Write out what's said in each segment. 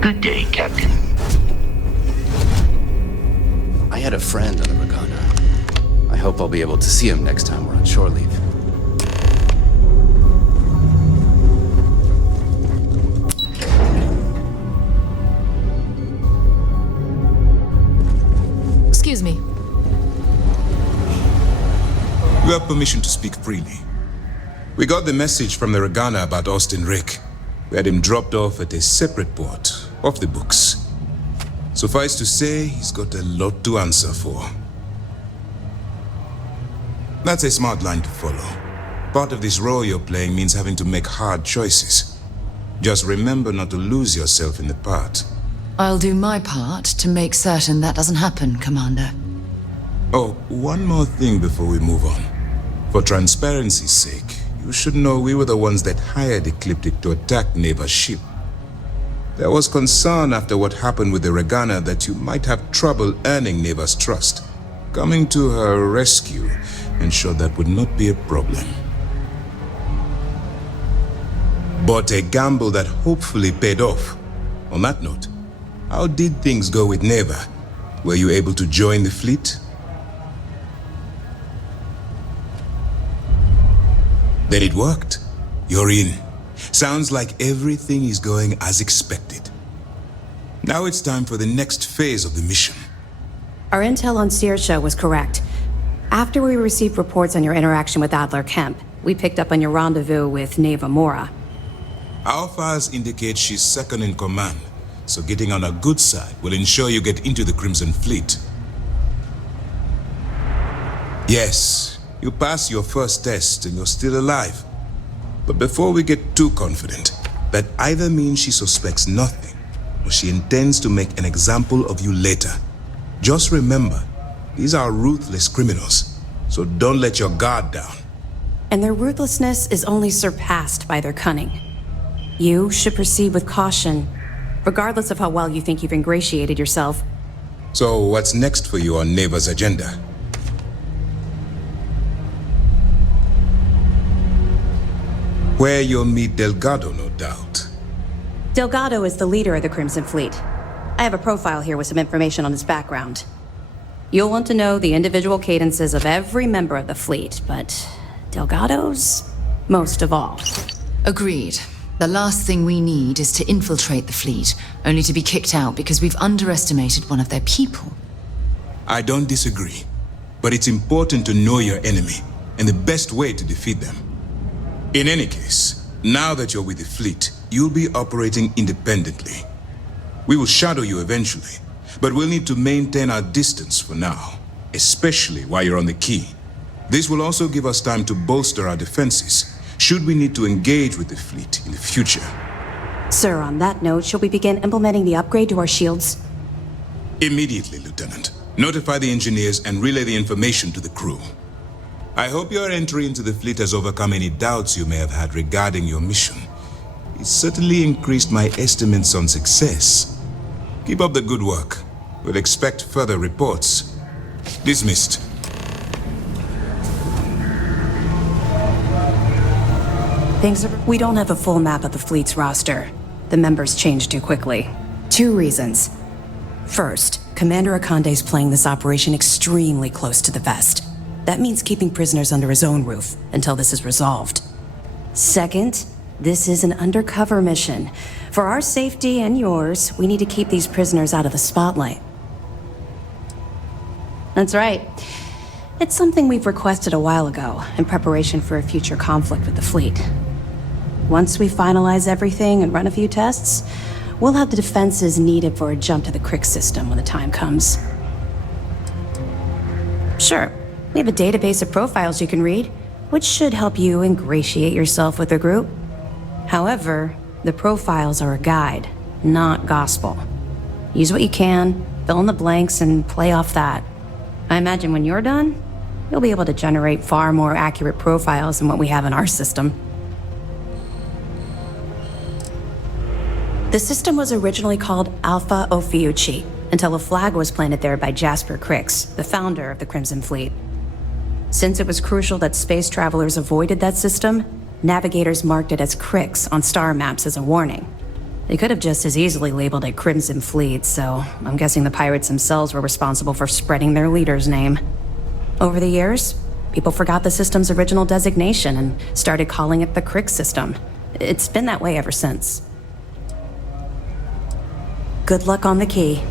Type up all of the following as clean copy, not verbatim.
Good day, Captain. I had a friend on the Regana. I hope I'll be able to see him next time we're on shore leave. Excuse me. You have permission to speak freely. We got the message from the Regana about Austin Rick. We had him dropped off at a separate port, off the books. Suffice to say, he's got a lot to answer for. That's a smart line to follow. Part of this role you're playing means having to make hard choices. Just remember not to lose yourself in the part. I'll do my part to make certain that doesn't happen, Commander. Oh, one more thing before we move on. For transparency's sake, you should know we were the ones that hired Ecliptic to attack Neva's ship. There was concern after what happened with the Regana that you might have trouble earning Neva's trust. Coming to her rescue ensured that would not be a problem. But a gamble that hopefully paid off. On that note, how did things go with Neva? Were you able to join the fleet? Then it worked. You're in. Sounds like everything is going as expected. Now it's time for the next phase of the mission. Our intel on Saoirse was correct. After we received reports on your interaction with Adler Kemp, we picked up on your rendezvous with Neva Mora. Our files indicate she's second in command, so getting on her good side will ensure you get into the Crimson Fleet. Yes, you passed your first test and you're still alive. But before we get too confident, that either means she suspects nothing, or she intends to make an example of you later. Just remember, these are ruthless criminals, so don't let your guard down. And their ruthlessness is only surpassed by their cunning. You should proceed with caution, regardless of how well you think you've ingratiated yourself. So what's next for you on Neva's agenda? Where you'll meet Delgado, no doubt. Delgado is the leader of the Crimson Fleet. I have a profile here with some information on his background. You'll want to know the individual cadences of every member of the fleet, but Delgado's most of all. Agreed. The last thing we need is to infiltrate the fleet, only to be kicked out because we've underestimated one of their people. I don't disagree, but it's important to know your enemy and the best way to defeat them. In any case, now that you're with the fleet, you'll be operating independently. We will shadow you eventually, but we'll need to maintain our distance for now, especially while you're on the key. This will also give us time to bolster our defenses, should we need to engage with the fleet in the future. Sir, on that note, shall we begin implementing the upgrade to our shields? Immediately, Lieutenant. Notify the engineers and relay the information to the crew. I hope your entry into the fleet has overcome any doubts you may have had regarding your mission. It certainly increased my estimates on success. Keep up the good work. We'll expect further reports. Dismissed. We don't have a full map of the fleet's roster. The members change too quickly. 2 reasons. First, Commander Akande's playing this operation extremely close to the vest. That means keeping prisoners under his own roof until this is resolved. Second, this is an undercover mission. For our safety and yours, we need to keep these prisoners out of the spotlight. That's right. It's something we've requested a while ago, in preparation for a future conflict with the fleet. Once we finalize everything and run a few tests, we'll have the defenses needed for a jump to the Crick system when the time comes. Sure, we have a database of profiles you can read, which should help you ingratiate yourself with the group. However, the profiles are a guide, not gospel. Use what you can, fill in the blanks, and play off that. I imagine when you're done, you'll be able to generate far more accurate profiles than what we have in our system. The system was originally called Alpha Ophiuchi, until a flag was planted there by Jasper Crix, the founder of the Crimson Fleet. Since it was crucial that space travelers avoided that system, navigators marked it as Crix on star maps as a warning. They could have just as easily labeled it Crimson Fleet, so I'm guessing the pirates themselves were responsible for spreading their leader's name. Over the years, people forgot the system's original designation and started calling it the Crick system. It's been that way ever since. Good luck on the key.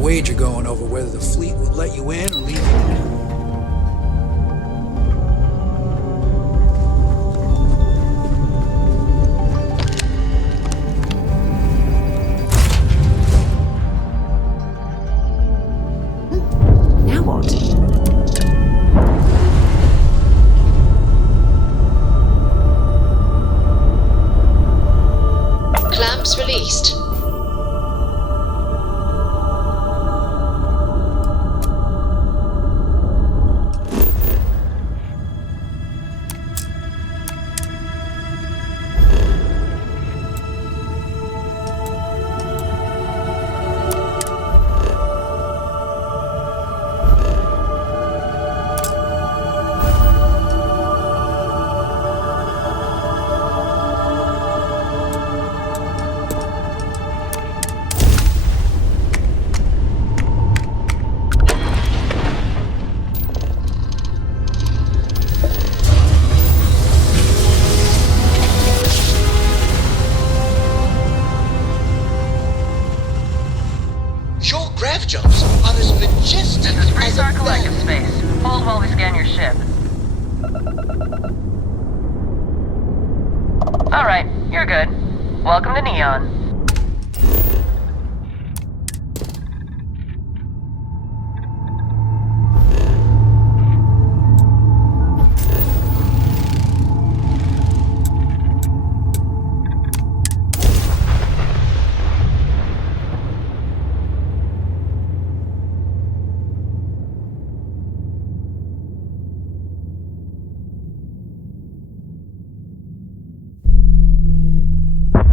Wager going over whether the fleet would let you in or leave you. Now what? Clamps released. Jumps are as majestic as a Restart collective flag. space. Hold while we scan your ship. Alright, you're good. Welcome to Neon.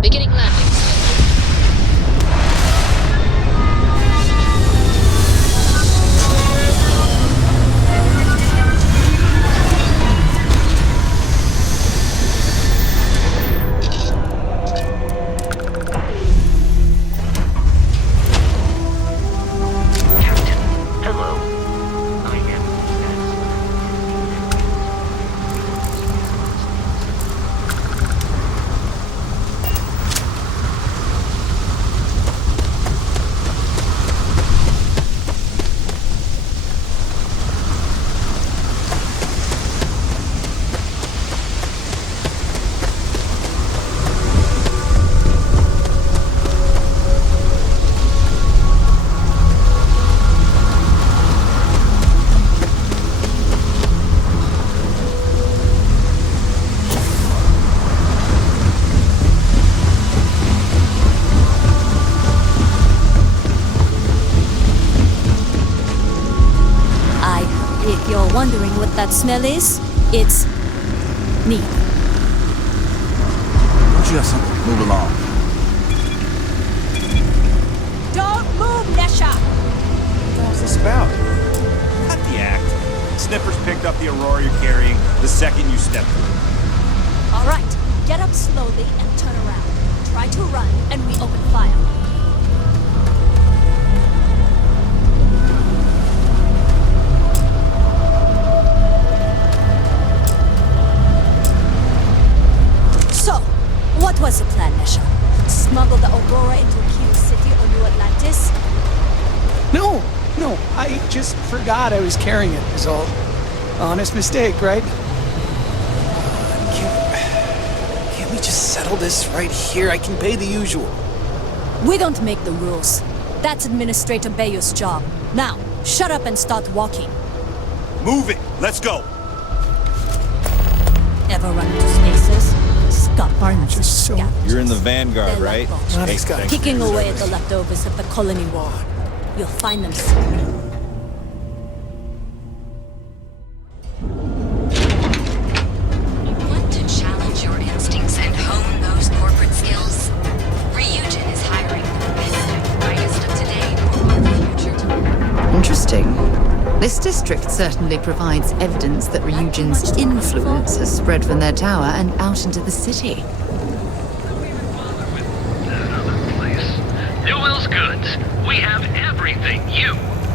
Beginning landing. Captain, hello. Lian. If you're wondering what that smell is, it's me. Just move along. Don't move, Nesha! What's this about? Cut the act. Snippers picked up the Aurora you're carrying the second you stepped through. All right, get up slowly and turn around. Try to run, and we open fire. So, what was the plan, Nesha? Smuggle the Aurora into Q City or New Atlantis? No, I just forgot I was carrying it, is all. Honest mistake, right? Can't we just settle this right here? I can pay the usual. We don't make the rules. That's Administrator Bayou's job. Now, shut up and start walking. Move it! Let's go! Ever run into spaces? Scott I'm just so... You're in the Vanguard, right? Nice guy. Kicking away at the leftovers of the colony war. You'll find them soon. interesting. This district certainly provides evidence that Ryujin's influence has spread from their tower and out into the city. Newell's Goods. We have everything you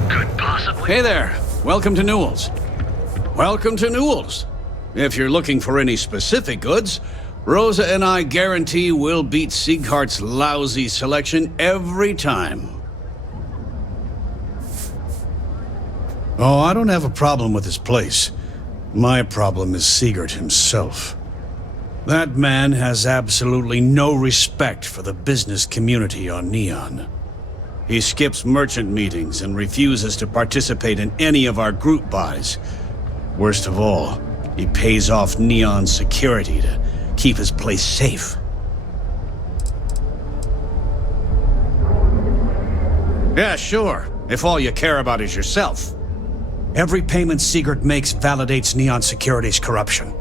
could possibly... Hey there. Welcome to Newell's. Welcome to Newell's. If you're looking for any specific goods, Rosa and I guarantee we'll beat Sieghart's lousy selection every time. Oh, I don't have a problem with this place. My problem is Siegert himself. That man has absolutely no respect for the business community on Neon. He skips merchant meetings and refuses to participate in any of our group buys. Worst of all, he pays off Neon's security to keep his place safe. Yeah, sure, if all you care about is yourself. Every payment Siegert makes validates Neon Security's corruption.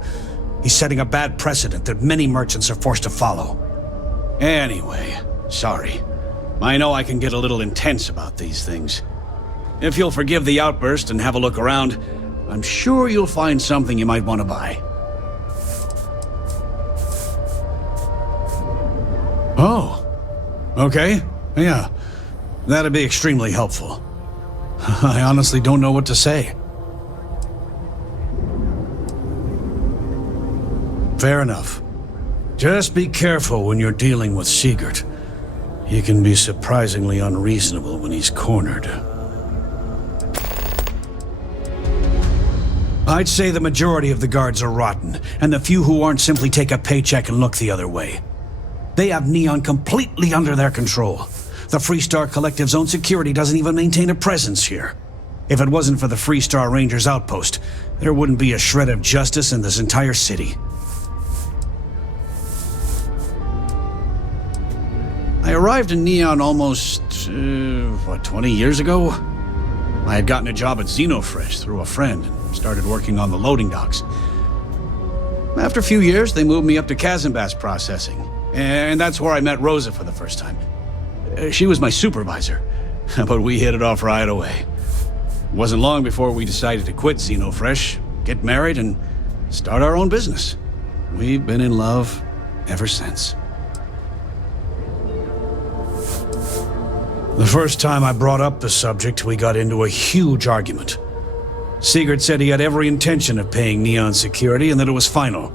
He's setting a bad precedent that many merchants are forced to follow. Anyway, sorry. I know I can get a little intense about these things. If you'll forgive the outburst and have a look around, I'm sure you'll find something you might want to buy. Oh, okay. Yeah, that'd be extremely helpful. I honestly don't know what to say. Fair enough. Just be careful when you're dealing with Siegert. He can be surprisingly unreasonable when he's cornered. I'd say the majority of the guards are rotten, and the few who aren't simply take a paycheck and look the other way. They have Neon completely under their control. The Freestar Collective's own security doesn't even maintain a presence here. If it wasn't for the Freestar Rangers outpost, there wouldn't be a shred of justice in this entire city. I arrived in Neon almost, 20 years ago? I had gotten a job at Xenofresh through a friend and started working on the loading docks. After a few years, they moved me up to Kazanbas processing, and that's where I met Rosa for the first time. She was my supervisor, but we hit it off right away. It wasn't long before we decided to quit Xenofresh, get married, and start our own business. We've been in love ever since. The first time I brought up the subject, we got into a huge argument. Siegert said he had every intention of paying Neon security and that it was final.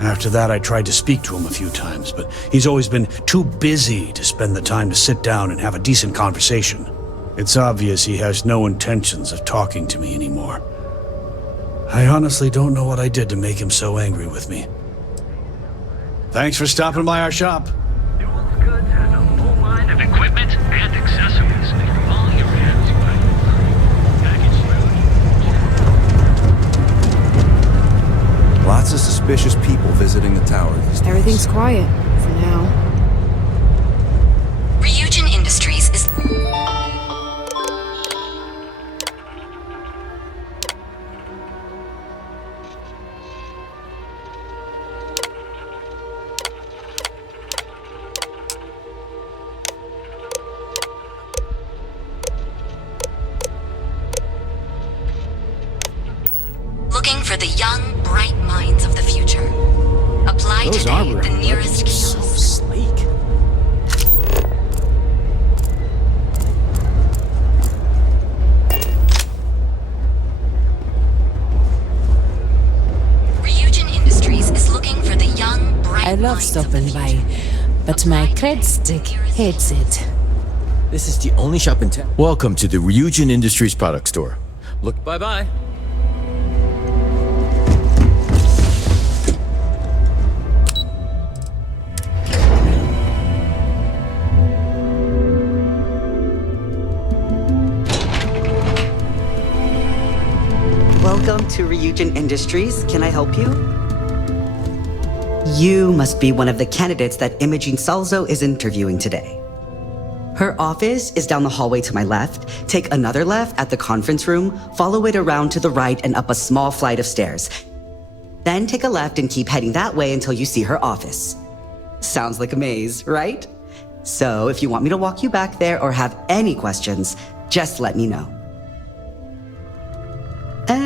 After that, I tried to speak to him a few times, but he's always been too busy to spend the time to sit down and have a decent conversation. It's obvious he has no intentions of talking to me anymore. I honestly don't know what I did to make him so angry with me. Thanks for stopping by our shop. Newell's Goods has a full line of equipment and accessories for all your hands. Package Lots of suspicious people visiting the tower these days. Everything's quiet for now. Ryujin Industries is... Looking for the young, bright minds of the future. Apply Those today armor at the nearest so sleek. Ryujin Industries is looking for the young, bright I love minds of stopping the by, future. but my cred stick hates it. This is the only shop in town. Welcome to the Ryujin Industries product store. Look, bye-bye. Welcome to Ryujin Industries. Can I help you? You must be one of the candidates that Imogene Salzo is interviewing today. Her office is down the hallway to my left. Take another left at the conference room, follow it around to the right and up a small flight of stairs. Then take a left and keep heading that way until you see her office. Sounds like a maze, right? So if you want me to walk you back there or have any questions, just let me know.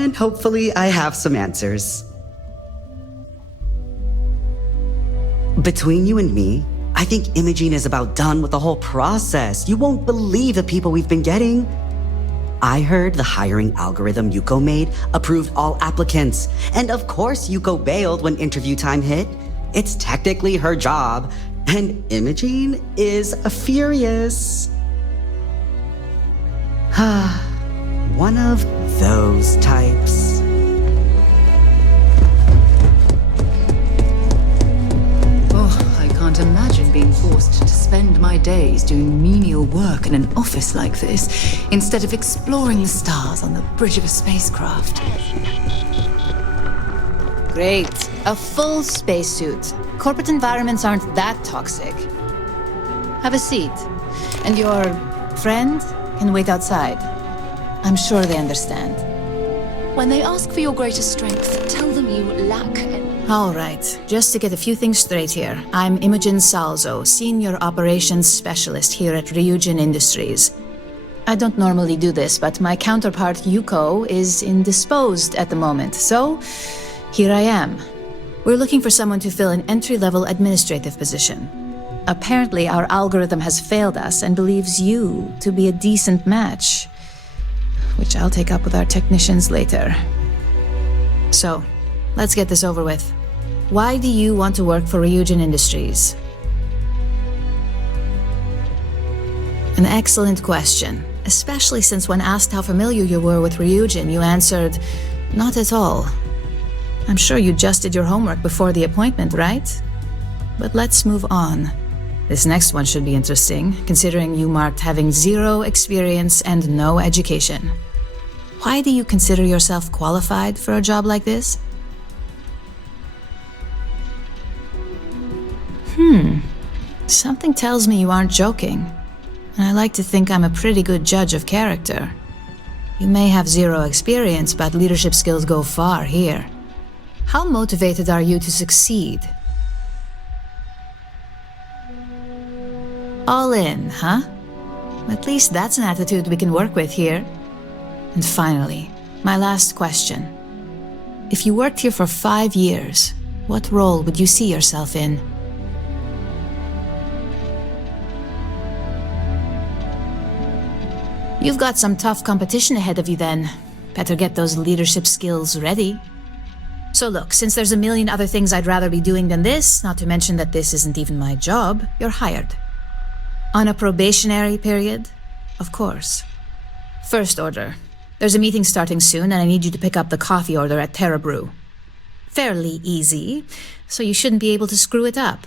and hopefully I have some answers. Between you and me, I think Imogene is about done with the whole process. You won't believe the people we've been getting. I heard the hiring algorithm Yuko made approved all applicants. And of course Yuko bailed when interview time hit. It's technically her job. And Imogene is furious. One of those types. I can't imagine being forced to spend my days doing menial work in an office like this, instead of exploring the stars on the bridge of a spacecraft. Great. A full spacesuit. Corporate environments aren't that toxic. Have a seat. And your friend can wait outside. I'm sure they understand. When they ask for your greatest strength, tell them you lack. All right, just to get a few things straight here. I'm Imogen Salzo, Senior Operations Specialist here at Ryujin Industries. I don't normally do this, but my counterpart Yuko is indisposed at the moment, so here I am. We're looking for someone to fill an entry-level administrative position. Apparently, our algorithm has failed us and believes you to be a decent match, which I'll take up with our technicians later. So, let's get this over with. Why do you want to work for Ryujin Industries? An excellent question, especially since when asked how familiar you were with Ryujin, you answered, not at all. I'm sure you just did your homework before the appointment, right? But let's move on. This next one should be interesting, considering you marked having 0 experience and no education. Why do you consider yourself qualified for a job like this? Something tells me you aren't joking, and I like to think I'm a pretty good judge of character. You may have 0 experience, but leadership skills go far here. How motivated are you to succeed? All in, huh? At least that's an attitude we can work with here. And finally, my last question. If you worked here for 5 years, what role would you see yourself in? You've got some tough competition ahead of you then. Better get those leadership skills ready. So look, since there's a million other things I'd rather be doing than this, not to mention that this isn't even my job, you're hired. On a probationary period, of course. First order. There's a meeting starting soon, and I need you to pick up the coffee order at Terra Brew. Fairly easy, so you shouldn't be able to screw it up.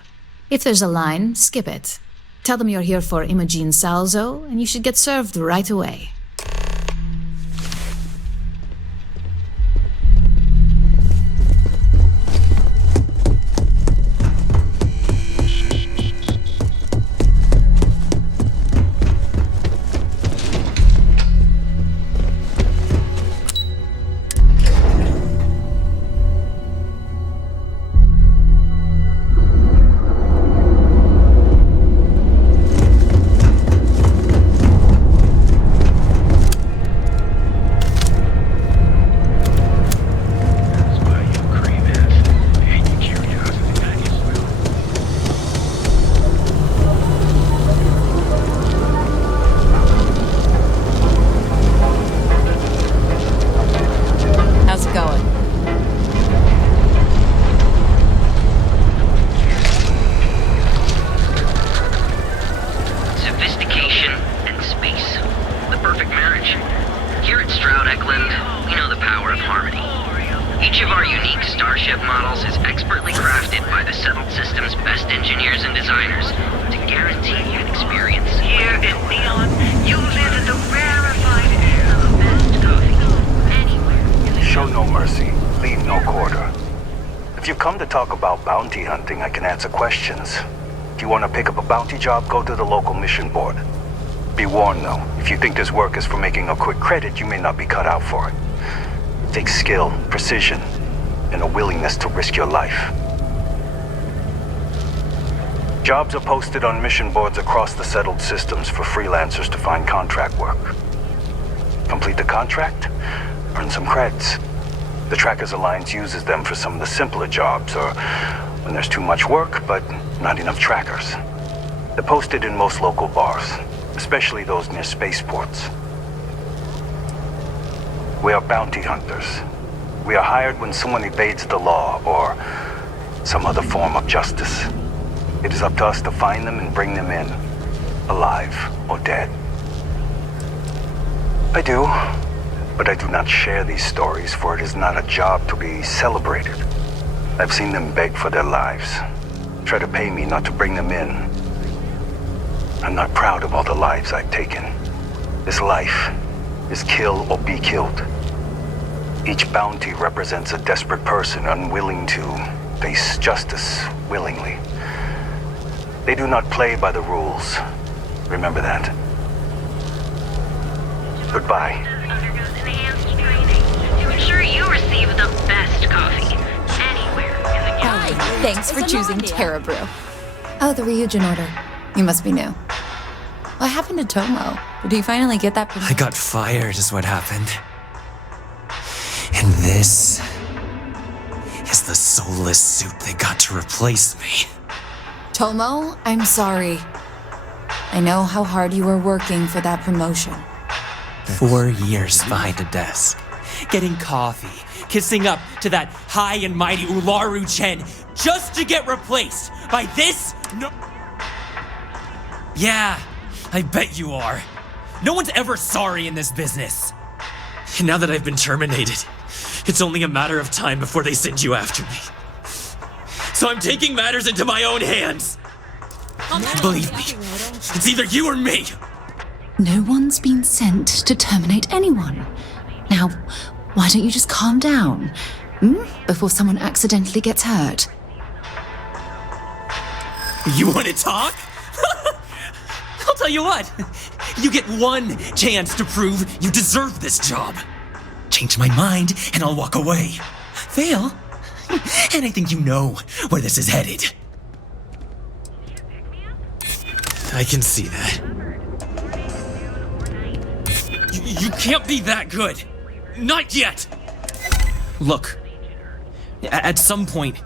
If there's a line, skip it. Tell them you're here for Imogen Salzo, and you should get served right away. Hunting, I can answer questions. If you want to pick up a bounty job, go to the local mission board. Be warned though, if you think this work is for making a quick credit, you may not be cut out for it. It takes skill, precision, and a willingness to risk your life. Jobs are posted on mission boards across the settled systems for freelancers to find contract work. Complete the contract, earn some creds. The Trackers Alliance uses them for some of the simpler jobs, or when there's too much work, but not enough trackers. They're posted in most local bars, especially those near spaceports. We are bounty hunters. We are hired when someone evades the law or some other form of justice. It is up to us to find them and bring them in, alive or dead. I do, but I do not share these stories, for it is not a job to be celebrated. I've seen them beg for their lives, try to pay me not to bring them in. I'm not proud of all the lives I've taken. This life is kill or be killed. Each bounty represents a desperate person unwilling to face justice willingly. They do not play by the rules. Remember that. Goodbye. Undergoes enhanced training to ensure you receive the best coffee anywhere in the galaxy. Thanks for choosing Terra Brew. Oh, the Ryujin order. You must be new. What happened to Tomo? Did he finally get that promotion? I got fired is what happened. And this is the soulless suit they got to replace me. Tomo, I'm sorry. I know how hard you were working for that promotion. 4 years behind a desk, getting coffee, kissing up to that high and mighty Ularu Chen, just to get replaced by this no... Yeah, I bet you are. No one's ever sorry in this business. And now that I've been terminated, it's only a matter of time before they send you after me. So I'm taking matters into my own hands. Believe me, it's either you or me. No one's been sent to terminate anyone. Now, why don't you just calm down? Before someone accidentally gets hurt. You want to talk? I'll tell you what. You get one chance to prove you deserve this job. Change my mind and I'll walk away. Fail, and I think you know where this is headed. I can see that. You can't be that good. Not yet. Look, at some point,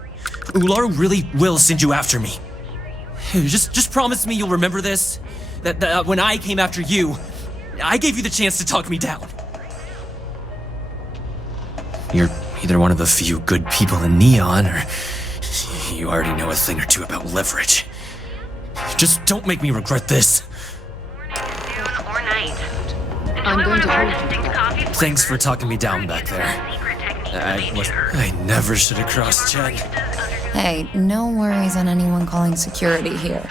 Ularu really will send you after me. Just promise me you'll remember this. That when I came after you, I gave you the chance to talk me down. You're either one of the few good people in Neon, or you already know a thing or two about leverage. Just don't make me regret this. I'm going to hold you. Thanks for talking me down back there. I never should have crossed Chen. Hey, no worries on anyone calling security here.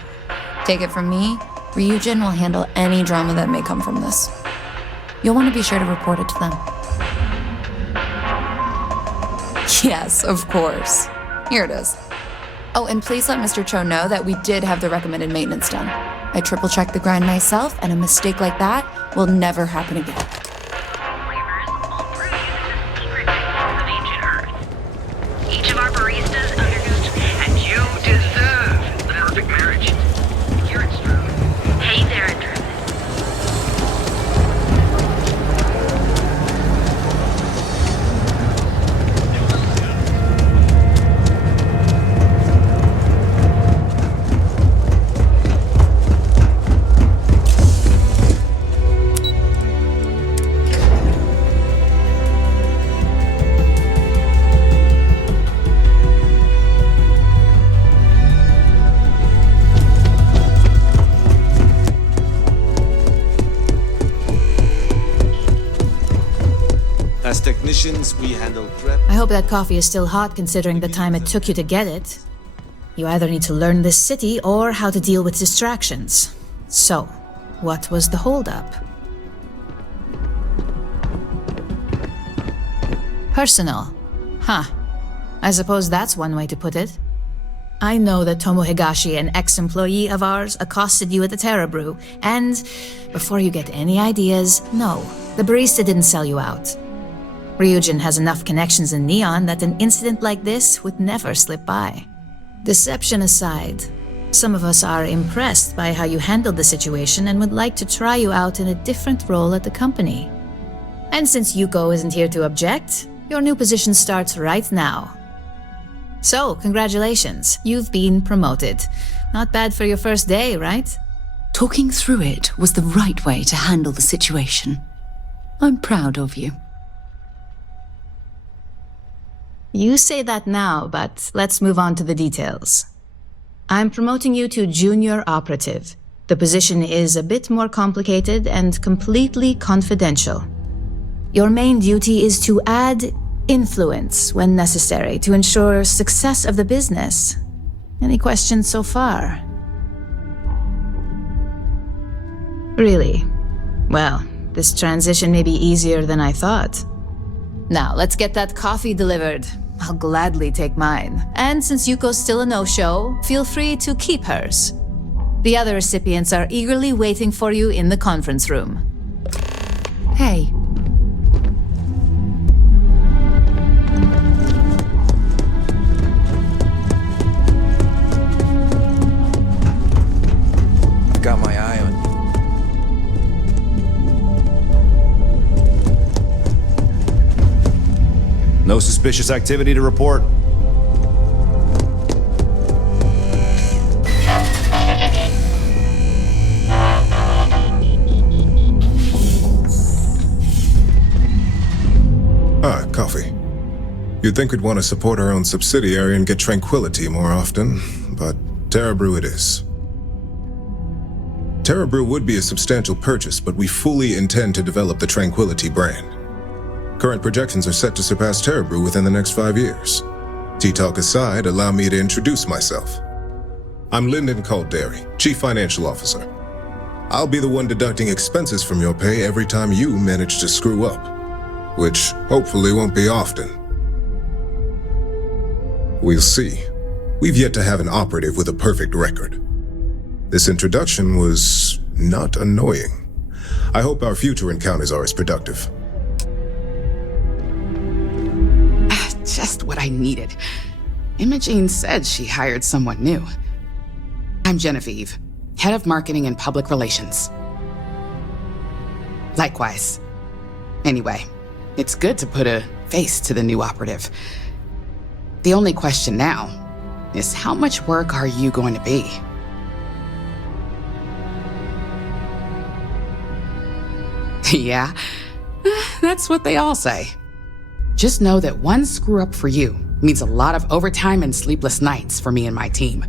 Take it from me, Ryujin will handle any drama that may come from this. You'll want to be sure to report it to them. Yes, of course. Here it is. Oh, and please let Mr. Cho know that we did have the recommended maintenance done. I triple-checked the grind myself, and a mistake like that will never happen again. Each of our baristas undergoes, and you deserve the perfect marriage. Here it's true. Hey there, Andrew. As technicians, we handle prep. I hope that coffee is still hot considering the time it took you to get it. You either need to learn this city or how to deal with distractions. So, what was the holdup? Personal. Huh. I suppose that's one way to put it. I know that Tomo Higashi, an ex-employee of ours, accosted you at the Terra Brew, and before you get any ideas, no, the barista didn't sell you out. Ryujin has enough connections in Neon that an incident like this would never slip by. Deception aside, some of us are impressed by how you handled the situation and would like to try you out in a different role at the company. And since Yuko isn't here to object, your new position starts right now. So, congratulations. You've been promoted. Not bad for your first day, right? Talking through it was the right way to handle the situation. I'm proud of you. You say that now, but let's move on to the details. I'm promoting you to junior operative. The position is a bit more complicated and completely confidential. Your main duty is to add influence when necessary to ensure success of the business. Any questions so far? Really? Well, this transition may be easier than I thought. Now, let's get that coffee delivered. I'll gladly take mine. And since Yuko's still a no-show, feel free to keep hers. The other recipients are eagerly waiting for you in the conference room. Hey. Got my eye on you. No suspicious activity to report. Ah, coffee. You'd think we'd want to support our own subsidiary and get tranquility more often, but TerraBrew it is. TerraBrew would be a substantial purchase, but we fully intend to develop the Tranquility brand. Current projections are set to surpass TerraBrew within the next 5 years. Tea-talk aside, allow me to introduce myself. I'm Lyndon Calderi, Chief Financial Officer. I'll be the one deducting expenses from your pay every time you manage to screw up, which hopefully won't be often. We'll see. We've yet to have an operative with a perfect record. This introduction was not annoying. I hope our future encounters are as productive. Just what I needed. Imogene said she hired someone new. I'm Genevieve, Head of Marketing and Public Relations. Likewise. Anyway, it's good to put a face to the new operative. The only question now is how much work are you going to be? Yeah, that's what they all say. Just know that one screw up for you means a lot of overtime and sleepless nights for me and my team.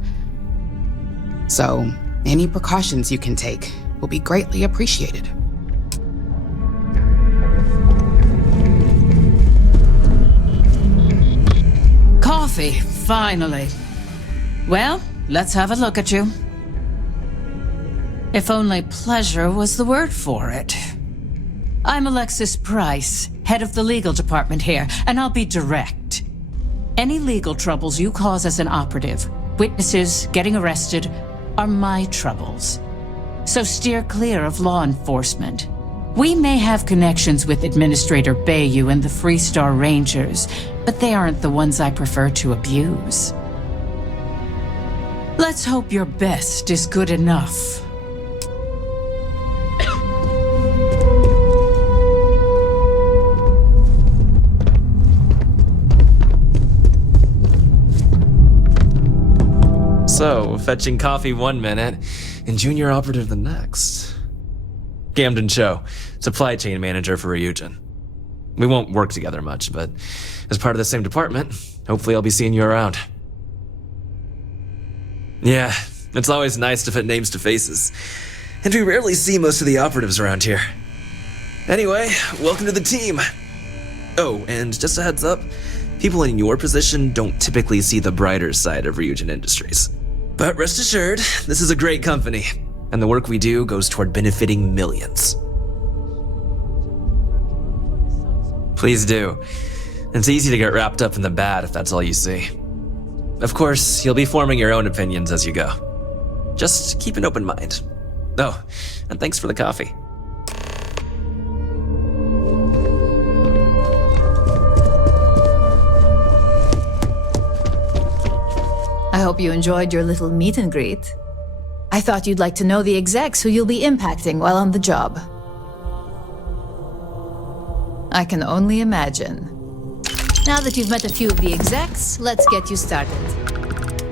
So, any precautions you can take will be greatly appreciated. Coffee, finally. Well, let's have a look at you. If only pleasure was the word for it. I'm Alexis Price, head of the legal department here, and I'll be direct. Any legal troubles you cause as an operative, witnesses, getting arrested, are my troubles. So steer clear of law enforcement. We may have connections with Administrator Bayou and the Freestar Rangers, but they aren't the ones I prefer to abuse. Let's hope your best is good enough. So, fetching coffee 1 minute and junior operative the next. Gamden Cho, supply chain manager for Ryujin. We won't work together much, but as part of the same department, hopefully I'll be seeing you around. Yeah, it's always nice to put names to faces, and we rarely see most of the operatives around here. Anyway, welcome to the team. Oh, and just a heads up, people in your position don't typically see the brighter side of Ryujin Industries. But rest assured, this is a great company, and the work we do goes toward benefiting millions. Please do. It's easy to get wrapped up in the bad if that's all you see. Of course, you'll be forming your own opinions as you go. Just keep an open mind. Oh, and thanks for the coffee. I hope you enjoyed your little meet and greet. I thought you'd like to know the execs who you'll be impacting while on the job. I can only imagine. Now that you've met a few of the execs, let's get you started.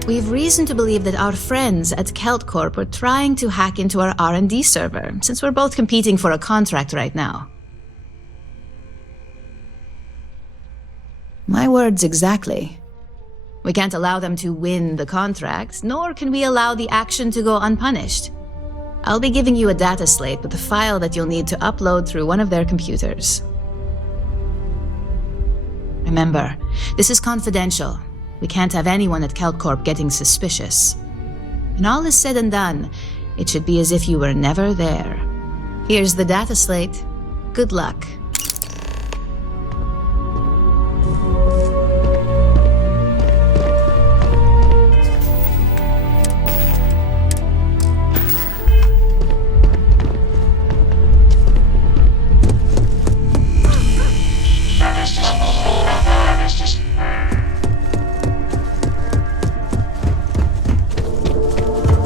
We've reason to believe that our friends at Kelt Corp are trying to hack into our R&D server, since we're both competing for a contract right now. My words exactly. We can't allow them to win the contract, nor can we allow the action to go unpunished. I'll be giving you a data slate with a file that you'll need to upload through one of their computers. Remember, this is confidential. We can't have anyone at Kelt Corp getting suspicious. When all is said and done, it should be as if you were never there. Here's the data slate. Good luck.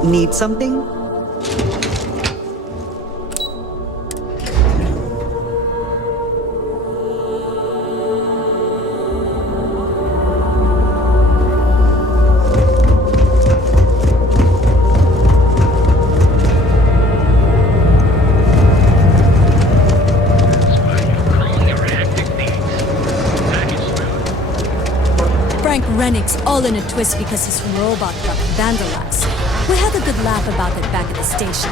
Need something? Frank Rennick's all in a twist because his robot got vandalized. We had a good laugh about it back at the station.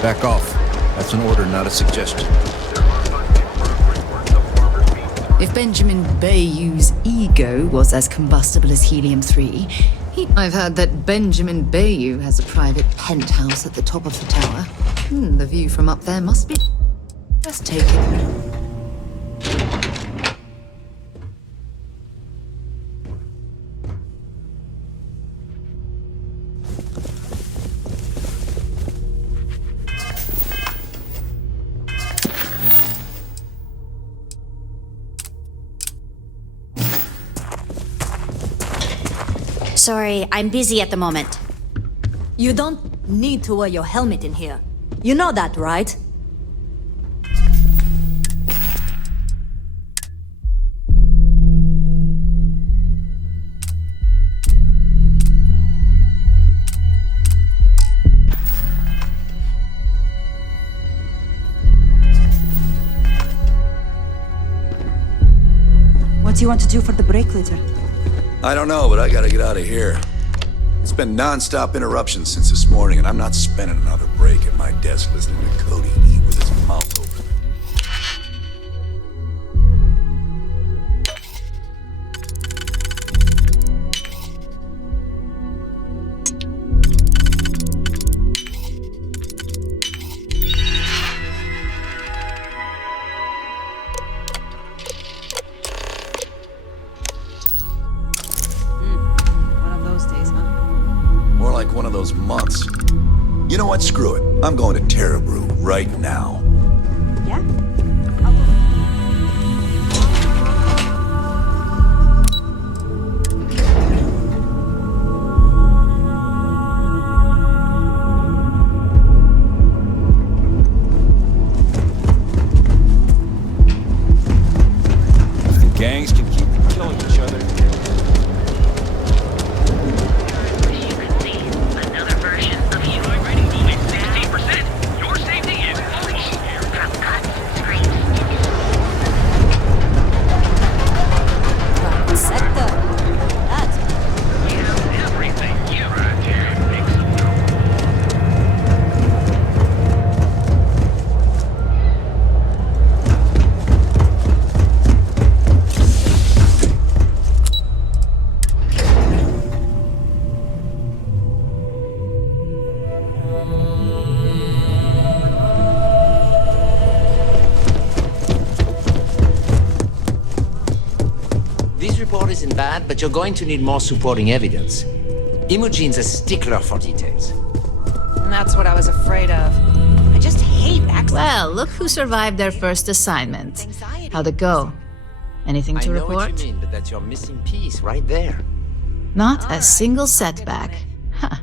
Back off. That's an order, not a suggestion. If Benjamin Bayou's ego was as combustible as helium-3, I've heard that Benjamin Bayou has a private penthouse at the top of the tower. The view from up there must be breathtaking. Sorry, I'm busy at the moment. You don't need to wear your helmet in here. You know that, right? What do you want to do for the break later? I don't know, but I gotta get out of here. It's been non-stop interruptions since this morning, and I'm not spending another break at my desk listening to Cody eat with his mouth open. One of those months. You know what? Screw it. I'm going to Terrabrew right now. Yeah? The gangs can keep killing each other. Isn't bad, but you're going to need more supporting evidence. Imogene's a stickler for details. And that's what I was afraid of. I just hate accidents. Well, look who survived their first assignment. How'd it go? Anything to I know report? what you mean, but that's your missing piece right there. Not a single setback. Huh.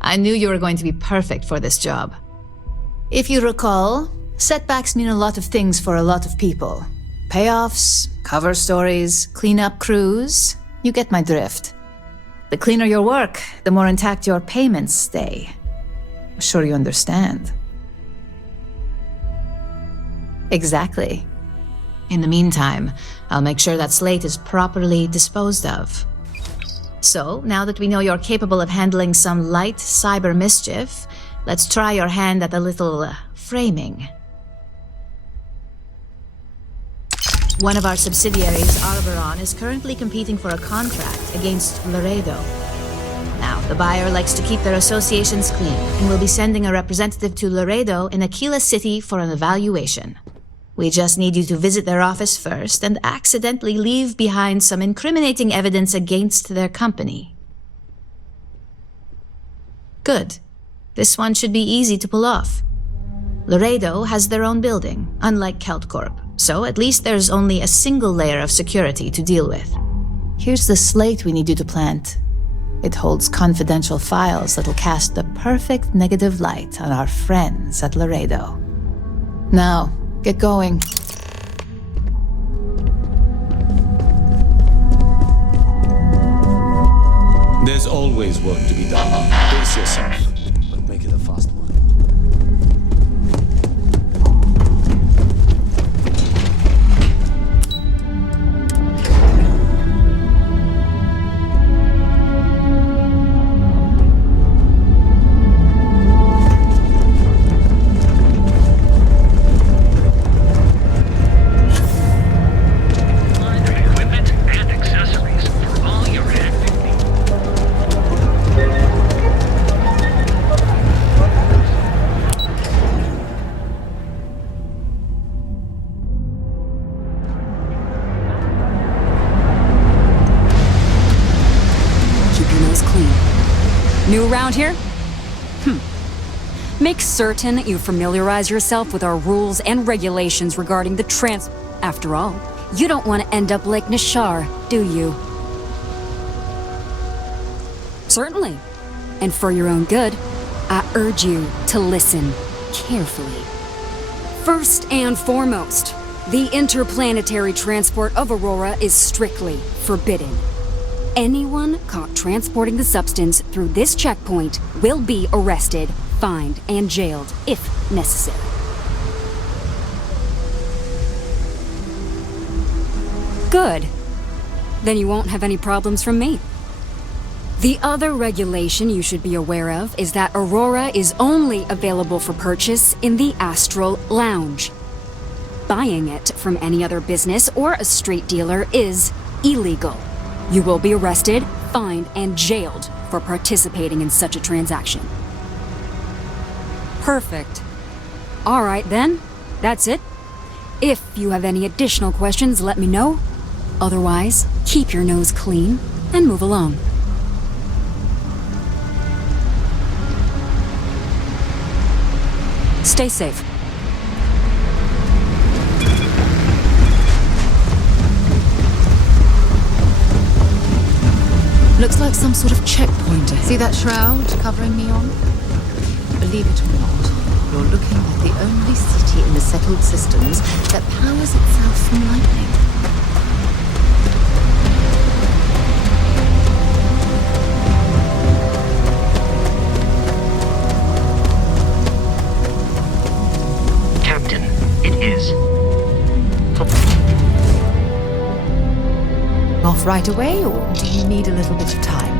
I knew you were going to be perfect for this job. If you recall, setbacks mean a lot of things for a lot of people. Payoffs, cover stories, cleanup crews. You get my drift. The cleaner your work, the more intact your payments stay. I'm sure you understand. Exactly. In the meantime, I'll make sure that slate is properly disposed of. So, now that we know you're capable of handling some light cyber mischief, let's try your hand at a little framing. One of our subsidiaries, Arboron, is currently competing for a contract against Laredo. Now, the buyer likes to keep their associations clean and will be sending a representative to Laredo in Aquila City for an evaluation. We just need you to visit their office first and accidentally leave behind some incriminating evidence against their company. Good. This one should be easy to pull off. Laredo has their own building, unlike KeltCorp, so at least there's only a single layer of security to deal with. Here's the slate we need you to plant. It holds confidential files that'll cast the perfect negative light on our friends at Laredo. Now, get going. There's always work to be done. Pace yourself, but make it a fast one. New around here? Make certain you familiarize yourself with our rules and regulations regarding the After all, you don't want to end up like Nishar, do you? Certainly. And for your own good, I urge you to listen carefully. First and foremost, the interplanetary transport of Aurora is strictly forbidden. Anyone caught transporting the substance through this checkpoint will be arrested, fined, and jailed if necessary. Good. Then you won't have any problems from me. The other regulation you should be aware of is that Aurora is only available for purchase in the Astral Lounge. Buying it from any other business or a street dealer is illegal. You will be arrested, fined, and jailed for participating in such a transaction. Perfect. All right then, that's it. If you have any additional questions, let me know. Otherwise, keep your nose clean and move along. Stay safe. Looks like some sort of checkpoint. See that shroud covering me on? Believe it or not, you're looking at the only city in the settled systems that powers itself from lightning. Captain, it is. Off right away, or do you need a little bit of time?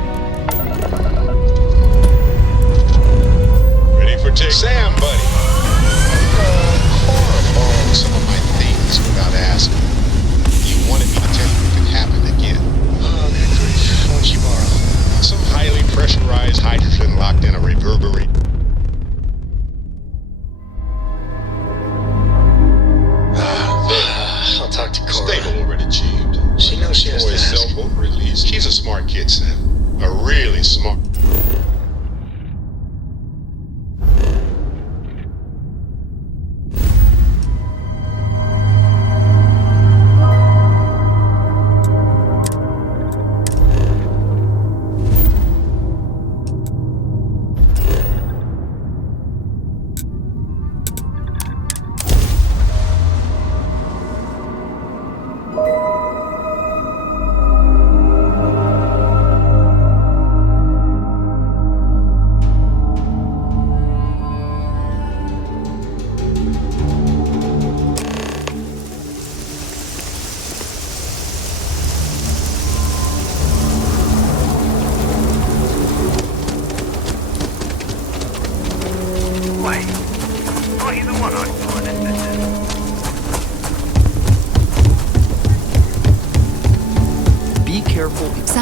Ready for take Sam, buddy. Cora borrowed some of my things without asking. You wanted me to tell you if it happened again. Oh, they're good. What'd you borrow? Some highly pressurized hydrogen locked in a reverberator. I'll talk to Cora. Stable already achieved. She knows she has to ask. Self-vote release. She's a smart kid, Sam. A really smart.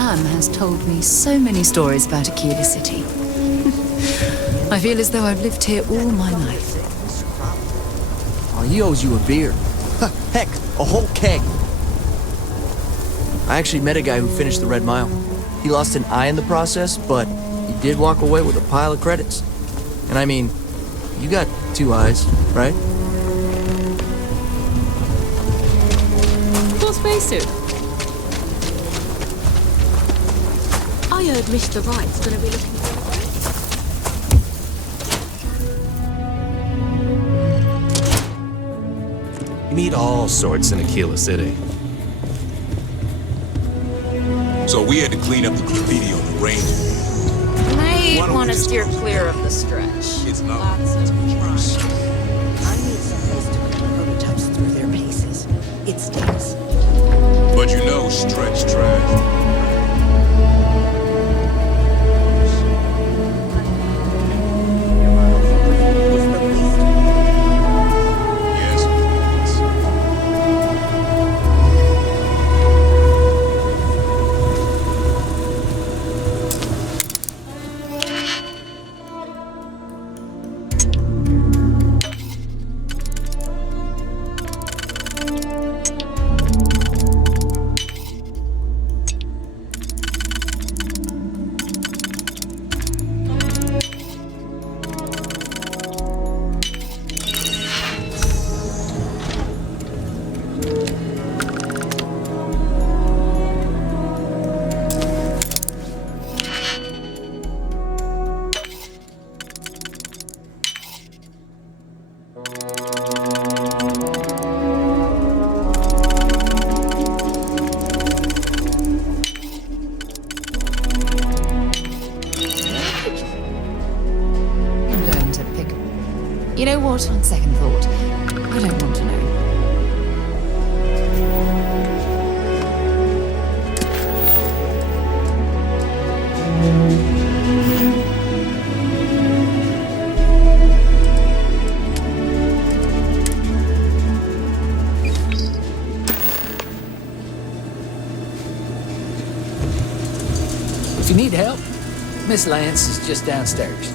Lian has told me so many stories about Aquila City. I feel as though I've lived here all my life. Oh, he owes you a beer. Heck, a whole keg. I actually met a guy who finished the Red Mile. He lost an eye in the process, but he did walk away with a pile of credits. And I mean, you got 2 eyes, right? Full spacesuit. I heard Mr. Wright's gonna be looking for You meet all sorts in Aquila City. So we had to clean up the graffiti on the range. You may Why don't want we to just steer go clear of the stretch. It's not. Lots of trying. I need some place to put prototypes through their paces. It stinks. But you know, stretch trash. You know what, on second thought, I don't want to know. If you need help, Miss Lance is just downstairs.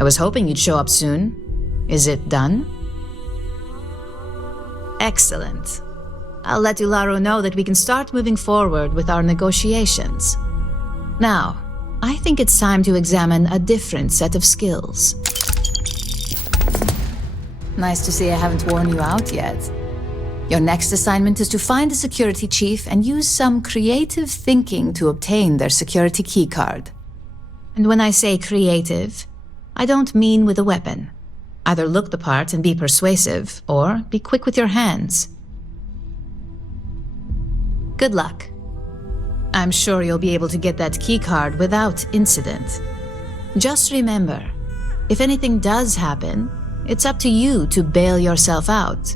I was hoping you'd show up soon. Is it done? Excellent. I'll let Ularo know that we can start moving forward with our negotiations. Now, I think it's time to examine a different set of skills. Nice to see I haven't worn you out yet. Your next assignment is to find the security chief and use some creative thinking to obtain their security keycard. And when I say creative, I don't mean with a weapon. Either look the part and be persuasive, or be quick with your hands. Good luck. I'm sure you'll be able to get that keycard without incident. Just remember, if anything does happen, it's up to you to bail yourself out.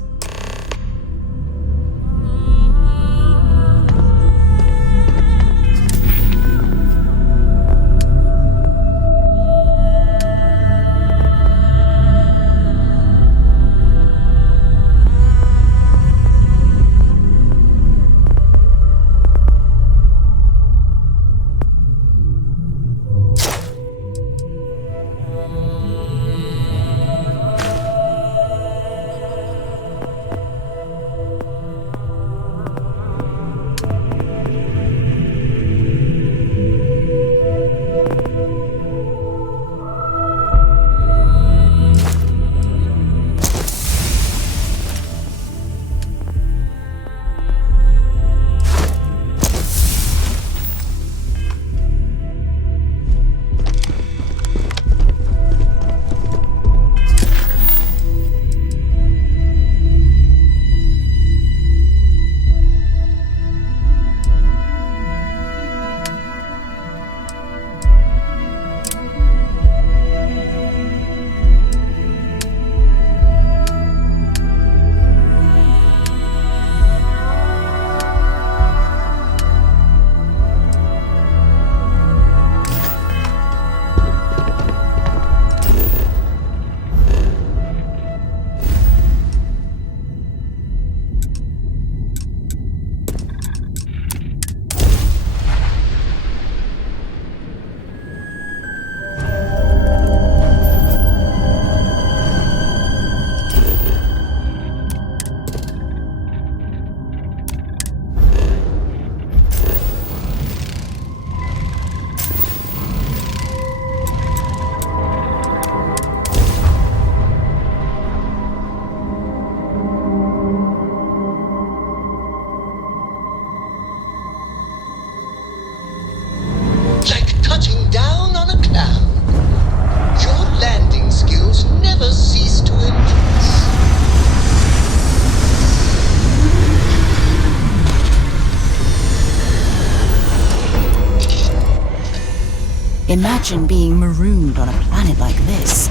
Imagine being marooned on a planet like this.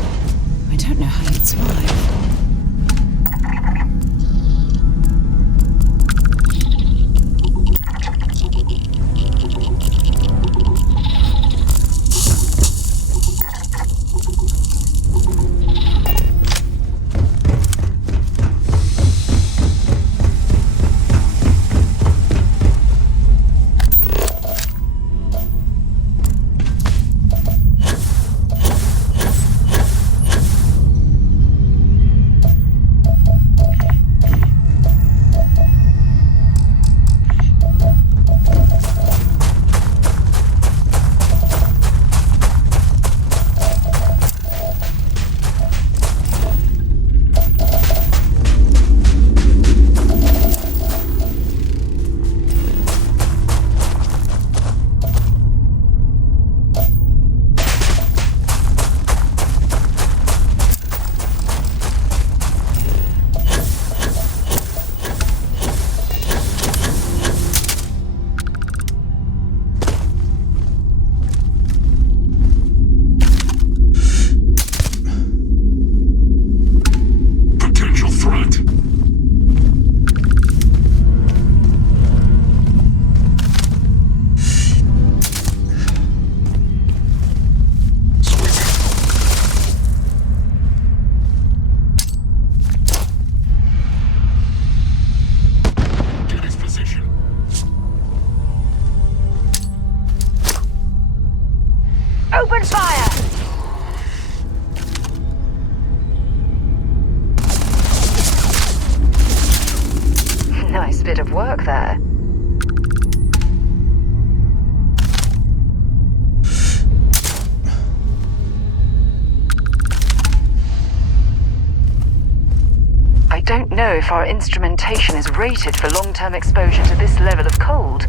I don't know how you'd survive. Open fire! Nice bit of work there. I don't know if our instrumentation is rated for long-term exposure to this level of cold.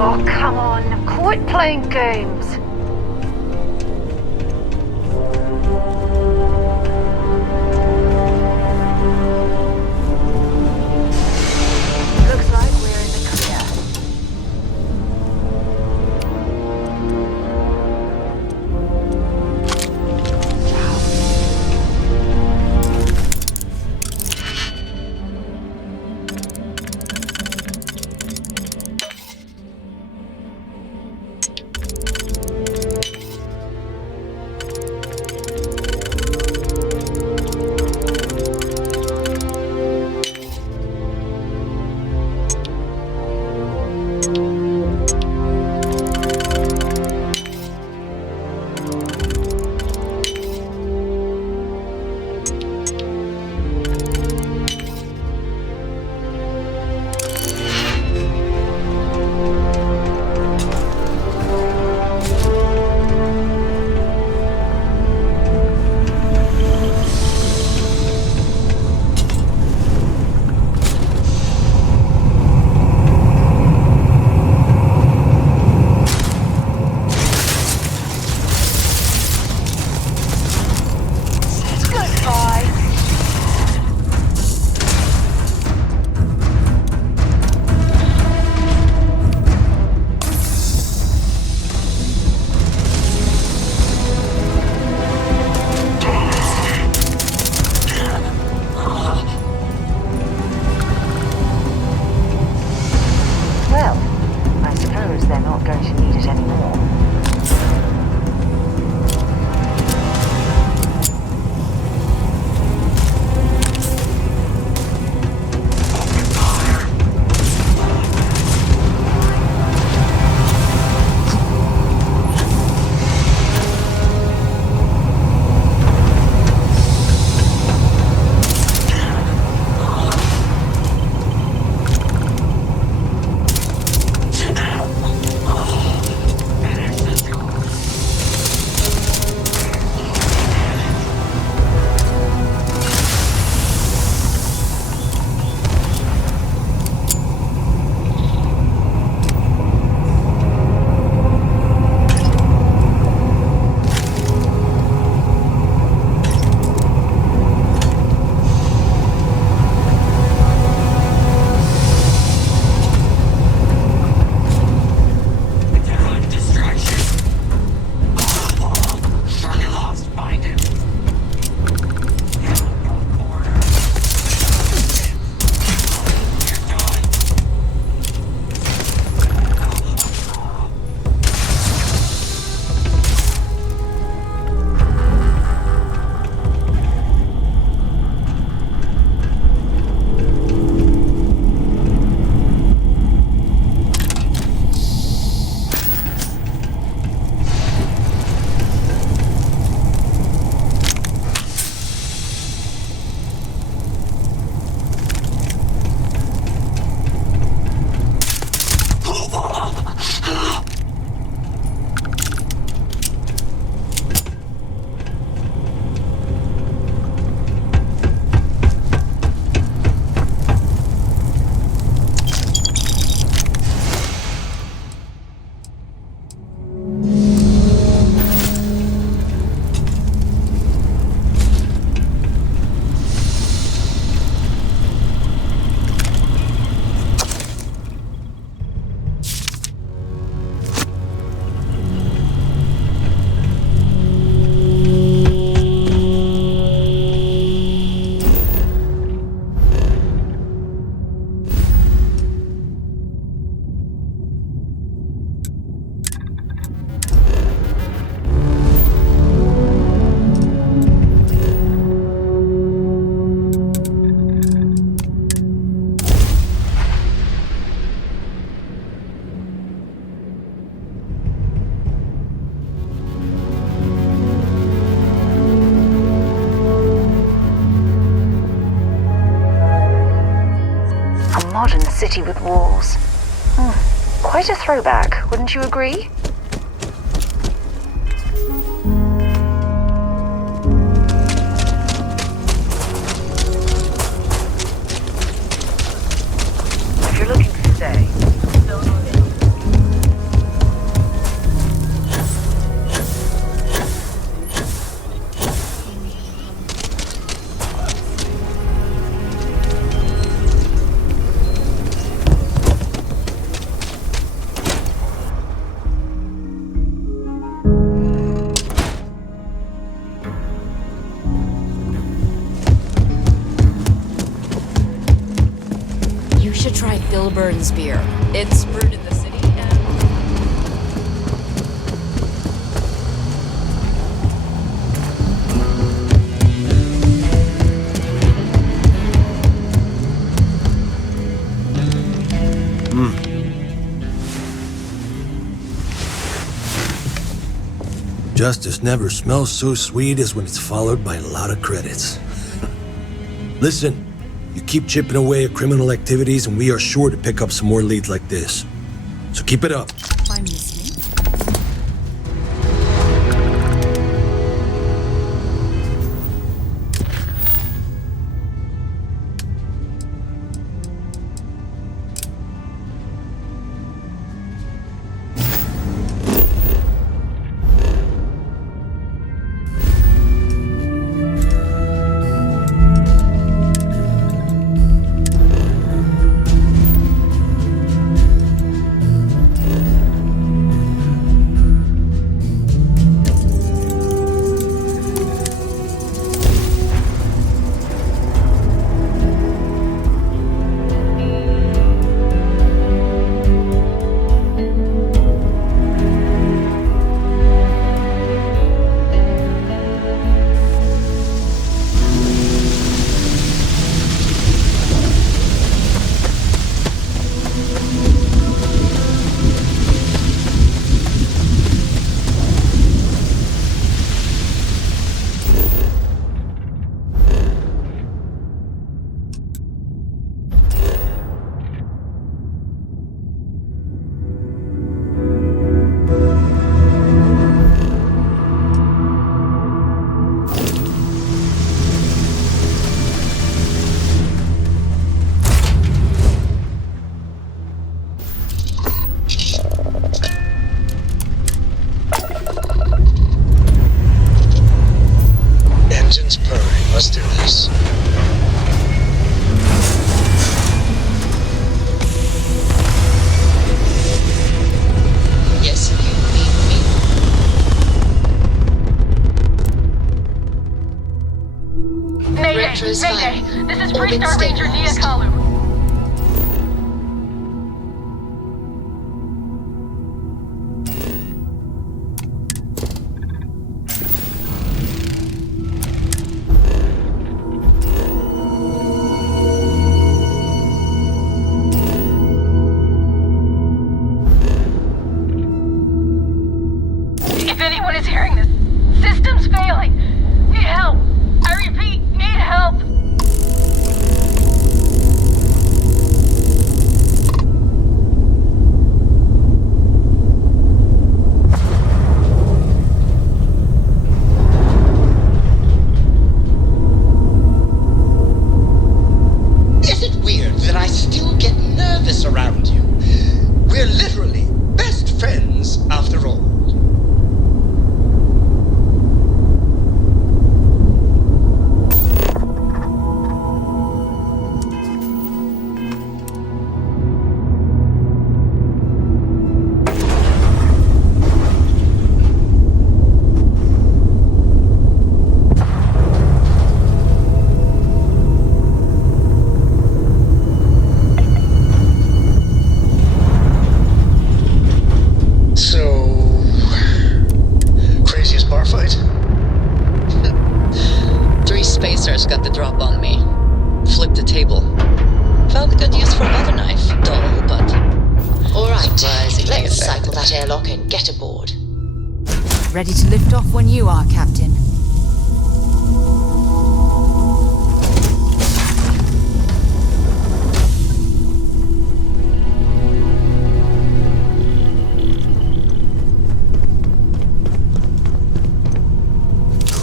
Oh, come on. Quit playing games. modern city with walls. Quite a throwback, wouldn't you agree? If you're looking to stay, try Bill Burns beer. It's brewed in the city and... Justice never smells so sweet as when it's followed by a lot of credits. Listen. You keep chipping away at criminal activities, and we are sure to pick up some more leads like this. So keep it up. I'm listening. Let's do this. Yes, you need me. Mayday! Mayday! This is Freestar Ranger Nia Kalu. If anyone is hearing this, system's failing. Need help. I repeat, need help. Is it weird that I still get nervous around you? We're literally best friends after all. Got the drop on me. Flipped a table. Found a good use for another knife. Dull, but... Alright, surprisingly let's effective. cycle that airlock and get aboard. Ready to lift off when you are, Captain.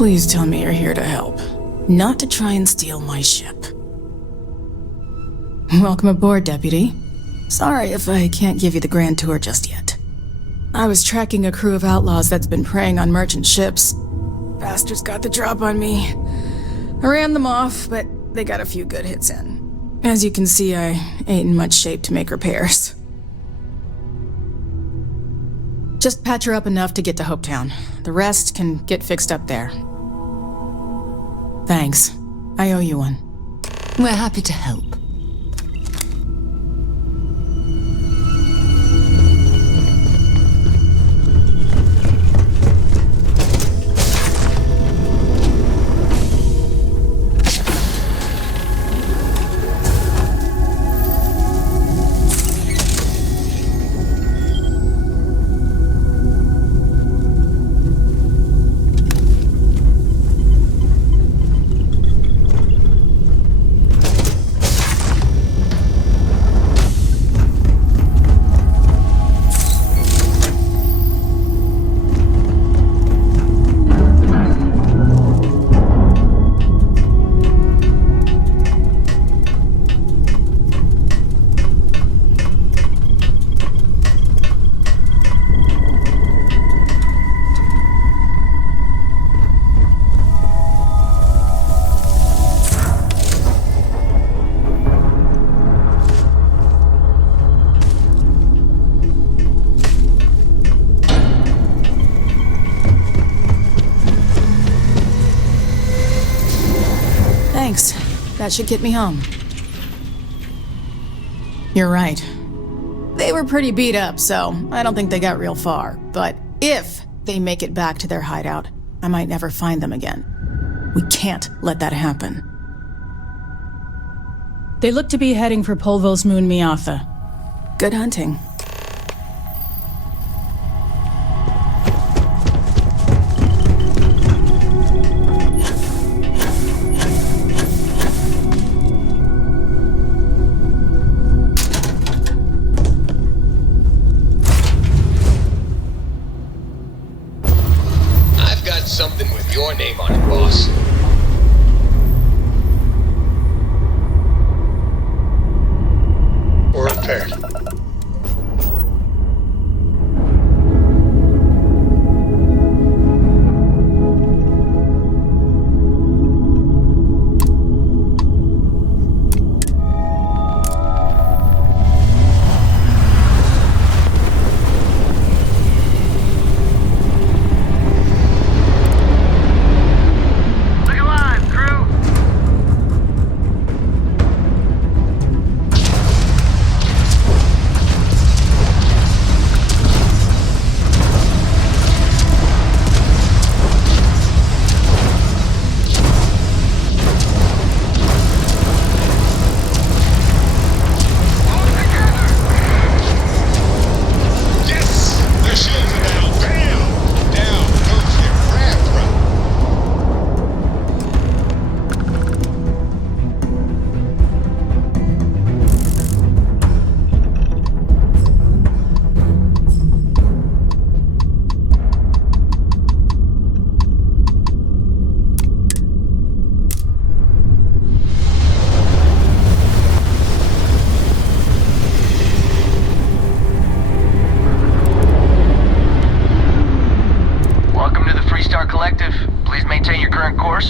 Please tell me you're here to help, not to try and steal my ship. Welcome aboard, Deputy. Sorry if I can't give you the grand tour just yet. I was tracking a crew of outlaws that's been preying on merchant ships. Bastards got the drop on me. I ran them off, but they got a few good hits in. As you can see, I ain't in much shape to make repairs. Just patch her up enough to get to Hopetown. The rest can get fixed up there. Thanks. I owe you one. We're happy to help. That should get me home. You're right. They were pretty beat up, so I don't think they got real far. But if they make it back to their hideout, I might never find them again. We can't let that happen. They look to be heading for Polvo's moon Miatha. Good hunting. Something with your name on it, boss. Or repaired.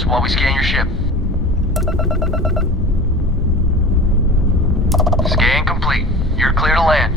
While we scan your ship. Scan complete. You're clear to land.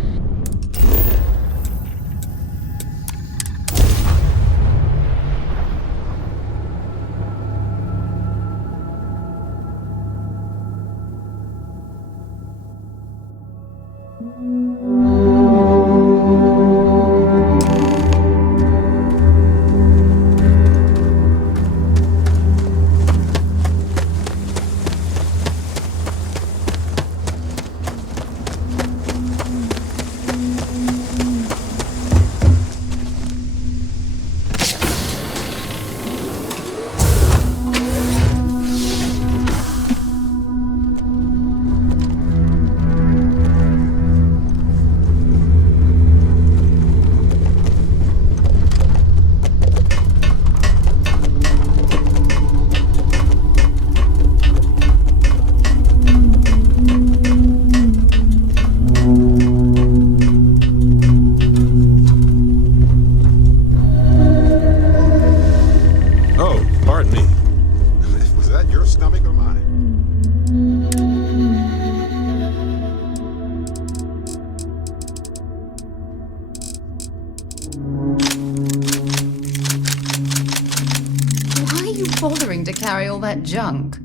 bothering to carry all that junk.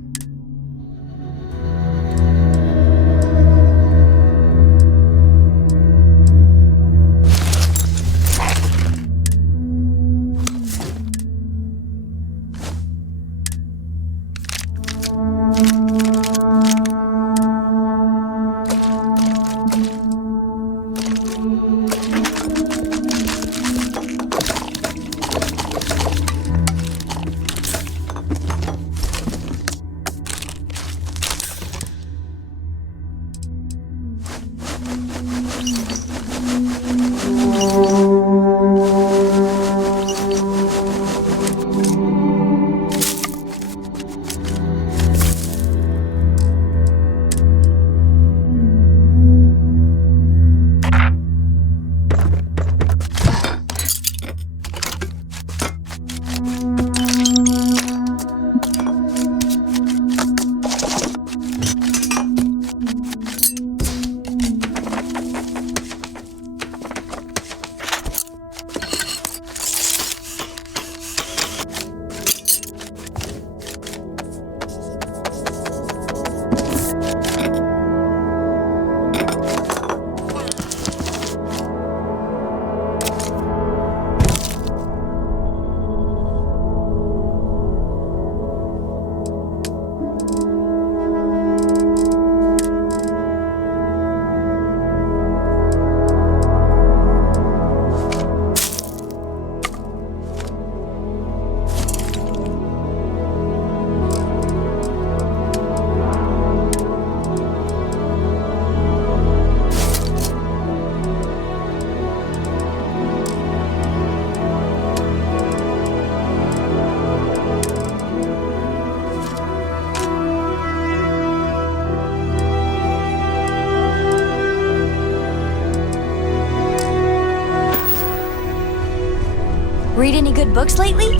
Read any good books lately?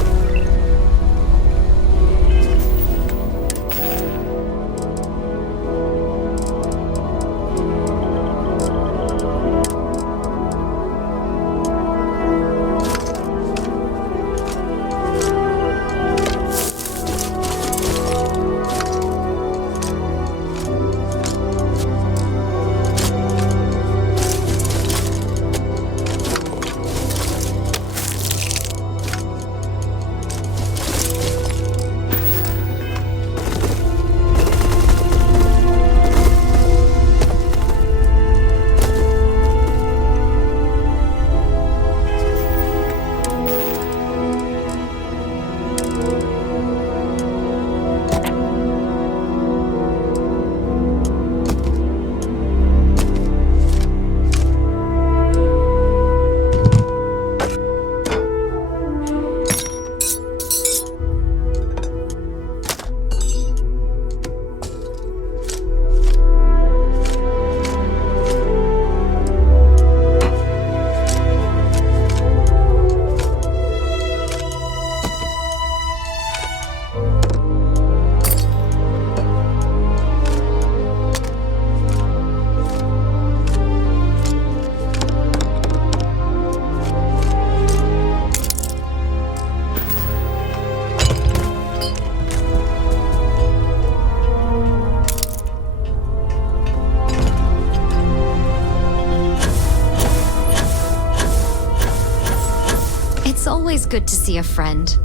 It's always good to see a friend.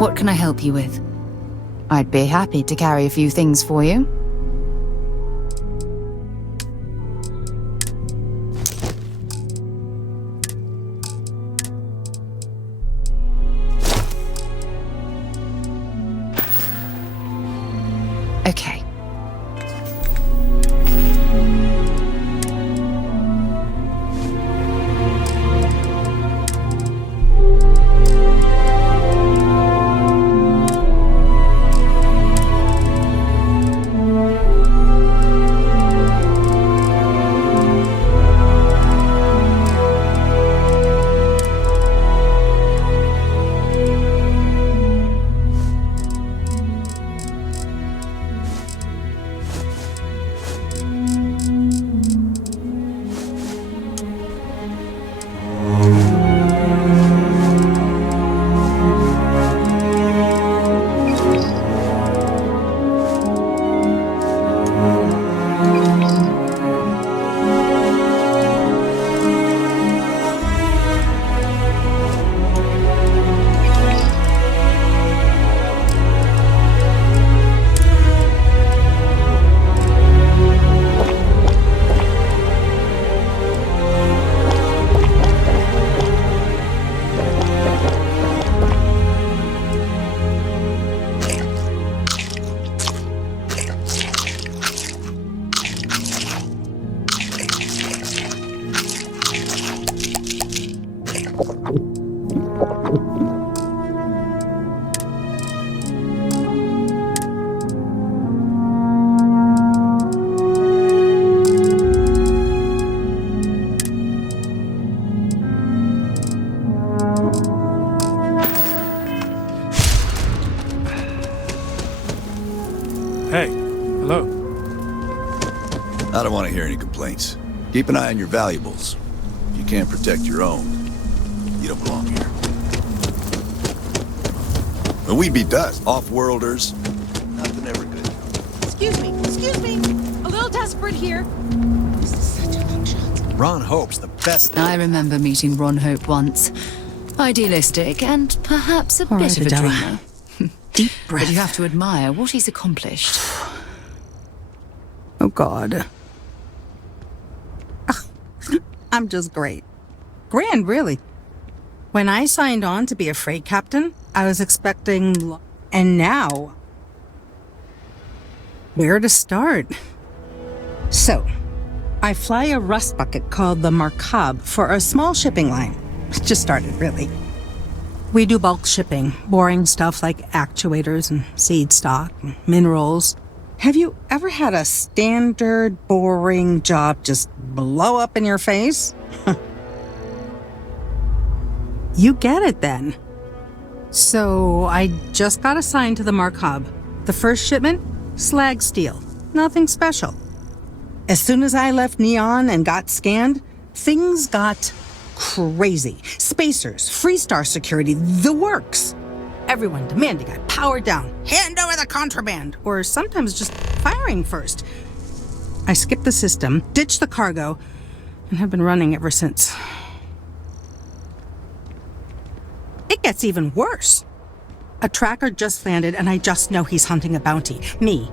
What can I help you with? I'd be happy to carry a few things for you. Okay. Hey, hello. I don't want to hear any complaints. Keep an eye on your valuables. If you can't protect your own, you don't belong here. But we'd be dust. Off-worlders. Nothing ever good. Excuse me. A little desperate here. This is such a long shot. Ron Hope's the best. I remember meeting Ron Hope once. Idealistic and perhaps a bit of a dreamer. Deep breath. But you have to admire what he's accomplished. Oh, God. I'm just great. Grand, really. When I signed on to be a freight captain, I was expecting... And now... Where to start? So, I fly a rust bucket called the Markab for a small shipping line. Just started, really. We do bulk shipping, boring stuff like actuators and seed stock and minerals. Have you ever had a standard, boring job just blow up in your face? You get it then. So I just got assigned to the Markab. The first shipment, slag steel. Nothing special. As soon as I left Neon and got scanned, things got crazy. Spacers, Freestar security, the works. Everyone demanding I power down, hand over the contraband, or sometimes just firing first. I skipped the system, ditched the cargo, and have been running ever since. It gets even worse. A tracker just landed and I just know he's hunting a bounty. Me.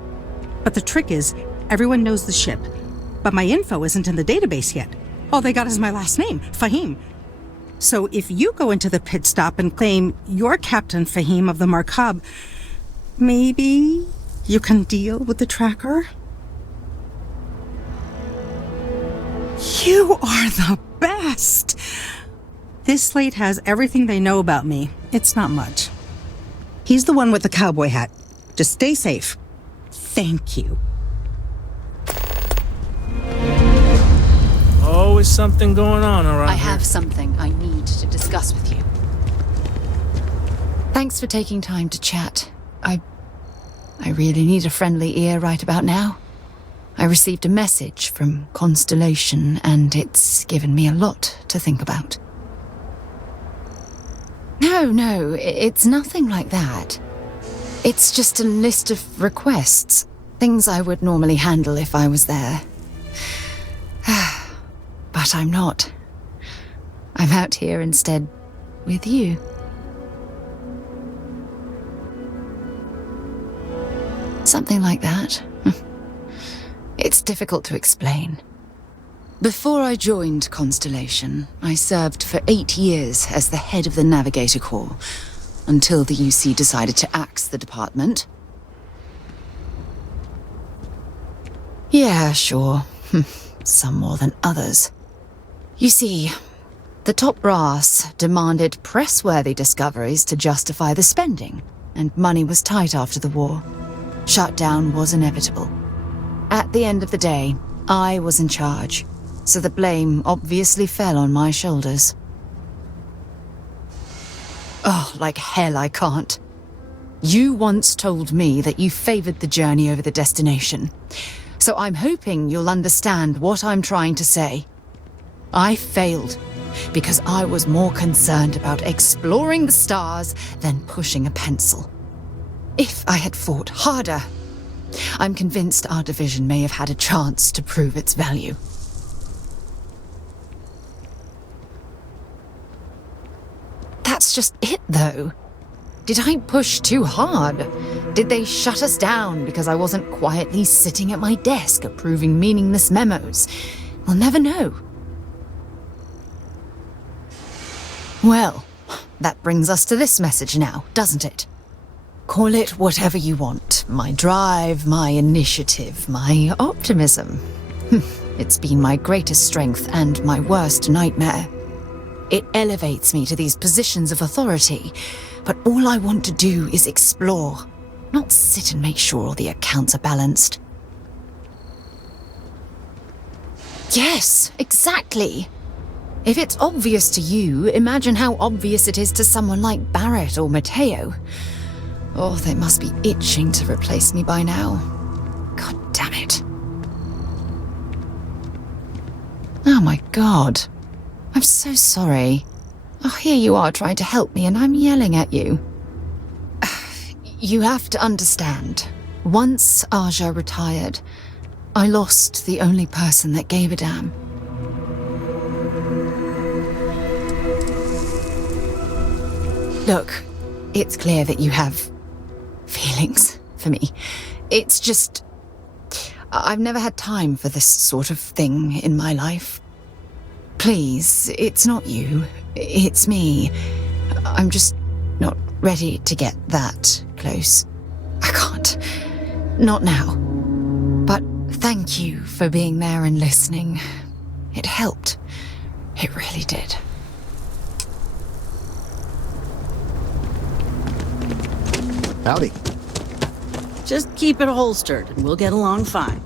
But the trick is, everyone knows the ship, but my info isn't in the database yet. All they got is my last name, Fahim. So if you go into the pit stop and claim you're Captain Fahim of the Markab, maybe you can deal with the tracker? You are the best! This slate has everything they know about me. It's not much. He's the one with the cowboy hat. Just stay safe. Thank you. Always something going on around I here. have something I need to discuss with you. Thanks for taking time to chat. I really need a friendly ear right about now. I received a message from Constellation, and it's given me a lot to think about. No, it's nothing like that. It's just a list of requests. Things I would normally handle if I was there. But I'm not. I'm out here instead with you. Something like that. It's difficult to explain. Before I joined Constellation, I served for 8 years as the head of the Navigator Corps, until the UC decided to axe the department. Yeah, sure. Some more than others. You see, the top brass demanded press-worthy discoveries to justify the spending, and money was tight after the war. Shutdown was inevitable. At the end of the day, I was in charge, so the blame obviously fell on my shoulders. Oh, like hell I can't. You once told me that you favored the journey over the destination, so I'm hoping you'll understand what I'm trying to say. I failed because I was more concerned about exploring the stars than pushing a pencil. If I had fought harder, I'm convinced our division may have had a chance to prove its value. That's just it, though. Did I push too hard? Did they shut us down because I wasn't quietly sitting at my desk approving meaningless memos? We'll never know. Well, that brings us to this message now, doesn't it? Call it whatever you want. My drive, my initiative, my optimism. It's been my greatest strength and my worst nightmare. It elevates me to these positions of authority, but all I want to do is explore, not sit and make sure all the accounts are balanced. Yes, exactly. If it's obvious to you, imagine how obvious it is to someone like Barrett or Mateo. Oh, they must be itching to replace me by now. God damn it. Oh my God. I'm so sorry. Oh, here you are trying to help me and I'm yelling at you. You have to understand. Once Aja retired, I lost the only person that gave a damn. Look, it's clear that you have feelings for me. It's just, I've never had time for this sort of thing in my life. Please, it's not you, it's me. I'm just not ready to get that close. I can't. Not now. But thank you for being there and listening. It helped. It really did. Howdy. Just keep it holstered and we'll get along fine.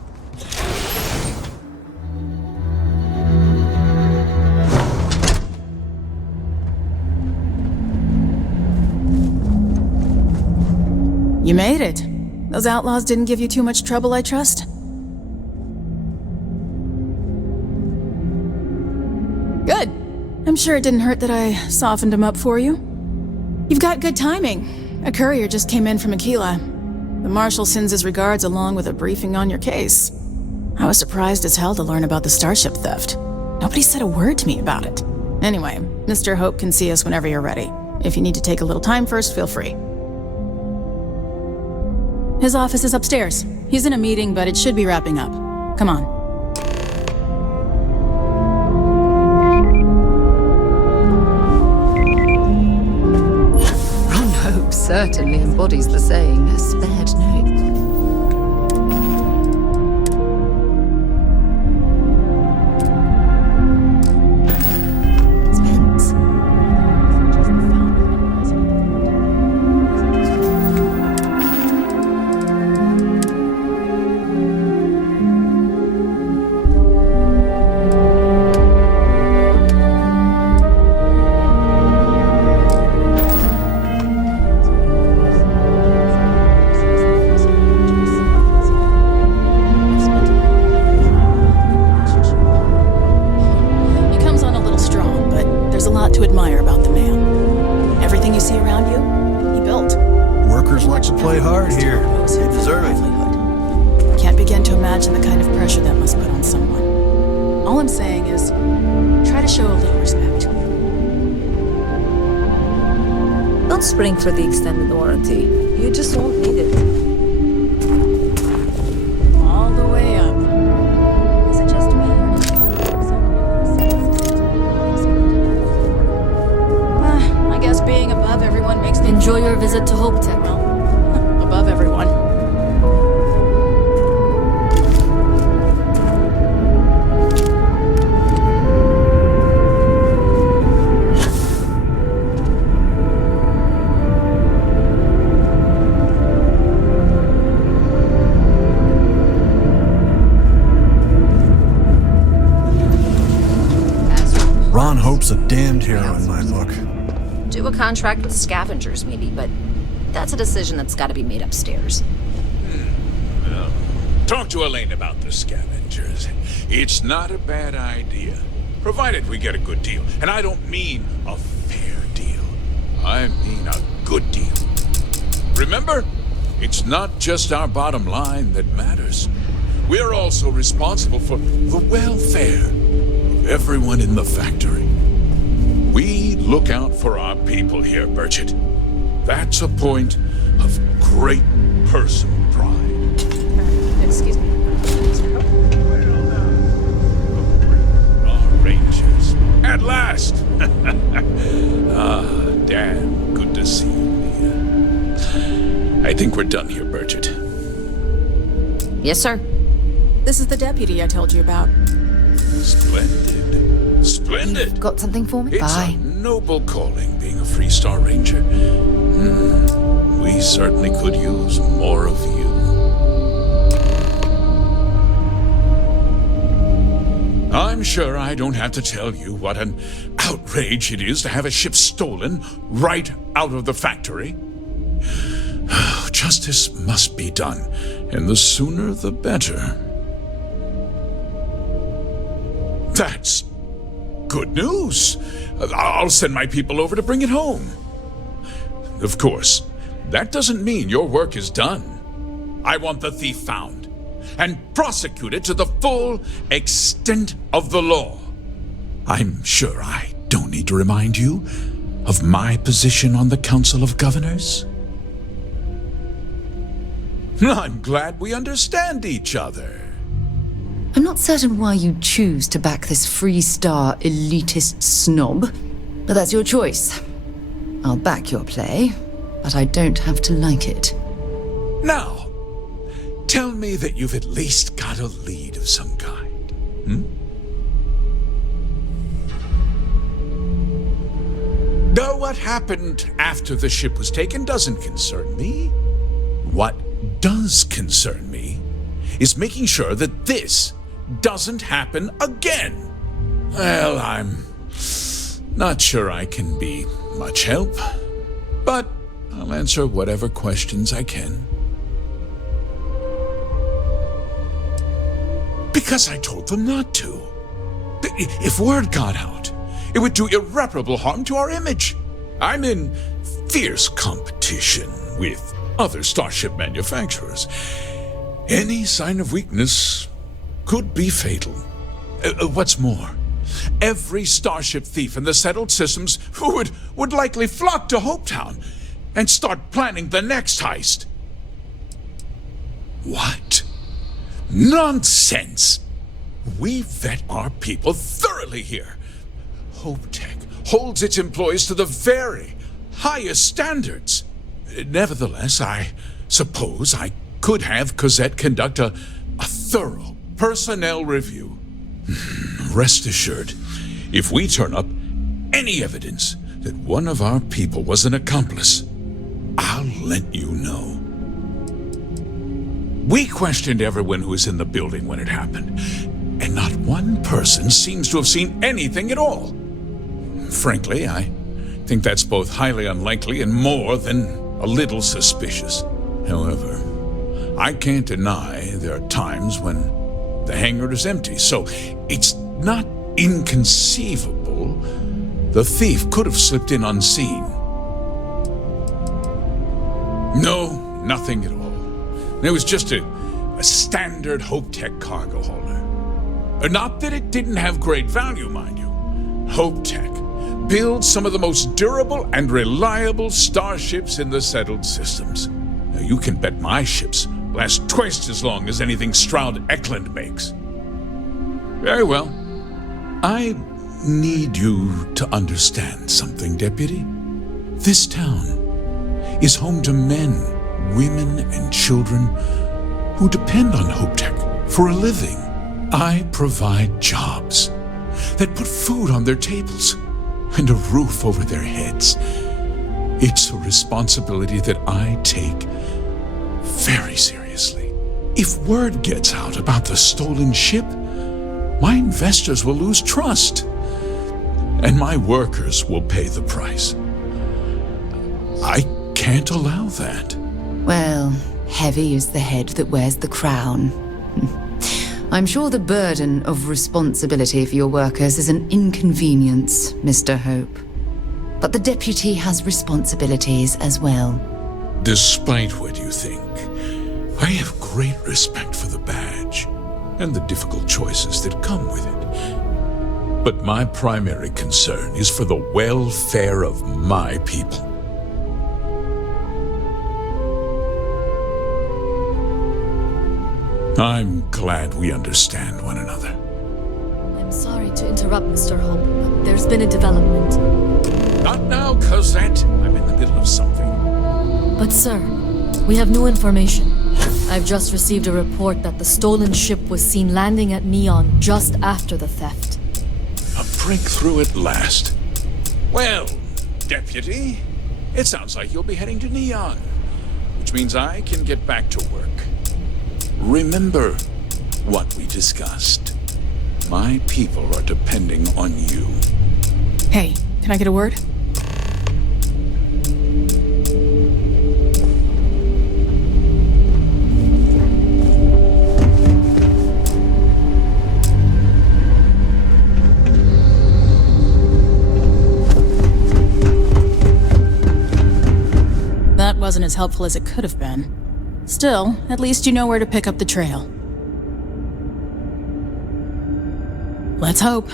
You made it. Those outlaws didn't give you too much trouble, I trust? Good. I'm sure it didn't hurt that I softened him up for you. You've got good timing. A courier just came in from Aquila. The Marshal sends his regards along with a briefing on your case. I was surprised as hell to learn about the starship theft. Nobody said a word to me about it. Anyway, Mr. Hope can see us whenever you're ready. If you need to take a little time first, feel free. His office is upstairs. He's in a meeting, but it should be wrapping up. Come on. Certainly embodies the saying, spared no. Spence. Spring for the extended warranty. You just won't need it. Enjoy your visit to Hope Tech. Above everyone. Ron Hope's a damned hero in my book. Do a contract with scavengers, maybe, but that's a decision that's got to be made upstairs. Well, talk to Elaine about the scavengers. It's not a bad idea, provided we get a good deal. And I don't mean a fair deal. I mean a good deal. Remember, it's not just our bottom line that matters. We're also responsible for the welfare of everyone in the factory. We look out for our people here, Bridget. That's a point of great personal pride. Excuse me. Our Rangers. At last! Ah, damn. Good to see you, Lian. I think we're done here, Bridget. Yes, sir. This is the deputy I told you about. Splendid. Splendid! Got something for me? It's Bye. a noble calling, being a Freestar Ranger. We certainly could use more of you. I'm sure I don't have to tell you what an outrage it is to have a ship stolen right out of the factory. Justice must be done, and the sooner the better. That's good news. I'll send my people over to bring it home. Of course, that doesn't mean your work is done. I want the thief found and prosecuted to the full extent of the law. I'm sure I don't need to remind you of my position on the Council of Governors. I'm glad we understand each other. I'm not certain why you choose to back this Freestar elitist snob, but that's your choice. I'll back your play, but I don't have to like it. Now, tell me that you've at least got a lead of some kind. Though what happened after the ship was taken doesn't concern me. What does concern me is making sure that this doesn't happen again. Well, I'm not sure I can be much help, but I'll answer whatever questions I can. Because I told them not to. If word got out, it would do irreparable harm to our image. I'm in fierce competition with other starship manufacturers. Any sign of weakness could be fatal. What's more, every starship thief in the settled systems would likely flock to Hopetown and start planning the next heist. What? Nonsense! We vet our people thoroughly here. HopeTech holds its employees to the very highest standards. Nevertheless, I suppose I could have Cosette conduct a thorough personnel review. Rest assured, if we turn up any evidence that one of our people was an accomplice, I'll let you know. We questioned everyone who was in the building when it happened, and not one person seems to have seen anything at all. Frankly, I think that's both highly unlikely and more than a little suspicious. However, I can't deny there are times when the hangar is empty, so it's not inconceivable the thief could have slipped in unseen. No, nothing at all. It was just a standard HopeTech cargo hauler. Not that it didn't have great value, mind you. HopeTech builds some of the most durable and reliable starships in the settled systems. Now, you can bet my ships last twice as long as anything Stroud Eklund makes. Very well. I need you to understand something, Deputy. This town is home to men, women, and children who depend on HopeTech for a living. I provide jobs that put food on their tables and a roof over their heads. It's a responsibility that I take very seriously. If word gets out about the stolen ship, my investors will lose trust, and my workers will pay the price. I can't allow that. Well, heavy is the head that wears the crown. I'm sure the burden of responsibility for your workers is an inconvenience, Mr. Hope. But the deputy has responsibilities as well. Despite what you think, I have great respect for the badge and the difficult choices that come with it. But my primary concern is for the welfare of my people. I'm glad we understand one another. I'm sorry to interrupt, Mr. Hope, but there's been a development. Not now, Cosette. I'm in the middle of something. But sir, we have new information. I've just received a report that the stolen ship was seen landing at Neon just after the theft. A breakthrough at last. Well, Deputy, it sounds like you'll be heading to Neon, which means I can get back to work. Remember what we discussed. My people are depending on you. Hey, can I get a word? That wasn't as helpful as it could have been. Still, at least you know where to pick up the trail. Let's hope.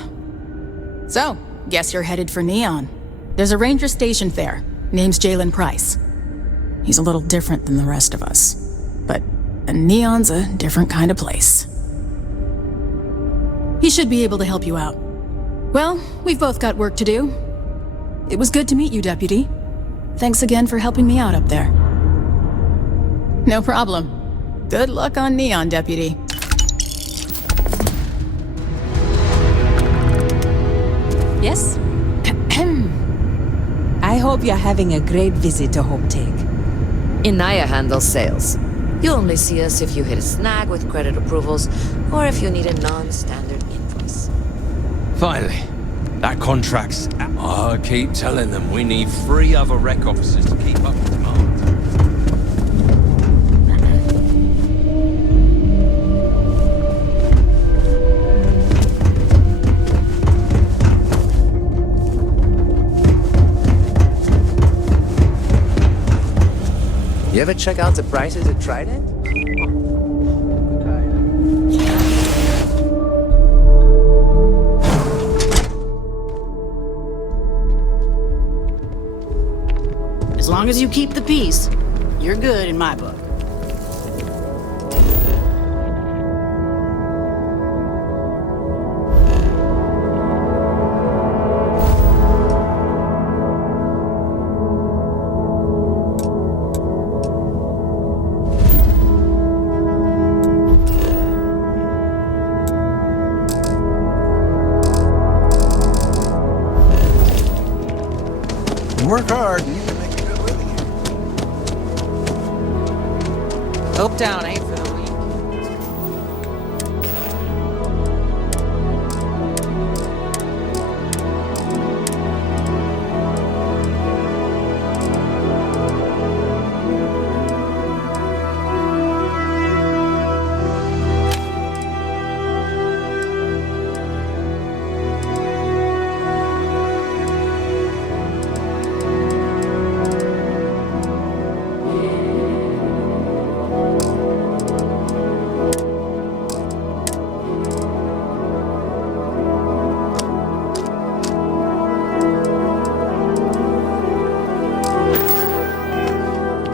So, guess you're headed for Neon. There's a ranger stationed there. Name's Jalen Price. He's a little different than the rest of us. But Neon's a different kind of place. He should be able to help you out. Well, we've both got work to do. It was good to meet you, Deputy. Thanks again for helping me out up there. No problem. Good luck on Neon, Deputy. Yes? I hope you're having a great visit to HopeTech. Inaya handles sales. You only see us if you hit a snag with credit approvals, or if you need a non-standard invoice. Finally, that contract's... I keep telling them we need 3 other rec officers to keep up with demand. You ever check out the prices at Trident? As long as you keep the peace, you're good in my book. Work hard and you can make a good living here. Hope Town ain't for the weak.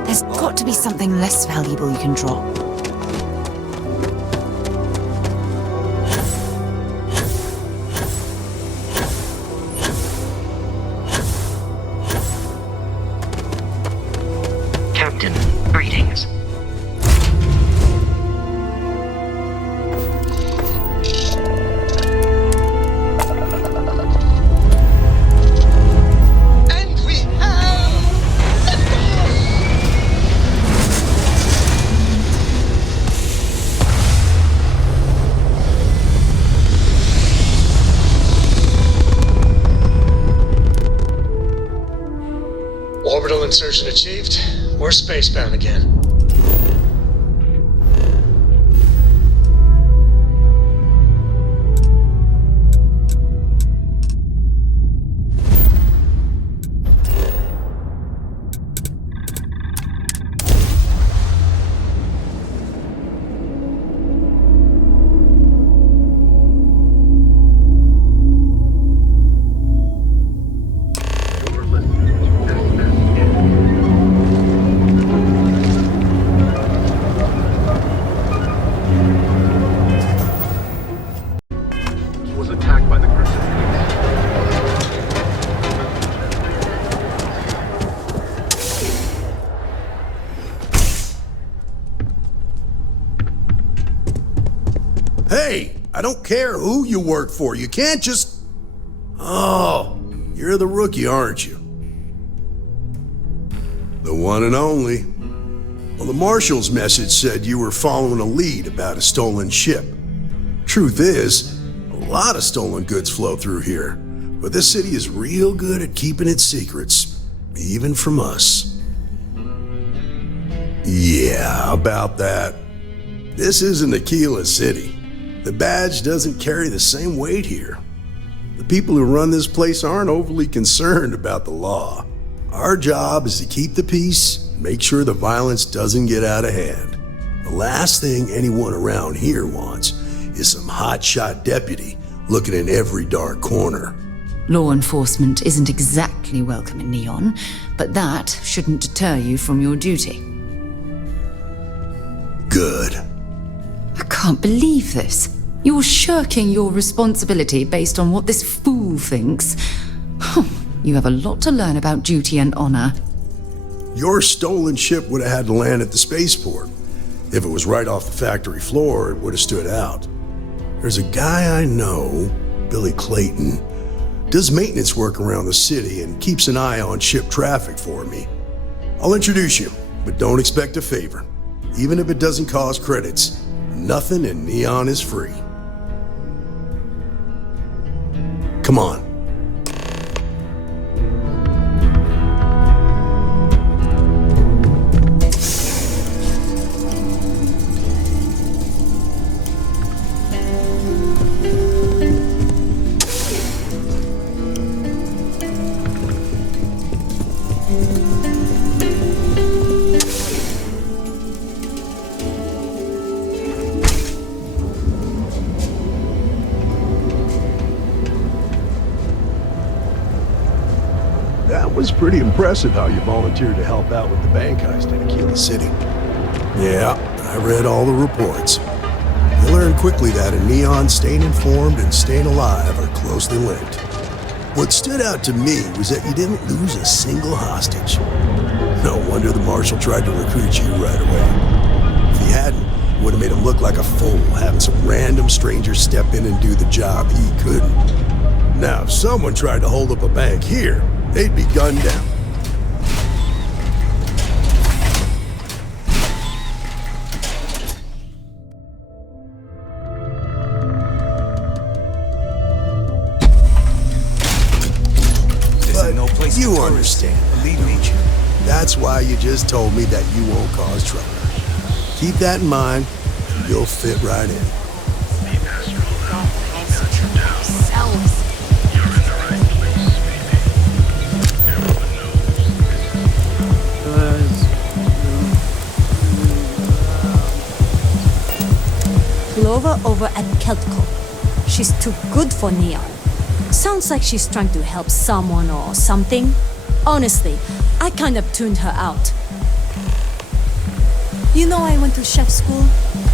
There's got to be something less valuable you can drop. insertion achieved. We're spacebound again. Hey, I don't care who you work for. You can't just... Oh, you're the rookie, aren't you? The one and only. Well, the marshal's message said you were following a lead about a stolen ship. Truth is, a lot of stolen goods flow through here, but this city is real good at keeping its secrets, even from us. Yeah, about that. This isn't Aquila City. The badge doesn't carry the same weight here. The people who run this place aren't overly concerned about the law. Our job is to keep the peace, make sure the violence doesn't get out of hand. The last thing anyone around here wants is some hotshot deputy looking in every dark corner. Law enforcement isn't exactly welcome in Neon, but that shouldn't deter you from your duty. Good. I can't believe this. You're shirking your responsibility based on what this fool thinks. You have a lot to learn about duty and honor. Your stolen ship would have had to land at the spaceport. If it was right off the factory floor, it would have stood out. There's a guy I know, Billy Clayton, does maintenance work around the city and keeps an eye on ship traffic for me. I'll introduce you, but don't expect a favor. Even if it doesn't cost credits, nothing in Neon is free. Come on. That was pretty impressive how you volunteered to help out with the bank heist in Aquila City. Yeah, I read all the reports. You learned quickly that in Neon, staying informed and staying alive are closely linked. What stood out to me was that you didn't lose a single hostage. No wonder the marshal tried to recruit you right away. If he hadn't, it would have made him look like a fool, having some random stranger step in and do the job he couldn't. Now, if someone tried to hold up a bank here, they'd be gunned down. But you understand, believe me. That's why you just told me that you won't cause trouble. Keep that in mind, and you'll fit right in. Clover over at Keltco. She's too good for Neon. Sounds like she's trying to help someone or something. Honestly, I kind of tuned her out. You know I went to chef school?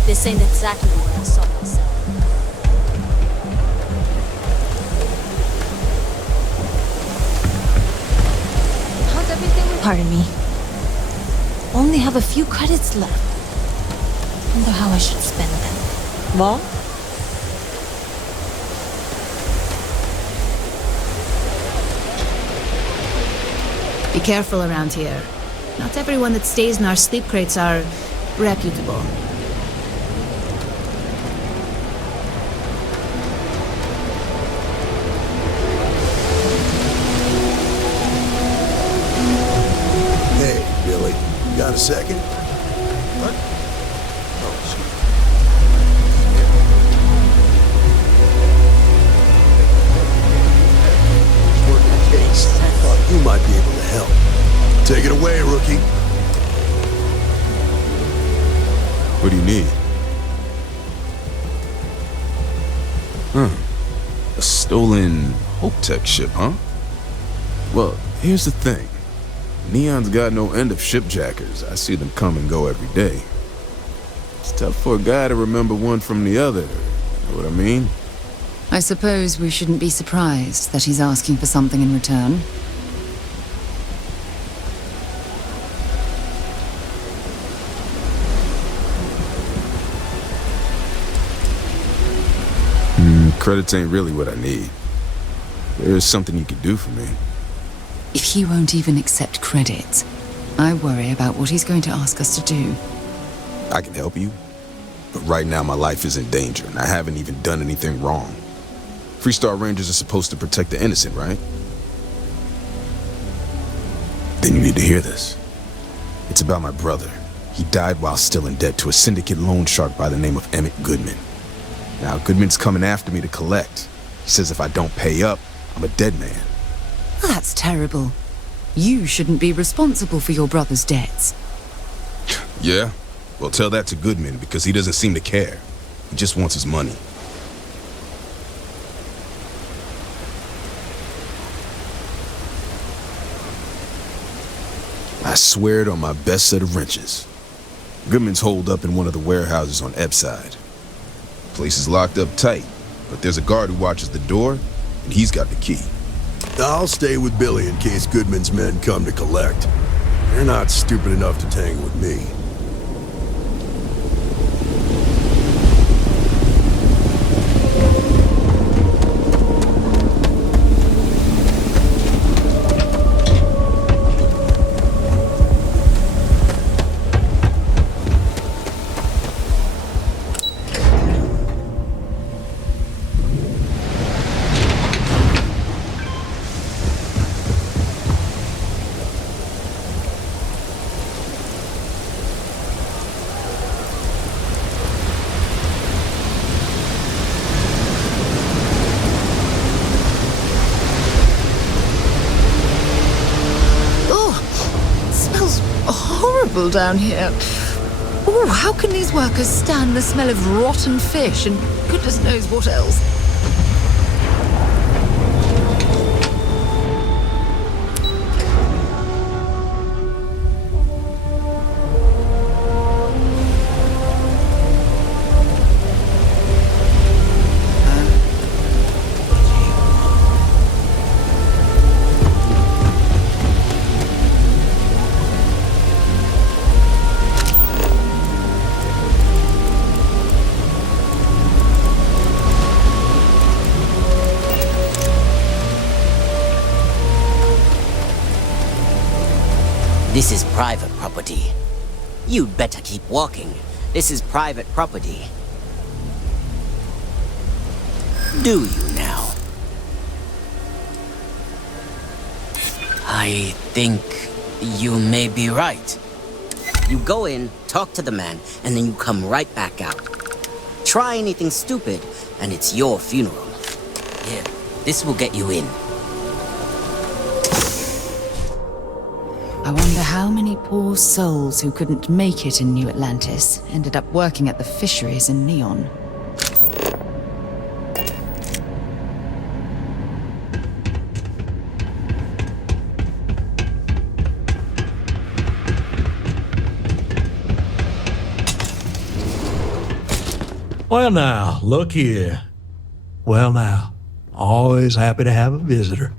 This ain't exactly what I saw myself. How's everything with... Pardon me. Only have a few credits left. Wonder how I should spend them. More? Be careful around here. Not everyone that stays in our sleep crates are reputable. Got a second? What? Oh, shoot. Working a case. I thought you might be able to help. Take it away, rookie. What do you need? A stolen HopeTech ship, huh? Well, here's the thing. Neon's got no end of shipjackers. I see them come and go every day. It's tough for a guy to remember one from the other. You know what I mean? I suppose we shouldn't be surprised that he's asking for something in return. Credits ain't really what I need. There's something you could do for me. If he won't even accept credits, I worry about what he's going to ask us to do. I can help you, but right now my life is in danger, and I haven't even done anything wrong. Freestar Rangers are supposed to protect the innocent, right? Then you need to hear this. It's about my brother. He died while still in debt to a syndicate loan shark by the name of Emmett Goodman. Now, Goodman's coming after me to collect. He says if I don't pay up, I'm a dead man. Well, that's terrible. You shouldn't be responsible for your brother's debts. Yeah? Well, tell that to Goodman, because he doesn't seem to care. He just wants his money. I swear it on my best set of wrenches. Goodman's holed up in one of the warehouses on Ebbside. Place is locked up tight, but there's a guard who watches the door, and he's got the key. I'll stay with Billy in case Goodman's men come to collect. They're not stupid enough to tangle with me. Down here. Oh, how can these workers stand the smell of rotten fish and goodness knows what else? This is private property. You'd better keep walking. This is private property. Do you now? I think you may be right. You go in, talk to the man, and then you come right back out. Try anything stupid, and it's your funeral. Here, this will get you in. I wonder how many poor souls who couldn't make it in New Atlantis ended up working at the fisheries in Neon. Well now, look here. Well now, always happy to have a visitor.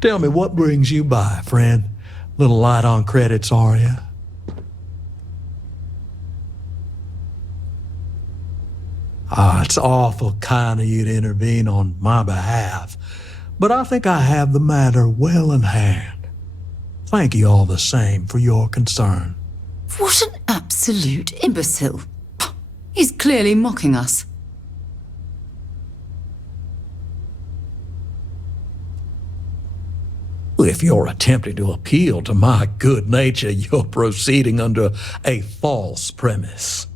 Tell me, what brings you by, friend? Little light on credits, are you? It's awful kind of you to intervene on my behalf, but I think I have the matter well in hand. Thank you all the same for your concern. What an absolute imbecile. He's clearly mocking us. If you're attempting to appeal to my good nature, you're proceeding under a false premise.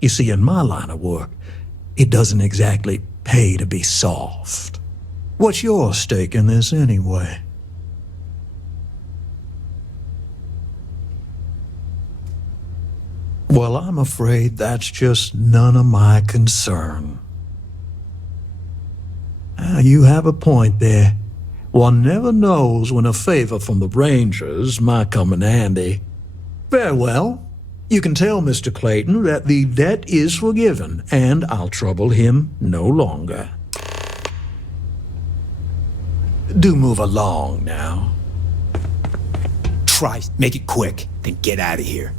You see, in my line of work, it doesn't exactly pay to be soft. What's your stake in this anyway? Well, I'm afraid that's just none of my concern. You have a point there. One never knows when a favor from the Rangers might come in handy. Very well. You can tell Mr. Clayton that the debt is forgiven, and I'll trouble him no longer. Do move along now. Try, make it quick, then get out of here.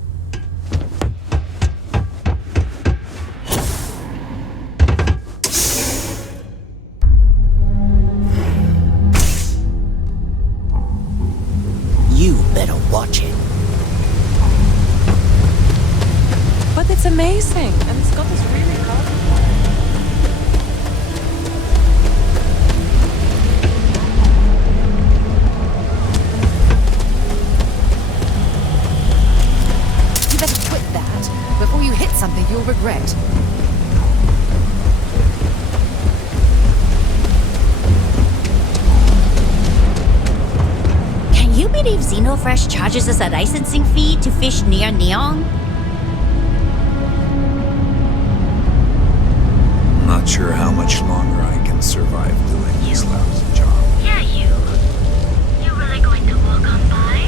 You better watch it. But it's amazing, and it's got this really colorful. You better quit that. Before you hit something you'll regret. Can you believe Xenofresh charges us a licensing fee to fish near Neon? Not sure how much longer I can survive doing this lousy job. Yeah, you. You're really going to walk on by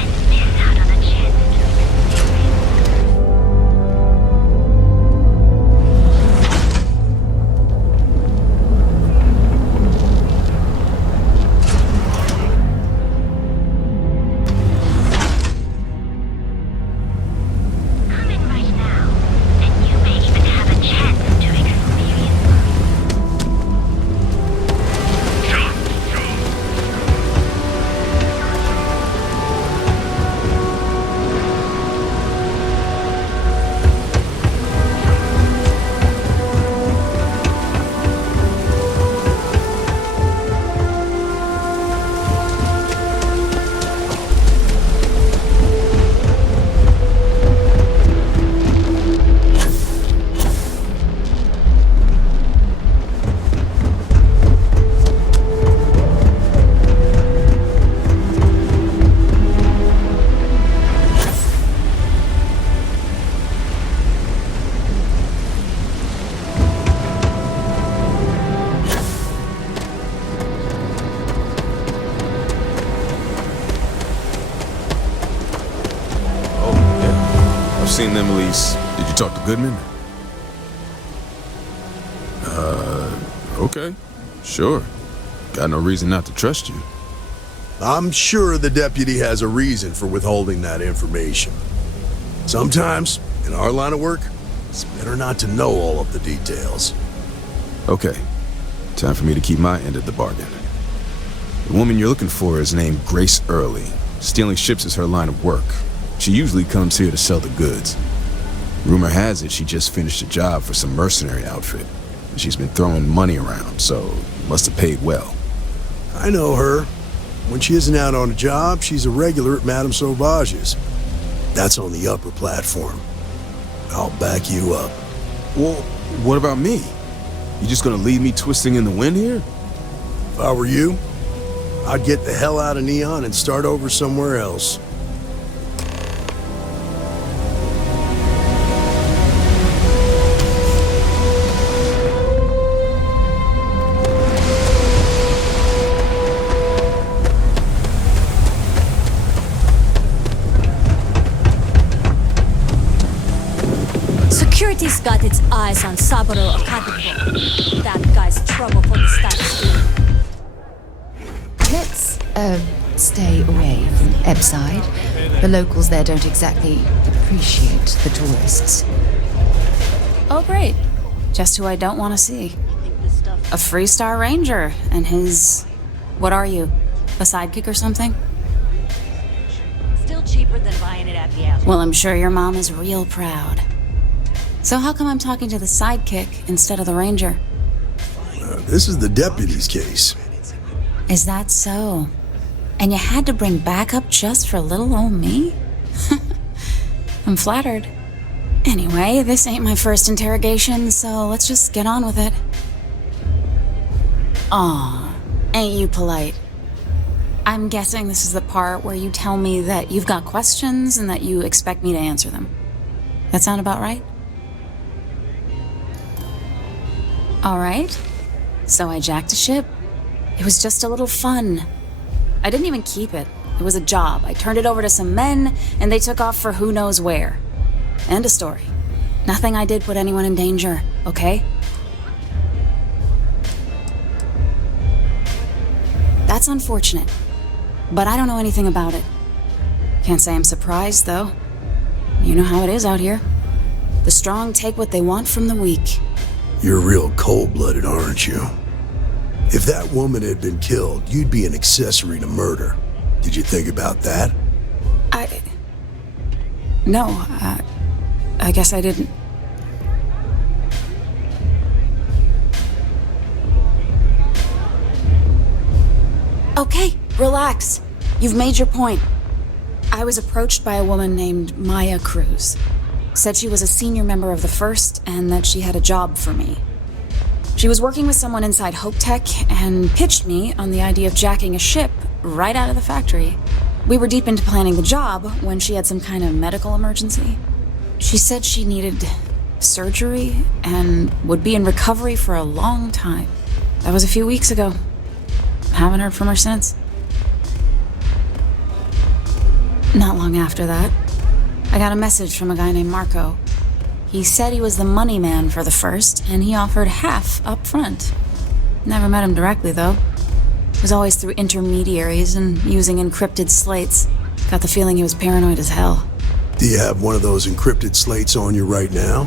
and miss out on a chance Come in right now, and you may even have a chance to experience Seen them release. Did you talk to Goodman? Okay. Sure. Got no reason not to trust you. I'm sure the deputy has a reason for withholding that information. Sometimes, in our line of work, it's better not to know all of the details. Okay. Time for me to keep my end of the bargain. The woman you're looking for is named Grace Early. Stealing ships is her line of work. She usually comes here to sell the goods. Rumor has it she just finished a job for some mercenary outfit. She's been throwing money around, so must have paid well. I know her. When she isn't out on a job, she's a regular at Madame Sauvage's. That's on the upper platform. I'll back you up. Well, what about me? You just gonna leave me twisting in the wind here? If I were you, I'd get the hell out of Neon and start over somewhere else. Security's got its eyes on Saburo Akadiko. That guy's trouble for the status. Let's, stay away from Ebside. The locals there don't exactly appreciate the tourists. Oh, great. Just who I don't want to see. A Freestar Ranger and his... What are you? A sidekick or something? Still cheaper than buying it at the outlet. Well, I'm sure your mom is real proud. So how come I'm talking to the sidekick instead of the ranger? This is the deputy's case. Is that so? And you had to bring backup just for little old me? I'm flattered. Anyway, this ain't my first interrogation, so let's just get on with it. Aw, ain't you polite? I'm guessing this is the part where you tell me that you've got questions and that you expect me to answer them. That sound about right? All right. So I jacked a ship. It was just a little fun. I didn't even keep it. It was a job. I turned it over to some men, and they took off for who knows where. End of story. Nothing I did put anyone in danger, okay? That's unfortunate, but I don't know anything about it. Can't say I'm surprised, though. You know how it is out here. The strong take what they want from the weak. You're real cold-blooded, aren't you? If that woman had been killed, you'd be an accessory to murder. Did you think about that? No, I guess I didn't. Okay, relax. You've made your point. I was approached by a woman named Maya Cruz. Said she was a senior member of the First and that she had a job for me. She was working with someone inside HopeTech and pitched me on the idea of jacking a ship right out of the factory. We were deep into planning the job when she had some kind of medical emergency. She said she needed surgery and would be in recovery for a long time. That was a few weeks ago. Haven't heard from her since. Not long after that, I got a message from a guy named Marco. He said he was the money man for the First, and he offered half up front. Never met him directly, though. It was always through intermediaries and using encrypted slates. Got the feeling he was paranoid as hell. Do you have one of those encrypted slates on you right now?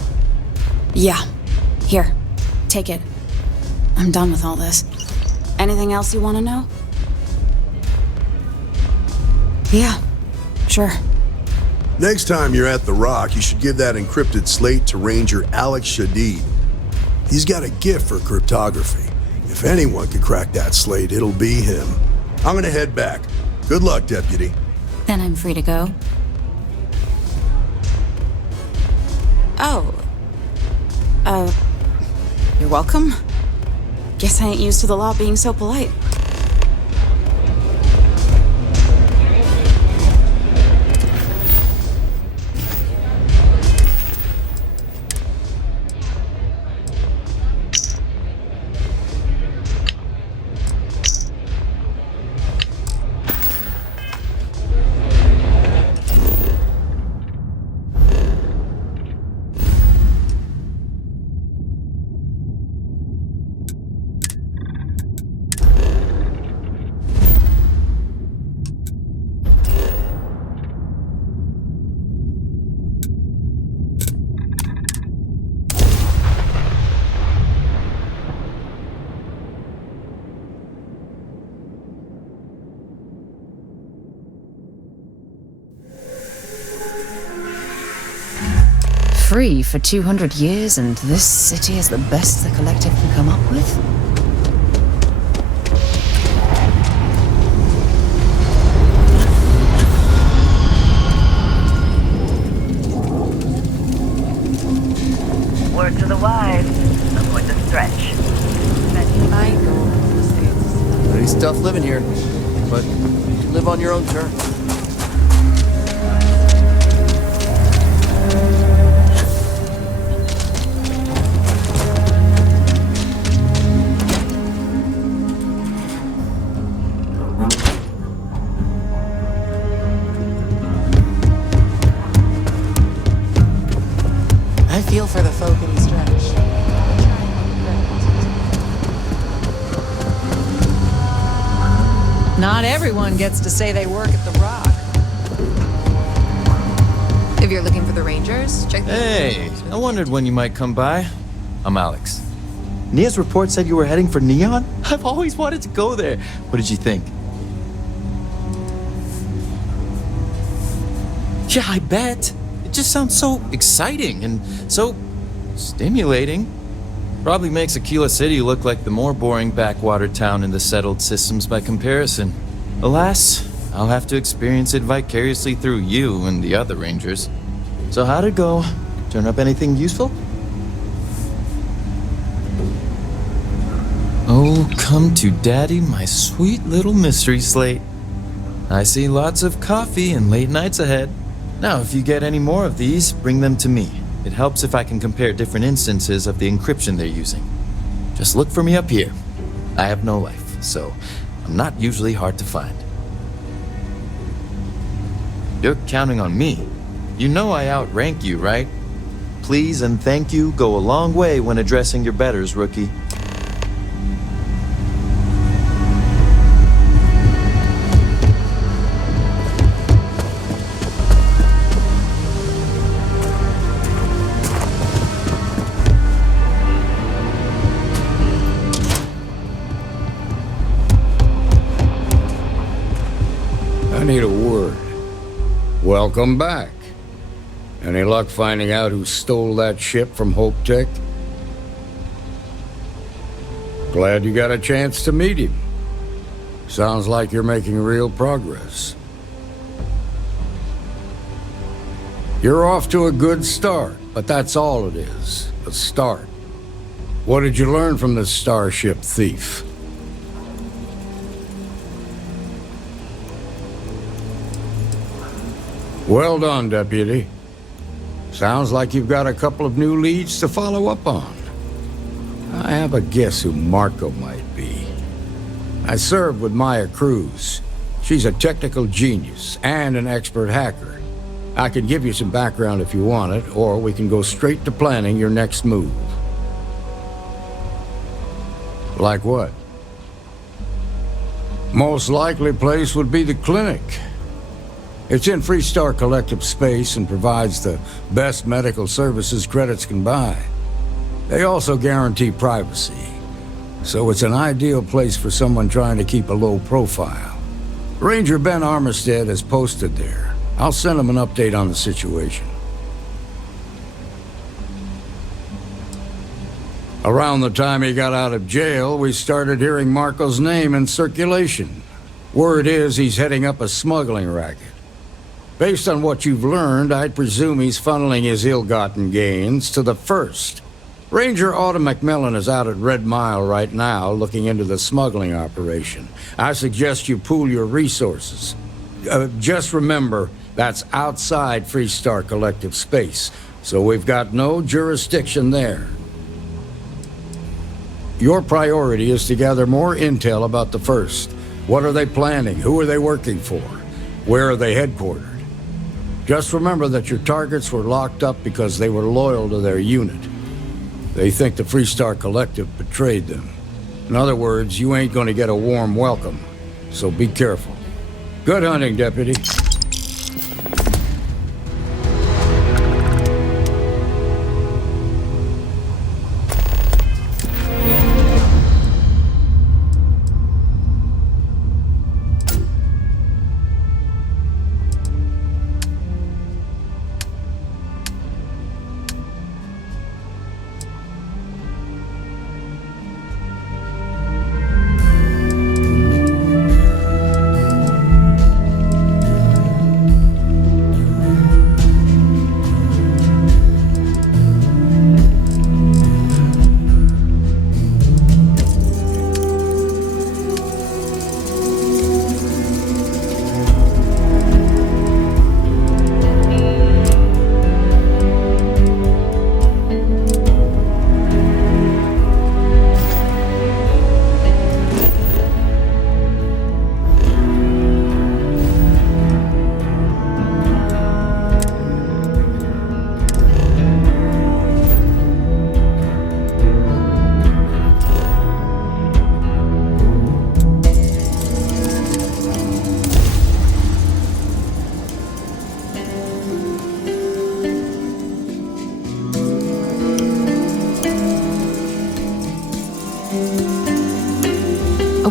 Yeah. Here, take it. I'm done with all this. Anything else you want to know? Yeah, sure. Next time you're at the Rock, you should give that encrypted slate to Ranger Alex Shadid. He's got a gift for cryptography. If anyone could crack that slate, it'll be him. I'm gonna head back. Good luck, Deputy. Then I'm free to go. Oh. You're welcome. Guess I ain't used to the law being so polite. Free for 200 years, and this city is the best the Collective can come up with? Word to the wise, avoid the stretch. That's my goal. Pretty tough living here, but you live on your own terms. Feel for the folk in the stretch. Not everyone gets to say they work at the Rock. If you're looking for the Rangers, check the... Hey, I wondered when you might come by. I'm Alex. Nia's report said you were heading for Neon? I've always wanted to go there. What did you think? Yeah, I bet. It just sounds so exciting and so stimulating. Probably makes Aquila City look like the more boring backwater town in the settled systems by comparison. Alas, I'll have to experience it vicariously through you and the other Rangers. So how'd it go? Turn up anything useful? Oh, come to daddy, my sweet little mystery slate. I see lots of coffee and late nights ahead. Now, if you get any more of these, bring them to me. It helps if I can compare different instances of the encryption they're using. Just look for me up here. I have no life, so I'm not usually hard to find. You're counting on me. You know I outrank you, right? Please and thank you go a long way when addressing your betters, rookie. I need a word. Welcome back. Any luck finding out who stole that ship from Hope Tech? Glad you got a chance to meet him. Sounds like you're making real progress. You're off to a good start, but that's all it is, a start. What did you learn from this starship thief? Well done, Deputy. Sounds like you've got a couple of new leads to follow up on. I have a guess who Marco might be. I served with Maya Cruz. She's a technical genius and an expert hacker. I can give you some background if you want it, or we can go straight to planning your next move. Like what? Most likely place would be the clinic. It's in Freestar Collective space and provides the best medical services credits can buy. They also guarantee privacy, so it's an ideal place for someone trying to keep a low profile. Ranger Ben Armistead is posted there. I'll send him an update on the situation. Around the time he got out of jail, we started hearing Marco's name in circulation. Word is he's heading up a smuggling racket. Based on what you've learned, I'd presume he's funneling his ill-gotten gains to the First. Ranger Autumn McMillan is out at Red Mile right now looking into the smuggling operation. I suggest you pool your resources. Just remember, that's outside Freestar Collective space, so we've got no jurisdiction there. Your priority is to gather more intel about the First. What are they planning? Who are they working for? Where are they headquartered? Just remember that your targets were locked up because they were loyal to their unit. They think the Freestar Collective betrayed them. In other words, you ain't gonna get a warm welcome, so be careful. Good hunting, Deputy.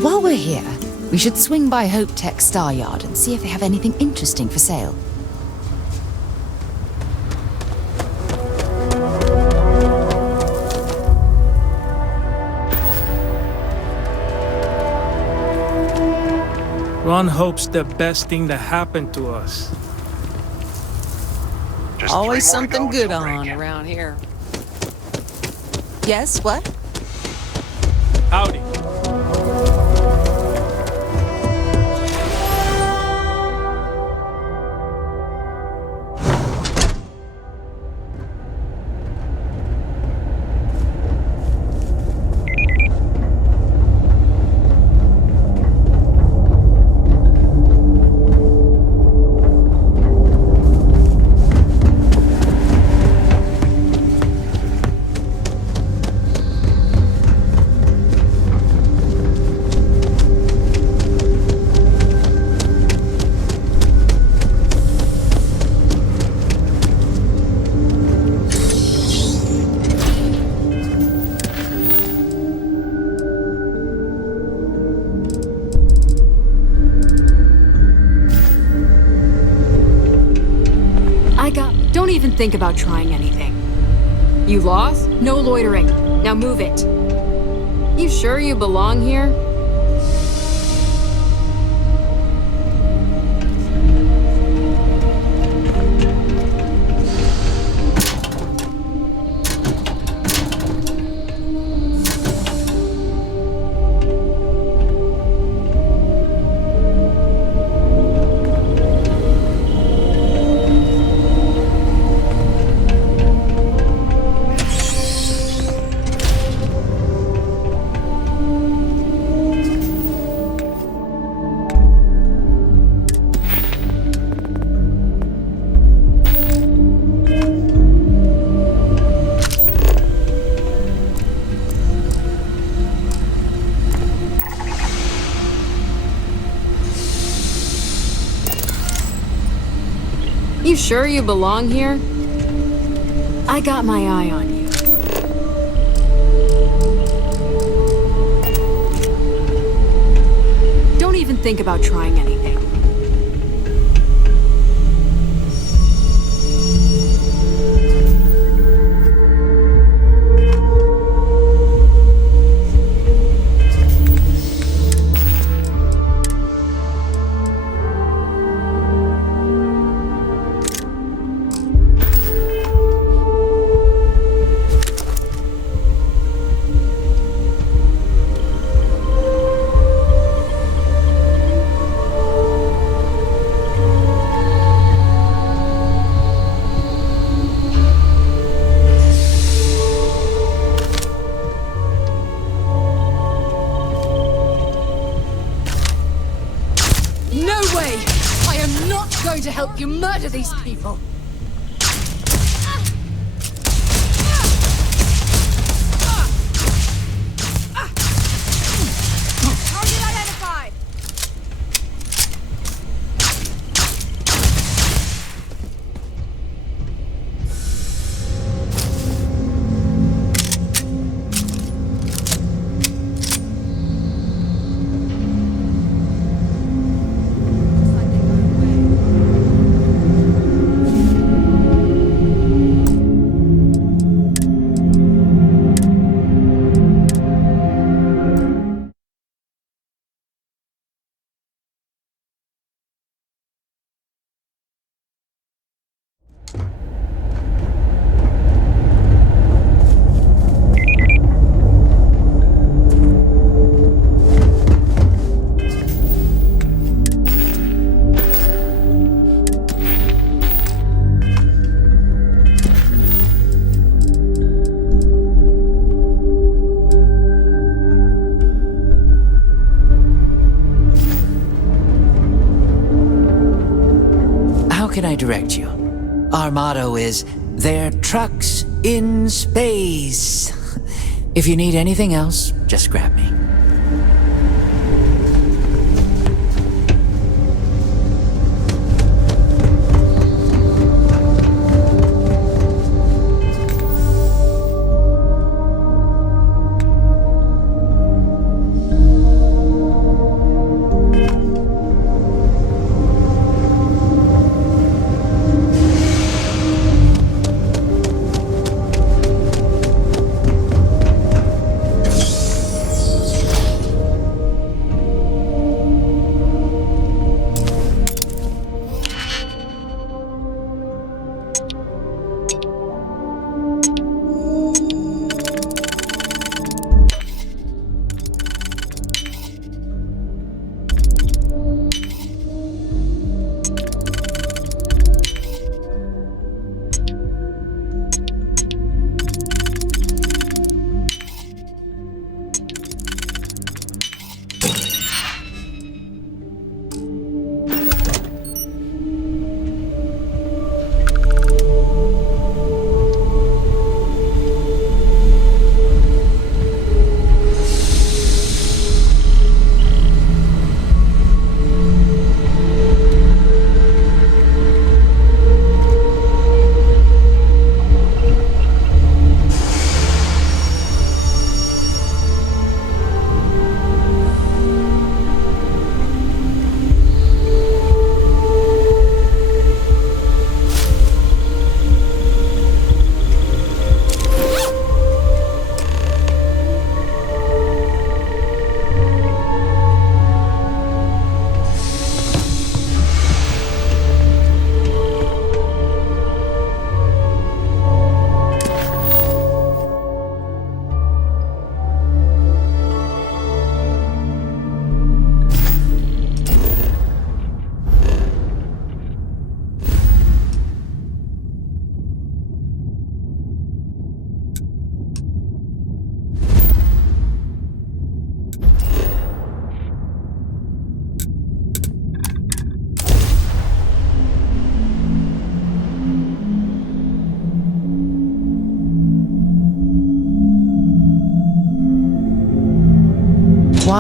While we're here, we should swing by Hope Tech Star Yard and see if they have anything interesting for sale. One hopes the best thing that happened to us. Always something good on around here. Yes, what? Howdy. Don't even think about trying anything. You lost? No loitering. Now move it. You sure you belong here? You sure you belong here? I got my eye on you. Don't even think about trying anything. To help you murder these people. Target identified. How can I direct you? Our motto is, "They're trucks in space." If you need anything else, just grab me.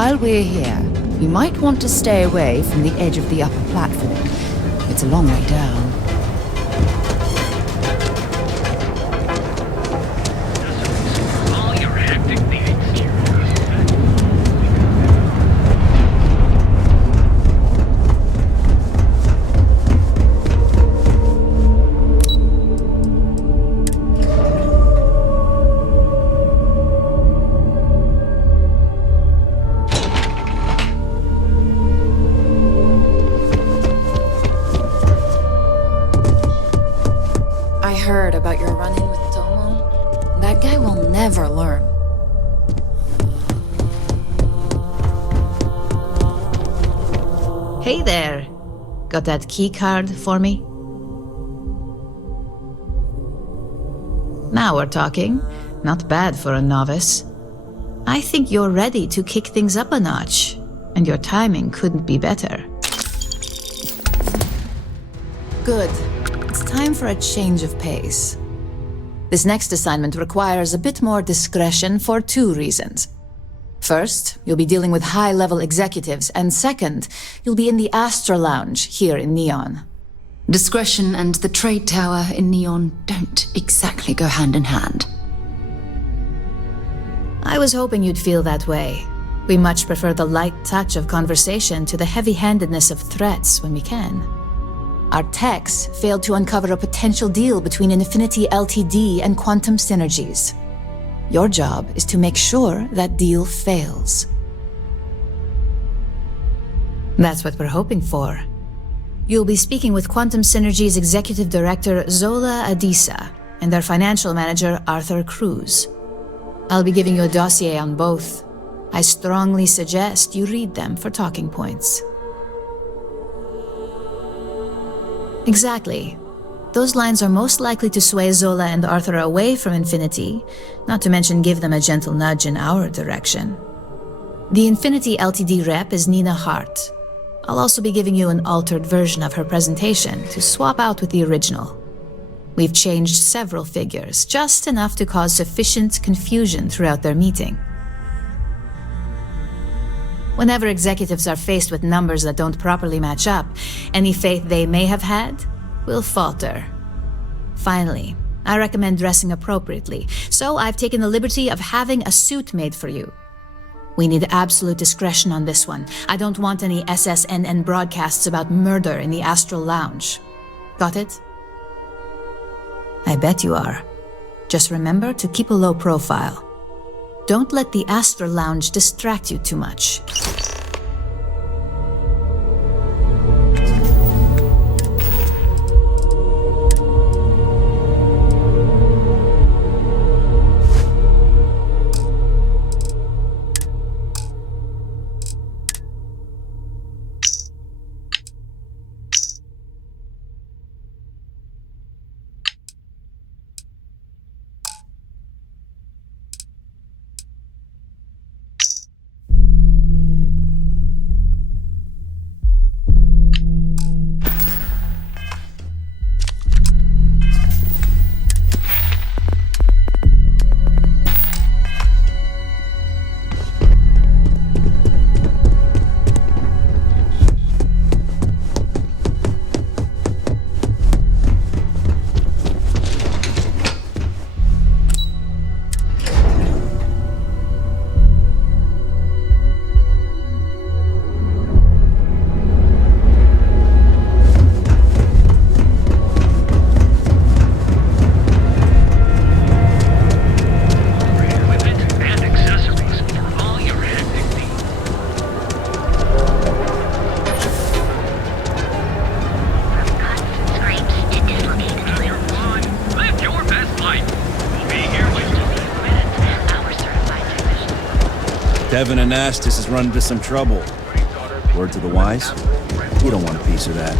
while we're here, you might want to stay away from the edge of the upper platform. It's a long way down. About your run-in with Tomo. That guy will never learn. Hey there. Got that key card for me? Now we're talking. Not bad for a novice. I think you're ready to kick things up a notch, and your timing couldn't be better. Good. It's time for a change of pace. This next assignment requires a bit more discretion for 2 reasons. First, you'll be dealing with high-level executives, and second, you'll be in the Astra Lounge here in Neon. Discretion and the trade tower in Neon don't exactly go hand in hand. I was hoping you'd feel that way. We much prefer the light touch of conversation to the heavy-handedness of threats when we can. Our techs failed to uncover a potential deal between Infinity Ltd and Quantum Synergies. Your job is to make sure that deal fails. That's what we're hoping for. You'll be speaking with Quantum Synergies Executive Director Zola Adisa and their financial manager Arthur Cruz. I'll be giving you a dossier on both. I strongly suggest you read them for talking points. Exactly. Those lines are most likely to sway Zola and Arthur away from Infinity, not to mention give them a gentle nudge in our direction. The Infinity Ltd rep is Nina Hart. I'll also be giving you an altered version of her presentation to swap out with the original. We've changed several figures, just enough to cause sufficient confusion throughout their meeting. Whenever executives are faced with numbers that don't properly match up, any faith they may have had will falter. Finally, I recommend dressing appropriately, so I've taken the liberty of having a suit made for you. We need absolute discretion on this one. I don't want any SSNN broadcasts about murder in the Astral Lounge. Got it? I bet you are. Just remember to keep a low profile. Don't let the Astral Lounge distract you too much. Devin and Estes has run into some trouble. Word to the wise? You don't want a piece of that.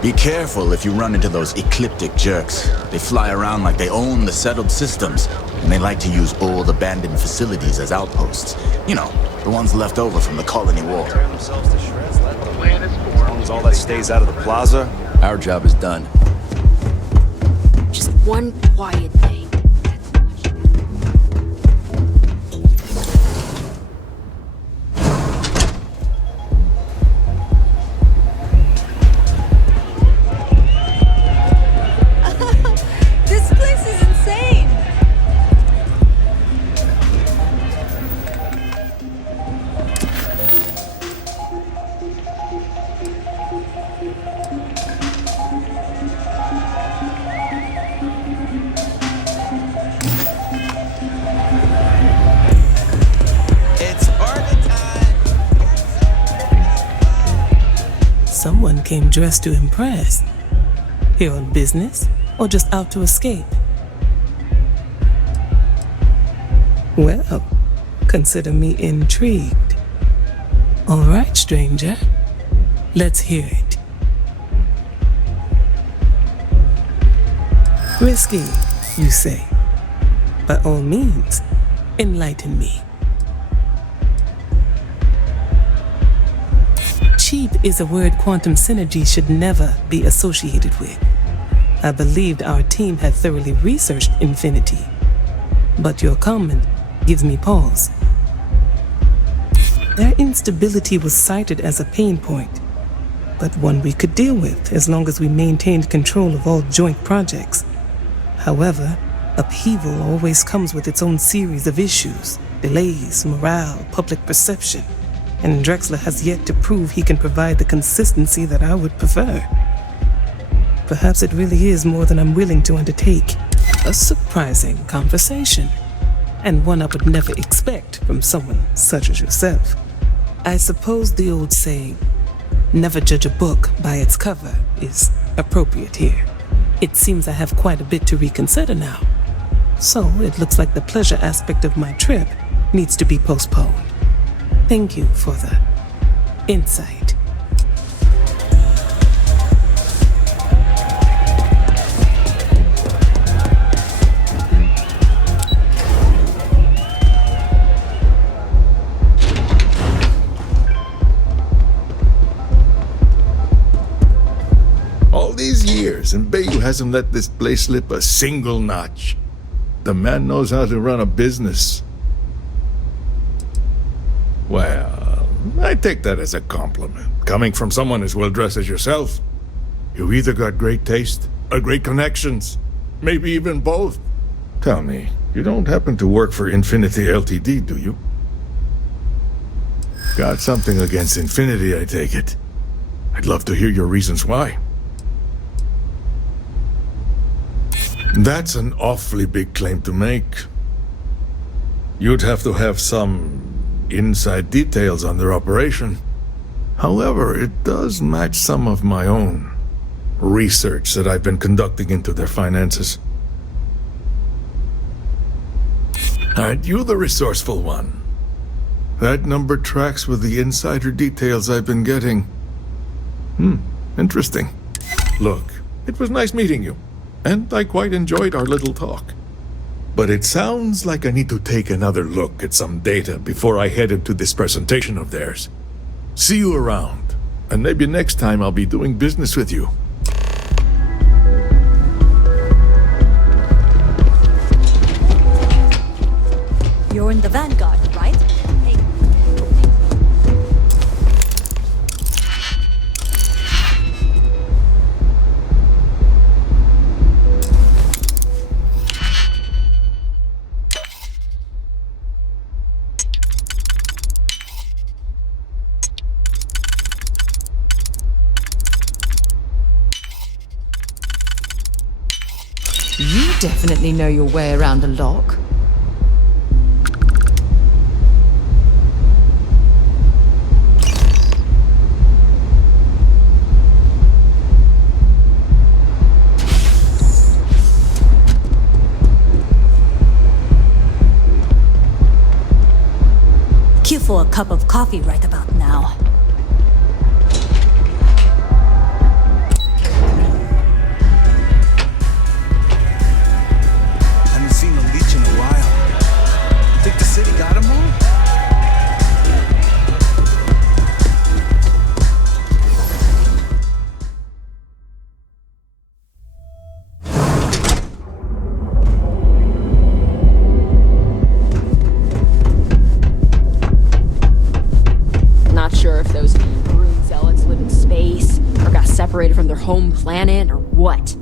Be careful if you run into those ecliptic jerks. They fly around like they own the settled systems, and they like to use old abandoned facilities as outposts. You know, the ones left over from the colony war. As long as all that stays out of the plaza, our job is done. Just one quiet day. That's much better. Someone came dressed to impress. Here on business, or just out to escape? Well, consider me intrigued. All right, stranger. Let's hear it. Risky, you say? By all means, enlighten me. Cheap is a word quantum synergy should never be associated with. I believed our team had thoroughly researched Infinity, but your comment gives me pause. Their instability was cited as a pain point, but one we could deal with as long as we maintained control of all joint projects. However, upheaval always comes with its own series of issues, delays, morale, public perception, and Drexler has yet to prove he can provide the consistency that I would prefer. Perhaps it really is more than I'm willing to undertake. A surprising conversation, and one I would never expect from someone such as yourself. I suppose the old saying, never judge a book by its cover, is appropriate here. It seems I have quite a bit to reconsider now. So it looks like the pleasure aspect of my trip needs to be postponed. Thank you for the insight. All these years, and Bayou hasn't let this place slip a single notch. The man knows how to run a business. Well, I take that as a compliment. Coming from someone as well-dressed as yourself. You either got great taste or great connections. Maybe even both. Tell me, you don't happen to work for Infinity Ltd, do you? Got something against Infinity, I take it. I'd love to hear your reasons why. That's an awfully big claim to make. You'd have to have some inside details on their operation. However, it does match some of my own research that I've been conducting into their finances. Aren't you the resourceful one? That number tracks with the insider details I've been getting. Interesting. Look, it was nice meeting you, and I quite enjoyed our little talk. But it sounds like I need to take another look at some data before I head into this presentation of theirs. See you around, and maybe next time I'll be doing business with you. You're in the Vanguard, right? Hey. You definitely know your way around a lock. Cue for a cup of coffee right about now. Haven't seen a leech in a while. You think the city got him all? Not sure if those Maroon zealots live in space, or got separated from their home planet, or what.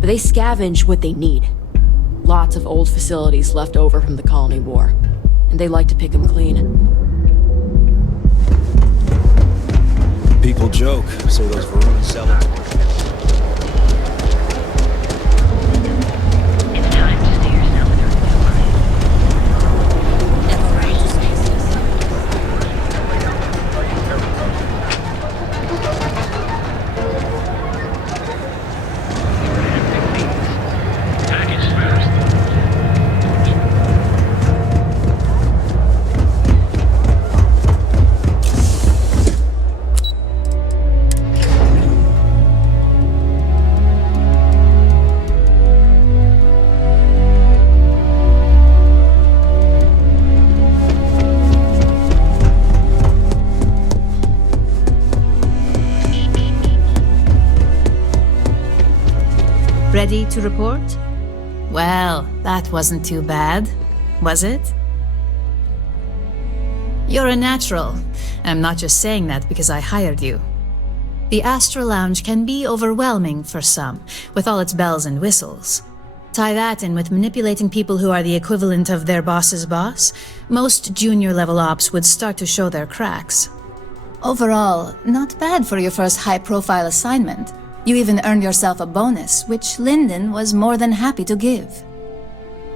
But they scavenge what they need. Lots of old facilities left over from the Colony War, and they like to pick them clean. People joke, say those Maroon zealots. Ready to report? Well, that wasn't too bad, was it? You're a natural. I'm not just saying that because I hired you. The Astra Lounge can be overwhelming for some, with all its bells and whistles. Tie that in with manipulating people who are the equivalent of their boss's boss, most junior-level ops would start to show their cracks. Overall, not bad for your first high-profile assignment. You even earned yourself a bonus, which Lyndon was more than happy to give.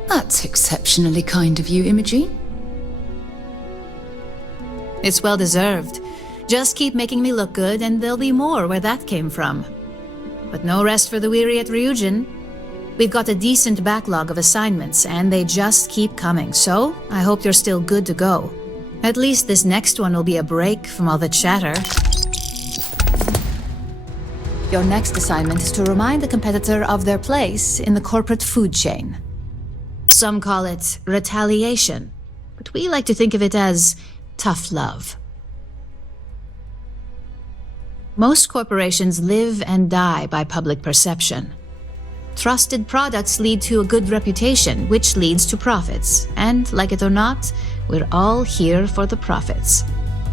That's exceptionally kind of you, Imogene. It's well-deserved. Just keep making me look good, and there'll be more where that came from. But no rest for the weary at Ryujin. We've got a decent backlog of assignments, and they just keep coming, so I hope you're still good to go. At least this next one will be a break from all the chatter. Your next assignment is to remind the competitor of their place in the corporate food chain. Some call it retaliation, but we like to think of it as tough love. Most corporations live and die by public perception. Trusted products lead to a good reputation, which leads to profits. And, like it or not, we're all here for the profits.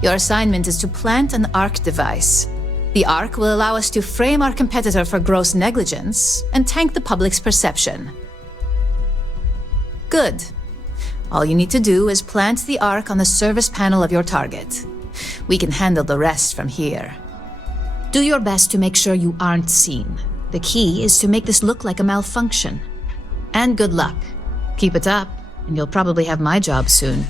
Your assignment is to plant an ARC device. The ARC will allow us to frame our competitor for gross negligence and tank the public's perception. Good. All you need to do is plant the ARC on the service panel of your target. We can handle the rest from here. Do your best to make sure you aren't seen. The key is to make this look like a malfunction. And good luck. Keep it up, and you'll probably have my job soon.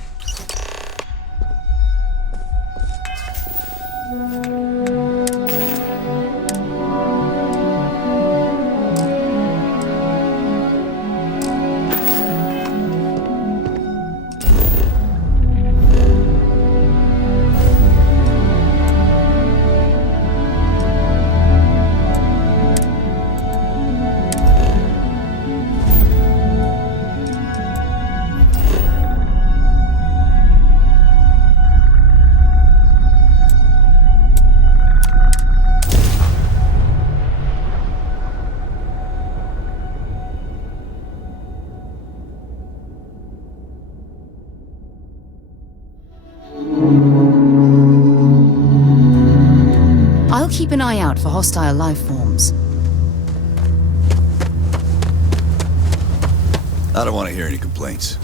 Keep an eye out for hostile life forms. I don't want to hear any complaints.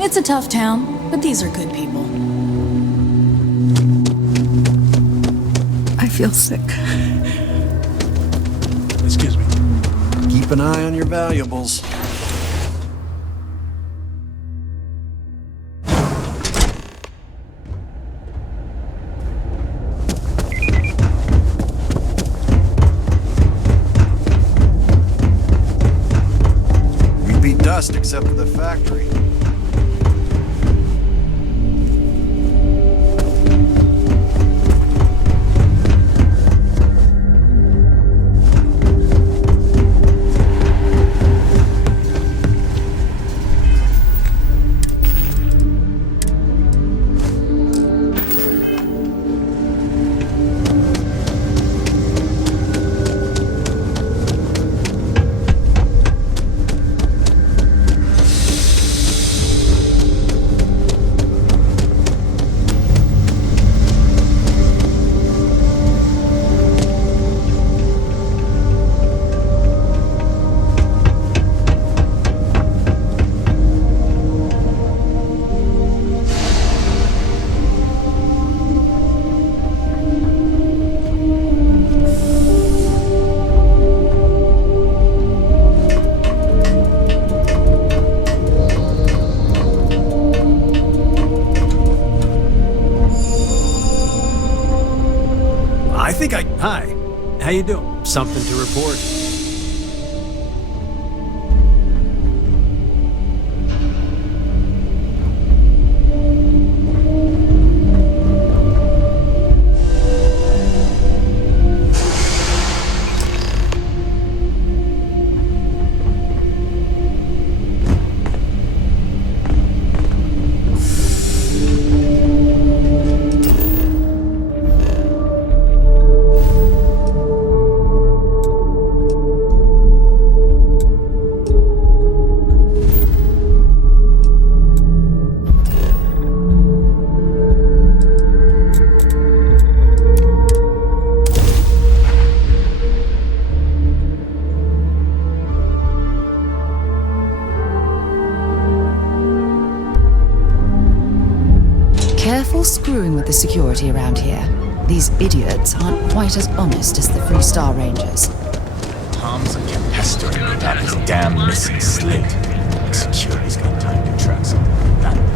It's a tough town, but these are good people. I feel sick. Excuse me. Keep an eye on your valuables. Except for the factory. Hi. How you doing? Something to report? careful screwing with the security around here. These idiots aren't quite as honest as the Free Star Rangers. Tom's kept pestering me about his damn missing slate. Security's got time to track something like that.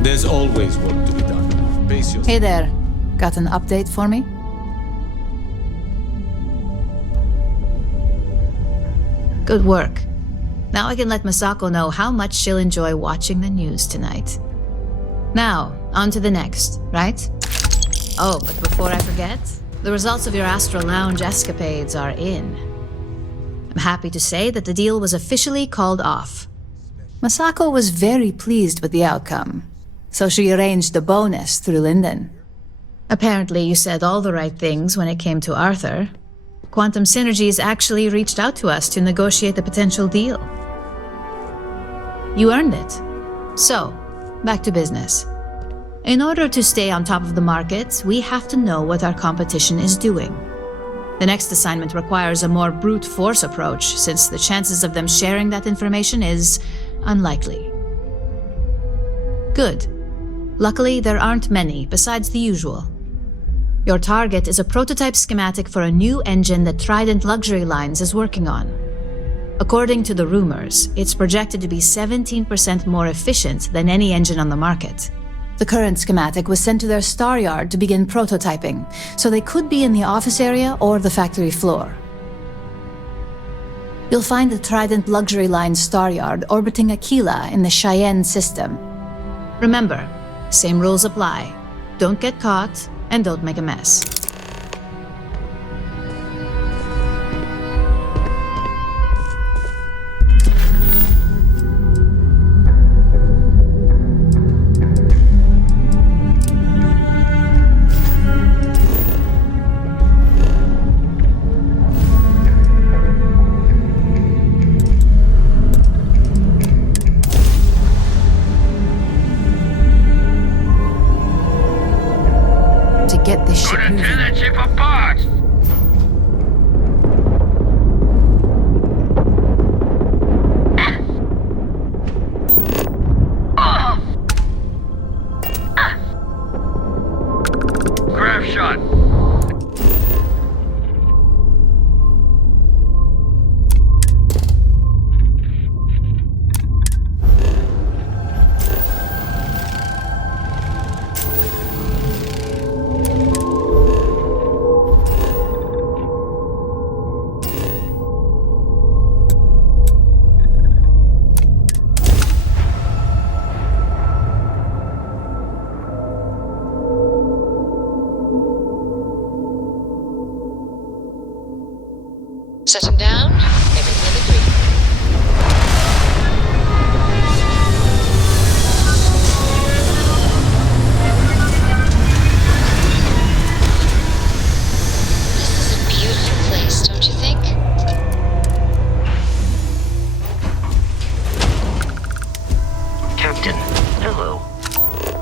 There's always work to be done. Pace yourself. Hey there. Got an update for me? Good work. Now I can let Masako know how much she'll enjoy watching the news tonight. Now, on to the next, right? Oh, but before I forget, the results of your Astral Lounge escapades are in. I'm happy to say that the deal was officially called off. Masako was very pleased with the outcome, so she arranged the bonus through Linden. Apparently you said all the right things when it came to Arthur. Quantum Synergies actually reached out to us to negotiate the potential deal. You earned it. So, back to business. In order to stay on top of the market, we have to know what our competition is doing. The next assignment requires a more brute force approach, since the chances of them sharing that information is unlikely. Good. Luckily, there aren't many, besides the usual. Your target is a prototype schematic for a new engine that Trident Luxury Lines is working on. According to the rumors, it's projected to be 17% more efficient than any engine on the market. The current schematic was sent to their star yard to begin prototyping, so they could be in the office area or the factory floor. You'll find the Trident Luxury Lines star yard orbiting Aquila in the Cheyenne system. Remember, same rules apply. Don't get caught, and don't make a mess. Get this ship moving. That ship apart! Grab shot. Setting down, everything agreed. This is a beautiful place, don't you think? Captain, hello.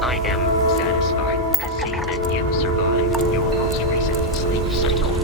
I am satisfied to see that you survived your most recent sleep cycle.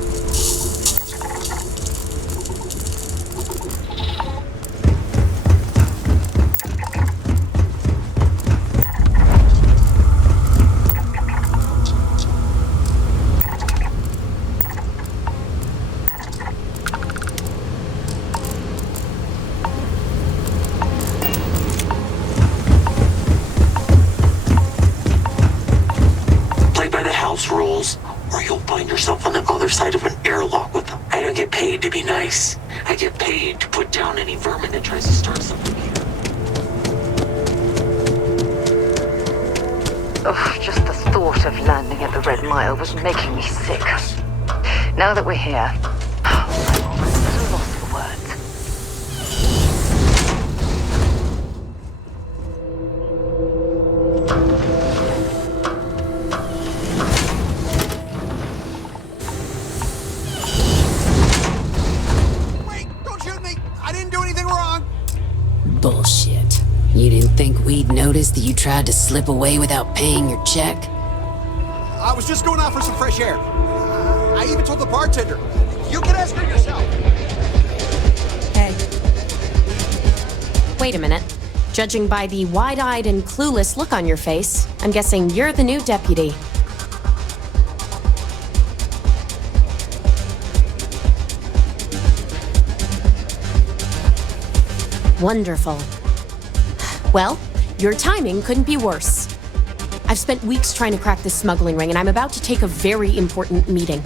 Rules, or you'll find yourself on the other side of an airlock with them. I don't get paid to be nice. I get paid to put down any vermin that tries to start something here. Oh, just the thought of landing at the Red Mile was making me sick. Now that we're here, I'm so lost for words. Bullshit. You didn't think we'd notice that you tried to slip away without paying your check? I was just going out for some fresh air. I even told the bartender. You can ask her yourself. Hey. Wait a minute. Judging by the wide-eyed and clueless look on your face, I'm guessing you're the new deputy. Wonderful. Well, your timing couldn't be worse. I've spent weeks trying to crack this smuggling ring, and I'm about to take a very important meeting.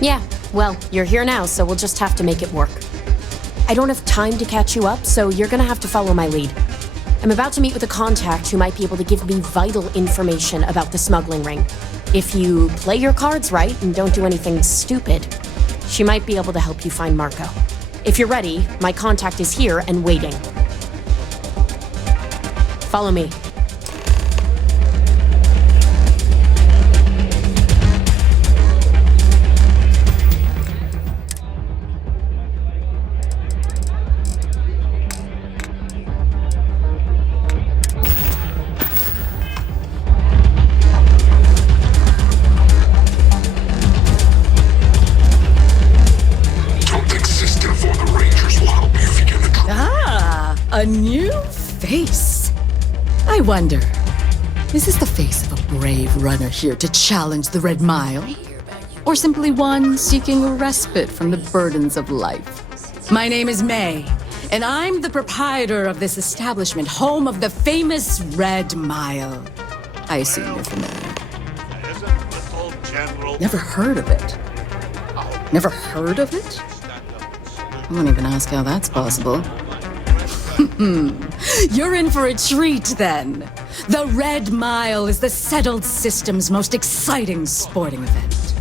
Yeah, well, you're here now, so we'll just have to make it work. I don't have time to catch you up, so you're gonna have to follow my lead. I'm about to meet with a contact who might be able to give me vital information about the smuggling ring. If you play your cards right and don't do anything stupid, she might be able to help you find Marco. If you're ready, my contact is here and waiting. Follow me. A new face. I wonder, is this the face of a brave runner here to challenge the Red Mile? Or simply one seeking a respite from the burdens of life? My name is May, and I'm the proprietor of this establishment, home of the famous Red Mile. I assume you're familiar. Never heard of it. Never heard of it? I won't even ask how that's possible. You're in for a treat, then. The Red Mile is the settled system's most exciting sporting event.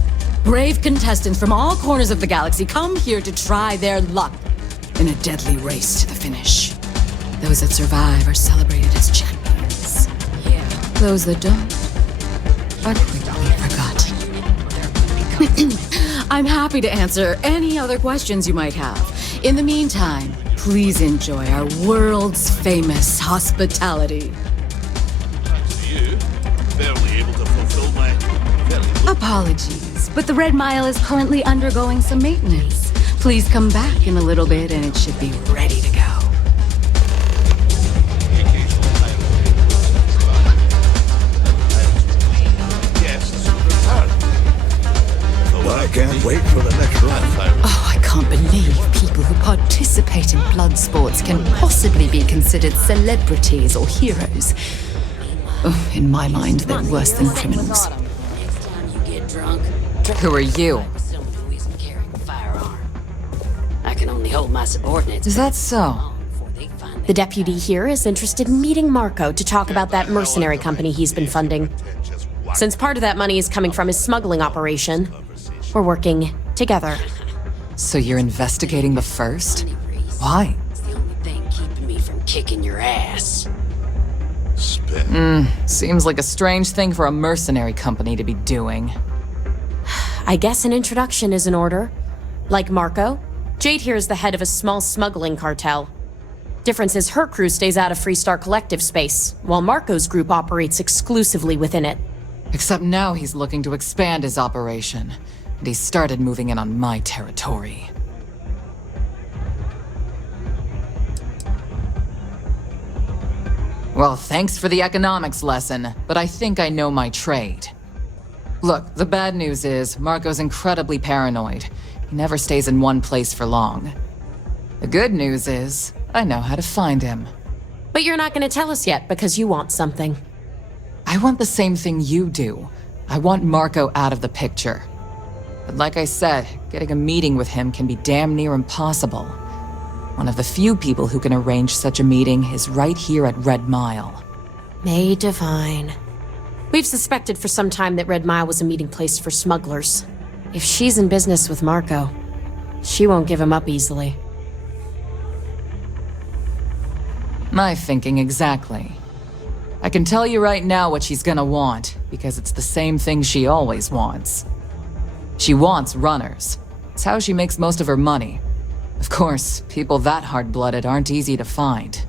Brave contestants from all corners of the galaxy come here to try their luck in a deadly race to the finish. Those that survive are celebrated as champions. Those that don't are quickly forgotten. I'm happy to answer any other questions you might have. In the meantime, please enjoy our world's famous hospitality. You, barely able to fulfill my... Apologies, but the Red Mile is currently undergoing some maintenance. Please come back in a little bit and it should be ready to go. I can't wait for the next run. Oh, I can't believe people who participate in blood sports can possibly be considered celebrities or heroes. Oh, in my mind, they're worse than criminals. Who are you? I can only hold my subordinates. Is that so? The deputy here is interested in meeting Marco to talk about that mercenary company he's been funding. Since part of that money is coming from his smuggling operation, we're working together. So you're investigating the first? Why? It's the only thing keeping me from kicking your ass. Seems like a strange thing for a mercenary company to be doing. I guess an introduction is in order. Like Marco, Jade here is the head of a small smuggling cartel. Difference is her crew stays out of Freestar Collective space, while Marco's group operates exclusively within it. Except now he's looking to expand his operation, and he started moving in on my territory. Well, thanks for the economics lesson, but I think I know my trade. Look, the bad news is, Marco's incredibly paranoid. He never stays in one place for long. The good news is, I know how to find him. But you're not going to tell us yet because you want something. I want the same thing you do. I want Marco out of the picture. But like I said, getting a meeting with him can be damn near impossible. One of the few people who can arrange such a meeting is right here at Red Mile. May Divine. We've suspected for some time that Red Mile was a meeting place for smugglers. If she's in business with Marco, she won't give him up easily. My thinking exactly. I can tell you right now what she's gonna want, because it's the same thing she always wants. She wants runners. It's how she makes most of her money. Of course, people that hard-blooded aren't easy to find.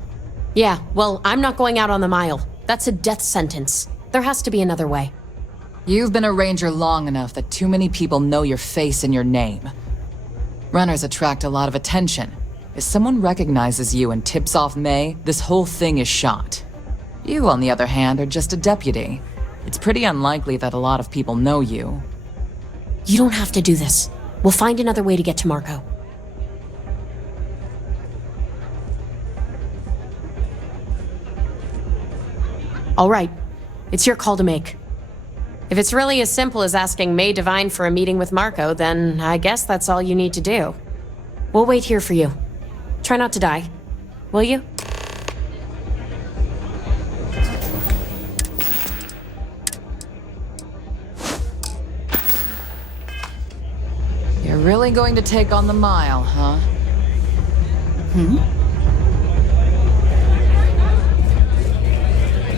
Yeah, well, I'm not going out on the mile. That's a death sentence. There has to be another way. You've been a ranger long enough that too many people know your face and your name. Runners attract a lot of attention. If someone recognizes you and tips off May, this whole thing is shot. You, on the other hand, are just a deputy. It's pretty unlikely that a lot of people know you. You don't have to do this. We'll find another way to get to Marco. All right. It's your call to make. If it's really as simple as asking May Divine for a meeting with Marco, then I guess that's all you need to do. We'll wait here for you. Try not to die. Will you? You're really going to take on the mile, huh?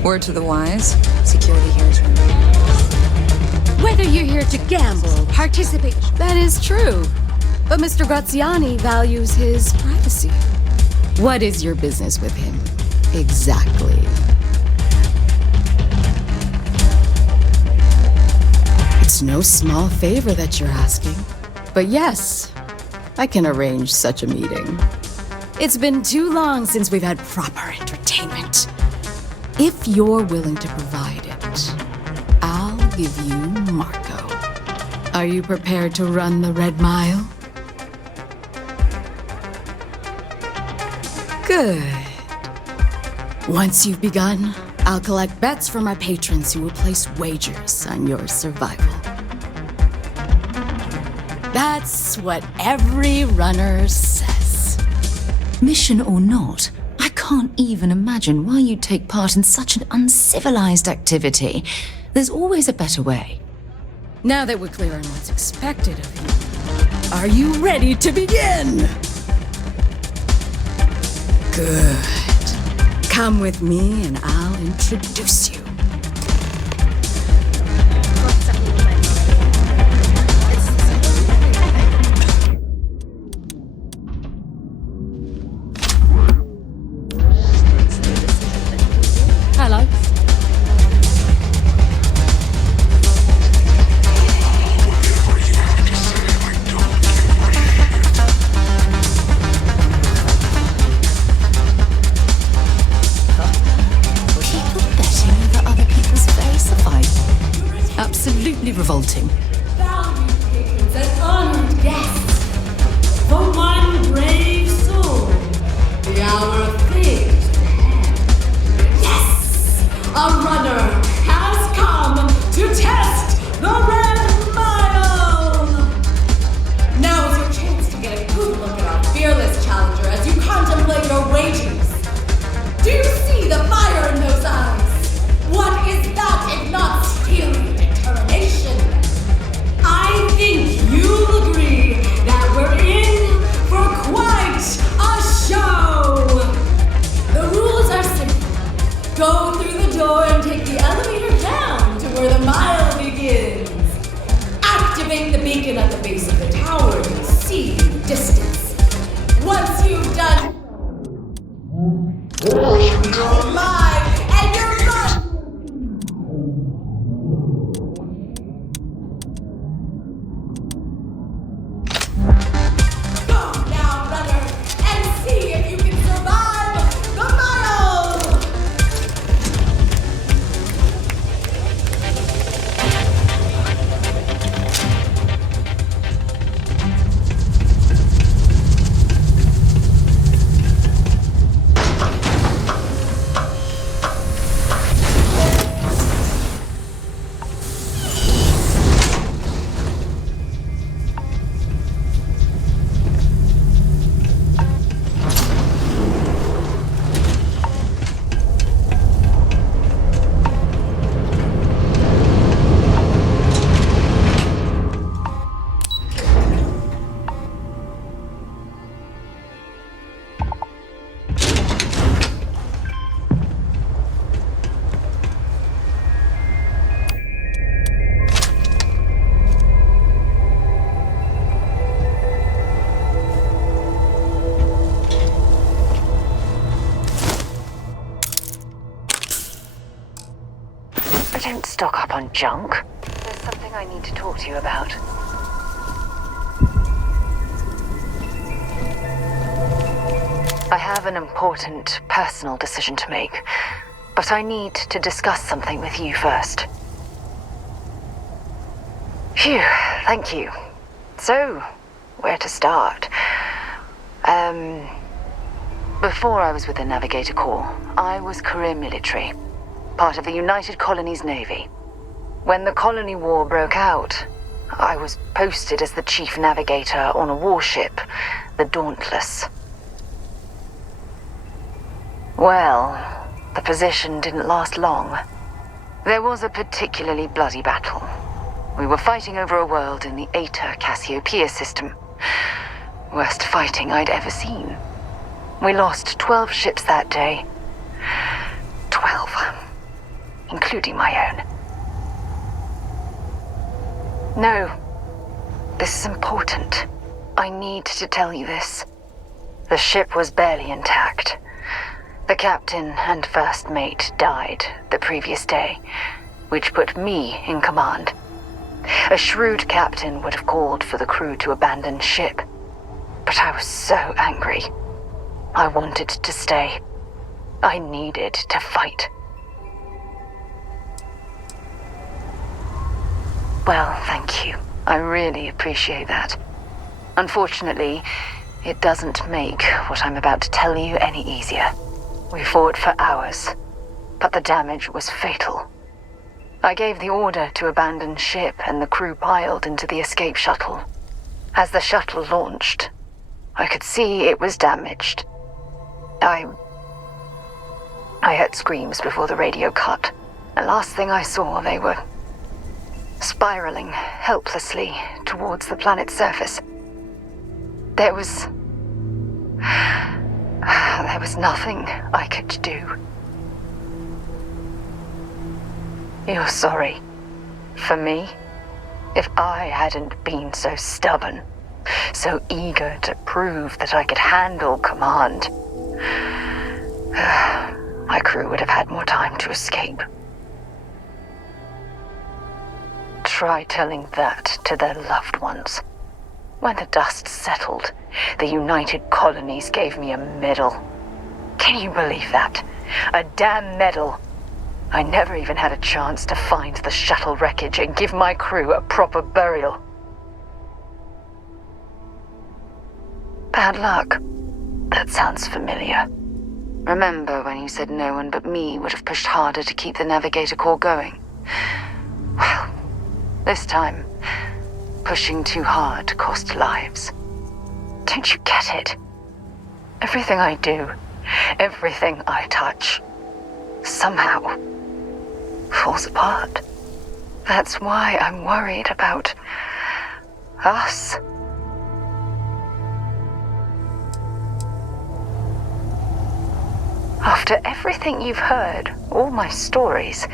Word to the wise. Security here is removed. Whether you're here to gamble, participate... That is true. But Mr. Graziani values his privacy. What is your business with him? Exactly. It's no small favor that you're asking. But yes, I can arrange such a meeting. It's been too long since we've had proper entertainment. If you're willing to provide it, I'll give you Marco. Are you prepared to run the Red Mile? Good. Once you've begun, I'll collect bets from my patrons who will place wagers on your survival. That's what every runner says. Mission or not, I can't even imagine why you'd take part in such an uncivilized activity. There's always a better way. Now that we're clear on what's expected of you, are you ready to begin? Good. Come with me and I'll introduce you. Hello. Absolutely revolting. Valued patrons and honored guests, for one brave soul, the hour of fate is at hand. Yes! A runner has come to test the Red Mile! Now is your chance to get a good look at our fearless challenger as you contemplate your wagers. Do you see the fire in those eyes? What is that if not steely determination? I think you'll agree that we're in for quite a show! The rules are simple. Go through the door and take the elevator down to where the mile begins. Activate the beacon at the base of the tower to see in the distance. Once you've done... You're alive and you're run! stock up on junk. There's something I need to talk to you about. I have an important personal decision to make, but I need to discuss something with you first. Phew, thank you. So, where to start? Before I was with the Navigator Corps, I was career military, part of the United Colonies Navy. When the Colony War broke out, I was posted as the chief navigator on a warship, the Dauntless. Well, the position didn't last long. There was a particularly bloody battle. We were fighting over a world in the Eta Cassiopeia system. Worst fighting I'd ever seen. We lost 12 ships that day. 12. Including my own. No. This is important. I need to tell you this. The ship was barely intact. The captain and first mate died the previous day, which put me in command. A shrewd captain would have called for the crew to abandon ship, but I was so angry. I wanted to stay. I needed to fight. Well, thank you. I really appreciate that. Unfortunately, it doesn't make what I'm about to tell you any easier. We fought for hours, but the damage was fatal. I gave the order to abandon ship and the crew piled into the escape shuttle. As the shuttle launched, I could see it was damaged. I heard screams before the radio cut. The last thing I saw, they were spiraling helplessly towards the planet's surface. There was nothing I could do. You're sorry. For me, if I hadn't been so stubborn, so eager to prove that I could handle command, my crew would have had more time to escape. Try telling that to their loved ones. When the dust settled, the United Colonies gave me a medal. Can you believe that? A damn medal. I never even had a chance to find the shuttle wreckage and give my crew a proper burial. Bad luck. That sounds familiar. Remember when you said no one but me would have pushed harder to keep the Navigator Corps going? Well, this time, pushing too hard cost lives. Don't you get it? Everything I do, everything I touch, somehow falls apart. That's why I'm worried about us. After everything you've heard, all my stories,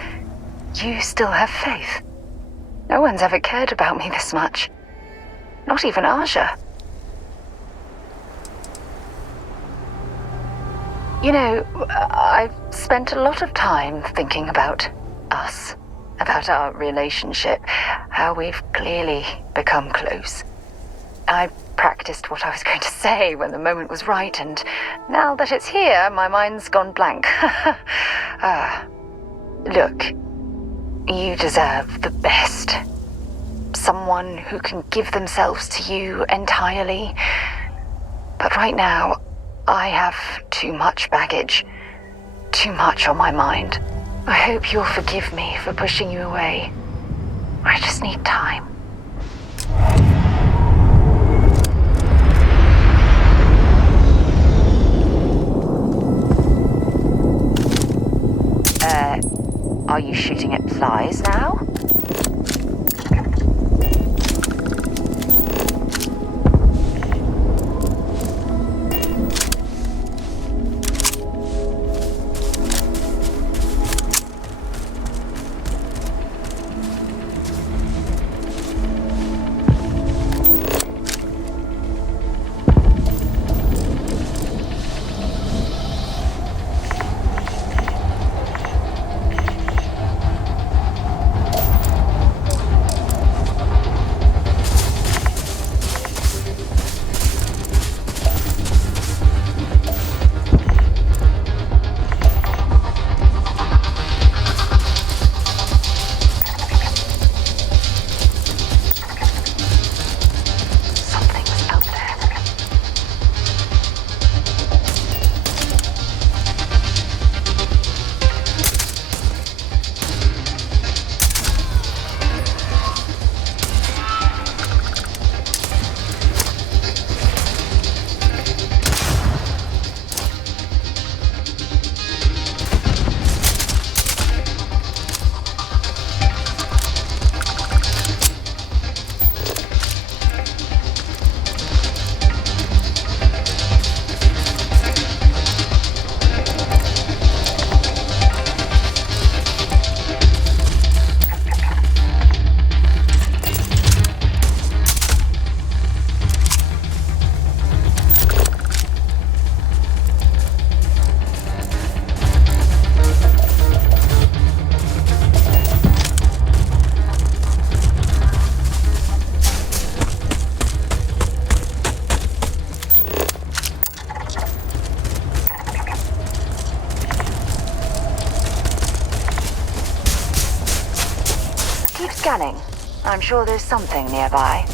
you still have faith. No one's ever cared about me this much. Not even Aja. You know, I've spent a lot of time thinking about us, about our relationship, how we've clearly become close. I practiced what I was going to say when the moment was right, and now that it's here, my mind's gone blank. Look, you deserve the best. Someone who can give themselves to you entirely. But right now, I have too much baggage, too much on my mind. I hope you'll forgive me for pushing you away. I just need time. Are you shooting at flies now? scanning. I'm sure there's something nearby.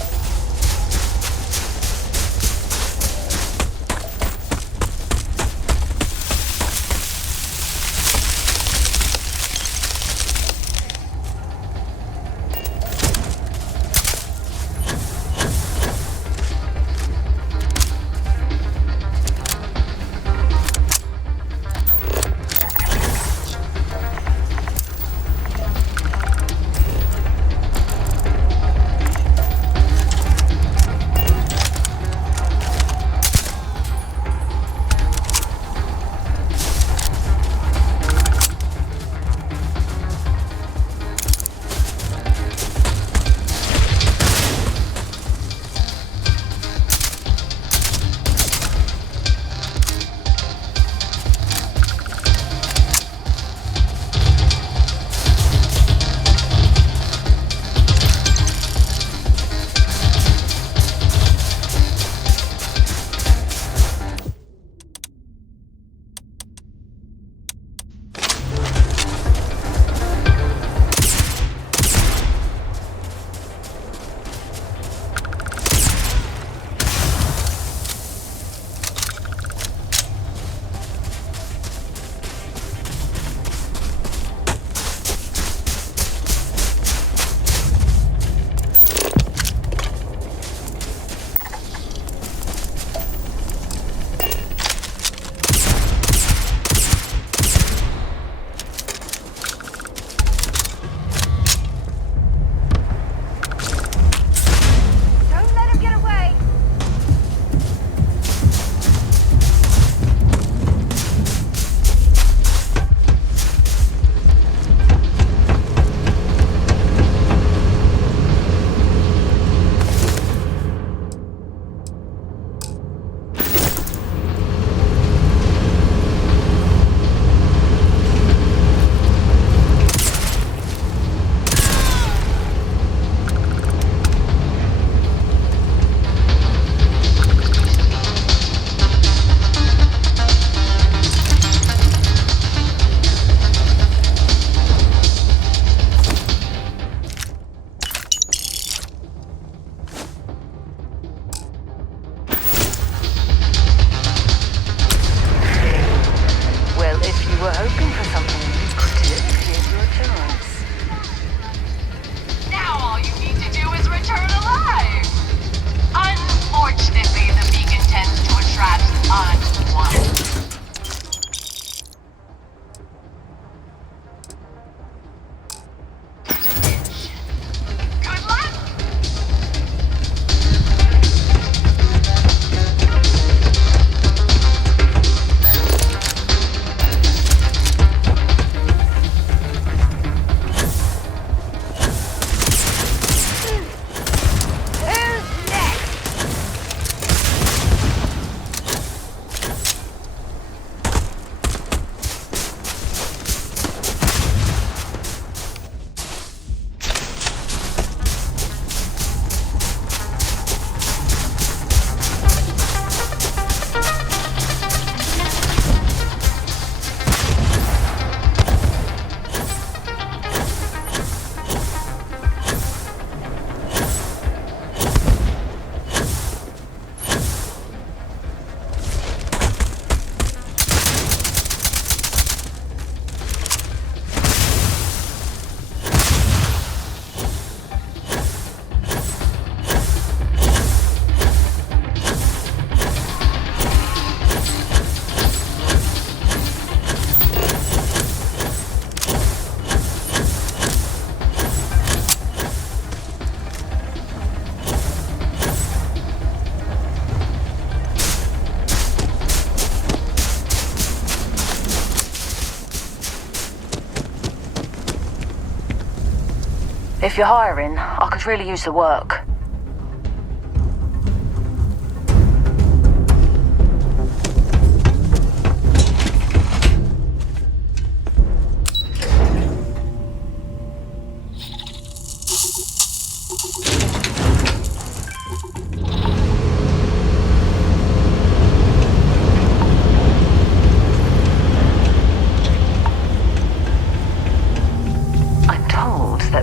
If you're hiring, I could really use the work.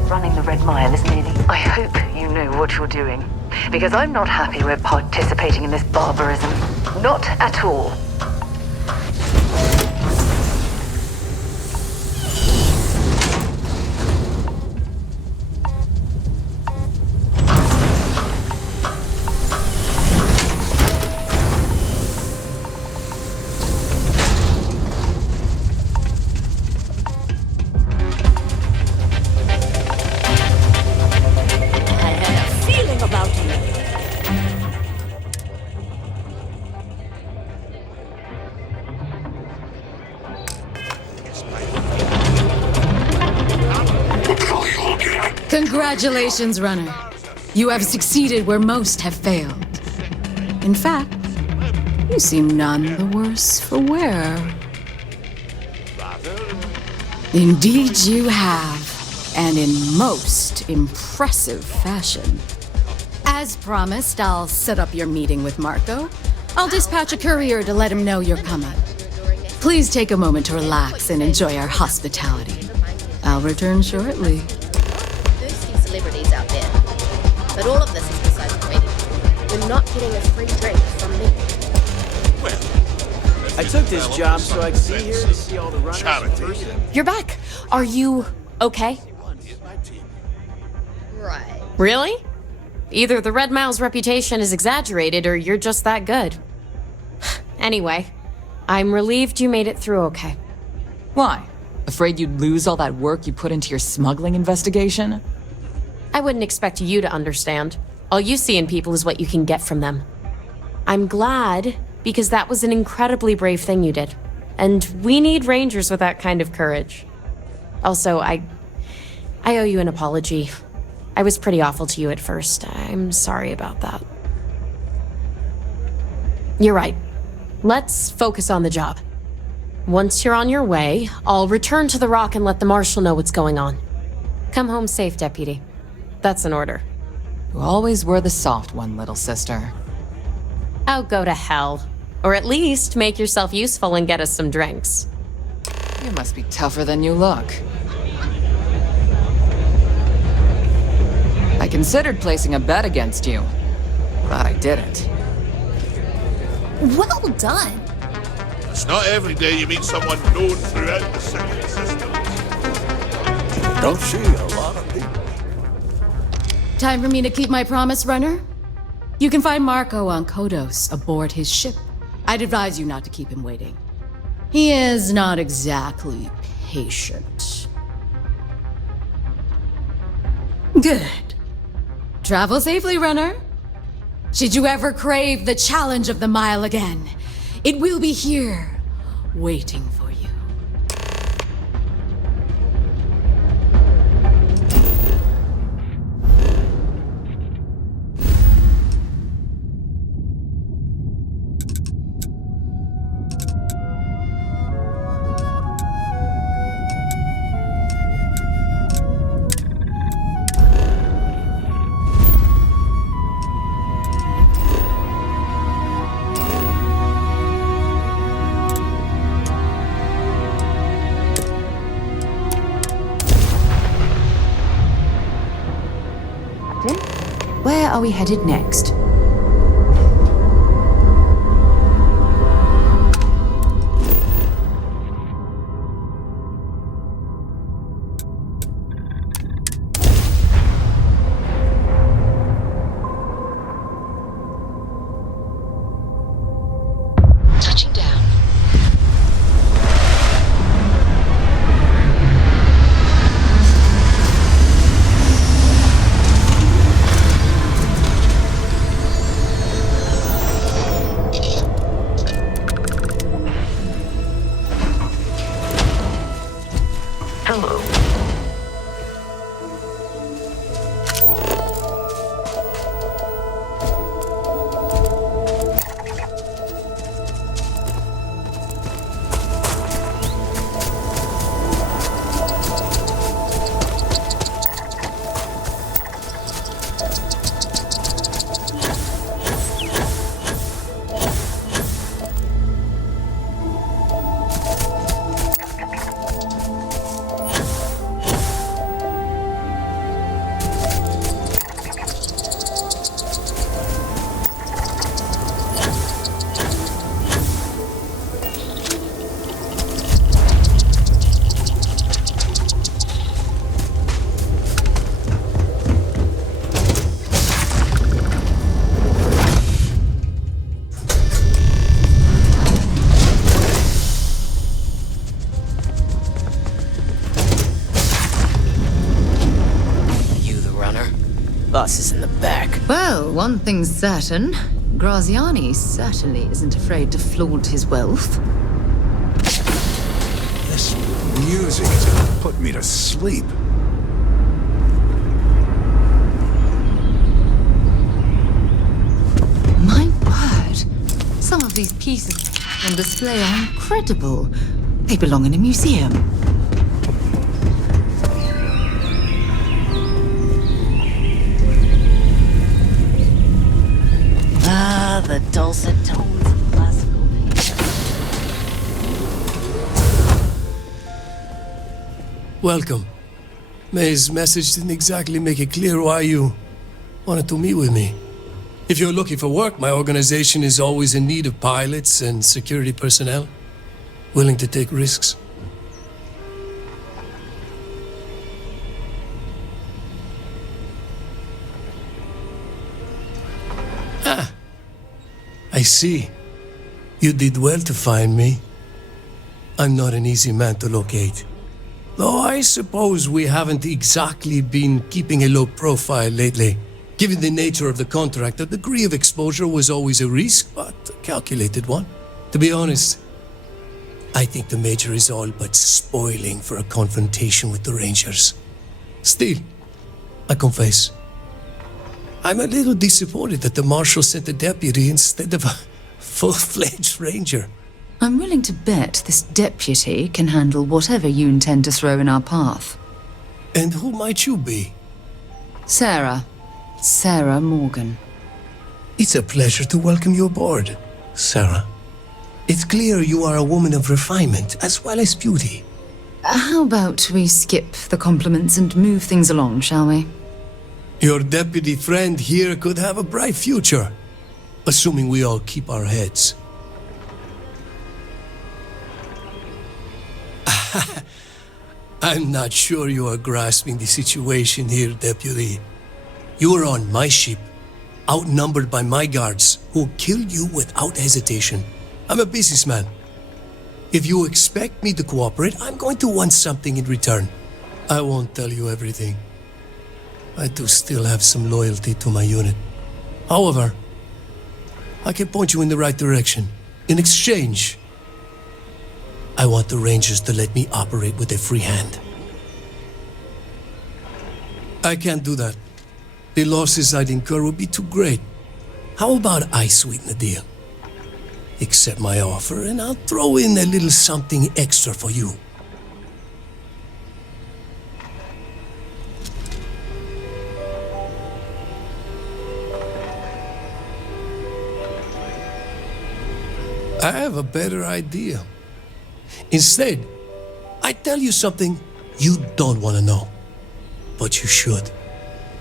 Running the Red Mile isn't I hope you know what you're doing, because I'm not happy we're participating in this barbarism. Not at all. Congratulations, Runner. You have succeeded where most have failed. In fact, you seem none the worse for wear. Indeed you have, and in most impressive fashion. As promised, I'll set up your meeting with Marco. I'll dispatch a courier to let him know you're coming. Please take a moment to relax and enjoy our hospitality. I'll return shortly. Celebrities out there. But all of this is beside the point. You're not getting a free drink from me. I took this job so I could be here to see all the runners. You're back. Are you okay? Right. Really? Either the Red Mile's reputation is exaggerated or you're just that good. Anyway, I'm relieved you made it through okay. Why? Afraid you'd lose all that work you put into your smuggling investigation? I wouldn't expect you to understand. All you see in people is what you can get from them. I'm glad, because that was an incredibly brave thing you did. And we need rangers with that kind of courage. Also, I owe you an apology. I was pretty awful to you at first. I'm sorry about that. You're right. Let's focus on the job. Once you're on your way, I'll return to the Rock and let the Marshal know what's going on. Come home safe, Deputy. That's an order. You always were the soft one, little sister. Oh, go to hell. Or at least make yourself useful and get us some drinks. You must be tougher than you look. I considered placing a bet against you, but I didn't. Well done. It's not every day you meet someone known throughout the second system. Don't see a lot of people. Time for me to keep my promise, Runner? You can find Marco on Kodos aboard his ship. I'd advise you not to keep him waiting. He is not exactly patient. Good. Travel safely, Runner. Should you ever crave the challenge of the mile again, it will be here, waiting for you. Where are we headed next? Touching down. boss is in the back. Well, one thing's certain. Graziani certainly isn't afraid to flaunt his wealth. This music is gonna put me to sleep. My word. Some of these pieces on display are incredible. They belong in a museum. Ah, the dulcet tones of classical painting. Welcome. May's message didn't exactly make it clear why you wanted to meet with me. If you're looking for work, my organization is always in need of pilots and security personnel, willing to take risks. Ah, I see. You did well to find me. I'm not an easy man to locate. Though I suppose we haven't exactly been keeping a low profile lately. Given the nature of the contract, a degree of exposure was always a risk, but a calculated one. To be honest, I think the Major is all but spoiling for a confrontation with the Rangers. Still, I confess, I'm a little disappointed that the Marshal sent a deputy instead of a full-fledged Ranger. I'm willing to bet this deputy can handle whatever you intend to throw in our path. And who might you be? Sarah. Sarah Morgan. It's a pleasure to welcome you aboard, Sarah. It's clear you are a woman of refinement as well as beauty. How about we skip the compliments and move things along, shall we? Your deputy friend here could have a bright future, assuming we all keep our heads. I'm not sure you are grasping the situation here, Deputy. You are on my ship, outnumbered by my guards, who'll kill you without hesitation. I'm a businessman. If you expect me to cooperate, I'm going to want something in return. I won't tell you everything. I do still have some loyalty to my unit. However, I can point you in the right direction. In exchange, I want the Rangers to let me operate with a free hand. I can't do that. The losses I'd incur would be too great. How about I sweeten the deal? Accept my offer and I'll throw in a little something extra for you. I have a better idea. Instead, I tell you something you don't want to know, but you should.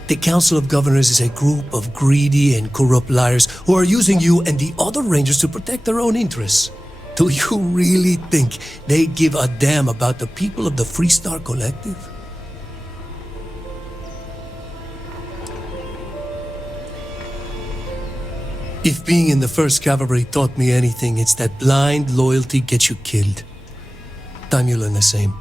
The Council of Governors is a group of greedy and corrupt liars who are using you and the other Rangers to protect their own interests. Do you really think they give a damn about the people of the Freestar Collective? If being in the 1st Cavalry taught me anything, it's that blind loyalty gets you killed. Time you learn the same.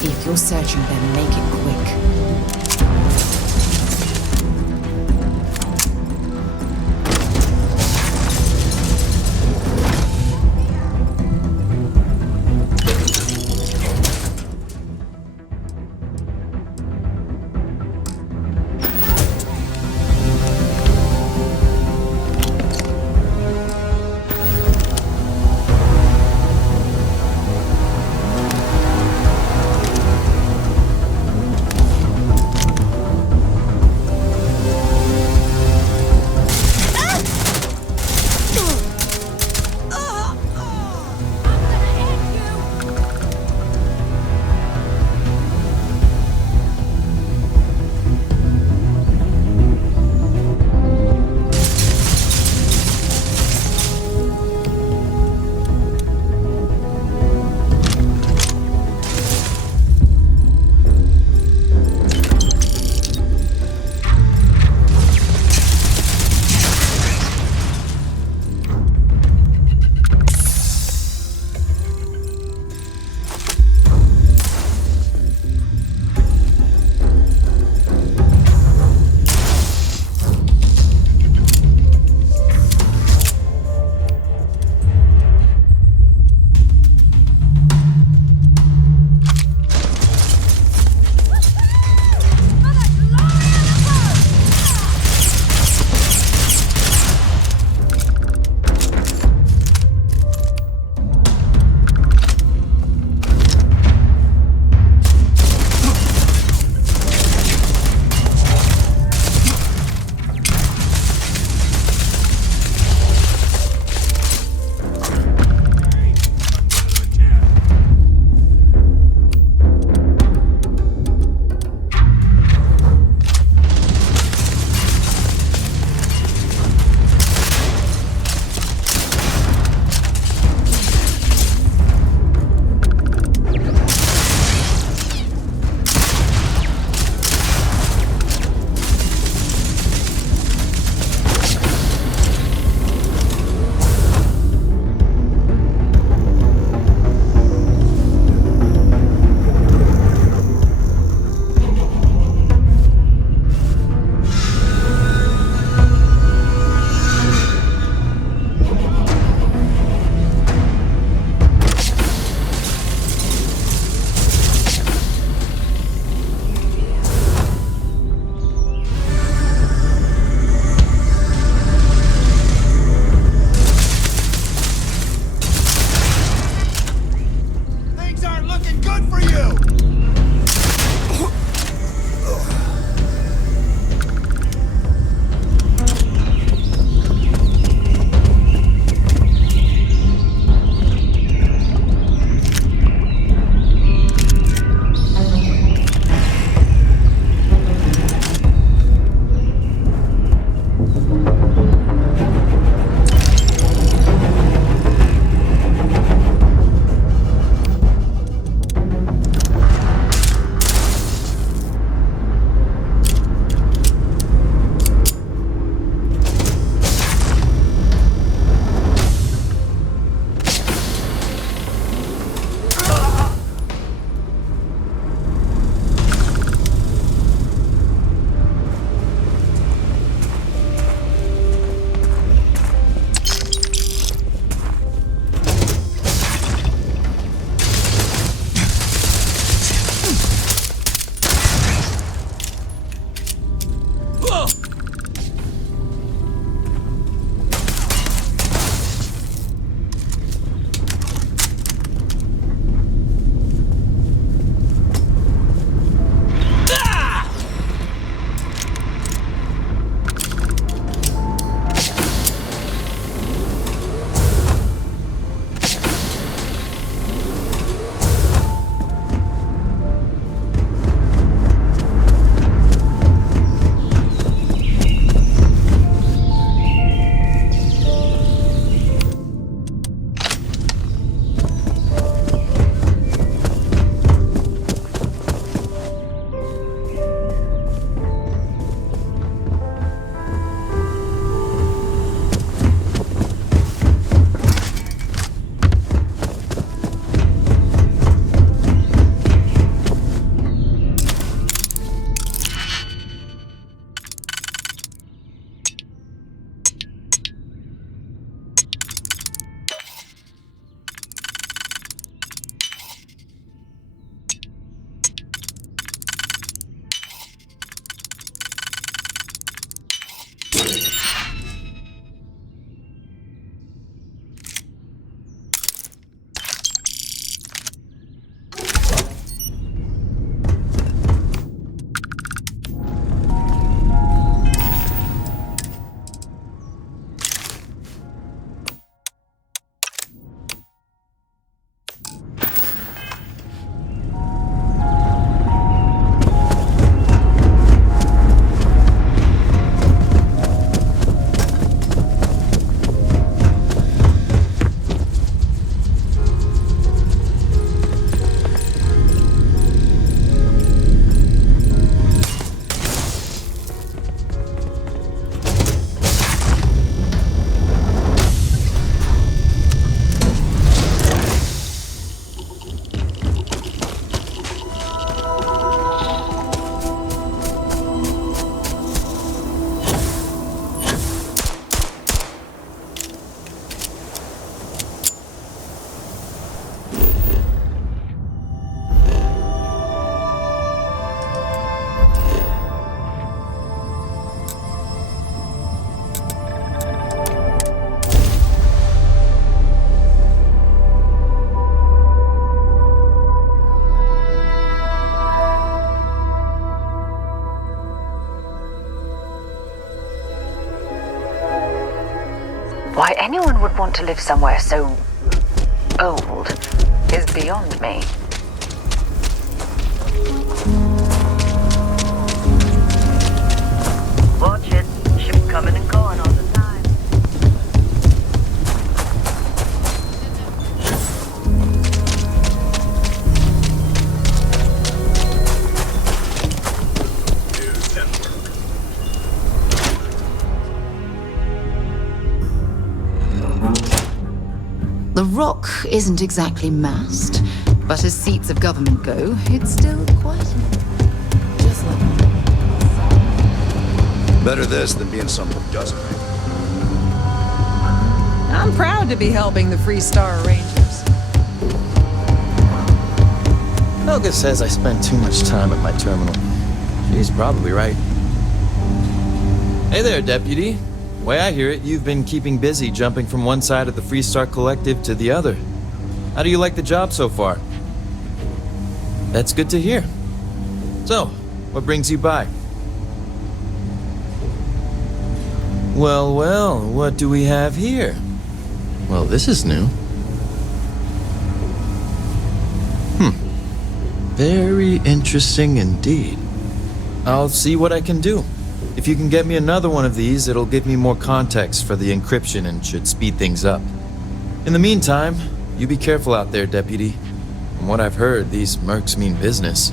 If you're searching, then make it quick. Why anyone would want to live somewhere so old is beyond me. Watch it. Ship coming and going all the time. The Rock isn't exactly massed, but as seats of government go, it's still quite just like... Better this than being someone who doesn't. I'm proud to be helping the Freestar Rangers. Helga says I spend too much time at my terminal. She's probably right. Hey there, Deputy. Way I hear it, you've been keeping busy jumping from one side of the Freestar Collective to the other. How do you like the job so far? That's good to hear. So, what brings you by? Well, well, what do we have here? Well, this is new. Very interesting indeed. I'll see what I can do. If you can get me another one of these, it'll give me more context for the encryption and should speed things up. In the meantime, you be careful out there, Deputy. From what I've heard, these mercs mean business.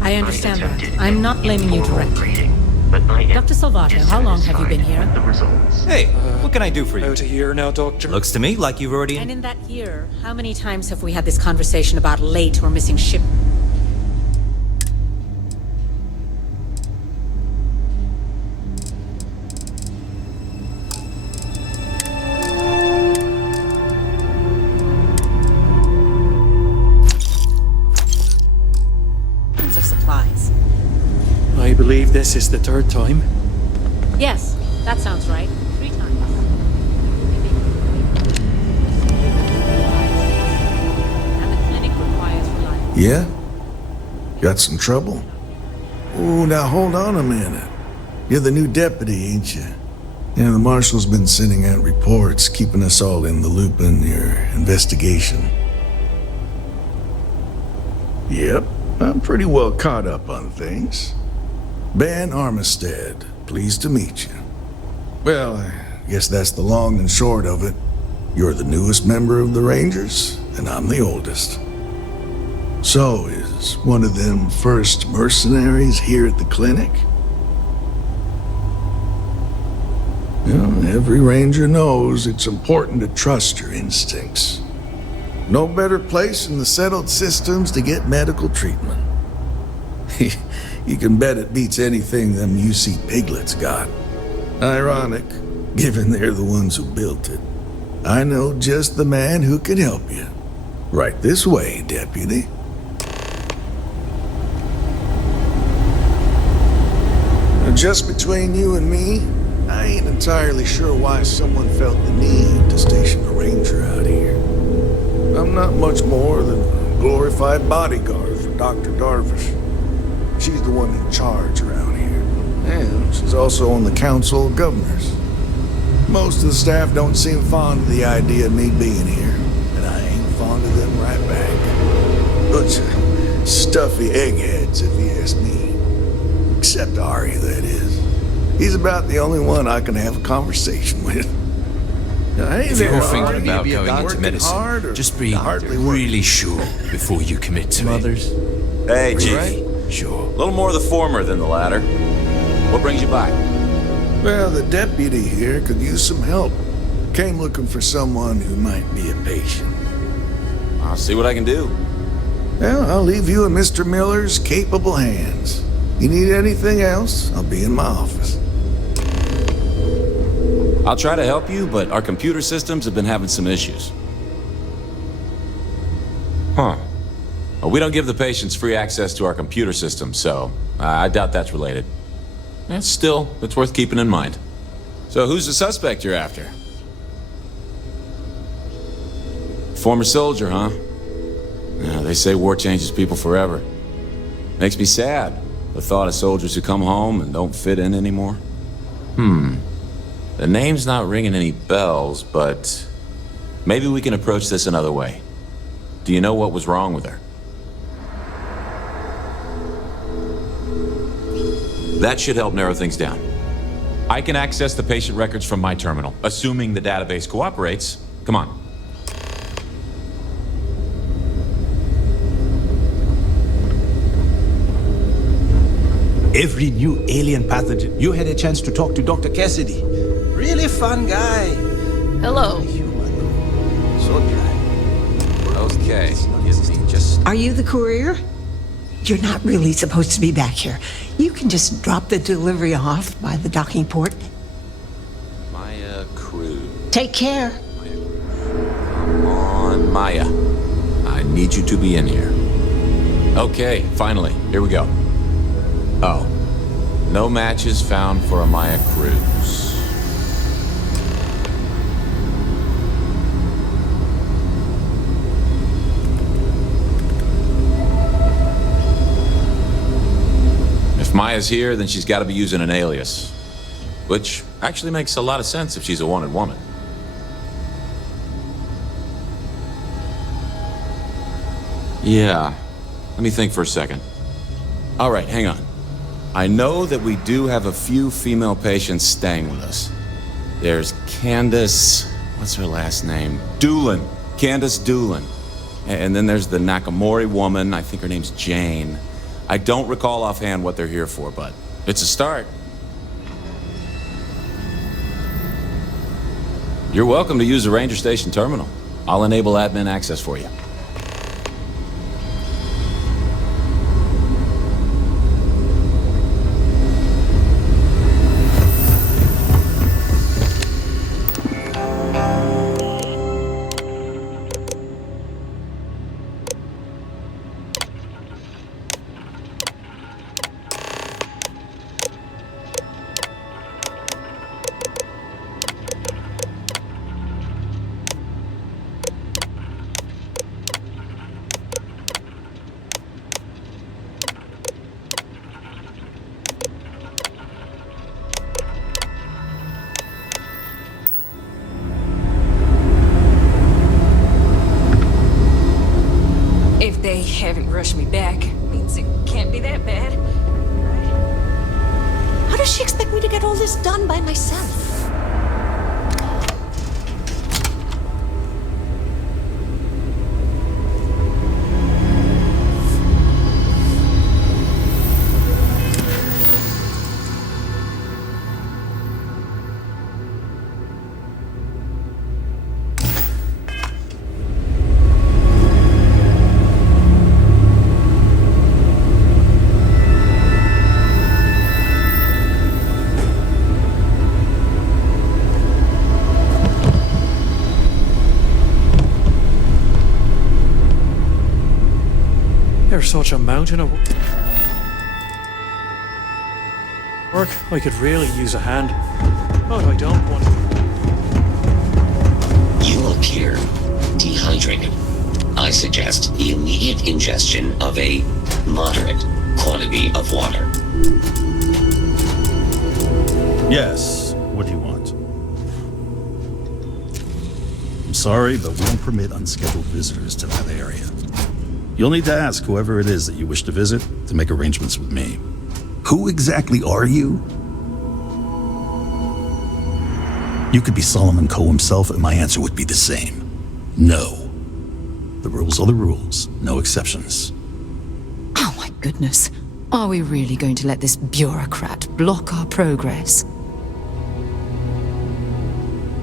I understand that. I'm not blaming you directly. Dr. Salvato, how long have you been here? Hey, what can I do for you? About a year now, Doctor. Looks to me like you've already... And in that year, how many times have we had this conversation about late or missing ship? Of supplies. I believe this is the third time. Yes, that sounds right. 3 times. And the clinic requires reliance. Yeah? Got some trouble? Oh, now hold on a minute. You're the new deputy, ain't you? Yeah, the marshal's been sending out reports, keeping us all in the loop in your investigation. Yep, I'm pretty well caught up on things. Ben Armistead, pleased to meet you. Well, I guess that's the long and short of it. You're the newest member of the Rangers, and I'm the oldest. So, is one of them first mercenaries here at the clinic? Well, every Ranger knows it's important to trust your instincts. No better place in the settled systems to get medical treatment. You can bet it beats anything them UC piglets got. Ironic, given they're the ones who built it. I know just the man who can help you. Right this way, Deputy. Now, just between you and me, I ain't entirely sure why someone felt the need to station a Ranger out here. I'm not much more than a glorified bodyguard for Dr. Darvish. She's the one in charge around here. And she's also on the Council of Governors. Most of the staff don't seem fond of the idea of me being here, and I ain't fond of them right back. Bunch of stuffy eggheads, if you ask me. Except Ari, that is. He's about the only one I can have a conversation with. Hey, if you're thinking about going into medicine, just be really sure before you commit to it. Hey, Chief. Right? Sure. A little more of the former than the latter. What brings you by? Well, the deputy here could use some help. Came looking for someone who might be a patient. I'll see what I can do. Well, I'll leave you in Mr. Miller's capable hands. You need anything else, I'll be in my office. I'll try to help you, but our computer systems have been having some issues. Huh. Well, we don't give the patients free access to our computer system, so I doubt that's related. Still, it's worth keeping in mind. So who's the suspect you're after? Former soldier, huh? Yeah, they say war changes people forever. Makes me sad, the thought of soldiers who come home and don't fit in anymore. The name's not ringing any bells, but maybe we can approach this another way. Do you know what was wrong with her? That should help narrow things down. I can access the patient records from my terminal, assuming the database cooperates. Come on. Every new alien pathogen. You had a chance to talk to Dr. Cassidy. Really fun guy. Hello. So dry. Okay, give me just... Are you the courier? You're not really supposed to be back here. You can just drop the delivery off by the docking port. Maya Cruz. Take care. Come on, Maya. I need you to be in here. Okay, finally, here we go. Oh, no matches found for a Maya Cruz. If Maya's here, then she's got to be using an alias. Which actually makes a lot of sense if she's a wanted woman. Yeah, let me think for a second. All right, hang on. I know that we do have a few female patients staying with us. There's Candace, what's her last name? Doolin, Candace Doolin. And then there's the Nakamori woman, I think her name's Jane. I don't recall offhand what they're here for, but it's a start. You're welcome to use the Ranger Station terminal. I'll enable admin access for you. If they haven't rushed me back, means it can't be that bad. How does she expect me to get all this done by myself? There's such a mountain of work. I could really use a hand. But I don't want to. You appear dehydrated. I suggest the immediate ingestion of a moderate quantity of water. Yes. What do you want? I'm sorry, but we don't permit unscheduled visitors to that area. You'll need to ask whoever it is that you wish to visit to make arrangements with me. Who exactly are you? You could be Solomon Coe himself, and my answer would be the same. No. The rules are the rules, no exceptions. Oh my goodness. Are we really going to let this bureaucrat block our progress?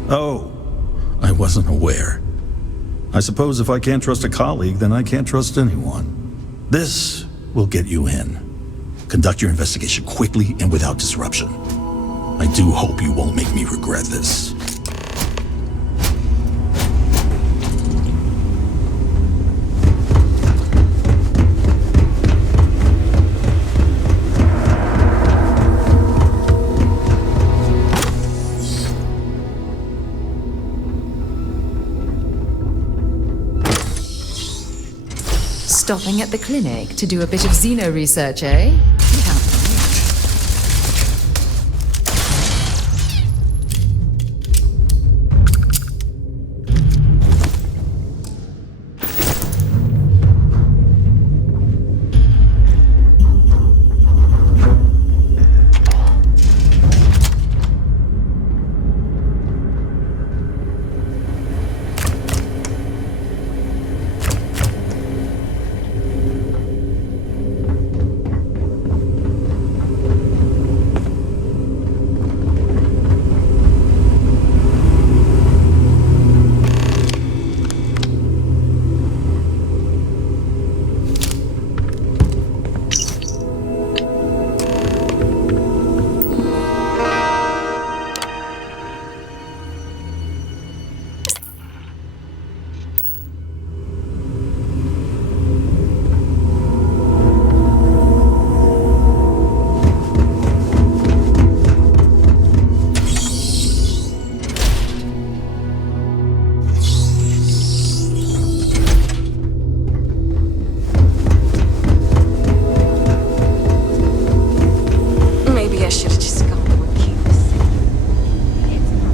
Oh, I wasn't aware. I suppose if I can't trust a colleague, then I can't trust anyone. This will get you in. conduct your investigation quickly and without disruption. I do hope you won't make me regret this. Stopping at the clinic to do a bit of xeno research, eh?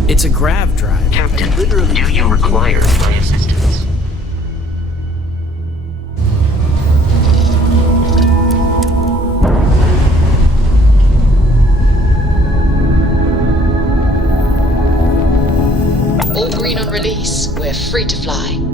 It's a grav drive. Captain, do you require my assistance? All green on release. We're free to fly.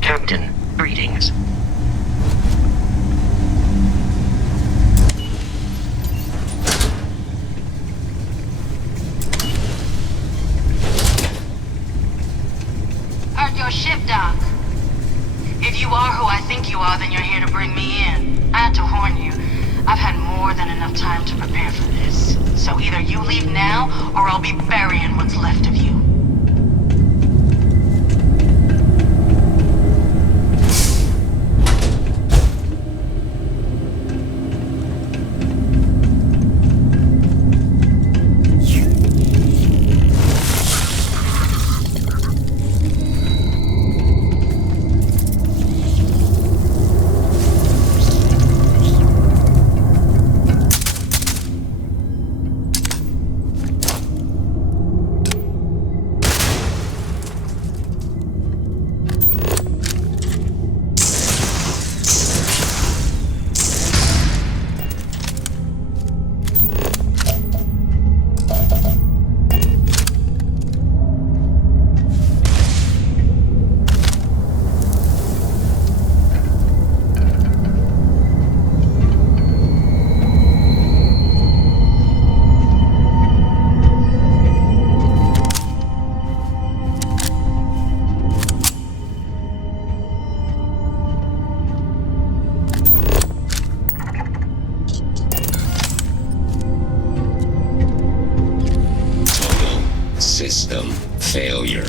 Captain, greetings. Heard your ship, Doc. If you are who I think you are, then you're here to bring me in. I had to warn you. I've had more than enough time to prepare for this. So either you leave now, or I'll be burying what's left of you. system failure.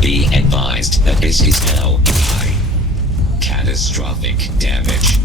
Be advised that this is now high. Catastrophic damage.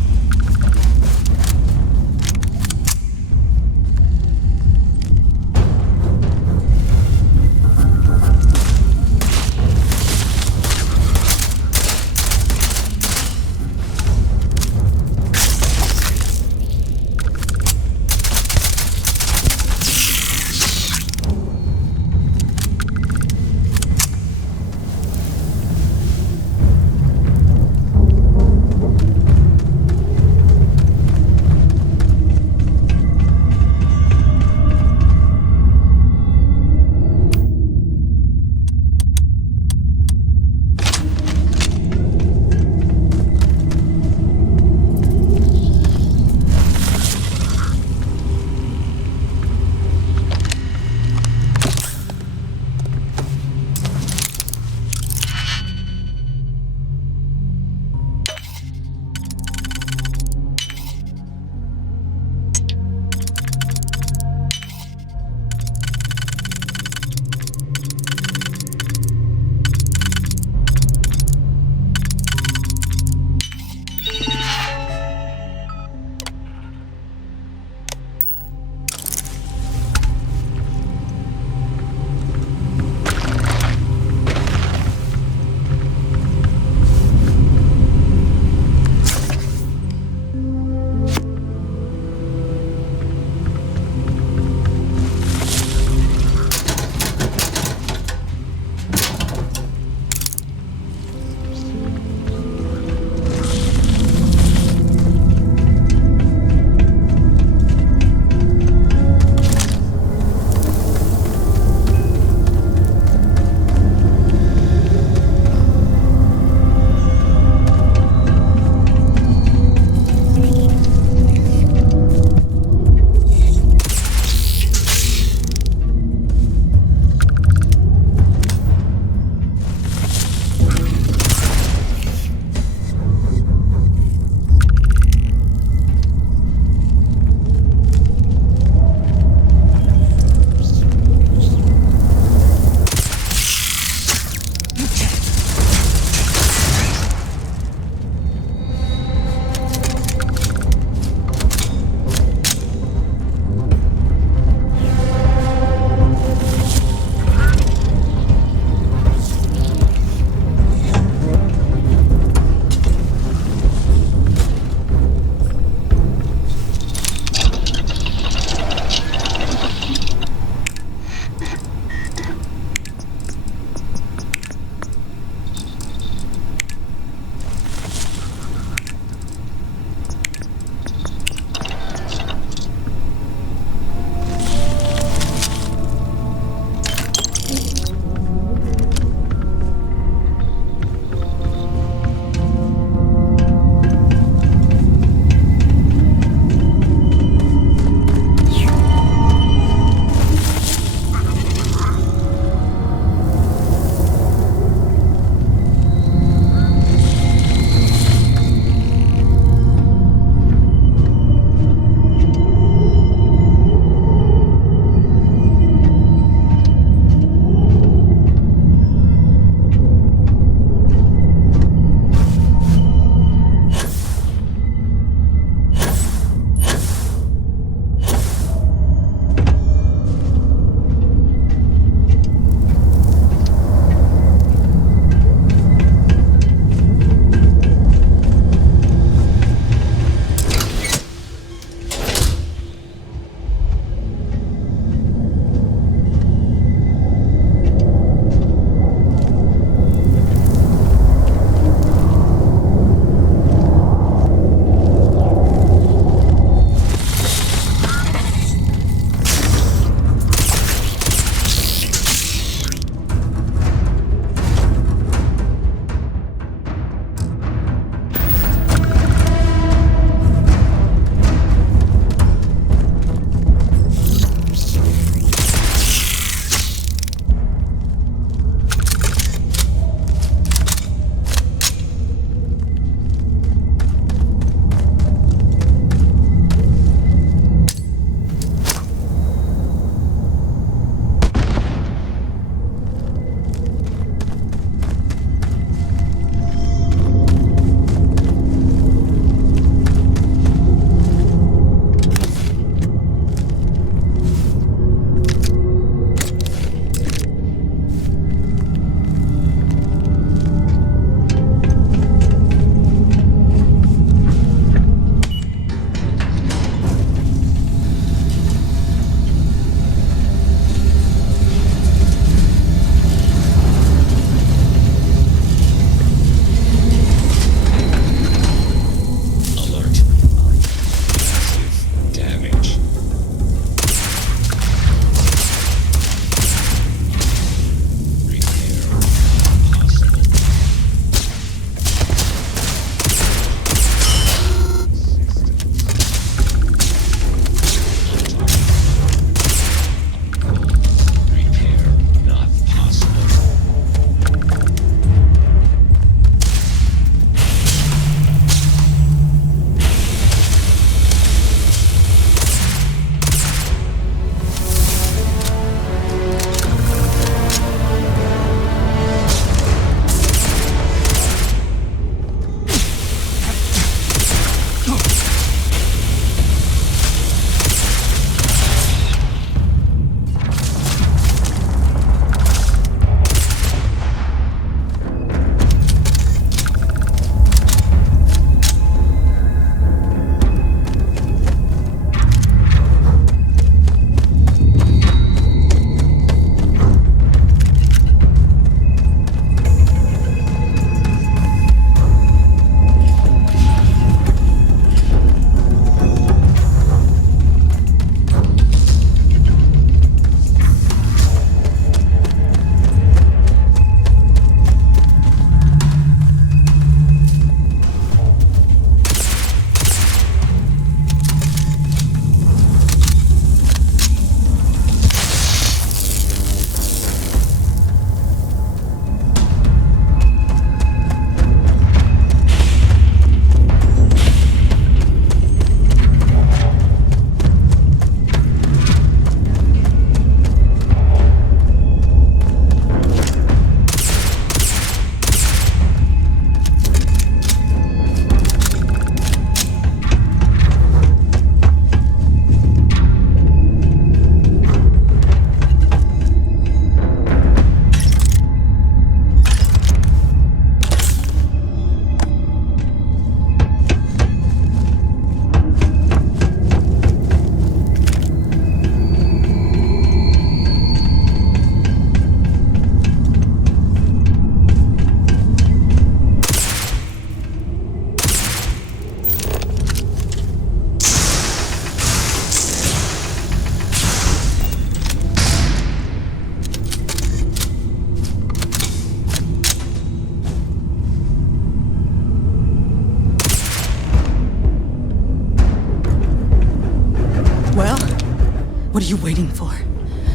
What are you waiting for?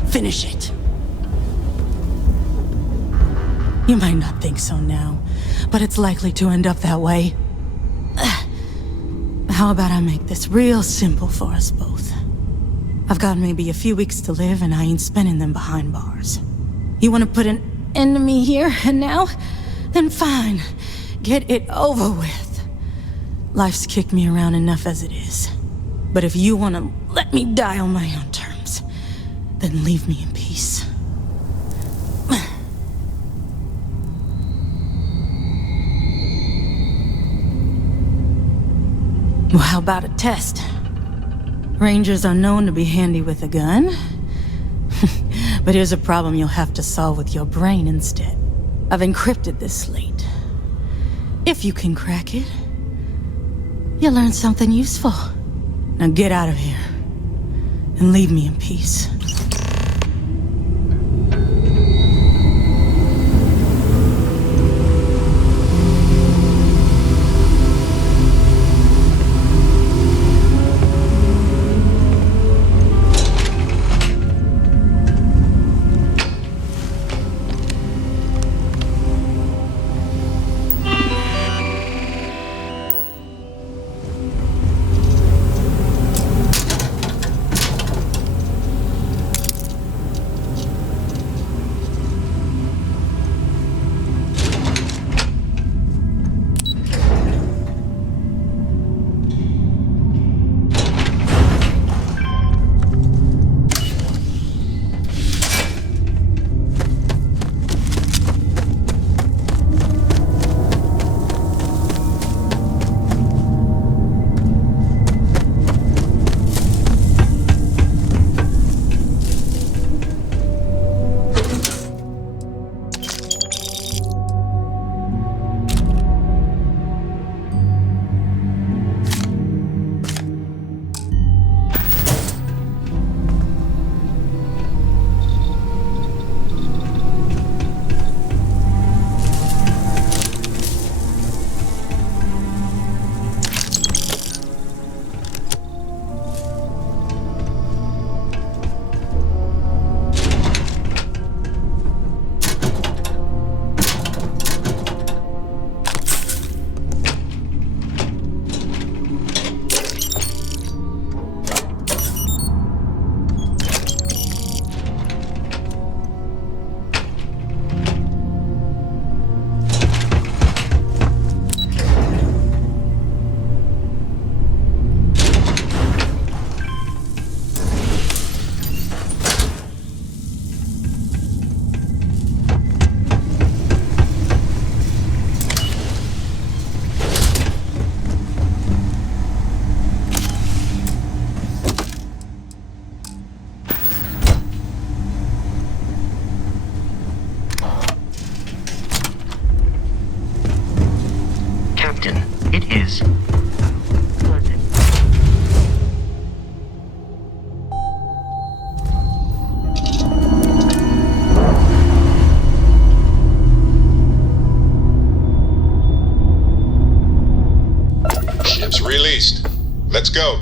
Finish it. You might not think so now, but it's likely to end up that way. How about I make this real simple for us both? I've got maybe a few weeks to live, and I ain't spending them behind bars. You want to put an end to me here and now? Then fine. Get it over with. Life's kicked me around enough as it is. But if you want to let me die on my own terms, then leave me in peace. Well, how about a test? Rangers are known to be handy with a gun. But here's a problem you'll have to solve with your brain instead. I've encrypted this slate. If you can crack it, you'll learn something useful. Now get out of here and leave me in peace. Released. Let's go.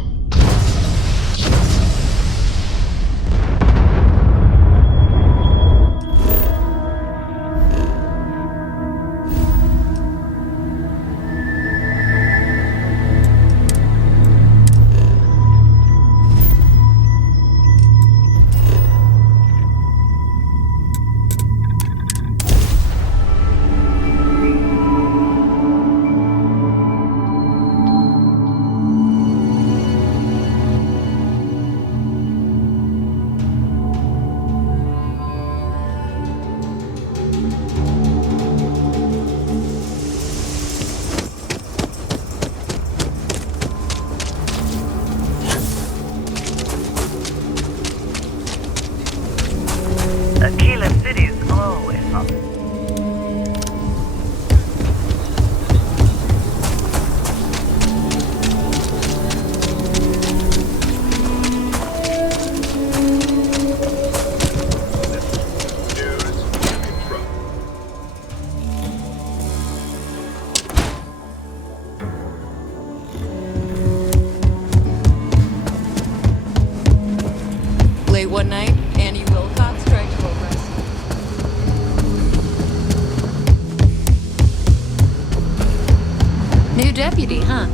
new deputy, huh?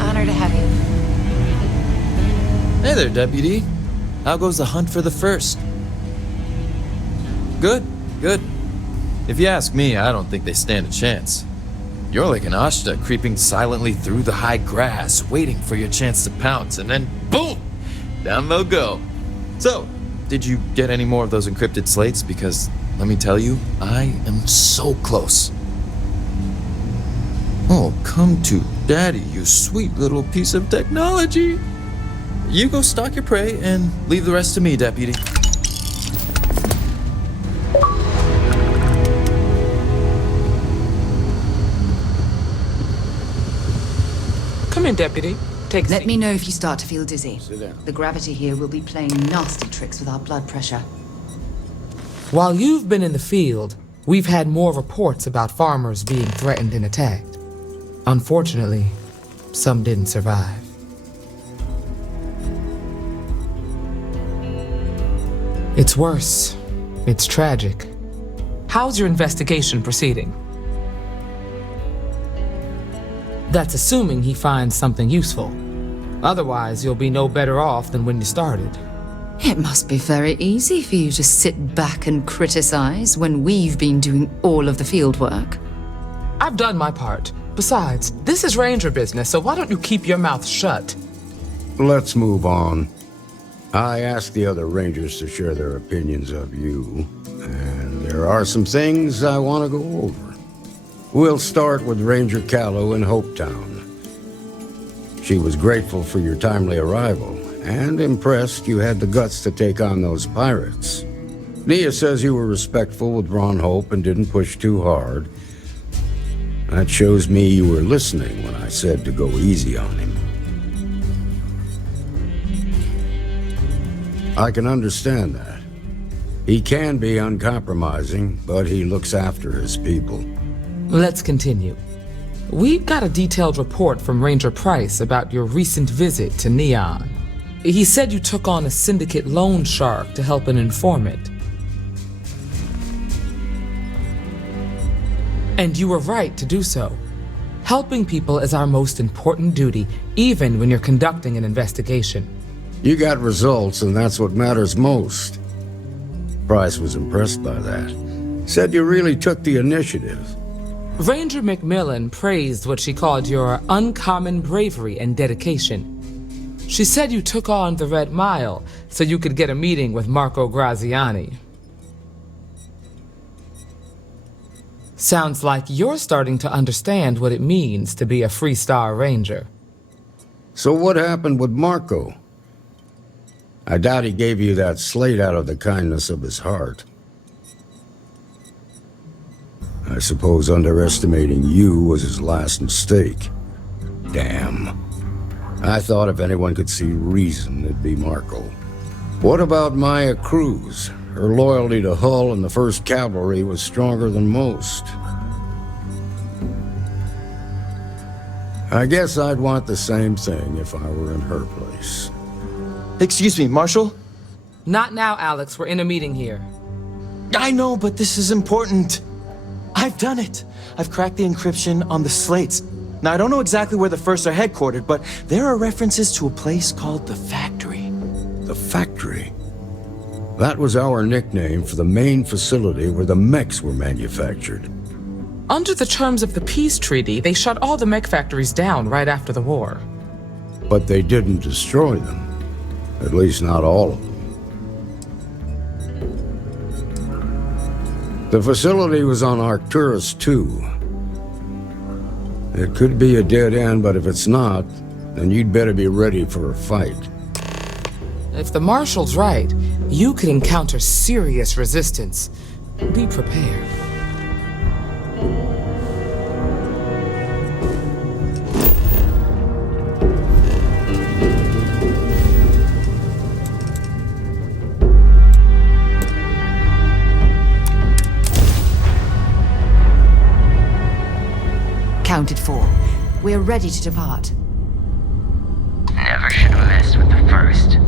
Honor to have you. Hey there, Deputy. How goes the hunt for the first? Good, good. If you ask me, I don't think they stand a chance. You're like an Ashta creeping silently through the high grass, waiting for your chance to pounce, and then boom! Down they'll go. So, did you get any more of those encrypted slates? Because, let me tell you, I am so close. Oh, come to Daddy, you sweet little piece of technology. You go stalk your prey and leave the rest to me, Deputy. Come in, Deputy. Take a seat. Let me know if you start to feel dizzy. Sit down. The gravity here will be playing nasty tricks with our blood pressure. While you've been in the field, we've had more reports about farmers being threatened and attacked. Unfortunately, some didn't survive. It's worse. It's tragic. How's your investigation proceeding? That's assuming he finds something useful. Otherwise, you'll be no better off than when you started. It must be very easy for you to sit back and criticize when we've been doing all of the field work. I've done my part. Besides, this is Ranger business, so why don't you keep your mouth shut? Let's move on. I asked the other Rangers to share their opinions of you, and there are some things I want to go over. We'll start with Ranger Callow in Hopetown. She was grateful for your timely arrival, and impressed you had the guts to take on those pirates. Nia says you were respectful with Ron Hope and didn't push too hard. That shows me you were listening when I said to go easy on him. I can understand that. He can be uncompromising, but he looks after his people. Let's continue. We've got a detailed report from Ranger Price about your recent visit to Neon. He said you took on a syndicate loan shark to help an informant. And you were right to do so. Helping people is our most important duty, even when you're conducting an investigation. You got results, and that's what matters most. Price was impressed by that. Said you really took the initiative. Ranger McMillan praised what she called your uncommon bravery and dedication. She said you took on the Red Mile so you could get a meeting with Marco Graziani. Sounds like you're starting to understand what it means to be a Freestar Ranger. So what happened with Marco? I doubt he gave you that slate out of the kindness of his heart. I suppose underestimating you was his last mistake. Damn. I thought if anyone could see reason, it'd be Marco. What about Maya Cruz? Her loyalty to Hull and the 1st Cavalry was stronger than most. I guess I'd want the same thing if I were in her place. Excuse me, Marshal? Not now, Alex. We're in a meeting here. I know, but this is important. I've done it. I've cracked the encryption on the slates. Now, I don't know exactly where the First are headquartered, but there are references to a place called the Factory. The Factory? That was our nickname for the main facility where the mechs were manufactured. Under the terms of the peace treaty, they shut all the mech factories down right after the war. But they didn't destroy them. At least not all of them. The facility was on Arcturus 2. It could be a dead end, but if it's not, then you'd better be ready for a fight. If the Marshal's right, you could encounter serious resistance. Be prepared. Counted for. We're ready to depart. Never should have messed with the First.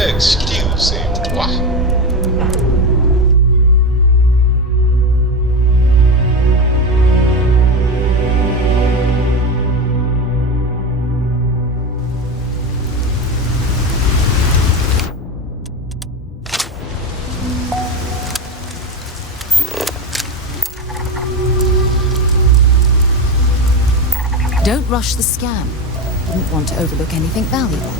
Excusez-moi. Don't rush the scan. Wouldn't want to overlook anything valuable.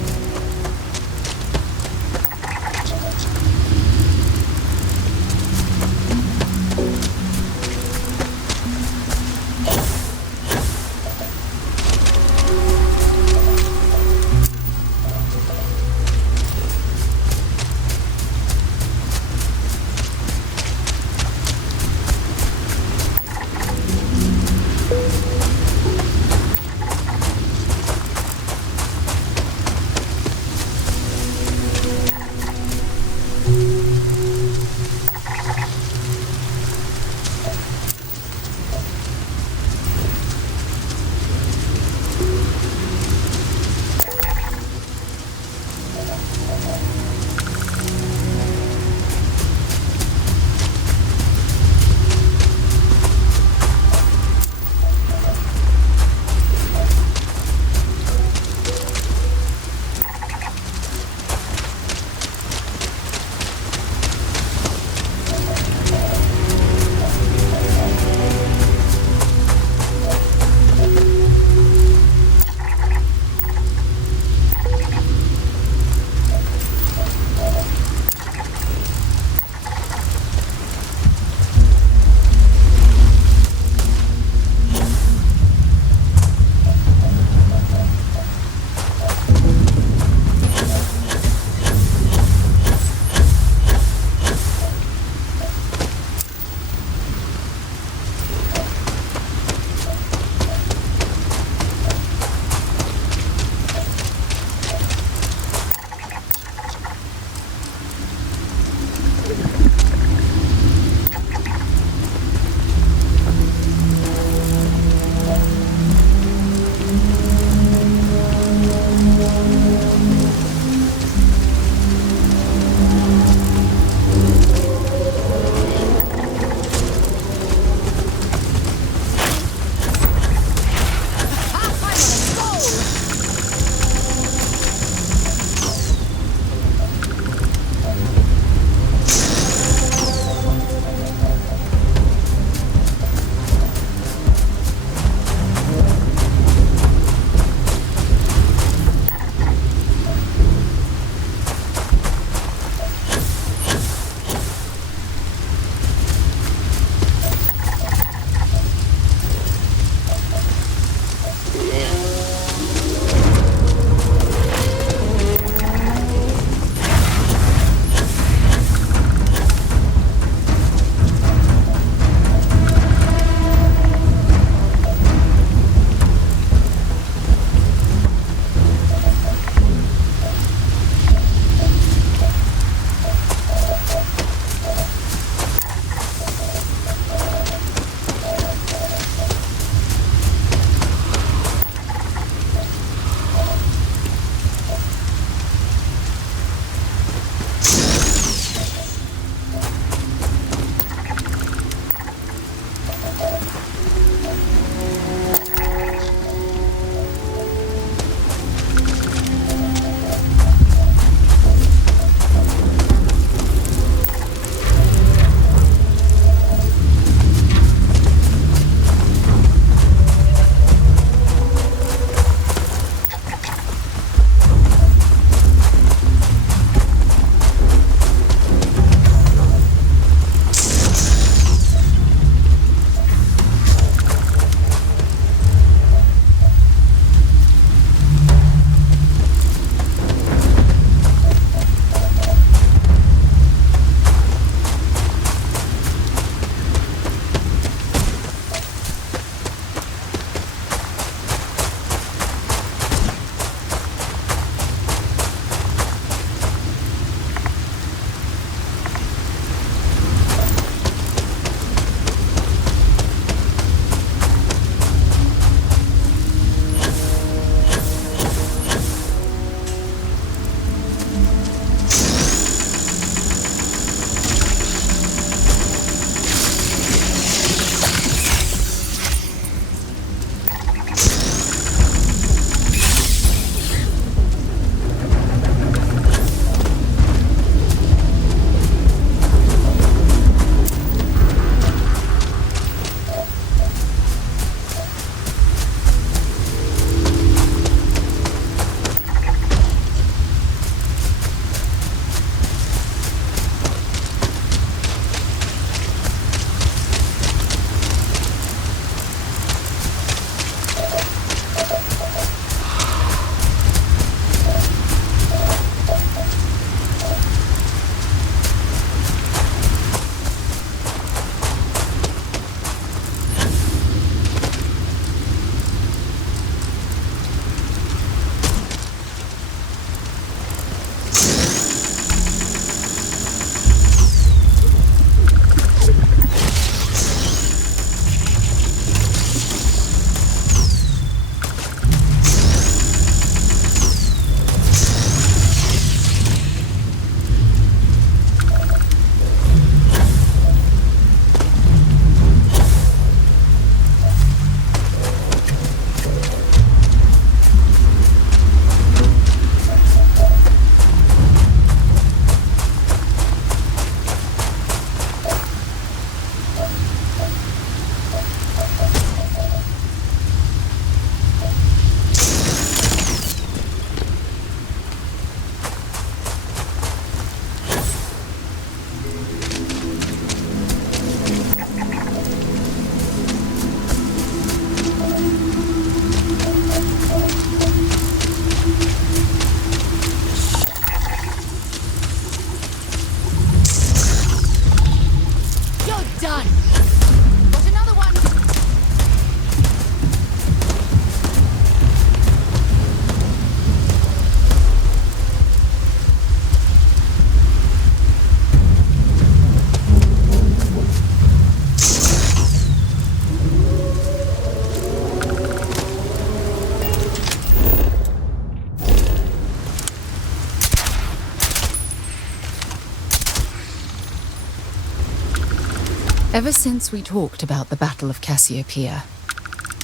Ever since we talked about the Battle of Cassiopeia,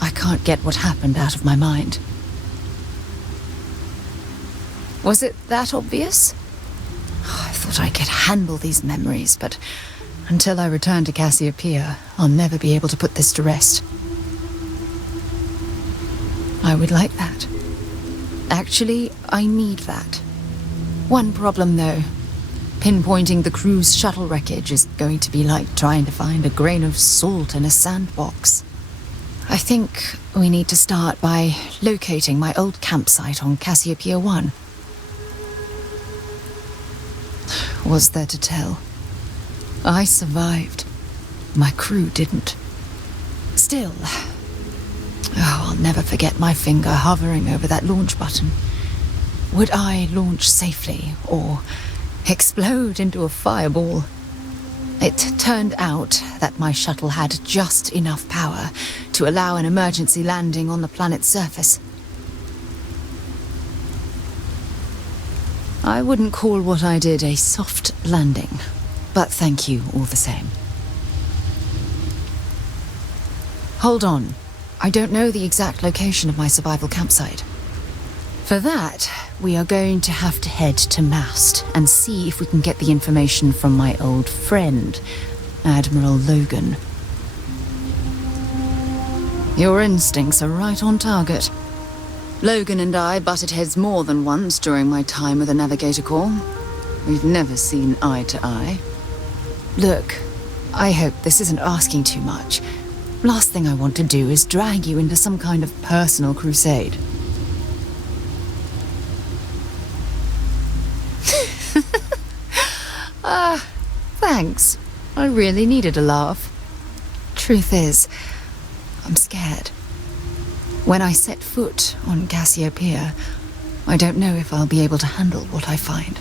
I can't get what happened out of my mind. Was it that obvious? I thought I could handle these memories, but until I return to Cassiopeia, I'll never be able to put this to rest. I would like that. Actually, I need that. One problem, though. Pinpointing the crew's shuttle wreckage is going to be like trying to find a grain of salt in a sandbox. I think we need to start by locating my old campsite on Cassiopeia 1. What's there to tell? I survived. My crew didn't. Still, I'll never forget my finger hovering over that launch button. Would I launch safely or explode into a fireball? It turned out that my shuttle had just enough power to allow an emergency landing on the planet's surface. I wouldn't call what I did a soft landing, but thank you all the same. Hold on. I don't know the exact location of my survival campsite. For that, we are going to have to head to Mast and see if we can get the information from my old friend, Admiral Logan. Your instincts are right on target. Logan and I butted heads more than once during my time with the Navigator Corps. We've never seen eye to eye. Look, I hope this isn't asking too much. Last thing I want to do is drag you into some kind of personal crusade. Thanks. I really needed a laugh. Truth is, I'm scared. When I set foot on Cassiopeia, I don't know if I'll be able to handle what I find.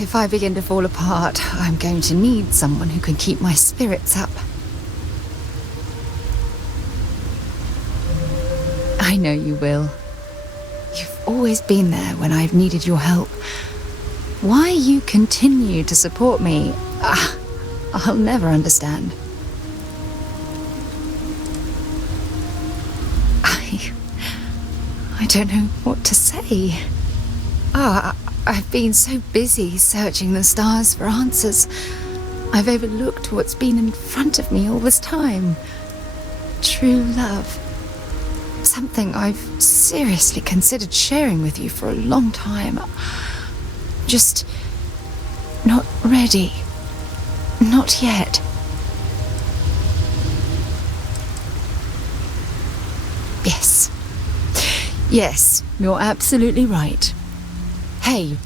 If I begin to fall apart, I'm going to need someone who can keep my spirits up. I know you will. You've always been there when I've needed your help. Why you continue to support me, I'll never understand. I don't know what to say. I've been so busy searching the stars for answers. I've overlooked what's been in front of me all this time. True love. Something I've seriously considered sharing with you for a long time. Just not ready. Not yet. Yes. Yes, you're absolutely right. Hey,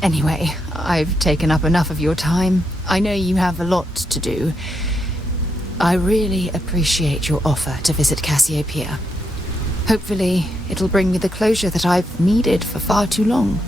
anyway, I've taken up enough of your time. I know you have a lot to do. I really appreciate your offer to visit Cassiopeia. Hopefully, it'll bring me the closure that I've needed for far too long.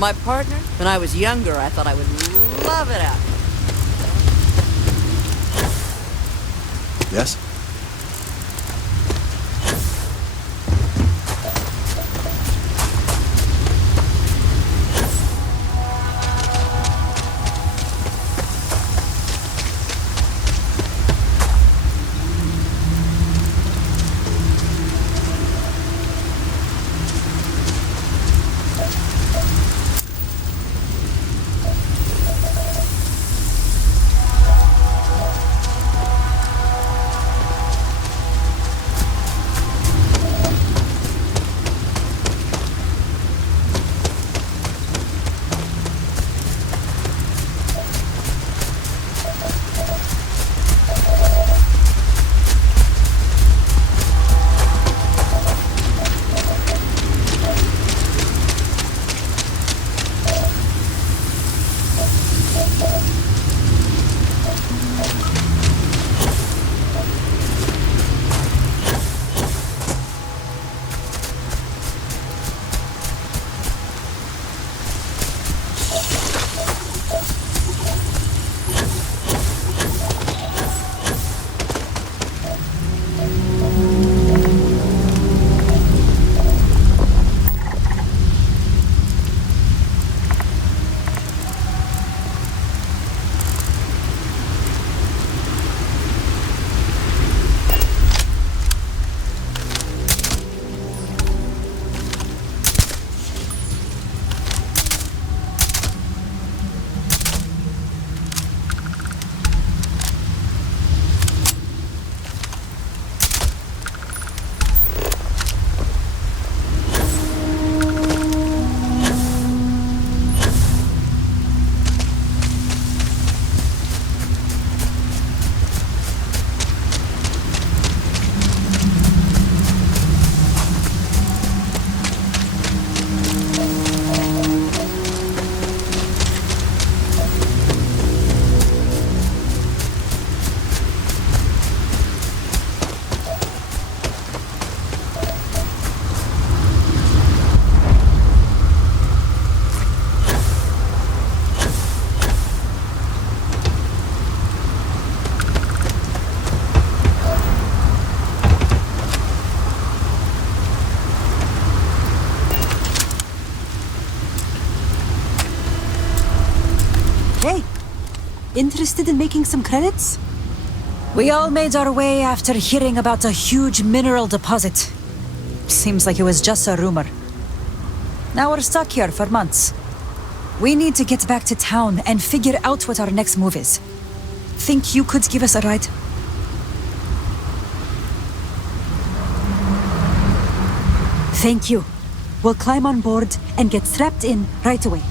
My partner? When I was younger, I thought I would love it out. Yes? Interested in making some credits? We all made our way after hearing about a huge mineral deposit. Seems like it was just a rumor. Now we're stuck here for months. We need to get back to town and figure out what our next move is. Think you could give us a ride? Thank you. We'll climb on board and get strapped in right away.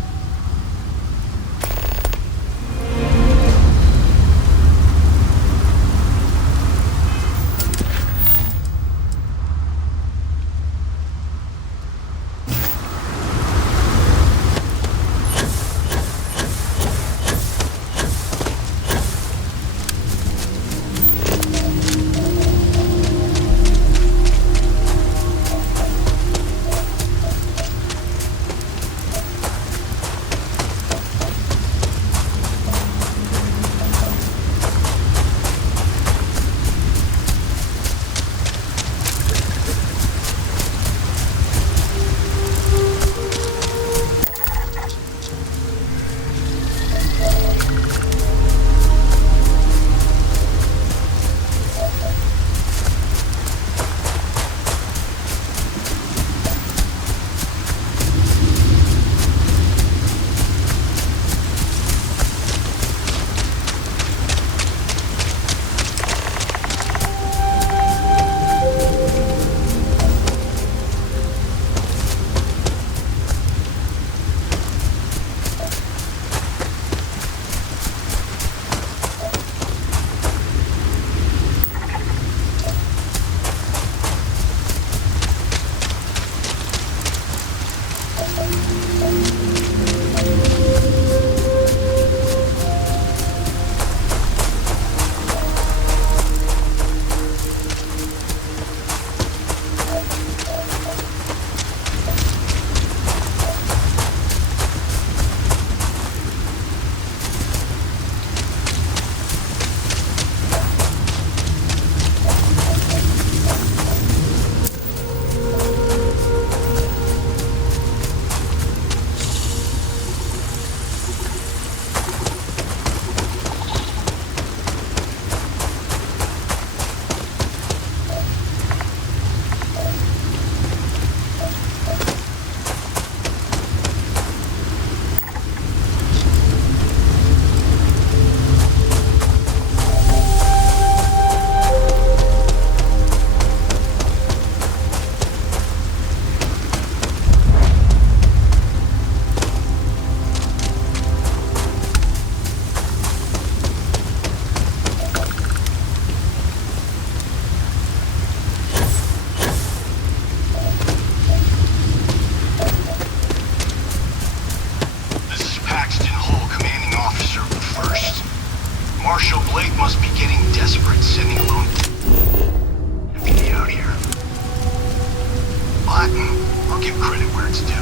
I'll give credit where it's due.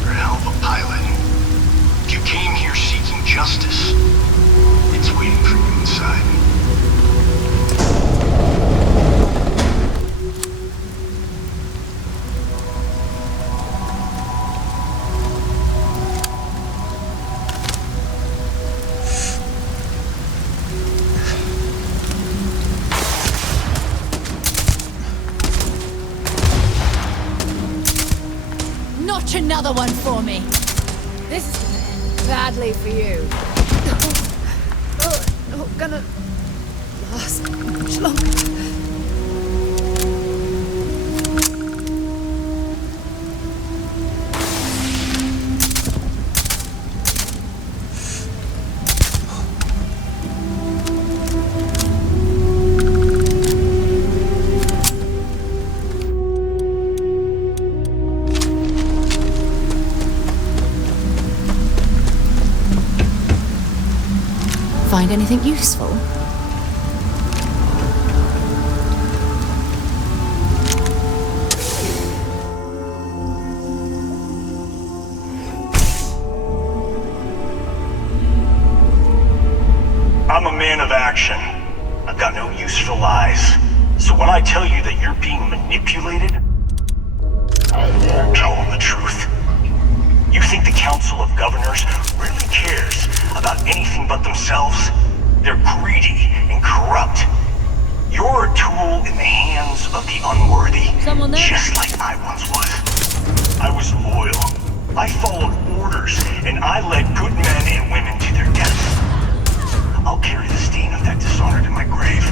You're a hell of a pilot. You came here seeking justice. It's waiting for you inside. Notch another one for me. This is badly for you. Not gonna last much longer. Find anything useful? I'm a man of action. I've got no use for lies. So when I tell you that you're being manipulated, I won't tell them the truth. You think the Council of Governors really cares about anything but themselves? They're greedy and corrupt. You're a tool in the hands of the unworthy, just like I once was. I was loyal. I followed orders, and I led good men and women to their deaths. I'll carry the stain of that dishonor to my grave.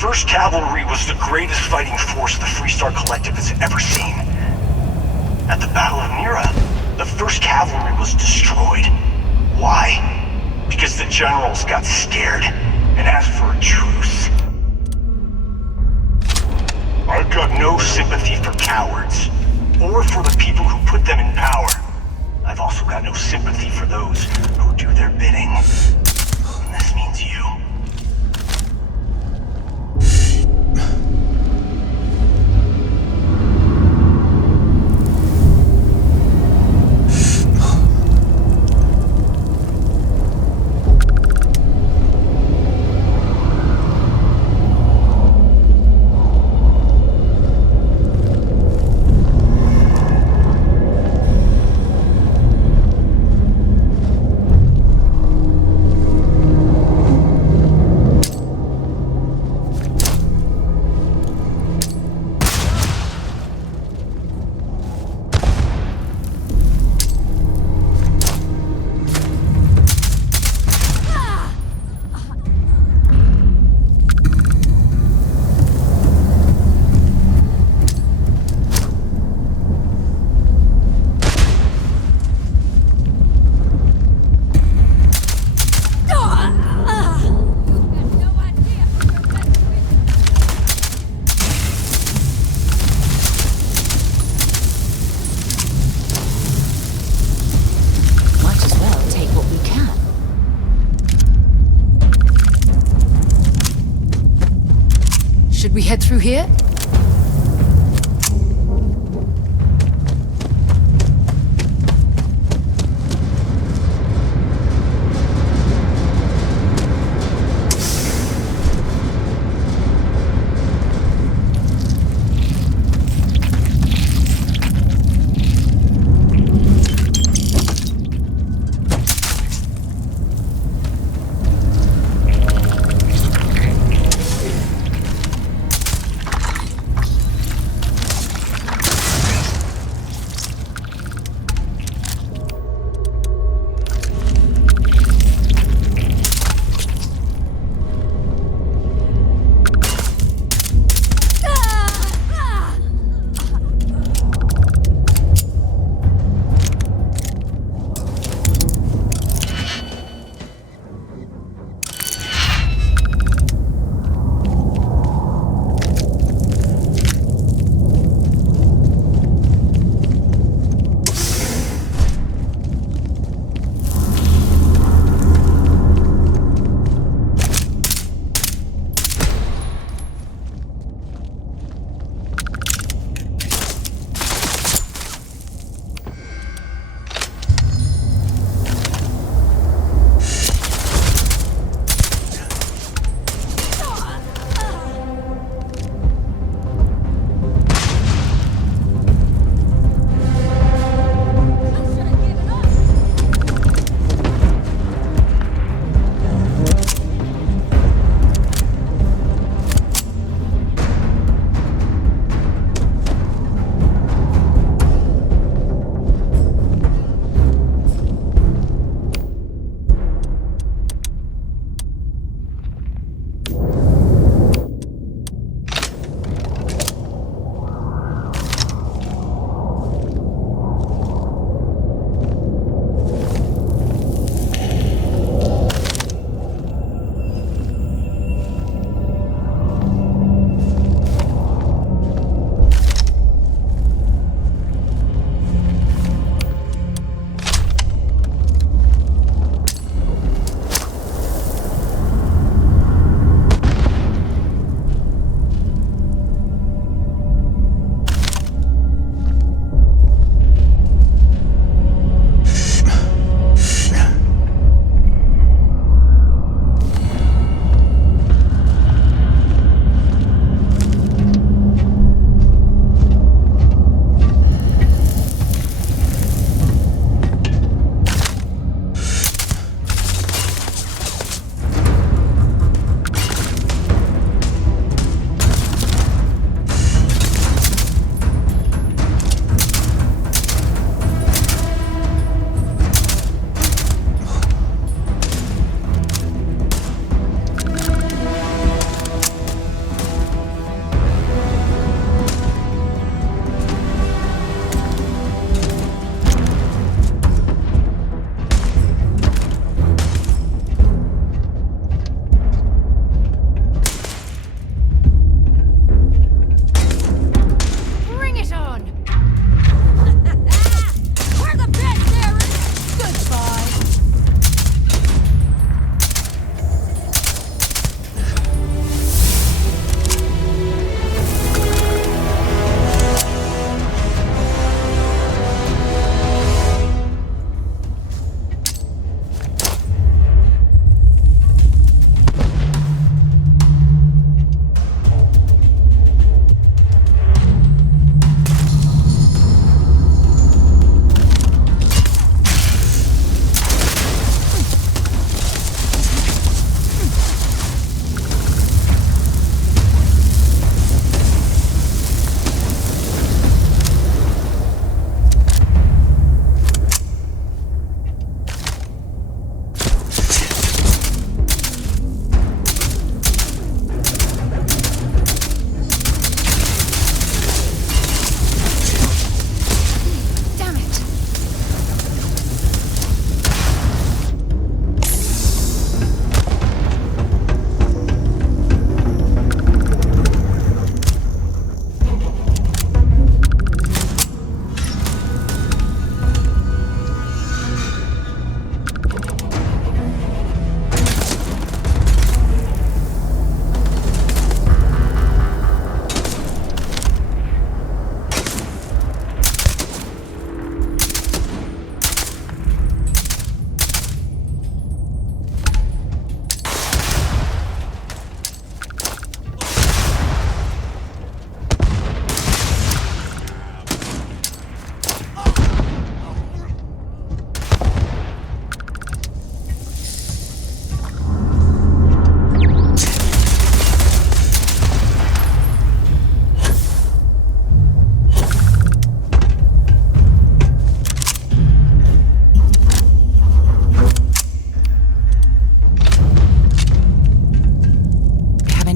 1st Cavalry was the greatest fighting force the Freestar Collective has ever seen. At the Battle of Mira, the 1st Cavalry was destroyed. Why? Because the generals got scared and asked for a truce. I've got no sympathy for cowards, or for the people who put them in power. I've also got no sympathy for those who do their bidding. And this means you. Should we head through here?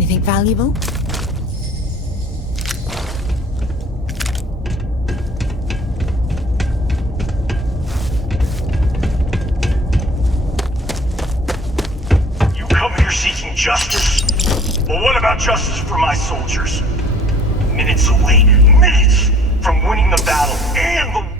Anything valuable? You come here seeking justice? Well, what about justice for my soldiers? Minutes away, minutes from winning the battle and the...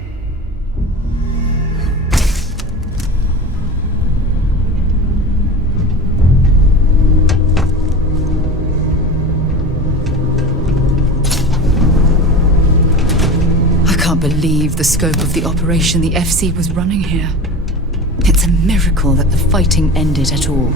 I can't believe the scope of the operation the FC was running here. It's a miracle that the fighting ended at all.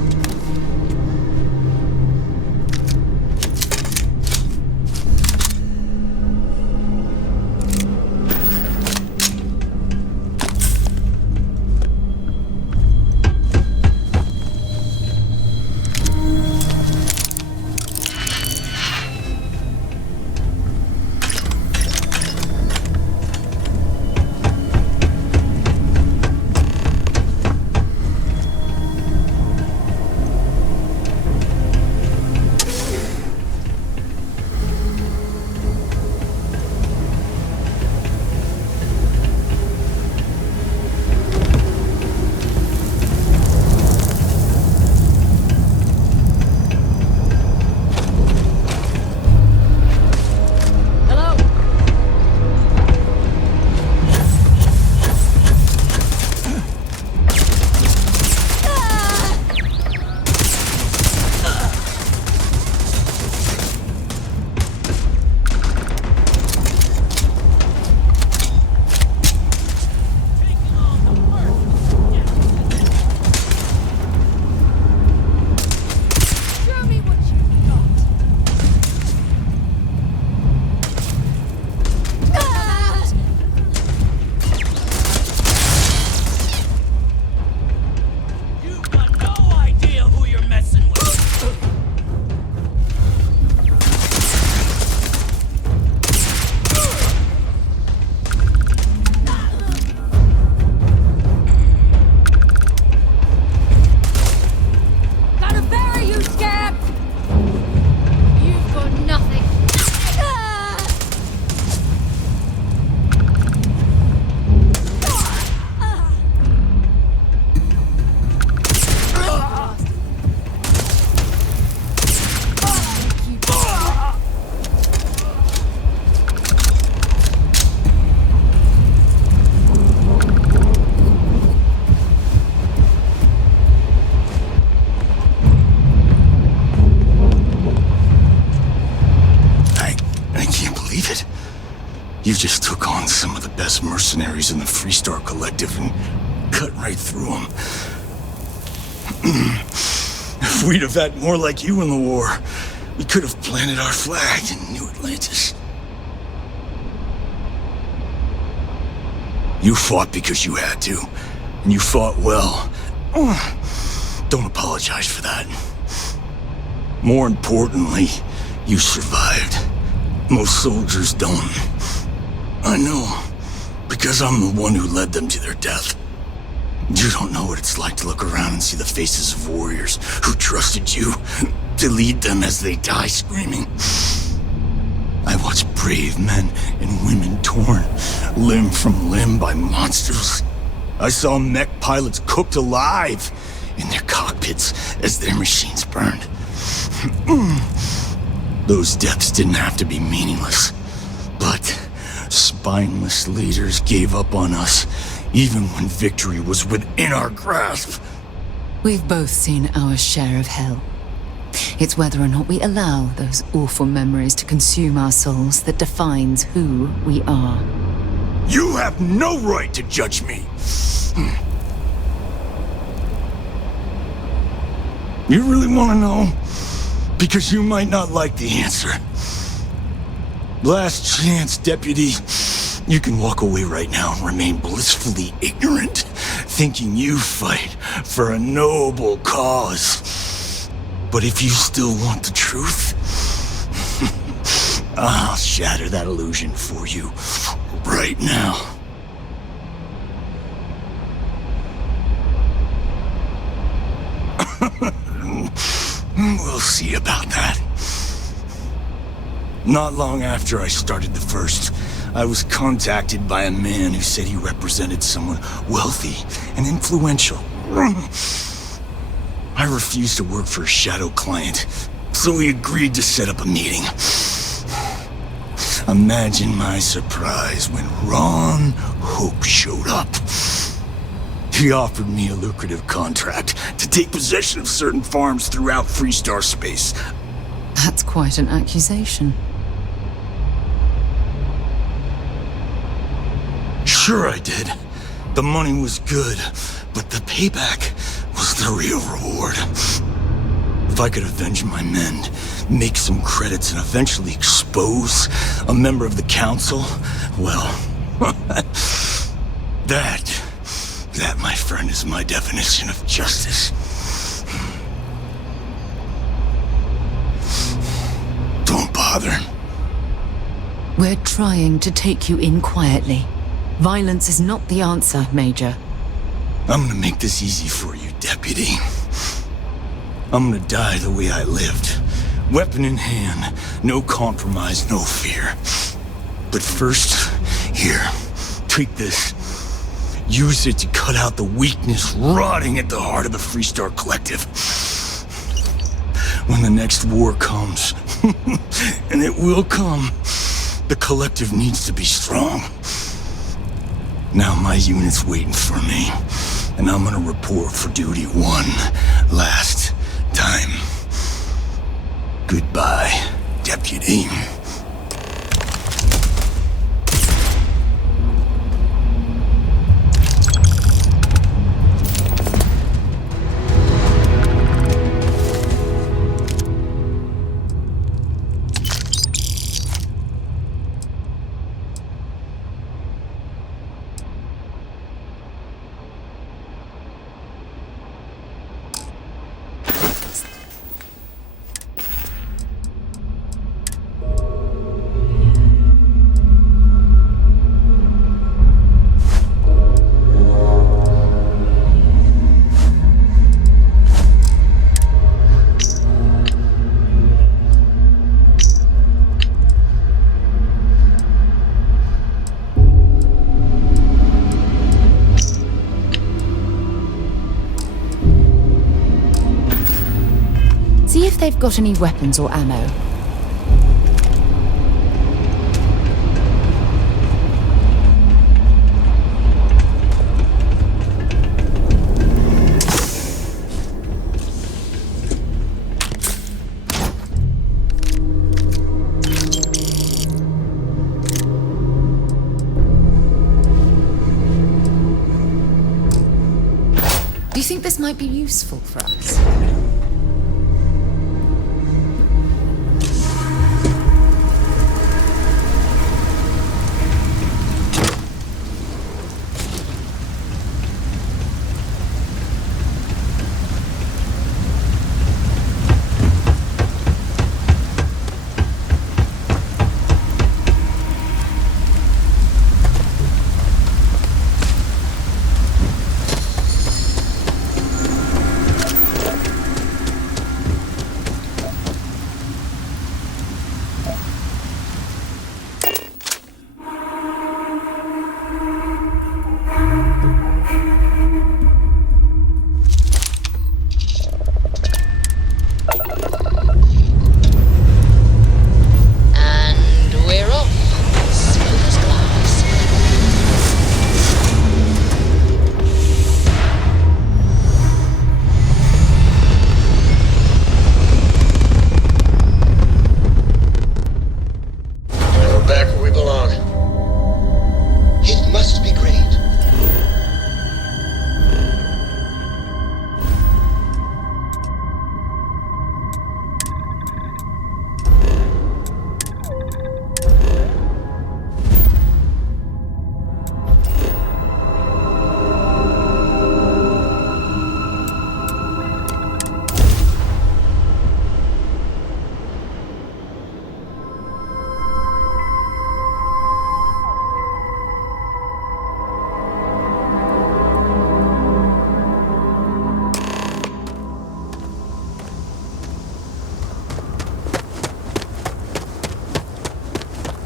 You just took on some of the best mercenaries in the Freestar Collective and cut right through them. If we'd have had more like you in the war, we could have planted our flag in New Atlantis. You fought because you had to, and you fought well. Don't apologize for that. More importantly, you survived. Most soldiers don't. I know, because I'm the one who led them to their death. You don't know what it's like to look around and see the faces of warriors who trusted you to lead them as they die screaming. I watched brave men and women torn limb from limb by monsters. I saw mech pilots cooked alive in their cockpits as their machines burned. Those deaths didn't have to be meaningless, but spineless leaders gave up on us even when victory was within our grasp. We've both seen our share of hell. It's whether or not we allow those awful memories to consume our souls that defines who we are. You have no right to judge me. You really want to know? Because you might not like the answer. Last chance, Deputy. You can walk away right now and remain blissfully ignorant, thinking you fight for a noble cause. But if you still want the truth, I'll shatter that illusion for you right now. We'll see about that. Not long after I started the first, I was contacted by a man who said he represented someone wealthy and influential. I refused to work for a shadow client, so he agreed to set up a meeting. Imagine my surprise when Ron Hope showed up. He offered me a lucrative contract to take possession of certain farms throughout Freestar space. That's quite an accusation. Sure I did. The money was good, but the payback was the real reward. If I could avenge my men, make some credits, and eventually expose a member of the council, well, that, my friend, is my definition of justice. Don't bother. We're trying to take you in quietly. Violence is not the answer, Major. I'm gonna make this easy for you, Deputy. I'm gonna die the way I lived. Weapon in hand, no compromise, no fear. But first, here, take this. Use it to cut out the weakness rotting at the heart of the Freestar Collective. When the next war comes, and it will come, the Collective needs to be strong. Now my unit's waiting for me, and I'm gonna report for duty one last time. Goodbye, Deputy. They've got any weapons or ammo. Do you think this might be useful for us?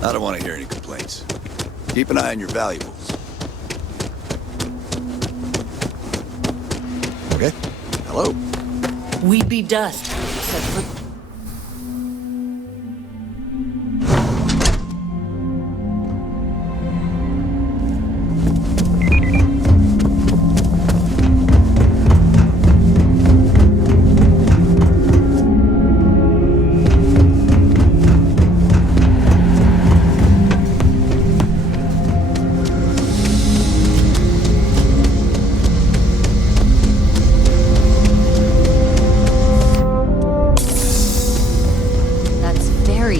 I don't want to hear any complaints. Keep an eye on your valuables. Okay? Hello? We'd be dust, except for...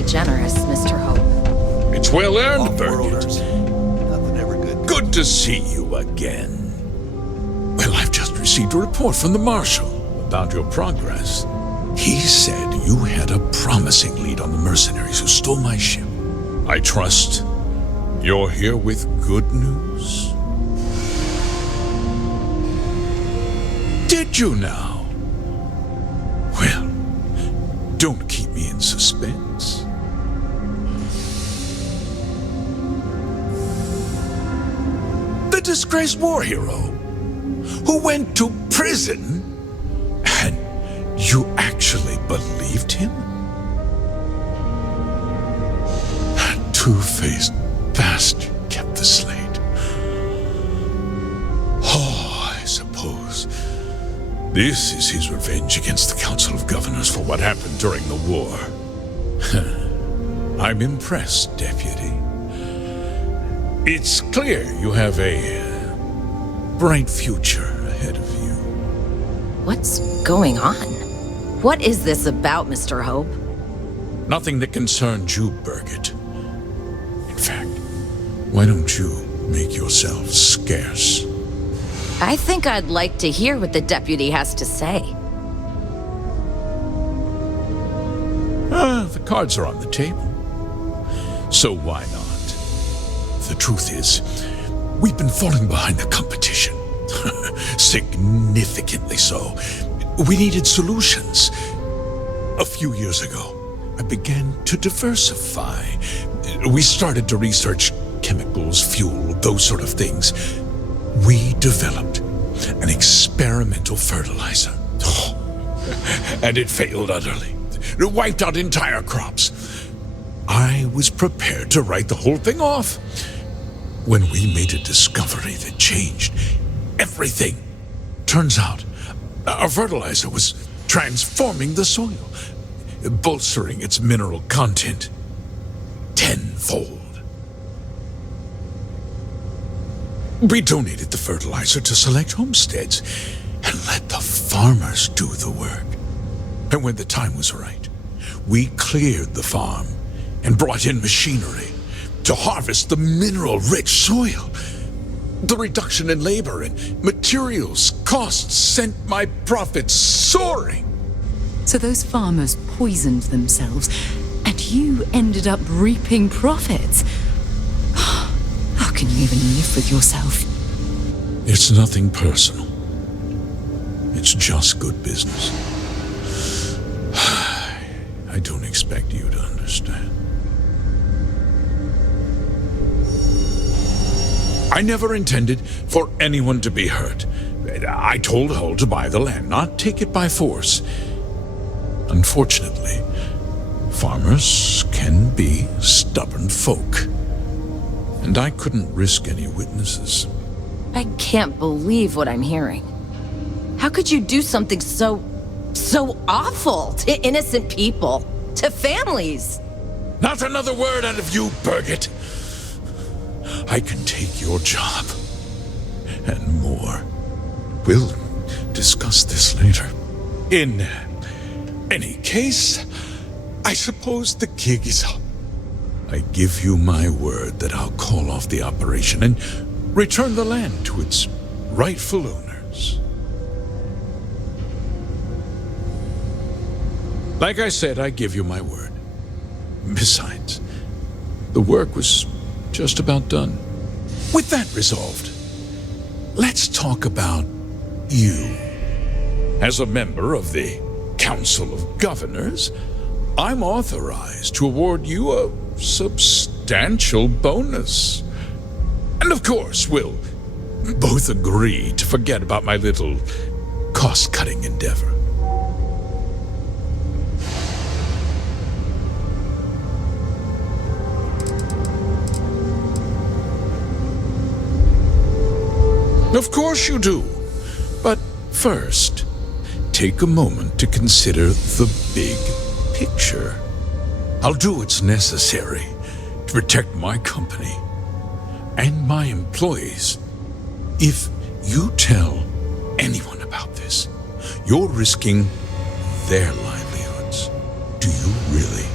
generous, Mr. Hope. It's well earned, Birgit. Nothing ever good. Good to see you again. Well, I've just received a report from the Marshal about your progress. He said you had a promising lead on the mercenaries who stole my ship. I trust you're here with good news? Did you now? Well, don't keep me in suspense. The disgraced war hero who went to prison, and you actually believed him? That two-faced bastard kept the slate. Oh, I suppose this is his revenge against the Council of Governors for what happened during the war. I'm impressed, Deputy. It's clear you have a bright future ahead of you. What's going on? What is this about, Mr. Hope? Nothing that concerns you, Birgit. In fact, why don't you make yourself scarce? I think I'd like to hear what the deputy has to say. The cards are on the table. So why not? The truth is, we've been falling behind the competition. Significantly so. We needed solutions. A few years ago, I began to diversify. We started to research chemicals, fuel, those sort of things. We developed an experimental fertilizer. And it failed utterly. It wiped out entire crops. I was prepared to write the whole thing off when we made a discovery that changed everything. Turns out, our fertilizer was transforming the soil, bolstering its mineral content tenfold. We donated the fertilizer to select homesteads and let the farmers do the work. And when the time was right, we cleared the farm and brought in machinery to harvest the mineral-rich soil. The reduction in labor and materials costs sent my profits soaring. So those farmers poisoned themselves, and you ended up reaping profits. How can you even live with yourself? It's nothing personal. It's just good business. I don't expect you to understand. I never intended for anyone to be hurt. I told Hull to buy the land, not take it by force. Unfortunately, farmers can be stubborn folk. And I couldn't risk any witnesses. I can't believe what I'm hearing. How could you do something so awful to innocent people, to families? Not another word out of you, Birgit. I can take your job, and more. We'll discuss this later. In any case, I suppose the gig is up. I give you my word that I'll call off the operation and return the land to its rightful owners. Like I said, I give you my word. Besides, the work was just about done. With that resolved, let's talk about you. As a member of the Council of Governors, I'm authorized to award you a substantial substantial bonus. And of course, we'll both agree to forget about my little cost-cutting endeavor. Of course you do. But first, take a moment to consider the big picture. I'll do what's necessary to protect my company and my employees. If you tell anyone about this, you're risking their livelihoods. Do you really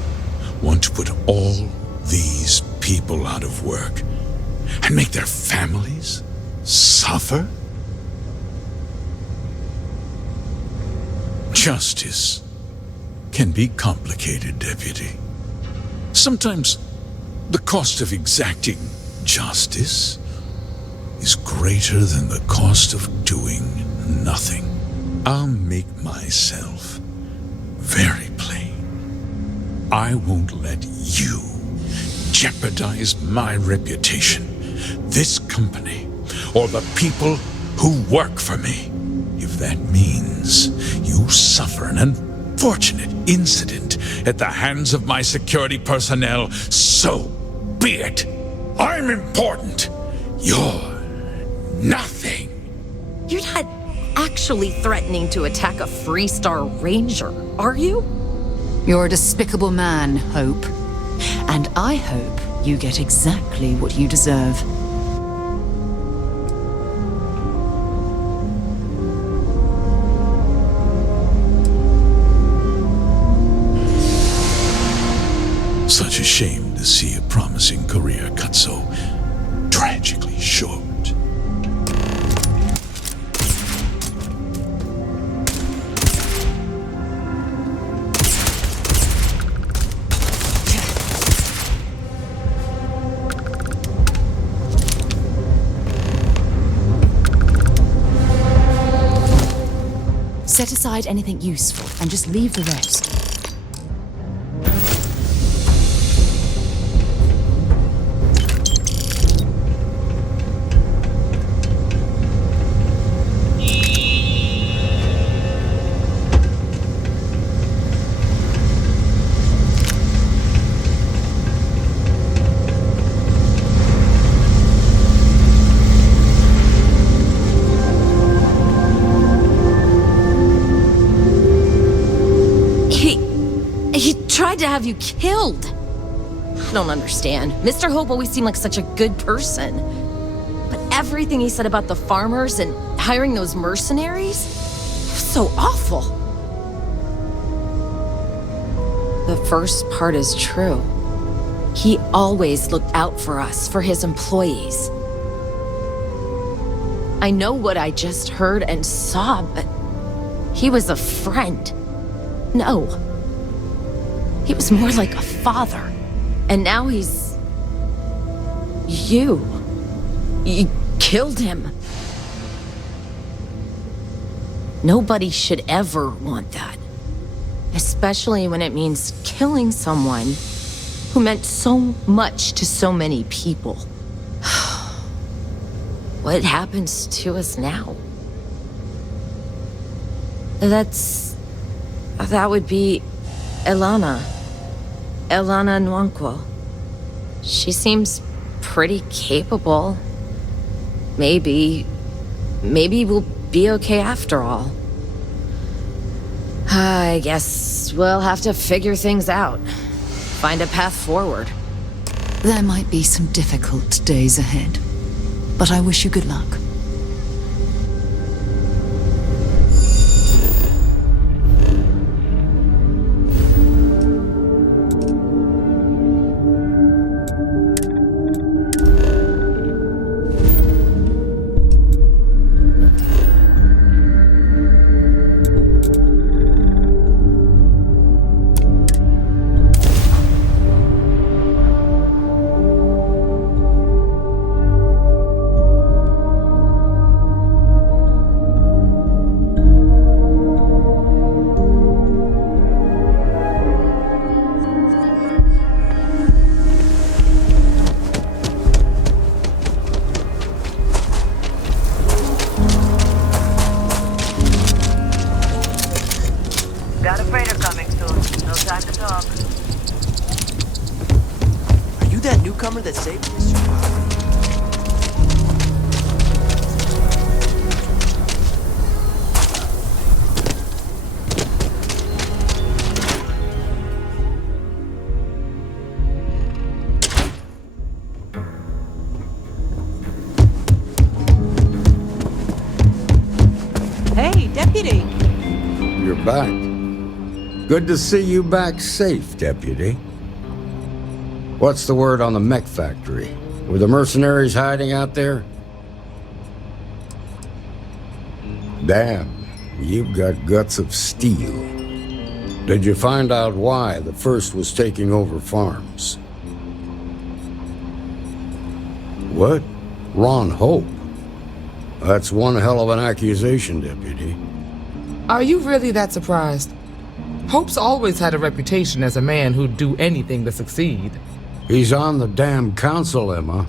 want to put all these people out of work and make their families suffer? Justice can be complicated, Deputy. Sometimes the cost of exacting justice is greater than the cost of doing nothing. I'll make myself very plain. I won't let you jeopardize my reputation, this company, or the people who work for me. If that means you suffer an unfortunate incident at the hands of my security personnel, so be it. I'm important. You're nothing. You're not actually threatening to attack a Freestar Ranger, are you? You're a despicable man, Hope. And I hope you get exactly what you deserve. Such a shame to see a promising career cut so tragically short. Set aside anything useful and just leave the rest. To have you killed. I don't understand. Mr. Hope always seemed like such a good person. But everything he said about the farmers and hiring those mercenaries, so awful. The first part is true. He always looked out for us, for his employees. I know what I just heard and saw, but he was a friend. No. He was more like a father. And now he's... You killed him. Nobody should ever want that. Especially when it means killing someone who meant so much to so many people. What happens to us now? That would be Elana Nwankwo. She seems pretty capable. Maybe we'll be okay after all. I guess we'll have to figure things out. Find a path forward. There might be some difficult days ahead, but I wish you good luck. newcomer that saved Mr. Hey, Deputy. You're back. Good to see you back safe, Deputy. What's the word on the mech factory? Were the mercenaries hiding out there? Damn, you've got guts of steel. Did you find out why the first was taking over farms? What? Ron Hope? That's one hell of an accusation, Deputy. Are you really that surprised? Hope's always had a reputation as a man who'd do anything to succeed. He's on the damn council, Emma.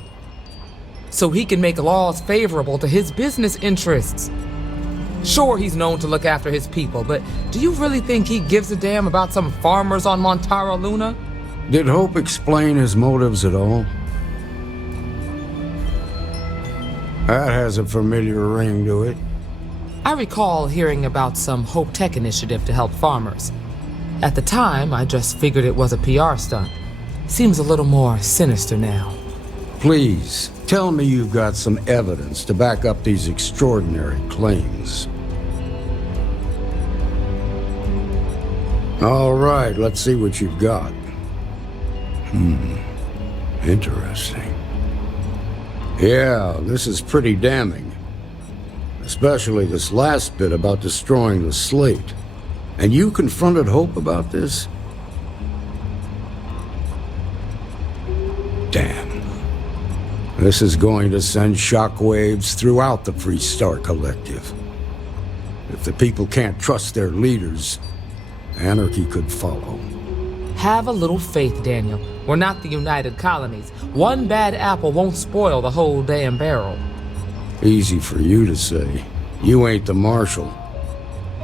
So he can make laws favorable to his business interests. Sure, he's known to look after his people, but do you really think he gives a damn about some farmers on Montara Luna? Did Hope explain his motives at all? That has a familiar ring to it. I recall hearing about some Hope Tech initiative to help farmers. At the time, I just figured it was a PR stunt. Seems a little more sinister now. Please, tell me you've got some evidence to back up these extraordinary claims. All right, let's see what you've got. Interesting. Yeah, this is pretty damning. Especially this last bit about destroying the slate. And you confronted Hope about this? Damn. This is going to send shockwaves throughout the Freestar Collective. If the people can't trust their leaders, anarchy could follow. Have a little faith, Daniel. We're not the United Colonies. One bad apple won't spoil the whole damn barrel. Easy for you to say. You ain't the marshal.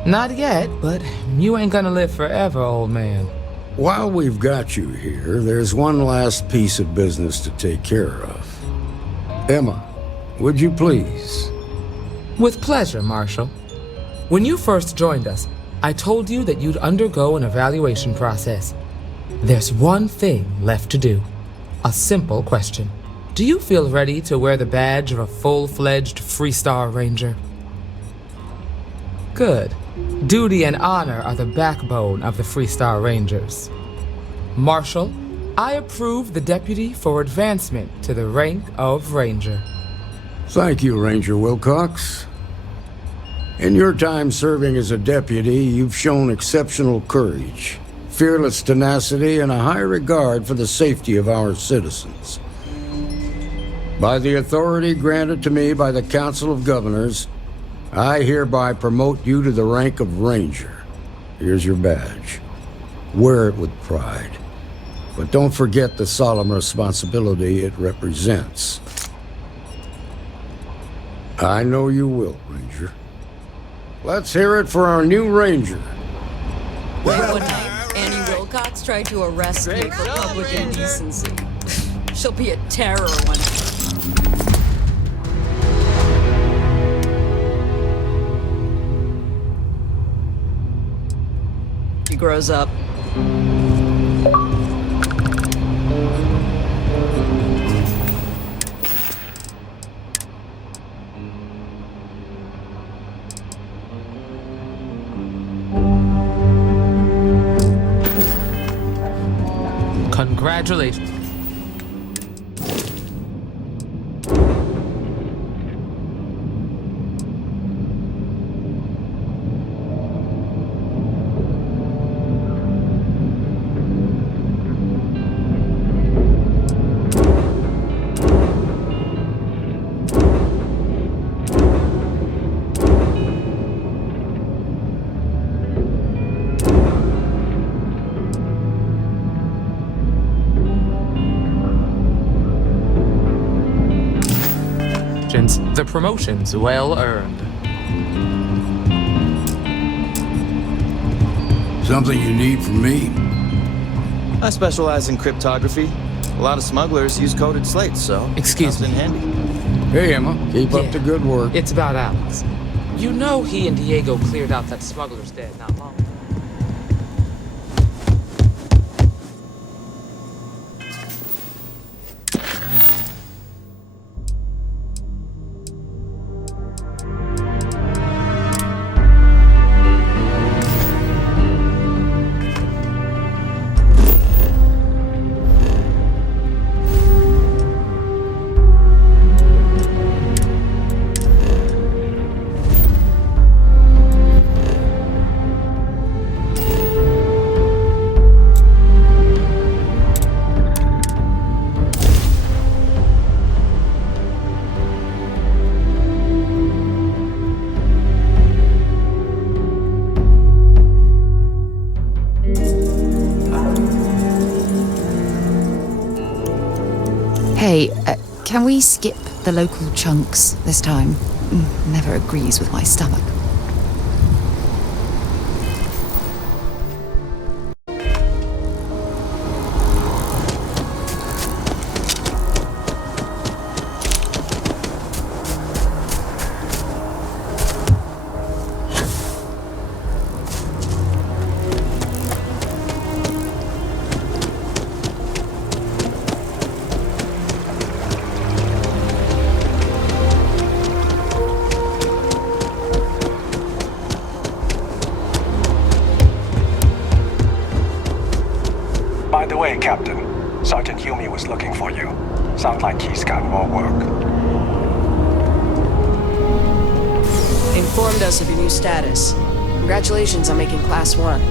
Not yet, but you ain't gonna live forever, old man. While we've got you here, there's one last piece of business to take care of. Emma, would you please? With pleasure, Marshal. When you first joined us, I told you that you'd undergo an evaluation process. There's one thing left to do. A simple question. Do you feel ready to wear the badge of a full-fledged Freestar Ranger? Good. Duty and honor are the backbone of the Freestar Rangers. Marshal, I approve the deputy for advancement to the rank of Ranger. Thank you, Ranger Wilcox. In your time serving as a deputy, you've shown exceptional courage, fearless tenacity, and a high regard for the safety of our citizens. By the authority granted to me by the Council of Governors, I hereby promote you to the rank of Ranger. Here's your badge. Wear it with pride. But don't forget the solemn responsibility it represents. I know you will, Ranger. Let's hear it for our new Ranger. Wait, one night, Annie Wilcox tried to arrest me for public indecency. She'll be a terror one. She grows up. Congratulations. The promotion's well earned. Something you need from me? I specialize in cryptography. A lot of smugglers use coated slates, so Excuse me. in handy. Hey, Emma. Keep up the good work. It's about Alex. You know he and Diego cleared out that smuggler's den not long ago. Hey, can we skip the local chunks this time? Never agrees with my stomach. By the way, Captain, Sergeant Yumi was looking for you. Sounds like he's got more work. Informed us of your new status. Congratulations on making Class 1.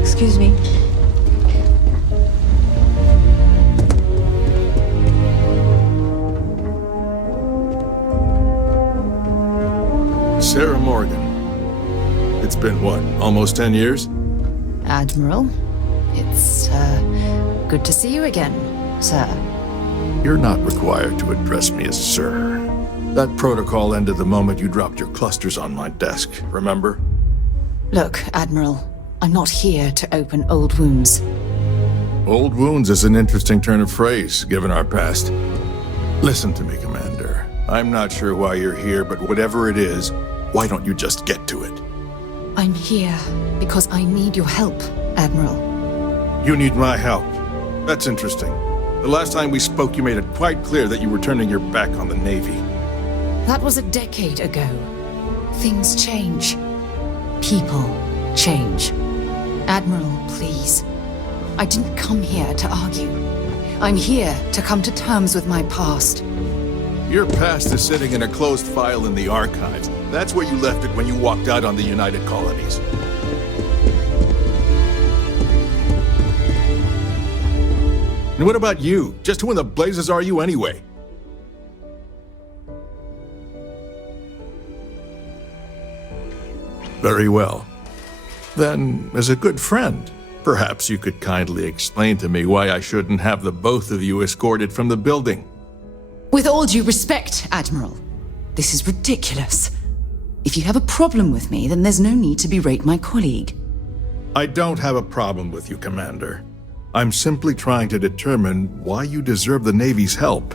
Excuse me. Sarah Morgan. It's been what, almost 10 years? Admiral, it's, good to see you again, sir. You're not required to address me as sir. That protocol ended the moment you dropped your clusters on my desk, remember? Look, Admiral, I'm not here to open old wounds. Old wounds is an interesting turn of phrase, given our past. Listen to me, Commander. I'm not sure why you're here, but whatever it is, why don't you just get to it? I'm here because I need your help, Admiral. You need my help. That's interesting. The last time we spoke, you made it quite clear that you were turning your back on the Navy. That was a decade ago. Things change. People change. Admiral, please. I didn't come here to argue. I'm here to come to terms with my past. Your past is sitting in a closed file in the archives. That's where you left it when you walked out on the United Colonies. And what about you? Just who in the blazes are you anyway? Very well. Then, as a good friend, perhaps you could kindly explain to me why I shouldn't have the both of you escorted from the building. With all due respect, Admiral, this is ridiculous. If you have a problem with me, then there's no need to berate my colleague. I don't have a problem with you, Commander. I'm simply trying to determine why you deserve the Navy's help.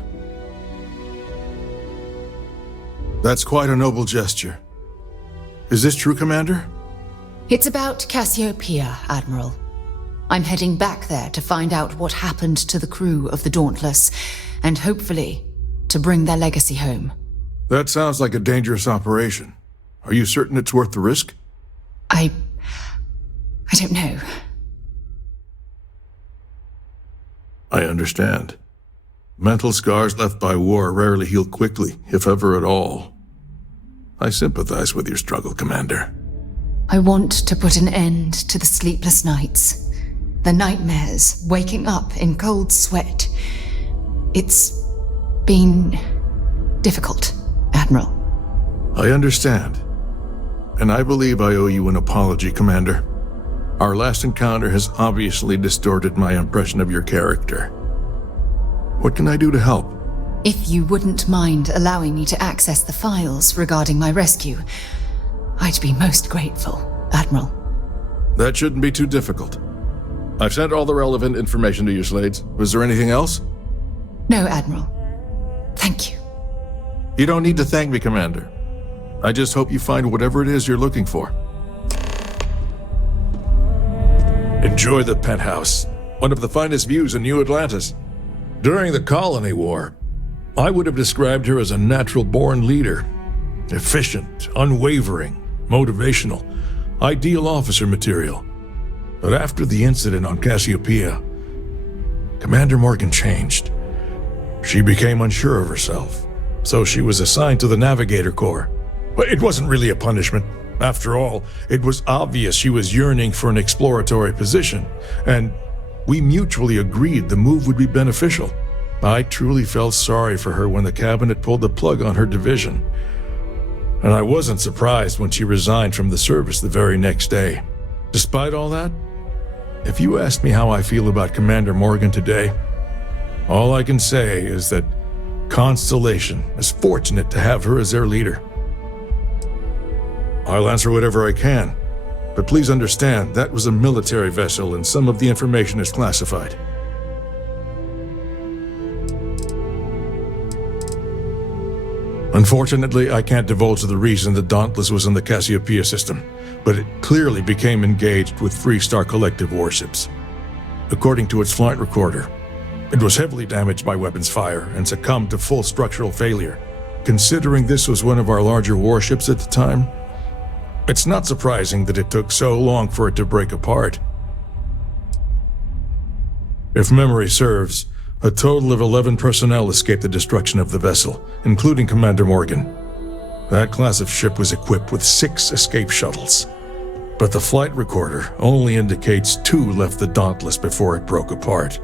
That's quite a noble gesture. Is this true, Commander? It's about Cassiopeia, Admiral. I'm heading back there to find out what happened to the crew of the Dauntless, and hopefully, to bring their legacy home. That sounds like a dangerous operation. Are you certain it's worth the risk? I don't know. I understand. Mental scars left by war rarely heal quickly, if ever at all. I sympathize with your struggle, Commander. I want to put an end to the sleepless nights, the nightmares, waking up in cold sweat. It's been difficult, Admiral. I understand. And I believe I owe you an apology, Commander. Our last encounter has obviously distorted my impression of your character. What can I do to help? If you wouldn't mind allowing me to access the files regarding my rescue, I'd be most grateful, Admiral. That shouldn't be too difficult. I've sent all the relevant information to you, Slades. Was there anything else? No, Admiral. Thank you. You don't need to thank me, Commander. I just hope you find whatever it is you're looking for. Enjoy the penthouse, one of the finest views in New Atlantis. During the Colony War, I would have described her as a natural-born leader. Efficient, unwavering, motivational, ideal officer material. But after the incident on Cassiopeia, Commander Morgan changed. She became unsure of herself, so she was assigned to the Navigator Corps. But it wasn't really a punishment. After all, it was obvious she was yearning for an exploratory position, and we mutually agreed the move would be beneficial. I truly felt sorry for her when the cabinet pulled the plug on her division. And I wasn't surprised when she resigned from the service the very next day. Despite all that, if you ask me how I feel about Commander Morgan today, all I can say is that Constellation is fortunate to have her as their leader. I'll answer whatever I can, but please understand that was a military vessel and some of the information is classified. Unfortunately, I can't divulge the reason the Dauntless was in the Cassiopeia system, but it clearly became engaged with Freestar Collective warships. According to its flight recorder, it was heavily damaged by weapons fire and succumbed to full structural failure. Considering this was one of our larger warships at the time, it's not surprising that it took so long for it to break apart. If memory serves, a total of 11 personnel escaped the destruction of the vessel, including Commander Morgan. That class of ship was equipped with 6 escape shuttles, but the flight recorder only indicates 2 left the Dauntless before it broke apart.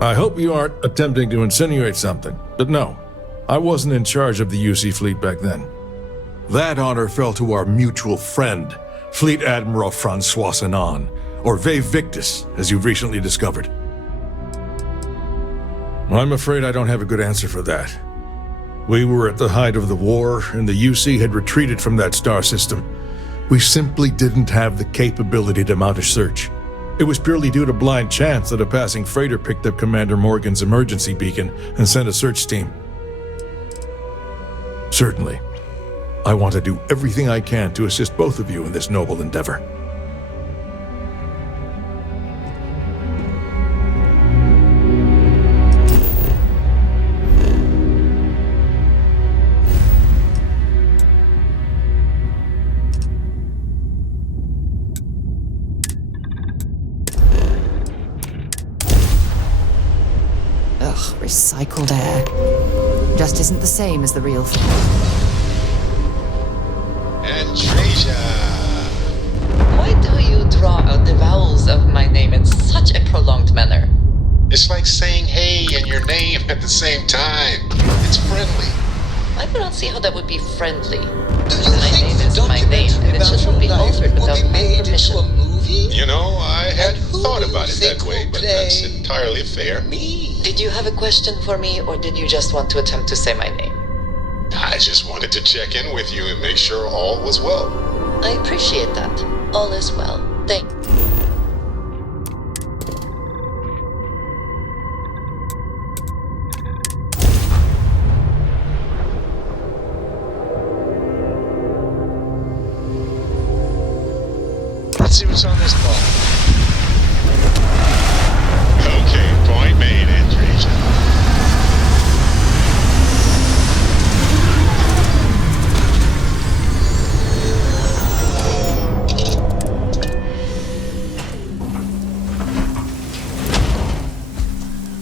I hope you aren't attempting to insinuate something, but no, I wasn't in charge of the UC fleet back then. That honor fell to our mutual friend, Fleet Admiral Francois Sanon, or Ve Victus, as you've recently discovered. I'm afraid I don't have a good answer for that. We were at the height of the war, and the UC had retreated from that star system. We simply didn't have the capability to mount a search. It was purely due to blind chance that a passing freighter picked up Commander Morgan's emergency beacon and sent a search team. Certainly, I want to do everything I can to assist both of you in this noble endeavor. Ugh, recycled air. Just isn't the same as the real thing. Why do you draw out the vowels of my name in such a prolonged manner? It's like saying hey and your name at the same time. It's friendly. I do not see how that would be friendly. My name is my name, and it shouldn't be altered without my permission. You know, I hadn't thought about it that way, but that's entirely fair. Did you have a question for me, or did you just want to attempt to say my name? I just wanted to check in with you and make sure all was well. I appreciate that. All is well. Thank you. Let's see what's on this ball. Okay, point made, Andreja.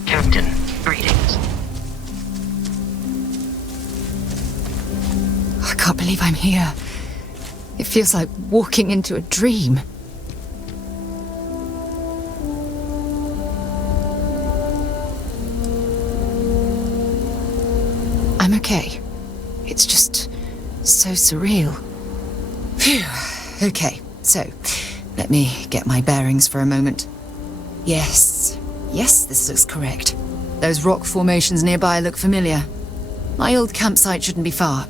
Captain, greetings. I can't believe I'm here. It feels like walking into a dream. I'm okay. It's just so surreal. Phew. Okay, so let me get my bearings for a moment. Yes, this looks correct. Those rock formations nearby look familiar. My old campsite shouldn't be far.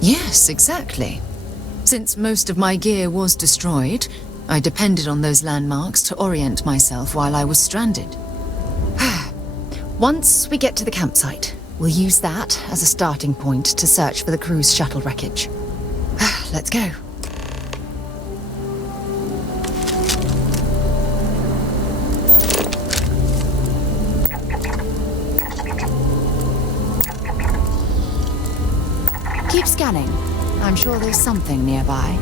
Yes, exactly. Since most of my gear was destroyed, I depended on those landmarks to orient myself while I was stranded. Once we get to the campsite, we'll use that as a starting point to search for the cruise shuttle wreckage. Let's go. Keep scanning. I'm sure there's something nearby.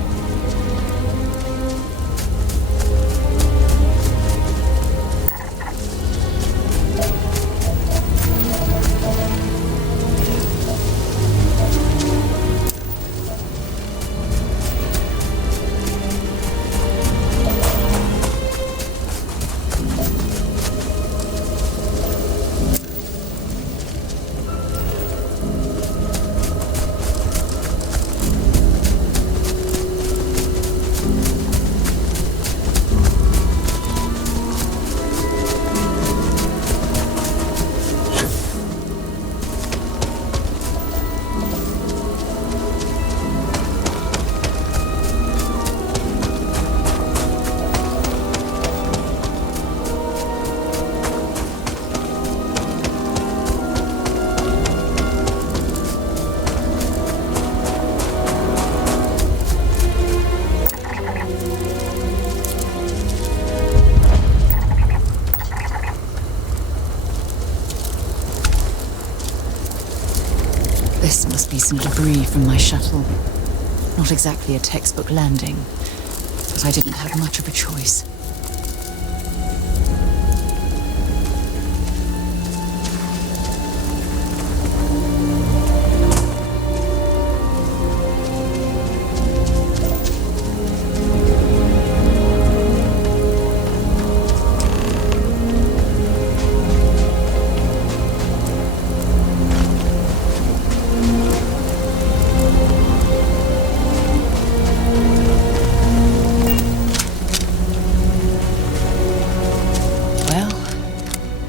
This must be some debris from my shuttle. Not exactly a textbook landing, but I didn't have much of a choice.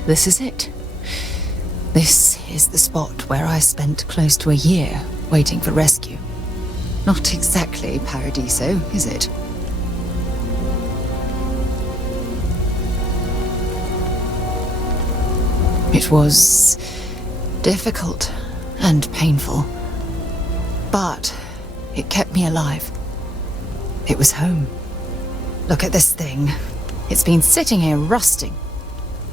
This is it. This is the spot where I spent close to a year waiting for rescue. Not exactly Paradiso, is it? It was difficult and painful, but it kept me alive. It was home. Look at this thing. It's been sitting here rusting.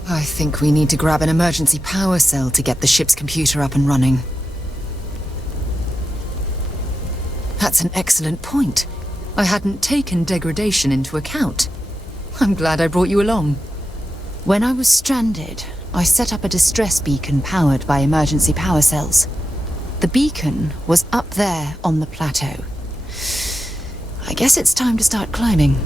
I think we need to grab an emergency power cell to get the ship's computer up and running. That's an excellent point. I hadn't taken degradation into account. I'm glad I brought you along. When I was stranded, I set up a distress beacon powered by emergency power cells. The beacon was up there on the plateau. I guess it's time to start climbing.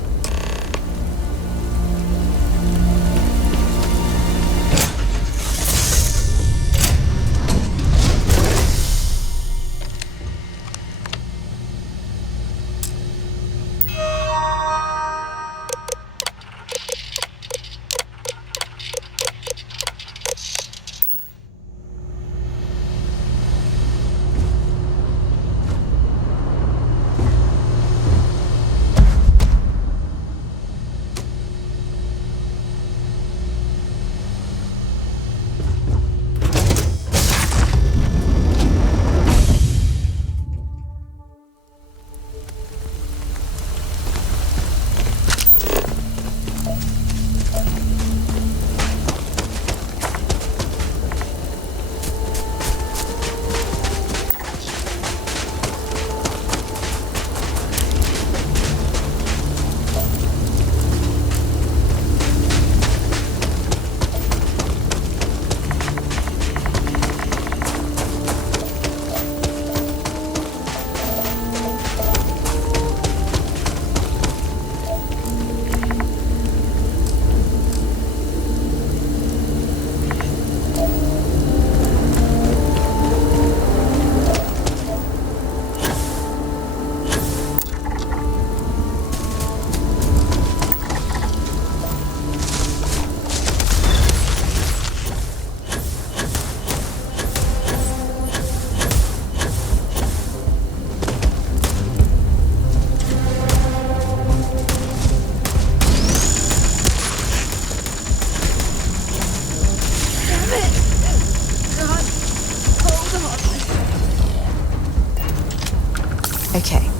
Okay.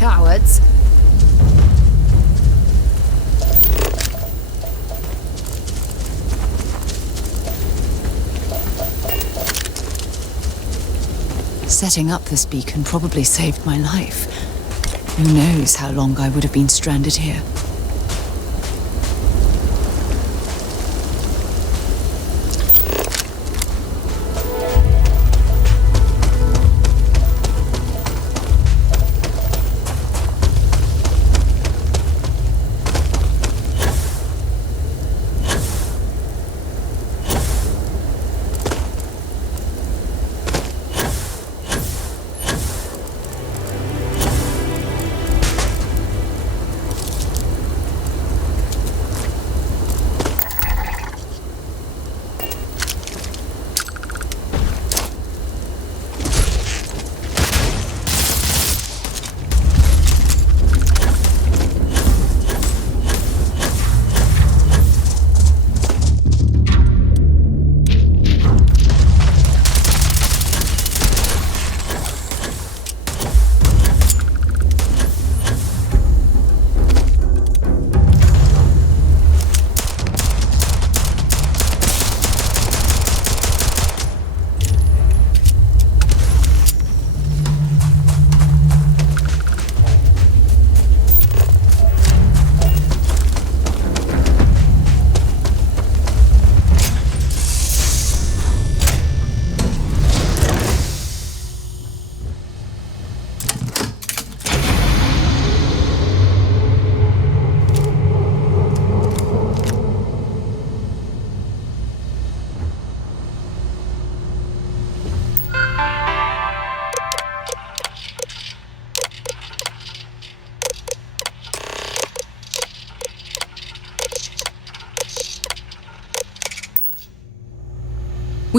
Cowards. Setting up this beacon probably saved my life. Who knows how long I would have been stranded here.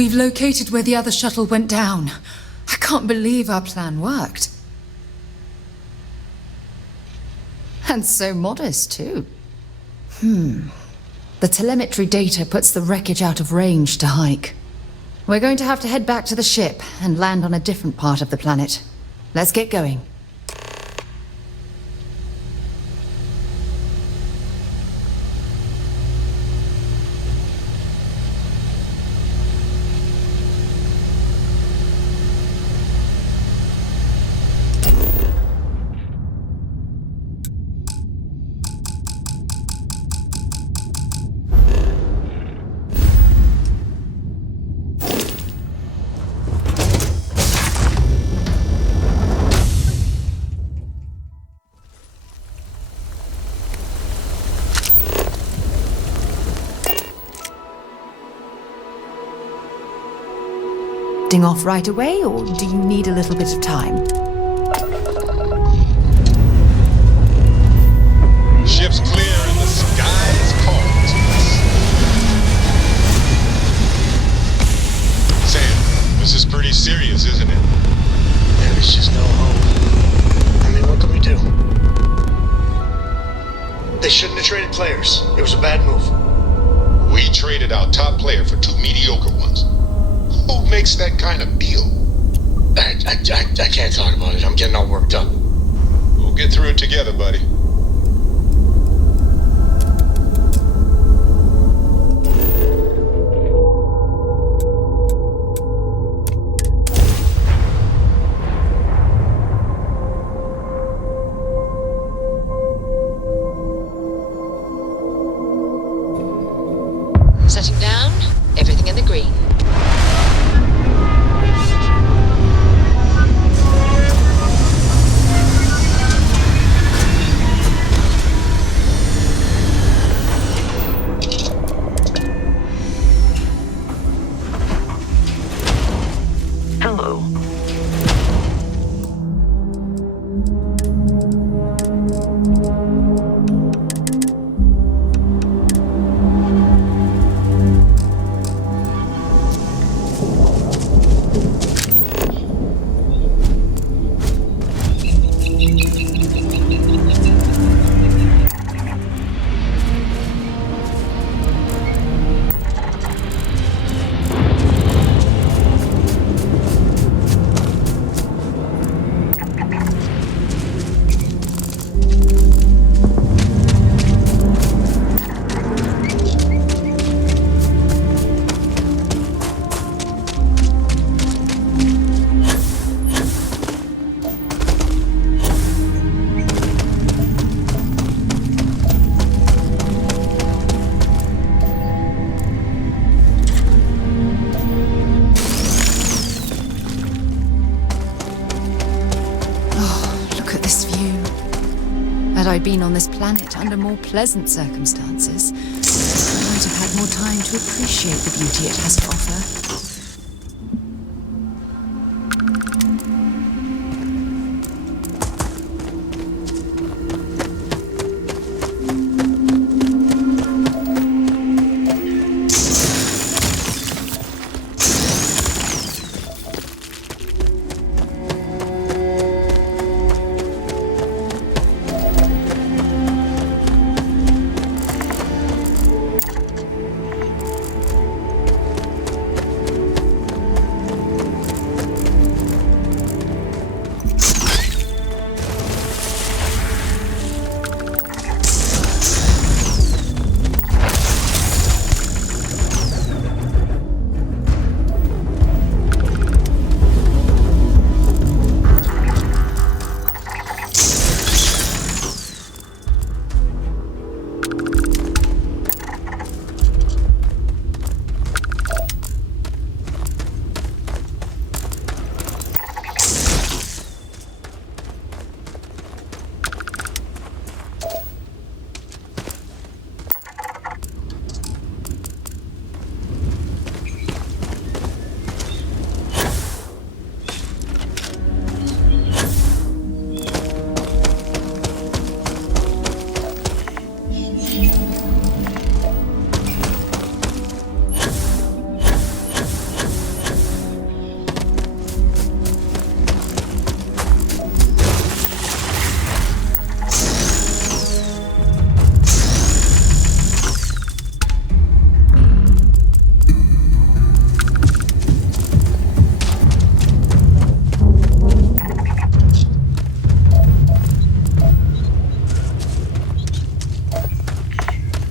We've located where the other shuttle went down. I can't believe our plan worked. And so modest, too. The telemetry data puts the wreckage out of range to hike. We're going to have to head back to the ship and land on a different part of the planet. Let's get going. Off right away, or do you need a little bit of time? Ship's clear and the sky is calling to us. Sam, this is pretty serious, isn't it? There's just no hope. I mean, what can we do? They shouldn't have traded players. It was a bad move. We traded our top player for 2 mediocre ones. Who makes that kind of deal? I can't talk about it. I'm getting all worked up. We'll get through it together, buddy. Setting down, everything in the green. Had I been on this planet under more pleasant circumstances, I might have had more time to appreciate the beauty it has to offer.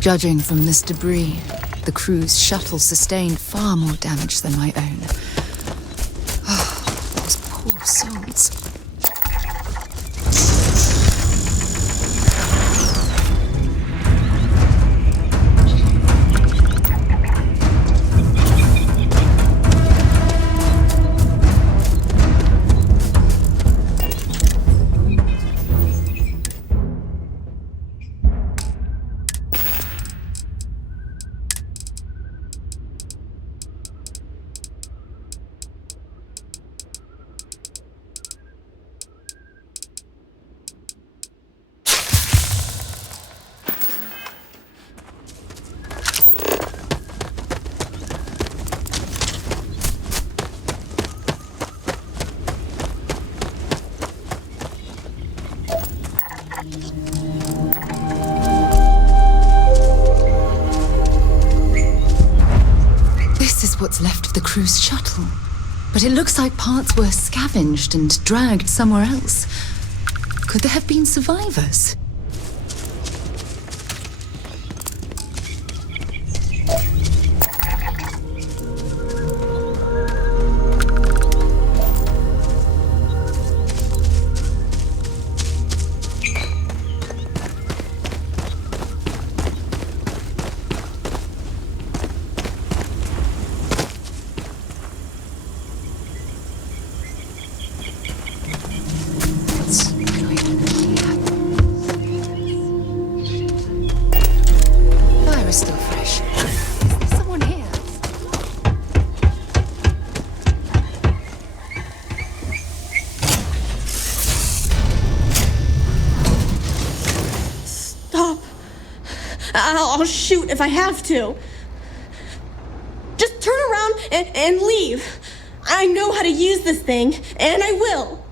Judging from this debris, the crew's shuttle sustained far more damage than my own. Oh, those poor souls. What's left of the crew's shuttle. But it looks like parts were scavenged and dragged somewhere else. Could there have been survivors? I'll shoot if I have to. Just turn around and leave. I know how to use this thing, and I will.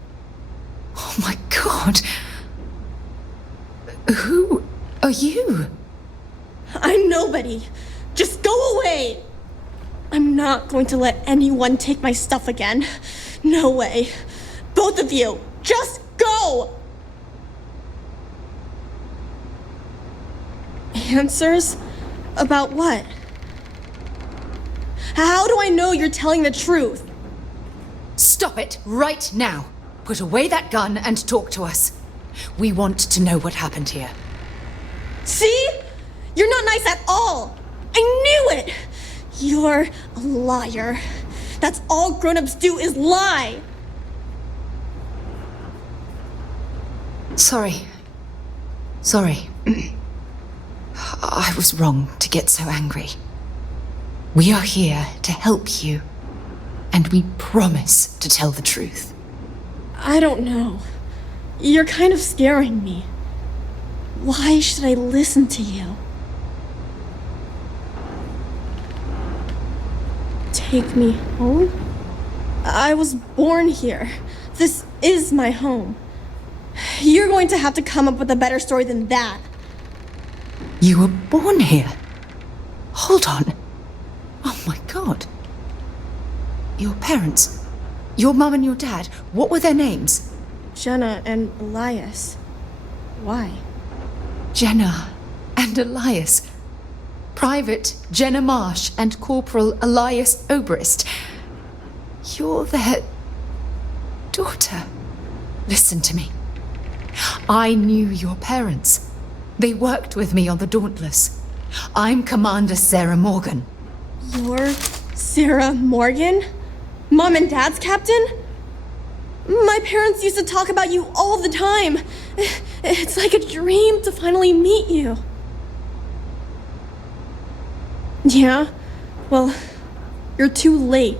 Oh my God. Who are you? I'm nobody. Just go away. I'm not going to let anyone take my stuff again. No way. Both of you, just go! Answers? About what? How do I know you're telling the truth? Stop it right now. Put away that gun and talk to us. We want to know what happened here. See? You're not nice at all. I knew it. You're a liar. That's all grown-ups do is lie. Sorry. I was wrong to get so angry. We are here to help you, and we promise to tell the truth. I don't know. You're kind of scaring me. Why should I listen to you? Take me home? I was born here. This is my home. You're going to have to come up with a better story than that. You were born here? Hold on. Oh my God. Your parents, your mum and your dad, what were their names? Jenna and Elias. Why? Jenna and Elias. Private Jenna Marsh and Corporal Elias Obrist. You're their daughter. Listen to me. I knew your parents. They worked with me on the Dauntless. I'm Commander Sarah Morgan. You're Sarah Morgan? Mom and Dad's captain? My parents used to talk about you all the time. It's like a dream to finally meet you. Yeah? Well, you're too late.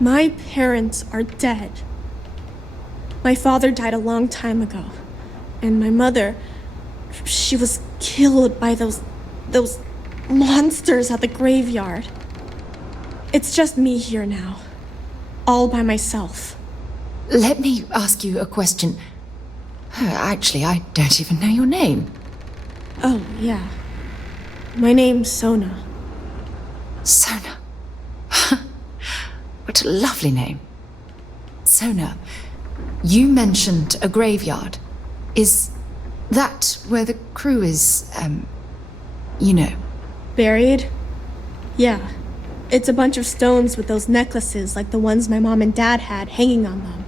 My parents are dead. My father died a long time ago. And my mother, she was killed by those monsters at the graveyard. It's just me here now. All by myself. Let me ask you a question. Actually, I don't even know your name. Oh, yeah. My name's Sona. Sona. What a lovely name. Sona, you mentioned a graveyard. Is that where the crew is, You know. Buried? Yeah. It's a bunch of stones with those necklaces like the ones my mom and dad had hanging on them.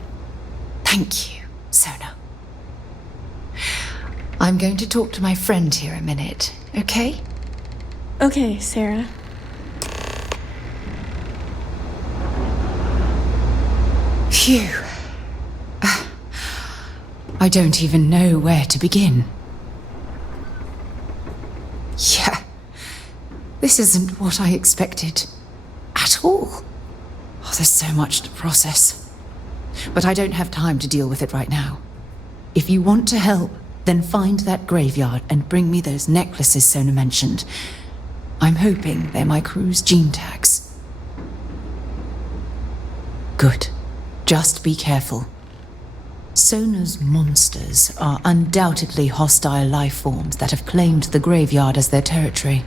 Thank you, Sona. I'm going to talk to my friend here a minute, okay? Okay, Sarah. Phew. I don't even know where to begin. Yeah. This isn't what I expected. At all. Oh, there's so much to process. But I don't have time to deal with it right now. If you want to help, then find that graveyard and bring me those necklaces Sona mentioned. I'm hoping they're my crew's gene tags. Good. Just be careful. Sona's monsters are undoubtedly hostile life forms that have claimed the graveyard as their territory.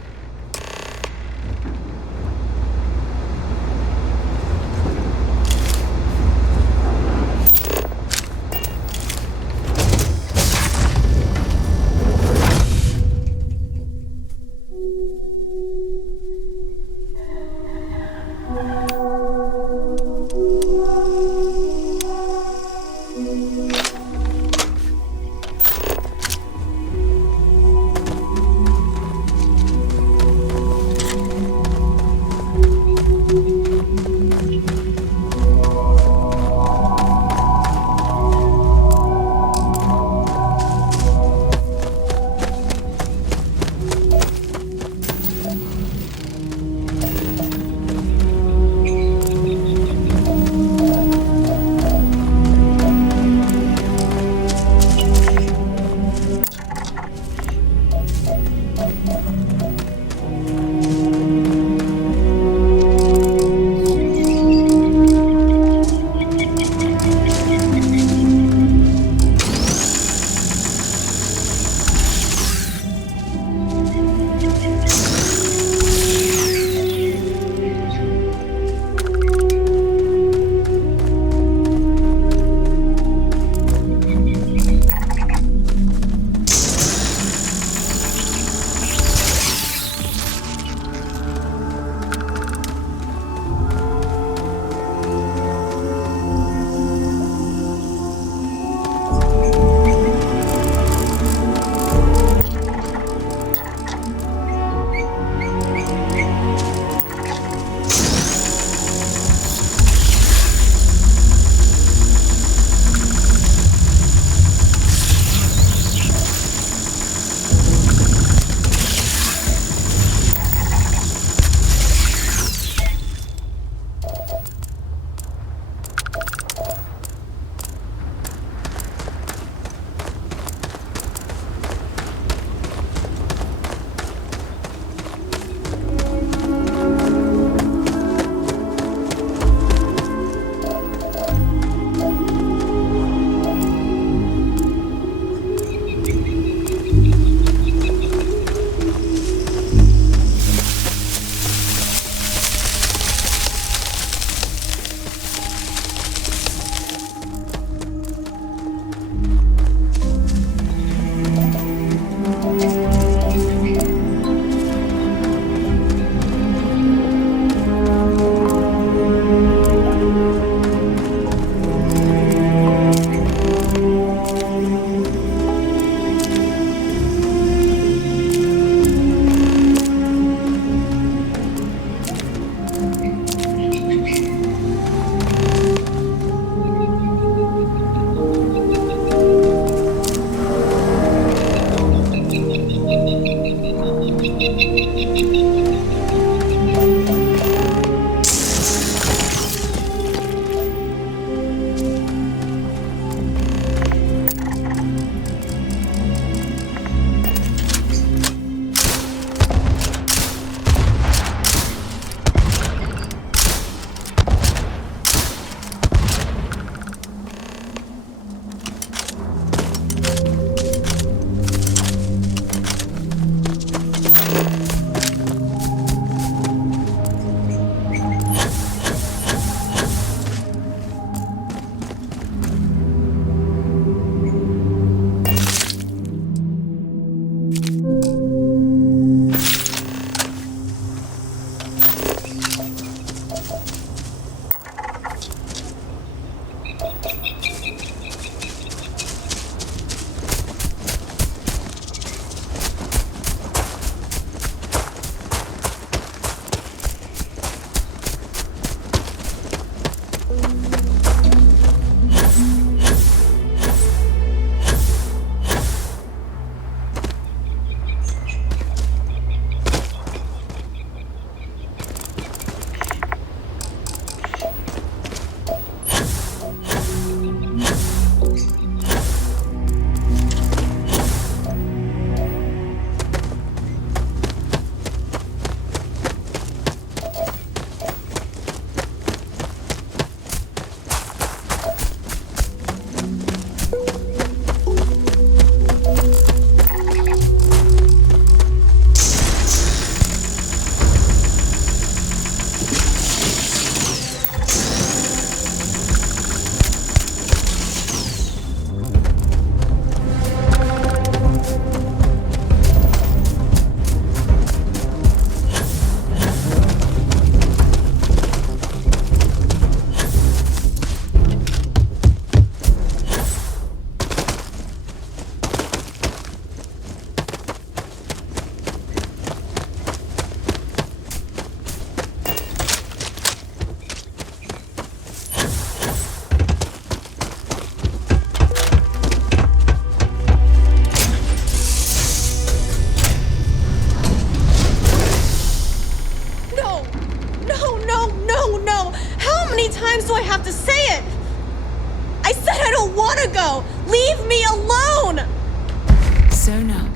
Sona,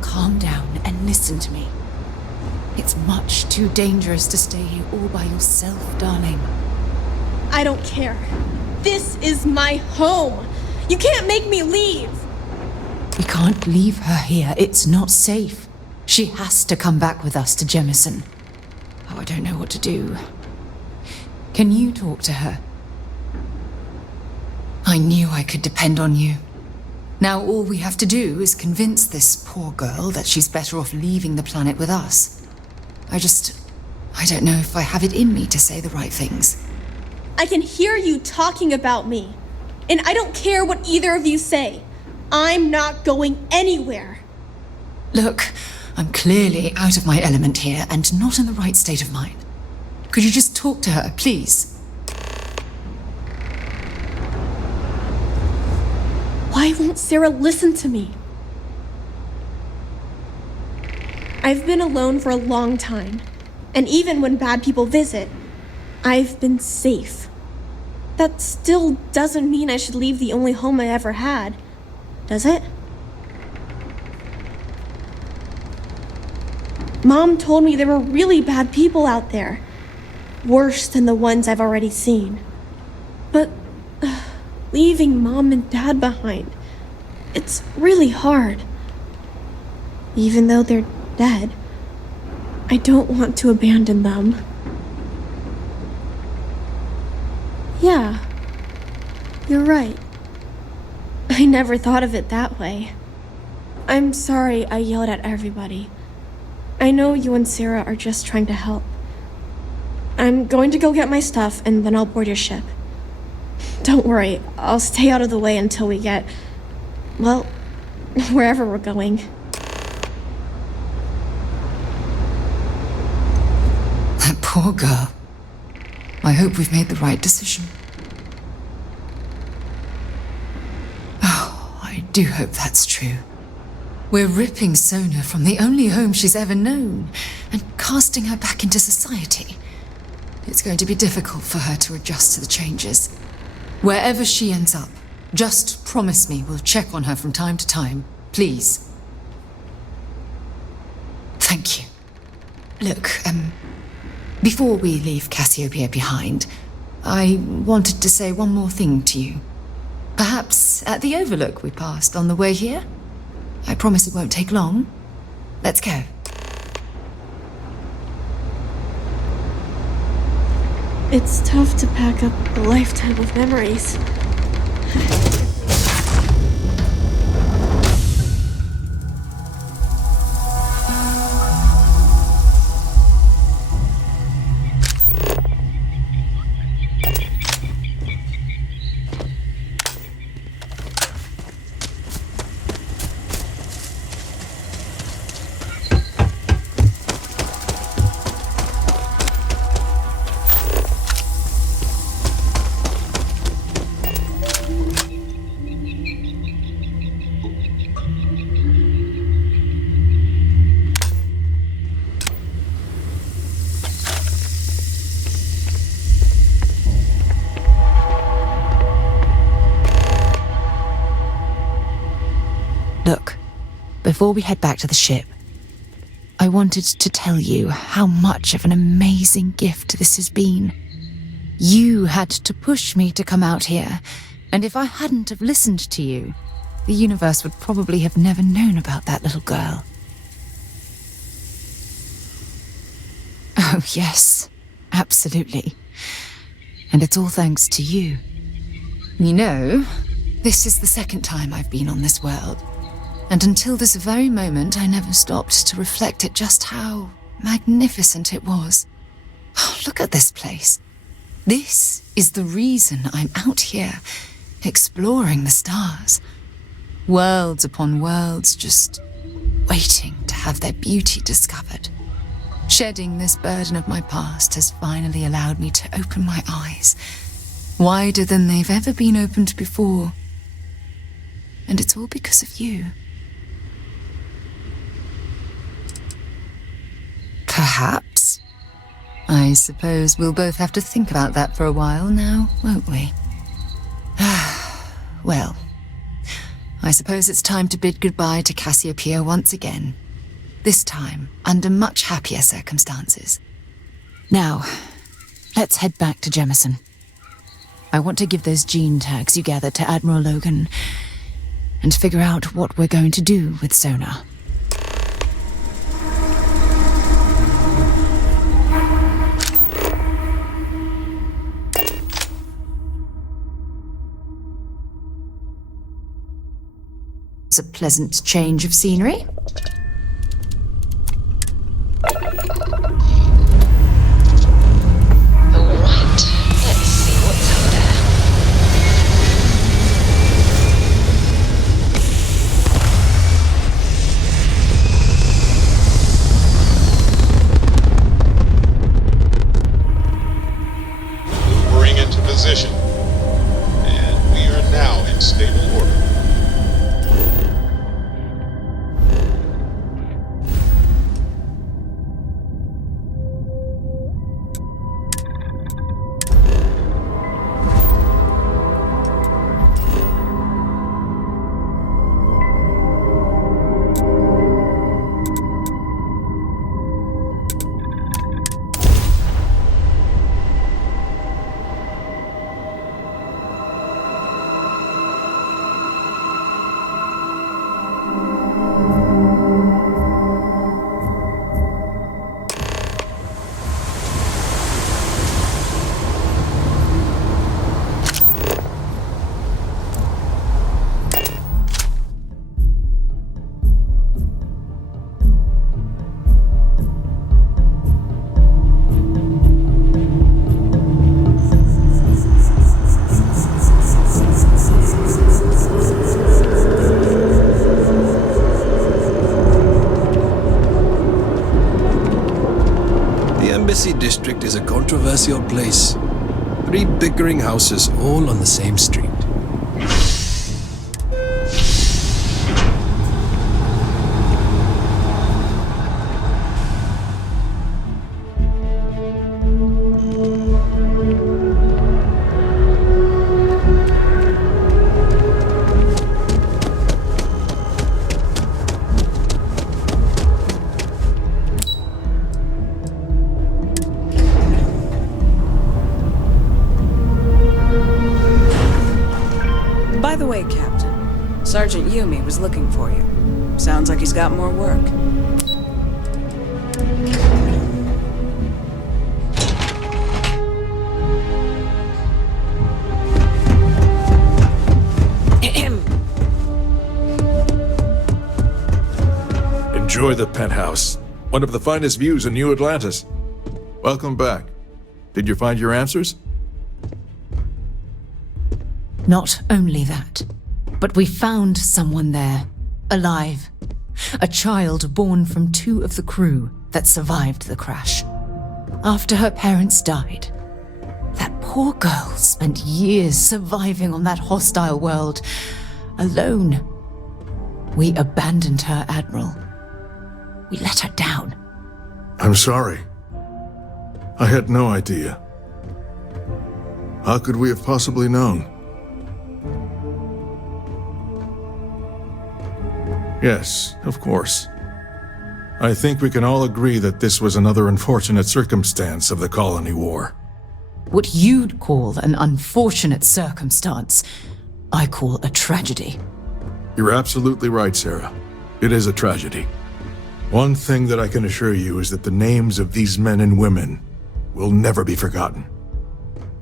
calm down and listen to me. It's much too dangerous to stay here all by yourself, darling. I don't care. This is my home. You can't make me leave. We can't leave her here. It's not safe. She has to come back with us to Jemison. Oh, I don't know what to do. Can you talk to her? I knew I could depend on you. Now all we have to do is convince this poor girl that she's better off leaving the planet with us. I don't know if I have it in me to say the right things. I can hear you talking about me. And I don't care what either of you say. I'm not going anywhere. Look, I'm clearly out of my element here and not in the right state of mind. Could you just talk to her, please? Why won't Sarah listen to me? I've been alone for a long time, and even when bad people visit, I've been safe. That still doesn't mean I should leave the only home I ever had, does it? Mom told me there were really bad people out there, worse than the ones I've already seen. But leaving Mom and Dad behind, it's really hard. Even though they're dead, I don't want to abandon them. Yeah, you're right. I never thought of it that way. I'm sorry I yelled at everybody. I know you and Sarah are just trying to help. I'm going to go get my stuff and then I'll board your ship. Don't worry, I'll stay out of the way until we get, well, wherever we're going. That poor girl. I hope we've made the right decision. Oh, I do hope that's true. We're ripping Sona from the only home she's ever known and casting her back into society. It's going to be difficult for her to adjust to the changes. Wherever she ends up, just promise me we'll check on her from time to time, please. Thank you. Look, before we leave Cassiopeia behind, I wanted to say one more thing to you. Perhaps at the overlook we passed on the way here? I promise it won't take long. Let's go. It's tough to pack up a lifetime of memories. Look, before we head back to the ship, I wanted to tell you how much of an amazing gift this has been. You had to push me to come out here, and if I hadn't have listened to you, the universe would probably have never known about that little girl. Oh, yes, absolutely. And it's all thanks to you. You know, this is the second time I've been on this world. And until this very moment, I never stopped to reflect at just how magnificent it was. Oh, look at this place. This is the reason I'm out here, exploring the stars. Worlds upon worlds, just waiting to have their beauty discovered. Shedding this burden of my past has finally allowed me to open my eyes, wider than they've ever been opened before. And it's all because of you. Perhaps. I suppose we'll both have to think about that for a while now, won't we? Well, I suppose it's time to bid goodbye to Cassiopeia once again. This time, under much happier circumstances. Now, let's head back to Jemison. I want to give those gene tags you gathered to Admiral Logan and figure out what we're going to do with Sona. It's a pleasant change of scenery. Position. And we are now in stable order. Embassy District is a controversial place. 3 bickering houses all on the same street. By the way, Captain, Sergeant Yumi was looking for you. Sounds like he's got more work. Enjoy the penthouse. One of the finest views in New Atlantis. Welcome back. Did you find your answers? Not only that, but we found someone there, alive. A child born from 2 of the crew that survived the crash. After her parents died, that poor girl spent years surviving on that hostile world, alone. We abandoned her, Admiral. We let her down. I'm sorry. I had no idea. How could we have possibly known? Yes, of course. I think we can all agree that this was another unfortunate circumstance of the colony war. What you'd call an unfortunate circumstance, I call a tragedy. You're absolutely right, Sarah. It is a tragedy. One thing that I can assure you is that the names of these men and women will never be forgotten.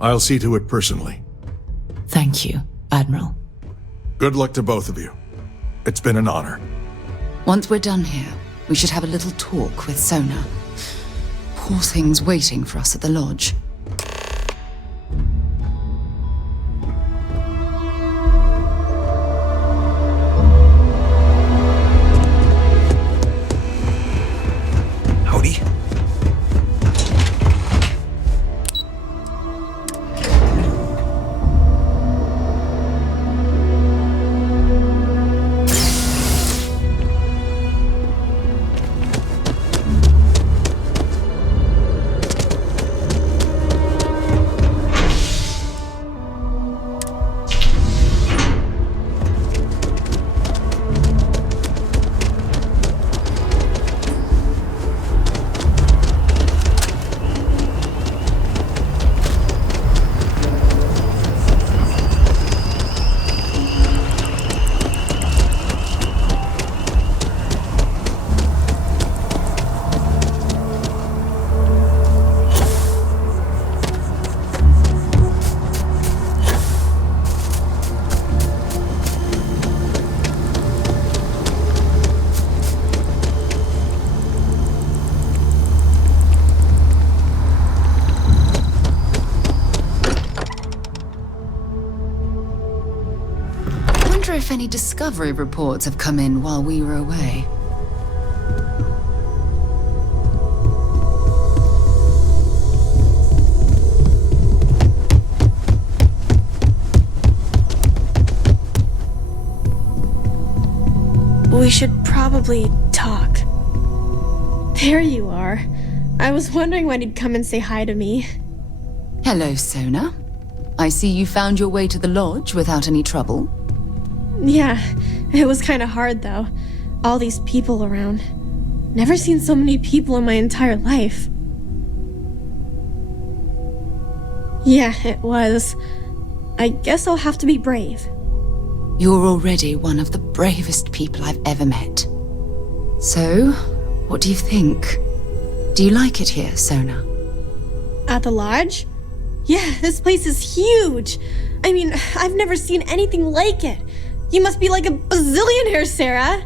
I'll see to it personally. Thank you, Admiral. Good luck to both of you. It's been an honor. Once we're done here, we should have a little talk with Sona. Poor thing's waiting for us at the lodge. Howdy. any discovery reports have come in while we were away? We should probably talk. There you are. I was wondering when you'd come and say hi to me. Hello, Sona. I see you found your way to the lodge without any trouble. Yeah, it was kind of hard though. All these people around. Never seen so many people in my entire life. Yeah, it was. I guess I'll have to be brave. You're already one of the bravest people I've ever met. So, what do you think? Do you like it here, Sona? At the lodge? Yeah, this place is huge. I mean, I've never seen anything like it. You must be like a bazillionaire, Sarah.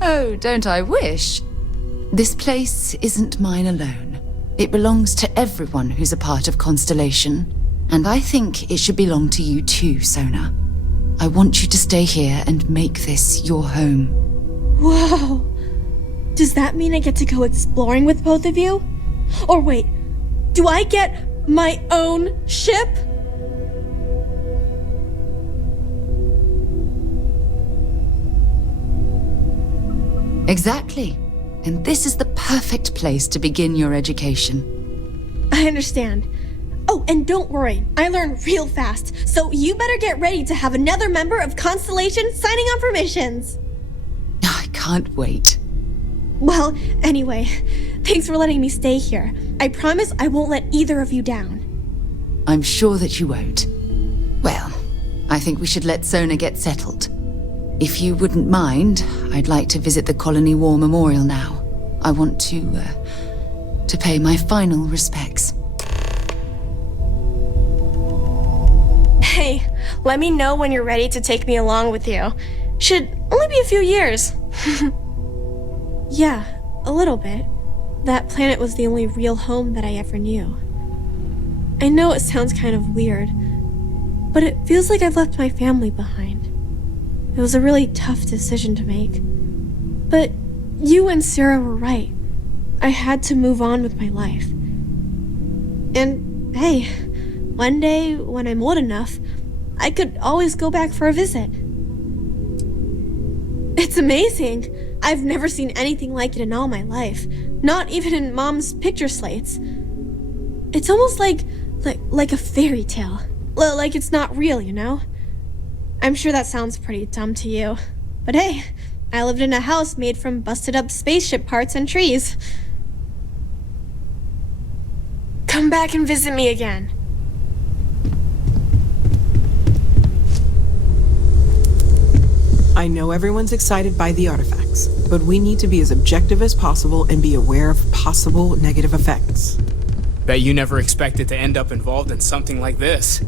Oh, don't I wish? This place isn't mine alone. It belongs to everyone who's a part of Constellation. And I think it should belong to you too, Sona. I want you to stay here and make this your home. Whoa. Does that mean I get to go exploring with both of you? Or wait, do I get my own ship? Exactly. And this is the perfect place to begin your education. I understand. Oh, and don't worry, I learn real fast, so you better get ready to have another member of Constellation signing on for missions. I can't wait. Well, anyway, thanks for letting me stay here. I promise I won't let either of you down. I'm sure that you won't. Well, I think we should let Sona get settled. If you wouldn't mind, I'd like to visit the Colony War Memorial now. I want to pay my final respects. Hey, let me know when you're ready to take me along with you. Should only be a few years. Yeah, a little bit. That planet was the only real home that I ever knew. I know it sounds kind of weird, but it feels like I've left my family behind. It was a really tough decision to make. But you and Sarah were right. I had to move on with my life. And hey, one day when I'm old enough, I could always go back for a visit. It's amazing. I've never seen anything like it in all my life. Not even in Mom's picture slates. It's almost like a fairy tale. Like it's not real, you know? I'm sure that sounds pretty dumb to you. But hey, I lived in a house made from busted up spaceship parts and trees. Come back and visit me again. I know everyone's excited by the artifacts, but we need to be as objective as possible and be aware of possible negative effects. Bet you never expected to end up involved in something like this.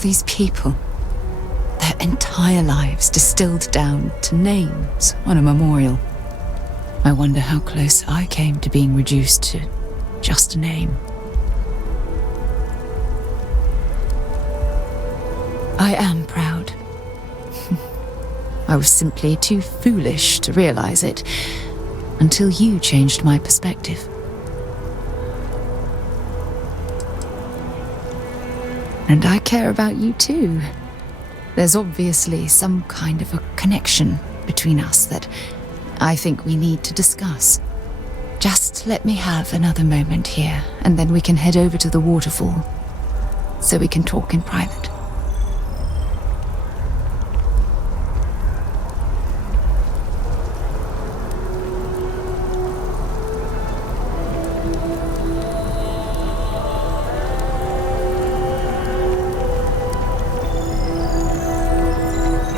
these people. Their entire lives distilled down to names on a memorial. I wonder how close I came to being reduced to just a name. I am proud. I was simply too foolish to realize it until you changed my perspective. And I care about you too. There's obviously some kind of a connection between us that I think we need to discuss. Just let me have another moment here, and then we can head over to the waterfall, so we can talk in private.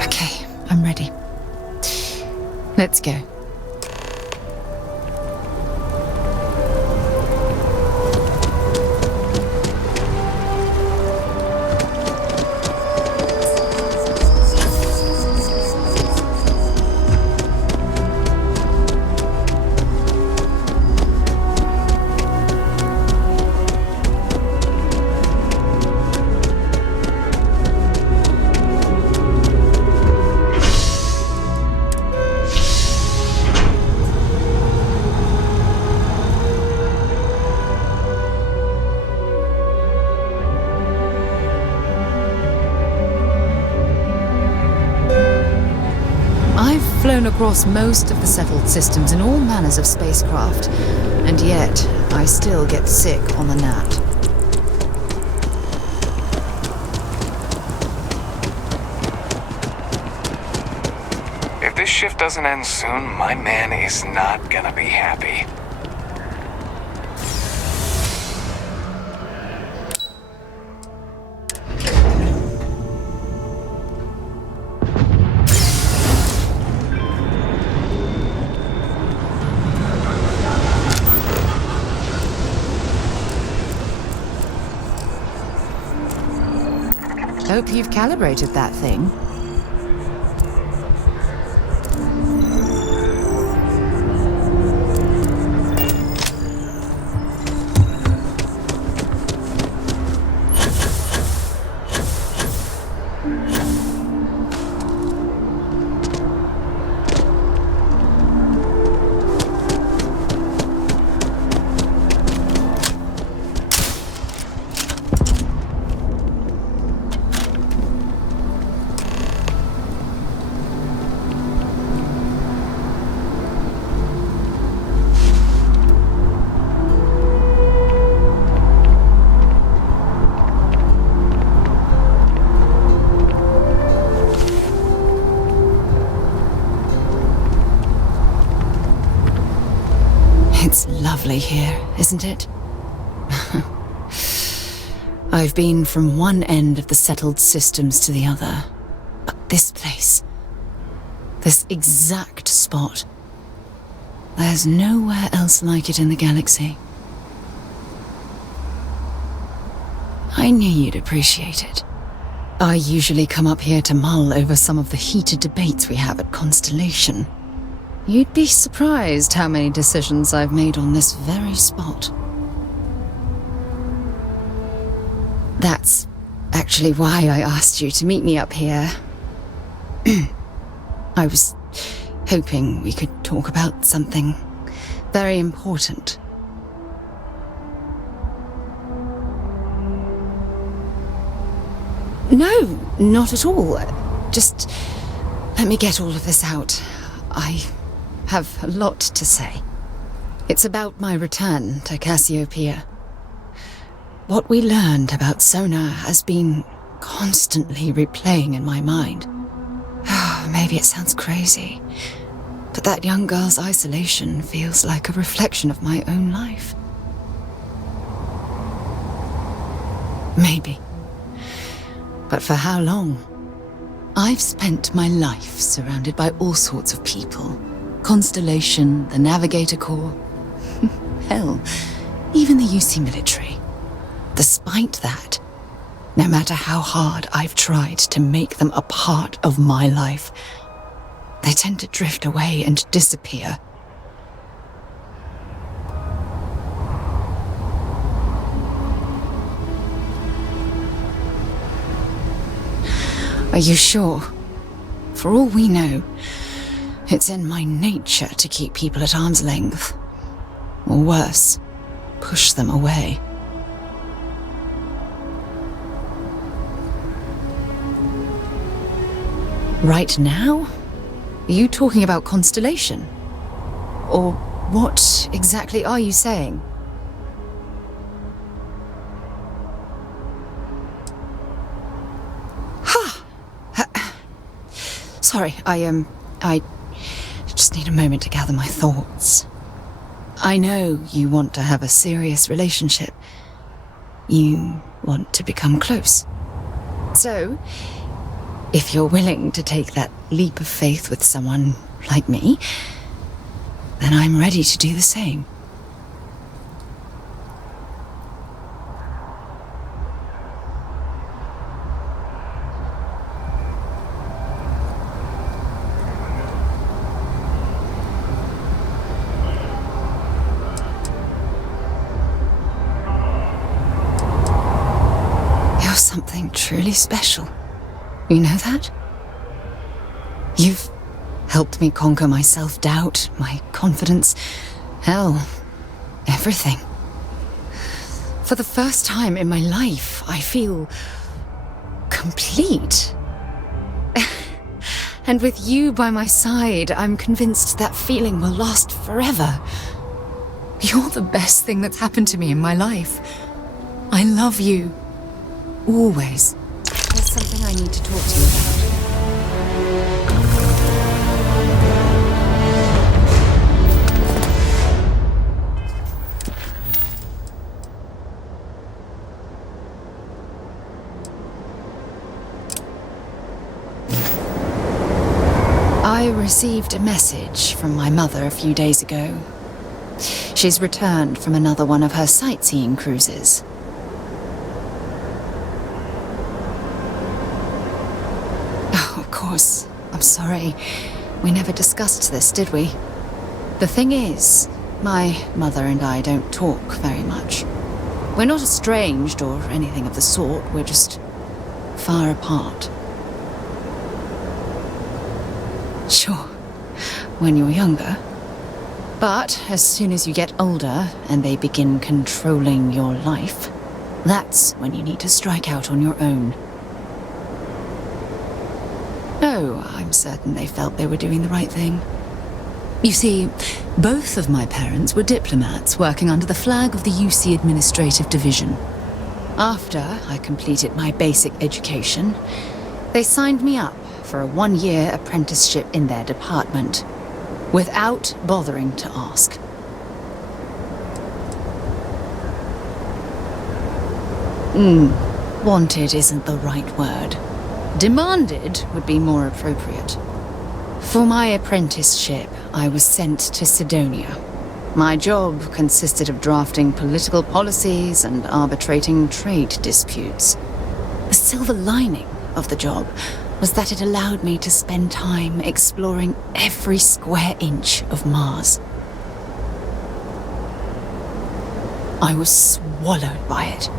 Okay, I'm ready. Let's go. Flown across most of the settled systems in all manners of spacecraft, and yet I still get sick on the gnat. If this shift doesn't end soon, my man is not gonna be happy. Hope you've calibrated that thing. It's lovely here, isn't it? I've been from one end of the settled systems to the other, but this place, this exact spot, there's nowhere else like it in the galaxy. I knew you'd appreciate it. I usually come up here to mull over some of the heated debates we have at Constellation. You'd be surprised how many decisions I've made on this very spot. That's actually why I asked you to meet me up here. I was hoping we could talk about something very important. No, not at all. Just let me get all of this out. I have a lot to say. It's about my return to Cassiopeia. What we learned about Sonar has been constantly replaying in my mind. Maybe it sounds crazy, but that young girl's isolation feels like a reflection of my own life. Maybe. But for how long? I've spent my life surrounded by all sorts of people. Constellation, the Navigator Corps. Hell, even the UC military. Despite that, No matter how hard I've tried to make them a part of my life, they tend to drift away and disappear. Are you sure? For all we know, it's in my nature to keep people at arm's length. Or worse, push them away. Right now? Are you talking about Constellation? Or what exactly are you saying? Sorry, I just need a moment to gather my thoughts. I know you want to have a serious relationship. You want to become close. So, if you're willing to take that leap of faith with someone like me, then I'm ready to do the same. You're something truly special. You know that? You've helped me conquer my self-doubt, my confidence, hell, everything. For the first time in my life, I feel complete. And with you by my side, I'm convinced that feeling will last forever. You're the best thing that's happened to me in my life. I love you. Always. There's something I need to talk to you about. I received a message from my mother a few days ago. She's returned from another one of her sightseeing cruises. I'm sorry. We never discussed this, did we? The thing is, my mother and I don't talk very much. We're not estranged or anything of the sort, we're just far apart. Sure, when you're younger. But as soon as you get older and they begin controlling your life, that's when you need to strike out on your own. Oh, I'm certain they felt they were doing the right thing. You see, both of my parents were diplomats working under the flag of the UC Administrative Division. After I completed my basic education, they signed me up for a 1-year apprenticeship in their department, without bothering to ask. Wanted isn't the right word. Demanded would be more appropriate. For my apprenticeship, I was sent to Sidonia. My job consisted of drafting political policies and arbitrating trade disputes. The silver lining of the job was that it allowed me to spend time exploring every square inch of Mars. I was swallowed by it.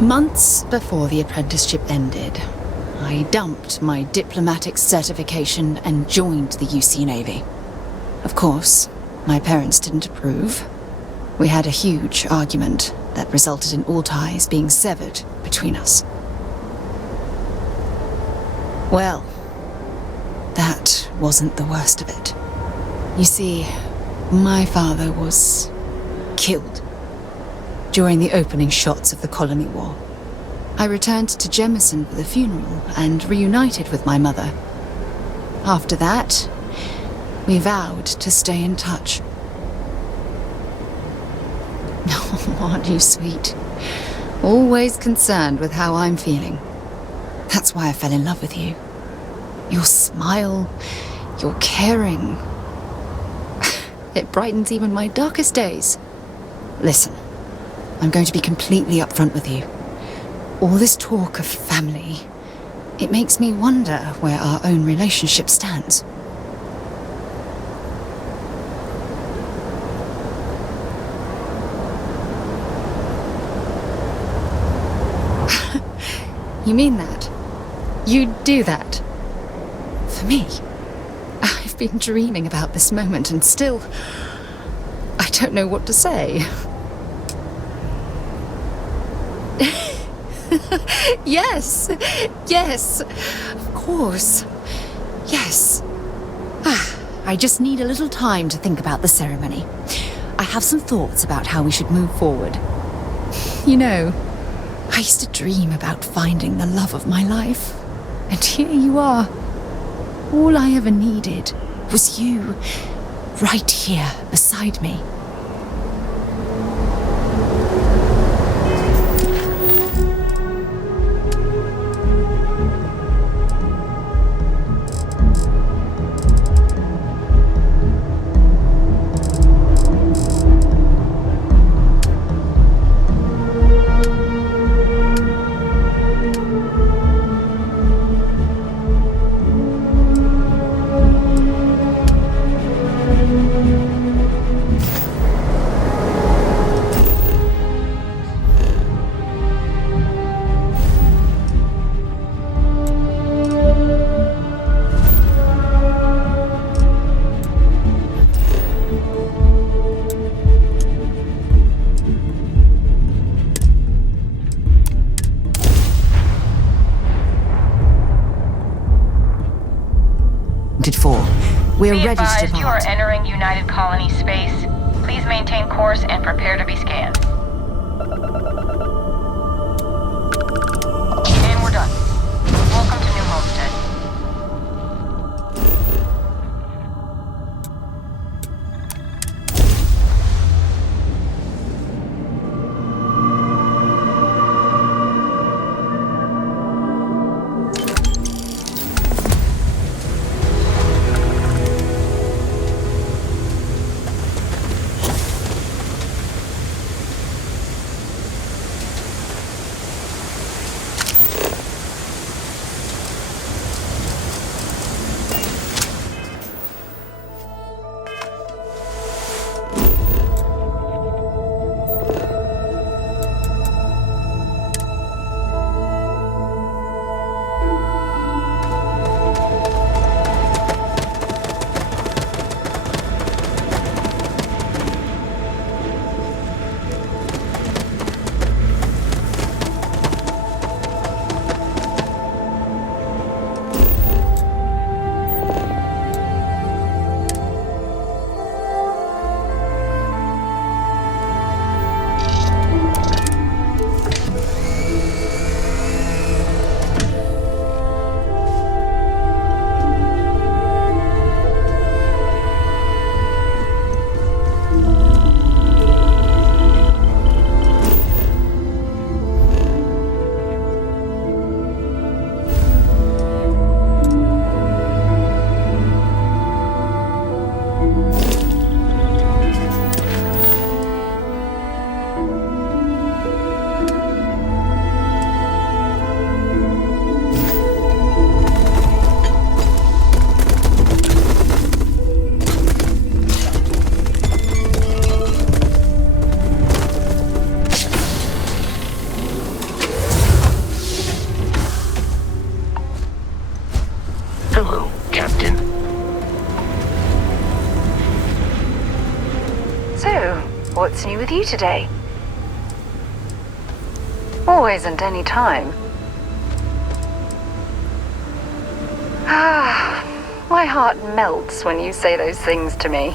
Months before the apprenticeship ended, I dumped my diplomatic certification and joined the UC Navy. Of course, my parents didn't approve. We had a huge argument that resulted in all ties being severed between us. Well, that wasn't the worst of it. You see, my father was killed during the opening shots of the Colony War. I returned to Jemison for the funeral and reunited with my mother. After that, we vowed to stay in touch. Oh, aren't you sweet? Always concerned with how I'm feeling. That's why I fell in love with you. Your smile, your caring. It brightens even my darkest days. Listen, I'm going to be completely upfront with you. All this talk of family, it makes me wonder where our own relationship stands. You mean that? You'd do that? For me? I've been dreaming about this moment and still... I don't know what to say. Yes! Yes! Of course. Yes. I just need a little time to think about the ceremony. I have some thoughts about how we should move forward. You know, I used to dream about finding the love of my life. And here you are. All I ever needed was you, right here beside me. We're ready to depart. You are entering United Colony space. Please maintain course and prepare to be scanned. And we're done. Welcome to New Homestead. What's new with you today? Always and any time. My heart melts when you say those things to me.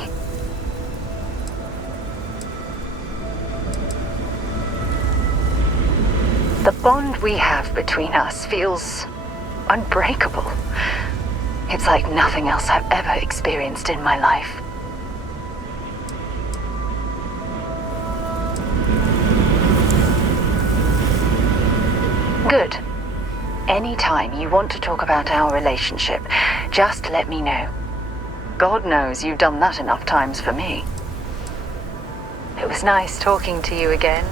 The bond we have between us feels unbreakable. It's like nothing else I've ever experienced in my life. Good. Anytime you want to talk about our relationship, just let me know. God knows you've done that enough times for me. It was nice talking to you again.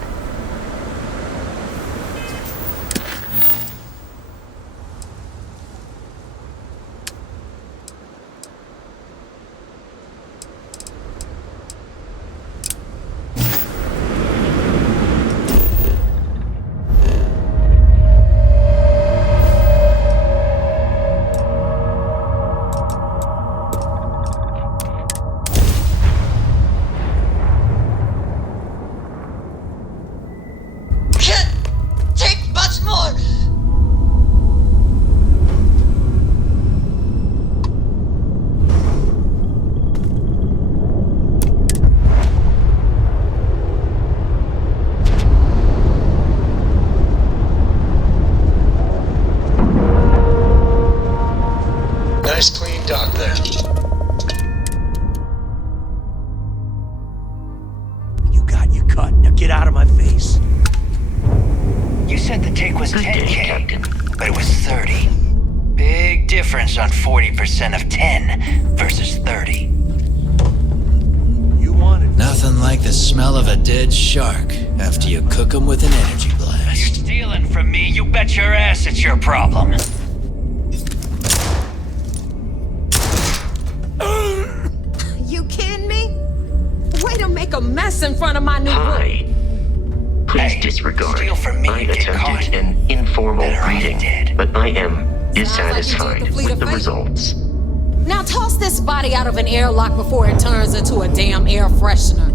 Get out of my face. You said the take was 10K, but it was 30. Big difference on 40% of 10 versus 30. You wanted... Nothing like the smell of a dead shark after you cook them with an energy blast. You're stealing from me, you bet your ass it's your problem. You kidding me? Way to make a mess in front of my new room. Please disregard. Steal from me, I you get caught. attempted an informal Better off greeting, dead. but I am dissatisfied like you did the with the fleet of results. Now toss this body out of an airlock before it turns into a damn air freshener.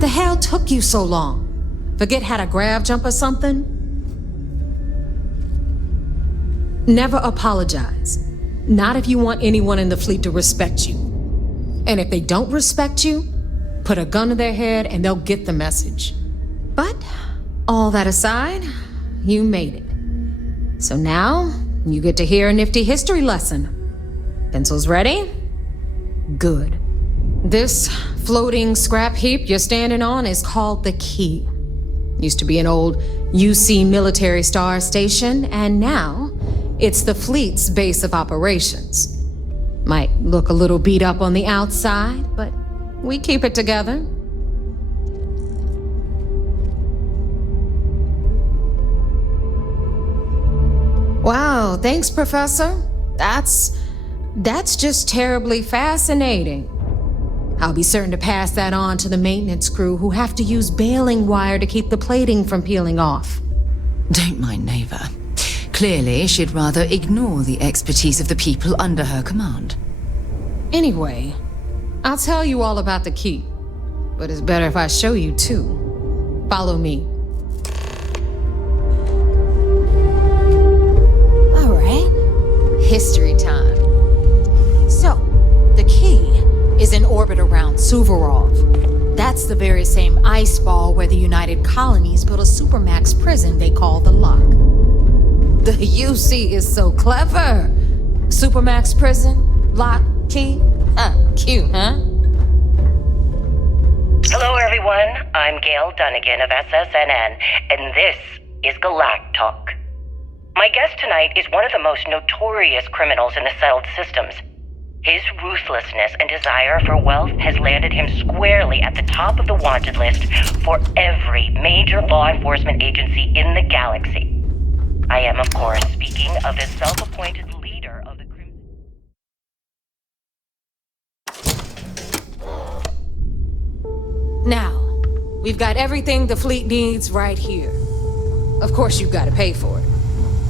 The hell took you so long? Forget how to grav jump or something? Never apologize. Not if you want anyone in the fleet to respect you. And if they don't respect you, put a gun to their head and they'll get the message. But all that aside, you made it. So now you get to hear a nifty history lesson. Pencils ready? Good. This floating scrap heap you're standing on is called the Key. Used to be an old UC military star station, and now it's the fleet's base of operations. Might look a little beat up on the outside, but we keep it together. Wow, thanks, Professor. That's just terribly fascinating. I'll be certain to pass that on to the maintenance crew who have to use baling wire to keep the plating from peeling off. Don't mind Neva. Clearly, she'd rather ignore the expertise of the people under her command. Anyway, I'll tell you all about the Key, but it's better if I show you too. Follow me. All right, history time. So, the Key is in orbit around Suvorov. That's the very same ice ball where the United Colonies built a supermax prison they call the Lock. The UC is so clever. Supermax prison, lock, key. Cute, huh? Hello, everyone. I'm Gail Dunnigan of SSNN, and this is Galact Talk. My guest tonight is one of the most notorious criminals in the settled systems. His ruthlessness and desire for wealth has landed him squarely at the top of the wanted list for every major law enforcement agency in the galaxy. I am, of course, speaking of the self-appointed leader of the Now, we've got everything the fleet needs right here. Of course, you've got to pay for it.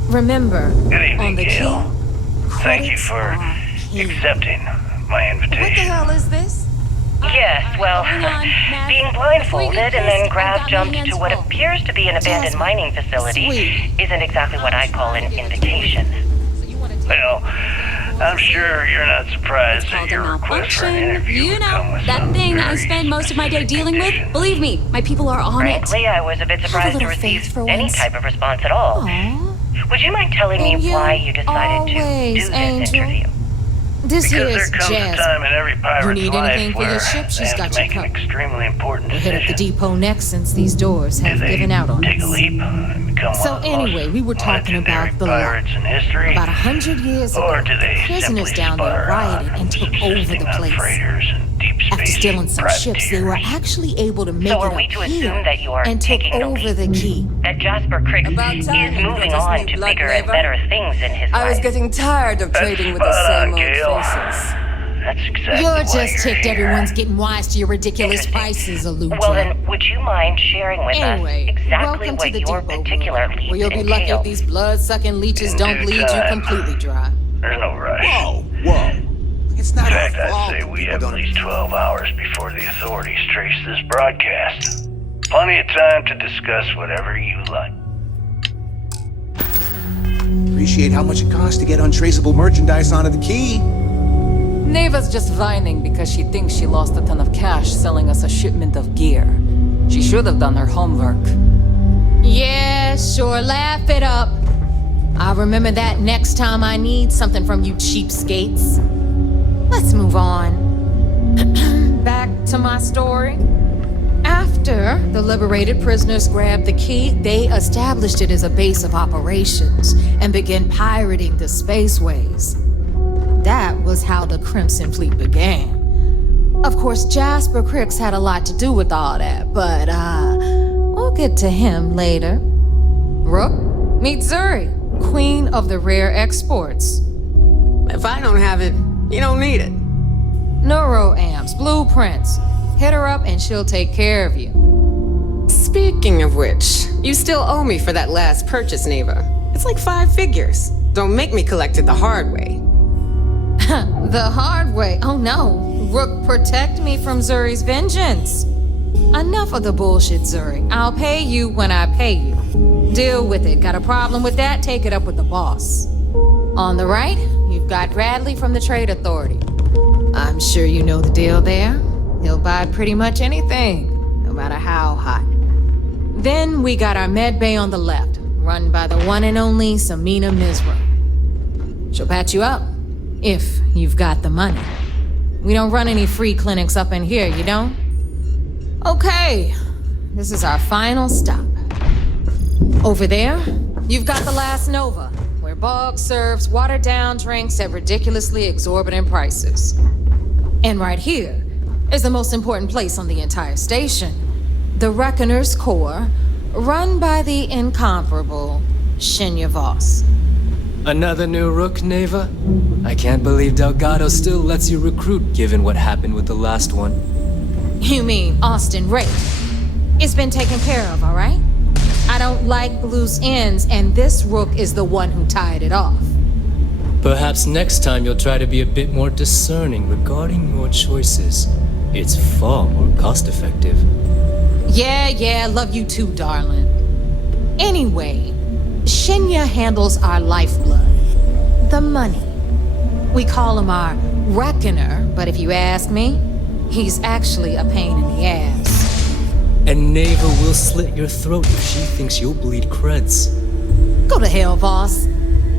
Remember, Good evening, on the Gail. Key... Thank you for accepting my invitation. What the hell is this? Yes, well, being blindfolded and then grav jumped to what appears to be an abandoned mining facility isn't exactly what I call an invitation. Well, I'm sure you're not surprised that your request for an interview You would know, come with that some thing I very spend most of my day dealing with? Believe me, my people are on Frankly, I was a bit surprised to receive any type of response at all. Would you mind telling me why you decided to do this interview? This here Because is there comes Jazz. a time in every You pirate's need life anything for where your ship, she's they have got to you make an covered. extremely important We'll hit up the decision. depot next since these doors have Do they given out on take us. a leap and become So one of the anyway, we were talking about the pirates in history? About 100 years ago, Or do they prisoners simply down there sputter rioted and took over the subsisting on place. freighters and deep After space stealing some ships, they were actually able to make So it are we up to here assume that you are and took taking the over leap? the Key. That Jasper Crick is moving on to bigger and better things in his I was life? getting tired of trading with the same old faces. That's exactly You're why just you're ticked here. everyone's getting wise to your ridiculous prices, Aludra. Well, then, would you mind sharing with Anyway, us exactly welcome to what the your depot particular leap Well, you'll be lucky if entails? these blood-sucking leeches In don't due bleed you time. completely dry. There's no rush. Whoa. It's not In our fact, fault. I'd say we have at least 12 hours before the authorities trace this broadcast. Plenty of time to discuss whatever you like. Appreciate how much it costs to get untraceable merchandise onto the Key. Neva's just whining because she thinks she lost a ton of cash selling us a shipment of gear. She should have done her homework. Yeah, sure, laugh it up. I'll remember that next time I need something from you cheapskates. Let's move on. Back to my story. After the liberated prisoners grabbed the key, they established it as a base of operations and began pirating the spaceways. That was how the Crimson Fleet began. Of course, Jasper Cricks had a lot to do with all that, but we'll get to him later. Rook, meet Zuri, queen of the rare exports. If I don't have it, you don't need it. Neuroamps, blueprints. Hit her up and she'll take care of you. Speaking of which, you still owe me for that last purchase, Neva. It's like 5 figures. Don't make me collect it the hard way. The hard way? Oh no. Rook, protect me from Zuri's vengeance. Enough of the bullshit, Zuri. I'll pay you when I pay you. Deal with it. Got a problem with that? Take it up with the boss. On the right, you've got Bradley from the Trade Authority. I'm sure you know the deal there. He'll buy pretty much anything, no matter how hot. Then we got our med bay on the left, run by the one and only Samina Misra. She'll patch you up, if you've got the money. We don't run any free clinics up in here, you don't? Okay, this is our final stop. Over there, you've got the Last Nova, where Bog serves watered-down drinks at ridiculously exorbitant prices. And right here is the most important place on the entire station, the Reckoner's Core, run by the incomparable Shinya Voss. Another new Rook, Neva? I can't believe Delgado still lets you recruit, given what happened with the last one. You mean Austin Ray? It's been taken care of, all right? I don't like loose ends, and this Rook is the one who tied it off. Perhaps next time you'll try to be a bit more discerning regarding your choices. It's far more cost-effective. Yeah, love you too, darling. Anyway, Shinya handles our lifeblood, the money. We call him our Reckoner, but if you ask me, he's actually a pain in the ass. And Neva will slit your throat if she thinks you'll bleed creds. Go to hell, boss.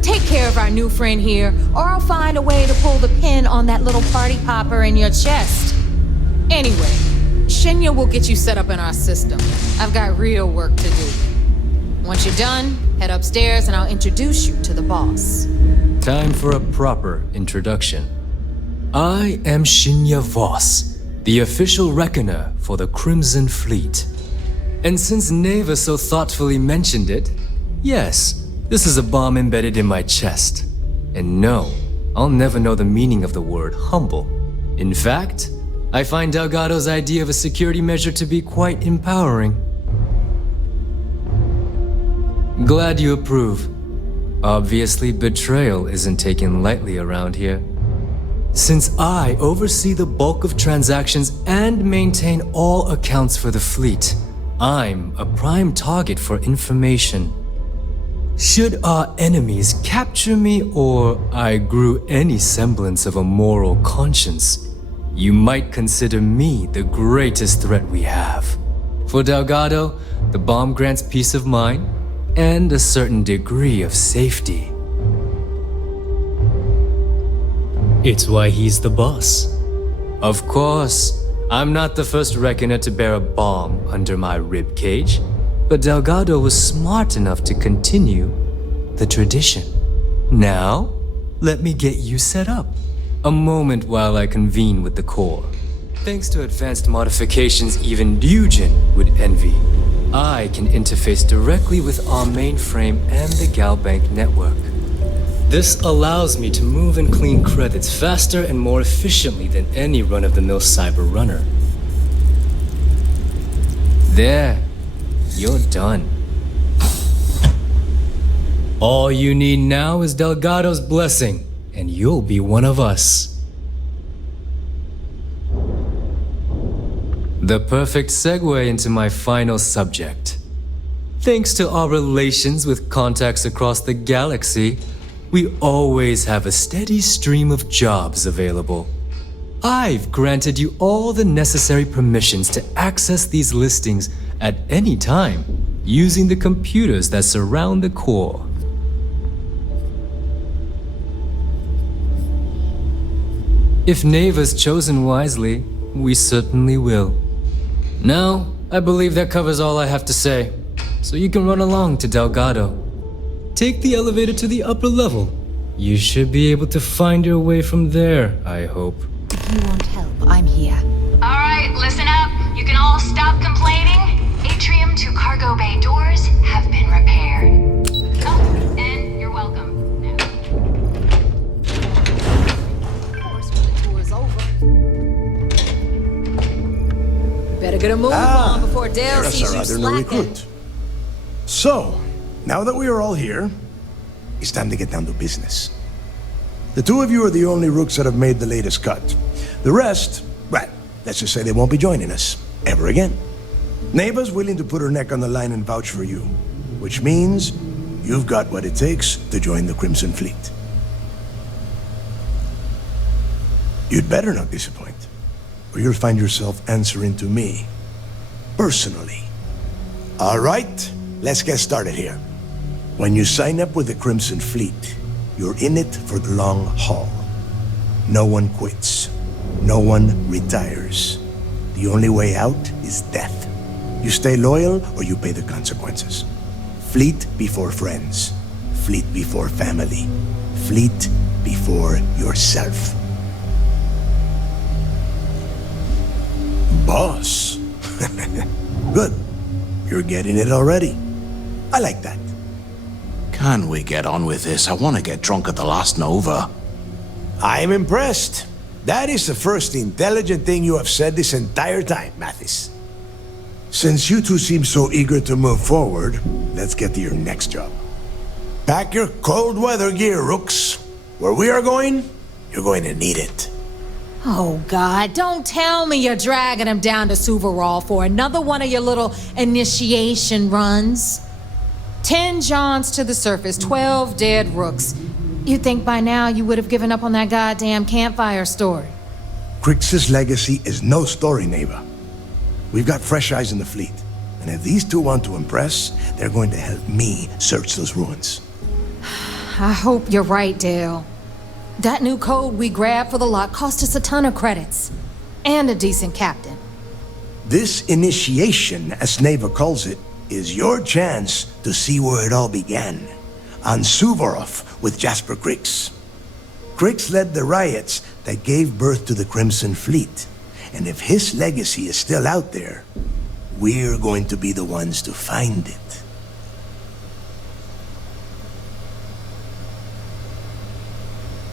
Take care of our new friend here, or I'll find a way to pull the pin on that little party popper in your chest. Anyway, Shinya will get you set up in our system. I've got real work to do. Once you're done, head upstairs and I'll introduce you to the boss. Time for a proper introduction. I am Shinya Voss, the official reckoner for the Crimson Fleet. And since Neva so thoughtfully mentioned it, yes, this is a bomb embedded in my chest. And no, I'll never know the meaning of the word humble. In fact, I find Delgado's idea of a security measure to be quite empowering. Glad you approve. Obviously, betrayal isn't taken lightly around here. Since I oversee the bulk of transactions and maintain all accounts for the fleet, I'm a prime target for information. Should our enemies capture me or I grew any semblance of a moral conscience, you might consider me the greatest threat we have. For Delgado, the bomb grants peace of mind and a certain degree of safety. It's why he's the boss. Of course, I'm not the first reckoner to bear a bomb under my ribcage, but Delgado was smart enough to continue the tradition. Now, let me get you set up. A moment while I convene with the core. Thanks to advanced modifications even Dugin would envy, I can interface directly with our mainframe and the GalBank network. This allows me to move and clean credits faster and more efficiently than any run-of-the-mill cyber runner. There, you're done. All you need now is Delgado's blessing, and you'll be one of us. The perfect segue into my final subject. Thanks to our relations with contacts across the galaxy, we always have a steady stream of jobs available. I've granted you all the necessary permissions to access these listings at any time, using the computers that surround the core. If Neva's chosen wisely, we certainly will. Now, I believe that covers all I have to say, so you can run along to Delgado. Take the elevator to the upper level. You should be able to find your way from there, I hope. If you want help, I'm here. Alright, listen up. You can all stop complaining. Atrium to cargo bay doors have been repaired. Oh, and you're welcome. Of course, when the tour is over. Better get a move on before Dale sees you slacking. Recruit. So, now that we are all here, it's time to get down to business. The two of you are the only rooks that have made the latest cut. The rest, well, let's just say they won't be joining us ever again. Neva's willing to put her neck on the line and vouch for you, which means you've got what it takes to join the Crimson Fleet. You'd better not disappoint, or you'll find yourself answering to me, personally. All right, let's get started here. When you sign up with the Crimson Fleet, you're in it for the long haul. No one quits. No one retires. The only way out is death. You stay loyal or you pay the consequences. Fleet before friends. Fleet before family. Fleet before yourself. Boss. Good. You're getting it already. I like that. Can we get on with this? I want to get drunk at the last Nova. I'm impressed. That is the first intelligent thing you have said this entire time, Mathis. Since you two seem so eager to move forward, let's get to your next job. Pack your cold weather gear, Rooks. Where we are going, you're going to need it. Oh, God, don't tell me you're dragging him down to Suvarol for another one of your little initiation runs. 10 Johns to the surface, 12 dead Rooks. You'd think by now you would have given up on that goddamn campfire story. Crix's legacy is no story, Neva. We've got fresh eyes in the fleet. And if these two want to impress, they're going to help me search those ruins. I hope you're right, Dale. That new code we grabbed for the lot cost us a ton of credits. And a decent captain. This initiation, as Neva calls it, is your chance to see where it all began. On Suvorov with Jasper Crix. Crix led the riots that gave birth to the Crimson Fleet. And if his legacy is still out there, we're going to be the ones to find it.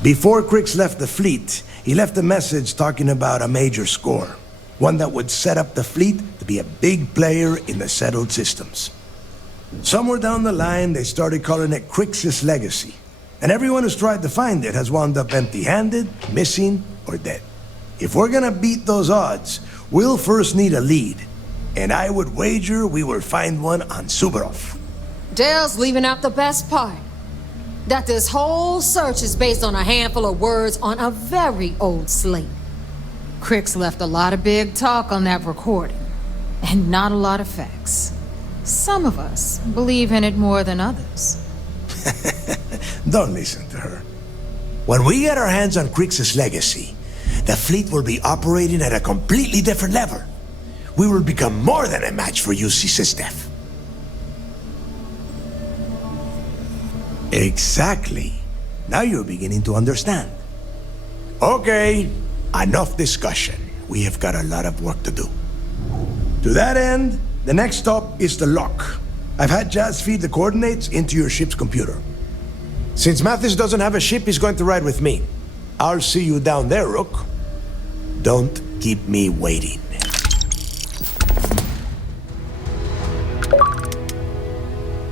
Before Crix left the fleet, he left a message talking about a major score. One that would set up the fleet to be a big player in the settled systems. Somewhere down the line, they started calling it Crix's legacy. And everyone who's tried to find it has wound up empty-handed, missing, or dead. If we're gonna beat those odds, we'll first need a lead. And I would wager we will find one on Suvorov. Dale's leaving out the best part. That this whole search is based on a handful of words on a very old slate. Crix left a lot of big talk on that recording, and not a lot of facts. Some of us believe in it more than others. Don't listen to her. When we get our hands on Crix's legacy, the fleet will be operating at a completely different level. We will become more than a match for UC Sysdef. Exactly. Now you're beginning to understand. Okay, enough discussion. We have got a lot of work to do. To that end, the next stop is the lock. I've had Jazz feed the coordinates into your ship's computer. Since Mathis doesn't have a ship, he's going to ride with me. I'll see you down there, Rook. Don't keep me waiting.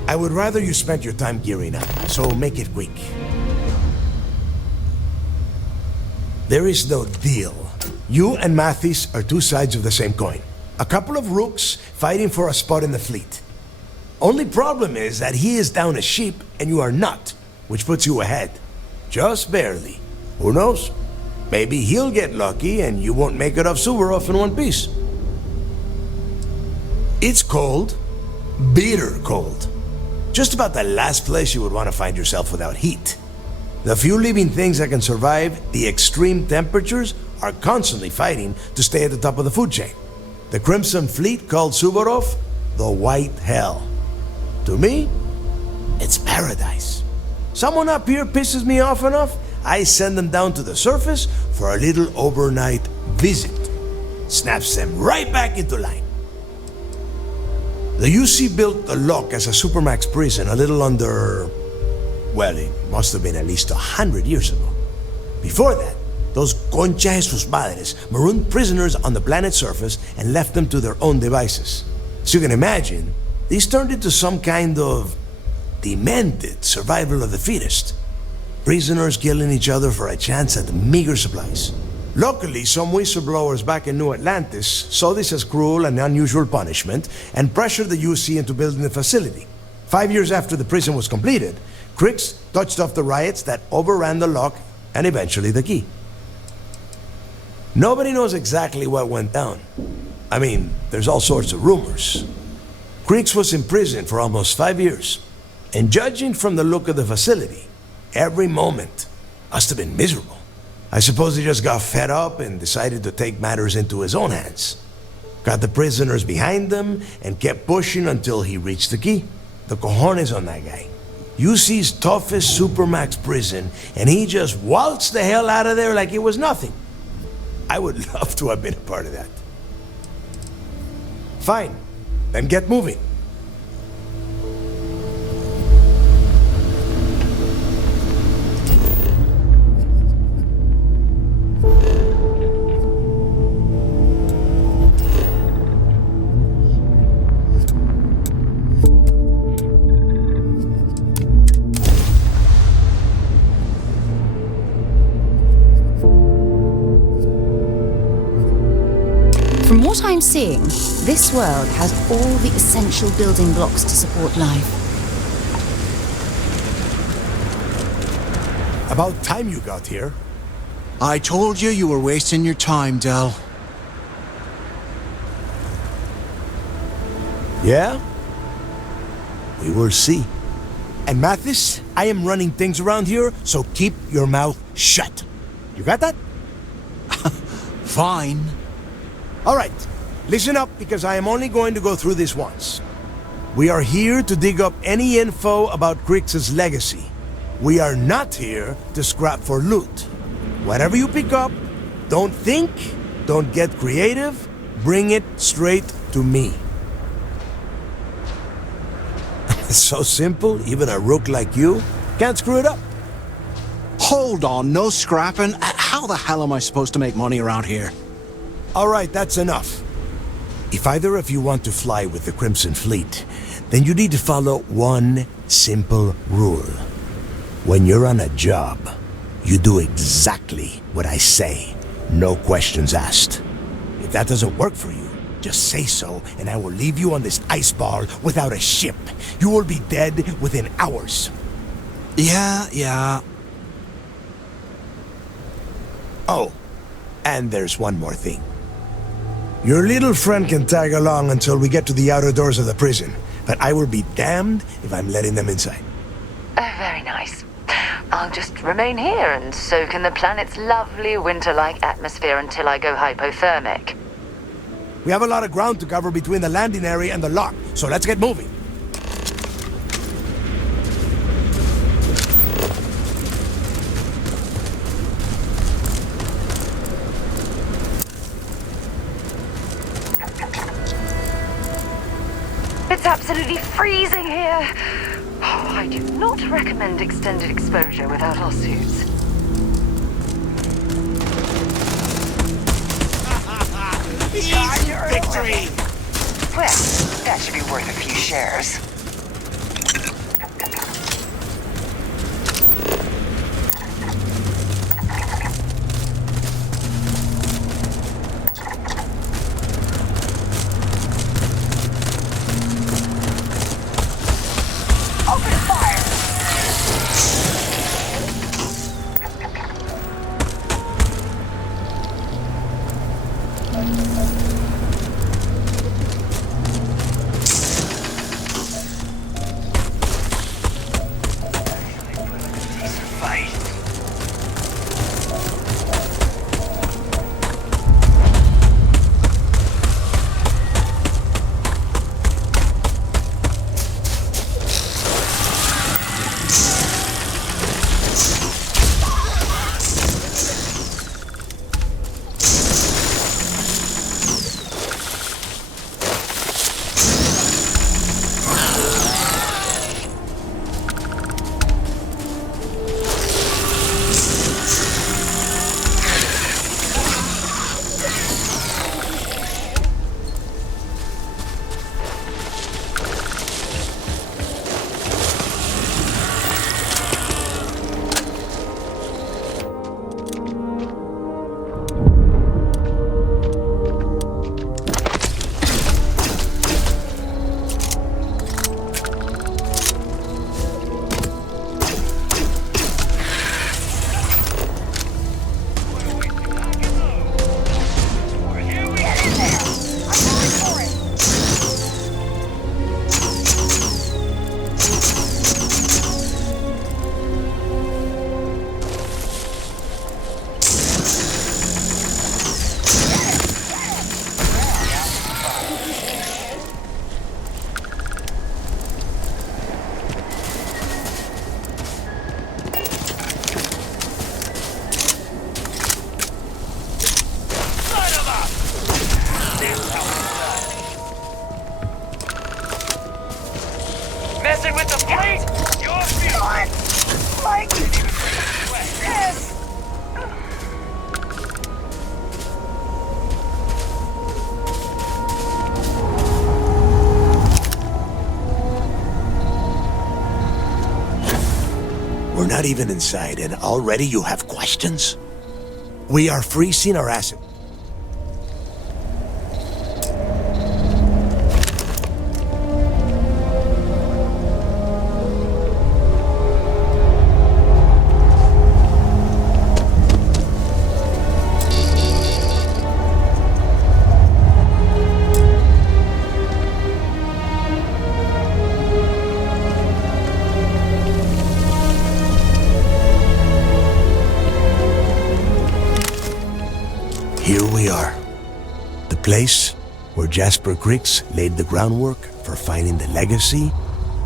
I would rather you spent your time gearing up, so make it quick. There is no deal. You and Mathis are two sides of the same coin. A couple of rooks fighting for a spot in the fleet. Only problem is that he is down a ship and you are not, which puts you ahead. Just barely. Who knows? Maybe he'll get lucky and you won't make it off Suvorov in one piece. It's cold. Bitter cold. Just about the last place you would want to find yourself without heat. The few living things that can survive the extreme temperatures are constantly fighting to stay at the top of the food chain. The Crimson Fleet called Suvorov the White Hell. To me, it's paradise. Someone up here pisses me off enough, I send them down to the surface for a little overnight visit. Snaps them right back into line. The UC built the Lock as a Supermax prison a little under... well, it must have been at least 100 years ago. Before that, those concha de sus madres marooned prisoners on the planet's surface and left them to their own devices. So you can imagine, these turned into some kind of demented survival of the fittest. Prisoners killing each other for a chance at meager supplies. Luckily, some whistleblowers back in New Atlantis saw this as cruel and unusual punishment and pressured the UC into building the facility. 5 years after the prison was completed, Crix touched off the riots that overran the Lock and eventually the Key. Nobody knows exactly what went down. I mean, there's all sorts of rumors. Crix was in prison for almost 5 years, and judging from the look of the facility, every moment must have been miserable. I suppose he just got fed up and decided to take matters into his own hands. Got the prisoners behind him and kept pushing until he reached the Key. The cojones on that guy. UC's toughest Supermax prison, and he just waltzed the hell out of there like it was nothing. I would love to have been a part of that. Fine, then get moving. From what I'm seeing, this world has all the essential building blocks to support life. About time you got here. I told you were wasting your time, Del. Yeah? We will see. And Mathis, I am running things around here, so keep your mouth shut. You got that? Fine. All right, listen up because I am only going to go through this once. We are here to dig up any info about Crix's legacy. We are not here to scrap for loot. Whatever you pick up, don't think, don't get creative, bring it straight to me. It's so simple, even a rook like you can't screw it up. Hold on, no scrapping. How the hell am I supposed to make money around here? All right, that's enough. If either of you want to fly with the Crimson Fleet, then you need to follow one simple rule. When you're on a job, you do exactly what I say, no questions asked. If that doesn't work for you, just say so, and I will leave you on this ice ball without a ship. You will be dead within hours. Yeah. Oh, and there's one more thing. Your little friend can tag along until we get to the outer doors of the prison, but I will be damned if I'm letting them inside. Oh, very nice. I'll just remain here and soak in the planet's lovely winter-like atmosphere until I go hypothermic. We have a lot of ground to cover between the landing area and the Lock, so let's get moving. It's absolutely freezing here. Oh, I do not recommend extended exposure without our suits. Victory! Well, that should be worth a few shares. not even inside, and already you have questions? We are freezing our asset. Here we are, the place where Jasper Griggs laid the groundwork for finding the Legacy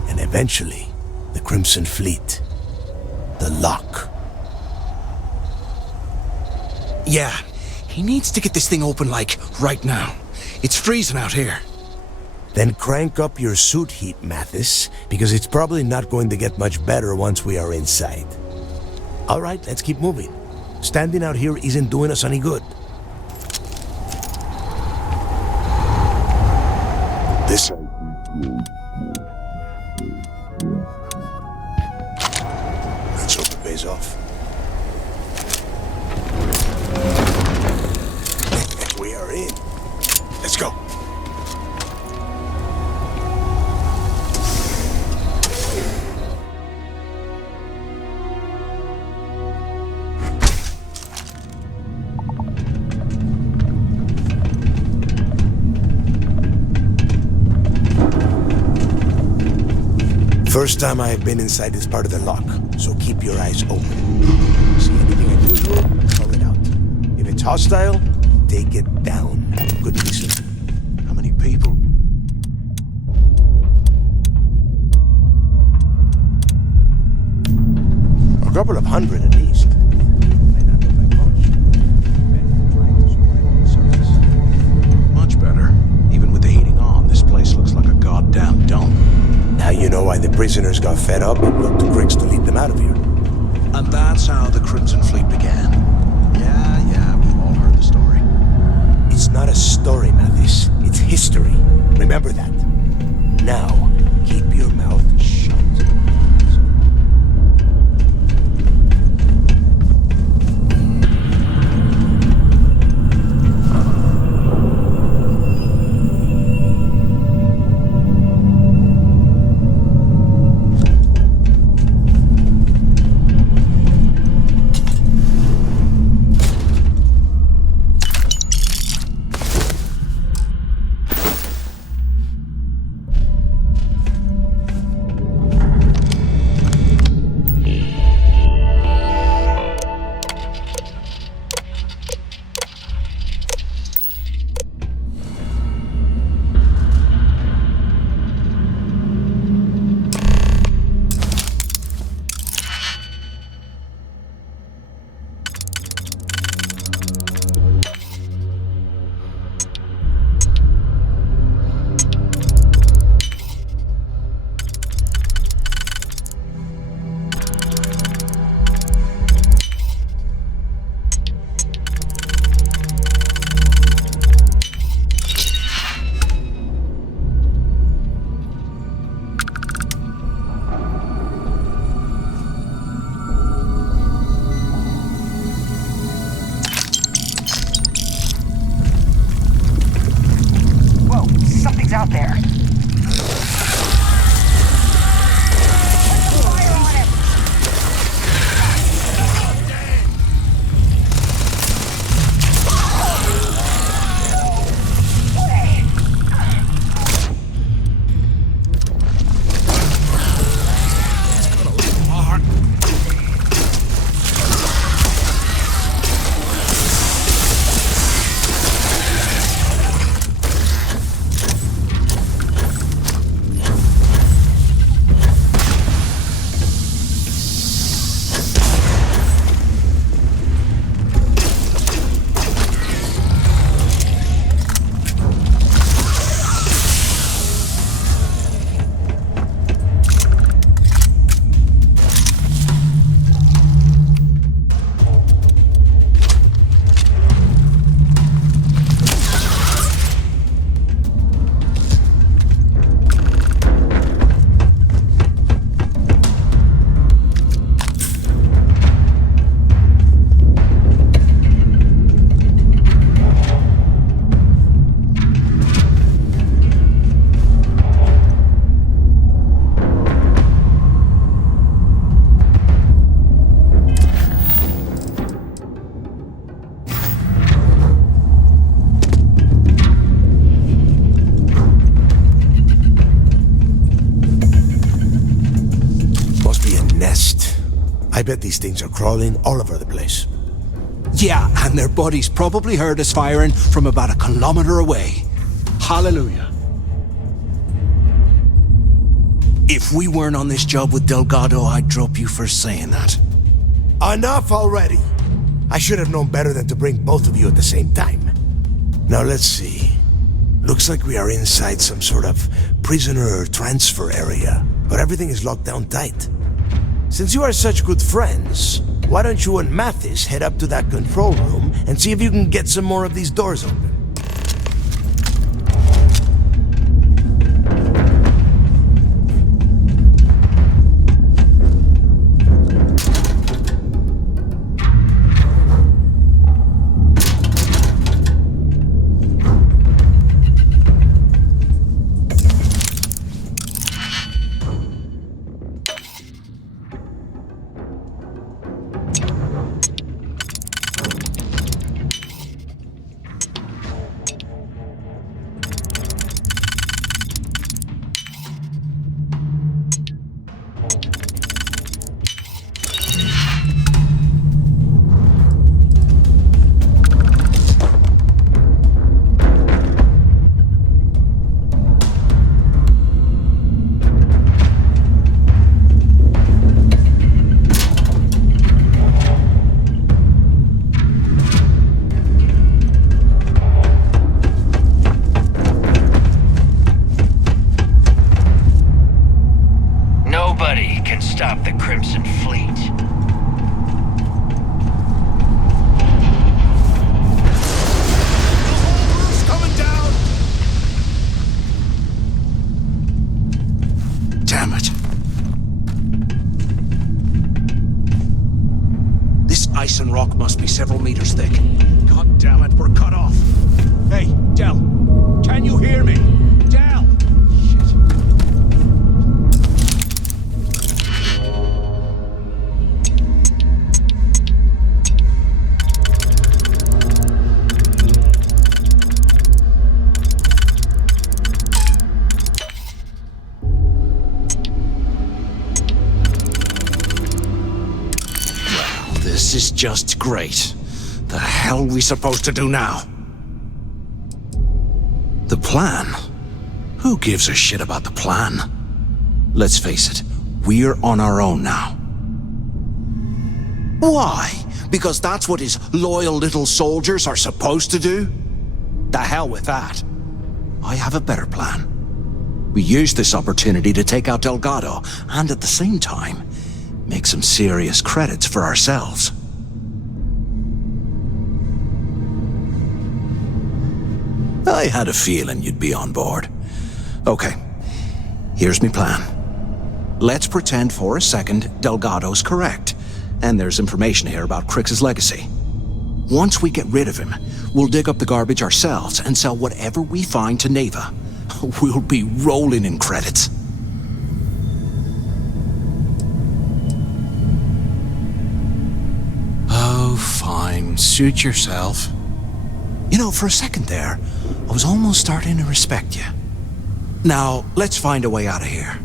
and eventually the Crimson Fleet. The lock. Yeah, he needs to get this thing open, like, right now. It's freezing out here. Then crank up your suit heat, Mathis, because it's probably not going to get much better once we are inside. All right, let's keep moving. Standing out here isn't doing us any good. This... Let's hope it pays off. We are in. Let's go. First time I have been inside this part of the lock, so keep your eyes open. See anything unusual? Call it out. If it's hostile, take it down. Good reason. How many people? A couple of hundred at least. Might not look like much. Men trying to survive the surface. Much better. Even with the heating on, this place looks like a goddamn dump. Now you know why the prisoners got fed up and looked to Griggs to lead them out of here. And that's how the Crimson Fleet began. Yeah, we've all heard the story. It's not a story, Mathis. It's history. Remember that. Now, keep your mouth shut. I bet these things are crawling all over the place. Yeah, and their buddies probably heard us firing from about a kilometer away. Hallelujah. If we weren't on this job with Delgado, I'd drop you for saying that. Enough already! I should have known better than to bring both of you at the same time. Now let's see. Looks like we are inside some sort of prisoner transfer area, but everything is locked down tight. Since you are such good friends, why don't you and Mathis head up to that control room and see if you can get some more of these doors open? Ice and rock must be several meters thick. God damn it, we're cut off. Hey, Del, can you hear me? Del! This is just great. The hell are we supposed to do now? The plan? Who gives a shit about the plan? Let's face it, we're on our own now. Why? Because that's what his loyal little soldiers are supposed to do? The hell with that. I have a better plan. We use this opportunity to take out Delgado, and at the same time, make some serious credits for ourselves. I had a feeling you'd be on board. Okay, here's my plan. Let's pretend for a second Delgado's correct, and there's information here about Crix's legacy. Once we get rid of him, we'll dig up the garbage ourselves and sell whatever we find to Neva. We'll be rolling in credits. Oh, fine. Suit yourself. You know, for a second there, I was almost starting to respect you. Now, let's find a way out of here.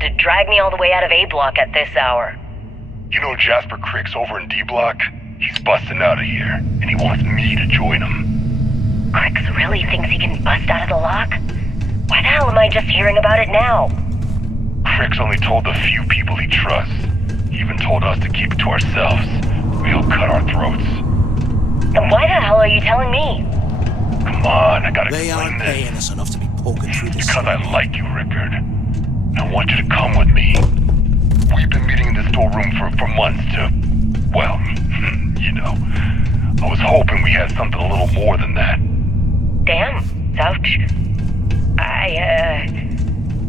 To drag me all the way out of A block at this hour. You know Jasper Crix over in D block? He's busting out of here, and he wants me to join him. Crix really thinks he can bust out of the lock? Why the hell am I just hearing about it now? Crix only told the few people he trusts. He even told us to keep it to ourselves. We'll cut our throats. Then why the hell are you telling me? Come on, I gotta They aren't paying us enough to be poking through this. Because I like you, Rickard. I want you to come with me. We've been meeting in the storeroom for months to, well, you know. I was hoping we had something a little more than that. Damn, ouch. I,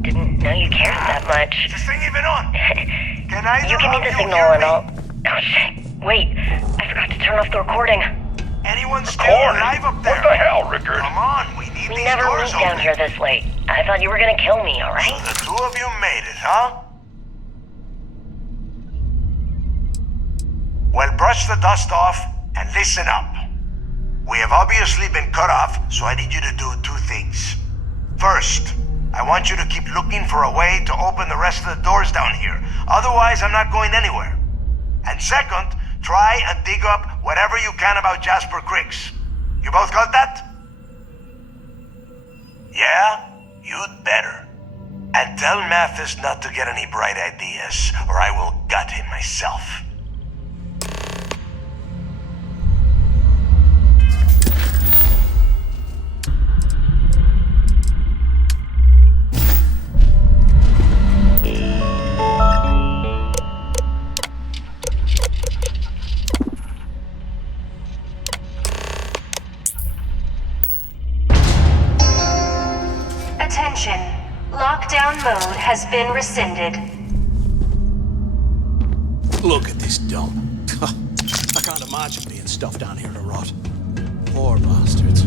didn't know you cared that much. Is this thing even on? Can I You give me the signal and I'll... Oh, shit. Wait, I forgot to turn off the recording. Anyone still alive up there? What the hell, Rickard? Come on, we need We these never doors meet down open. here this late. I thought you were gonna kill me, alright? So the two of you made it, huh? Well, brush the dust off and listen up. We have obviously been cut off, so I need you to do two things. First, I want you to keep looking for a way to open the rest of the doors down here. Otherwise, I'm not going anywhere. And second, try and dig up whatever you can about Jasper Griggs. You both got that? Yeah? You'd better. And tell Mathis not to get any bright ideas, or I will gut him myself. Attention. Lockdown mode has been rescinded. Look at this dump. I can't imagine being stuffed down here to rot. Poor bastards.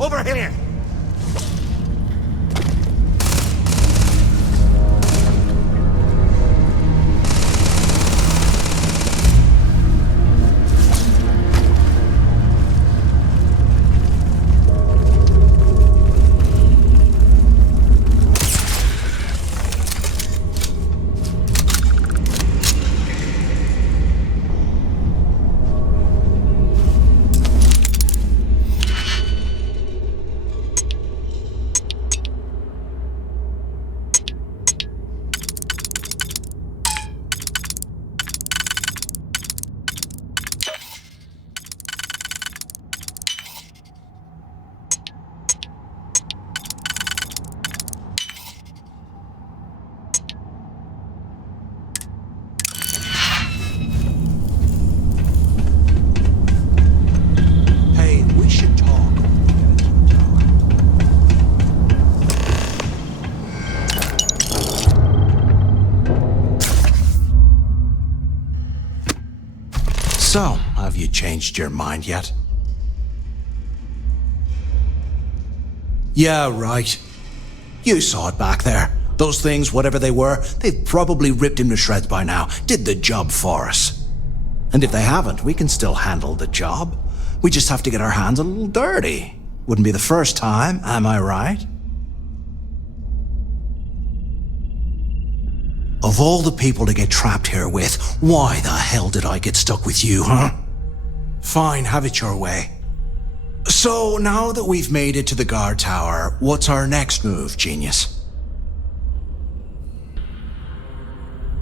Over here! So, have you changed your mind yet? Yeah, right. You saw it back there. Those things, whatever they were, they've probably ripped him to shreds by now. Did the job for us. And if they haven't, we can still handle the job. We just have to get our hands a little dirty. Wouldn't be the first time, am I right? Of all the people to get trapped here with, why the hell did I get stuck with you, huh? Fine, have it your way. So, now that we've made it to the guard tower, what's our next move, genius?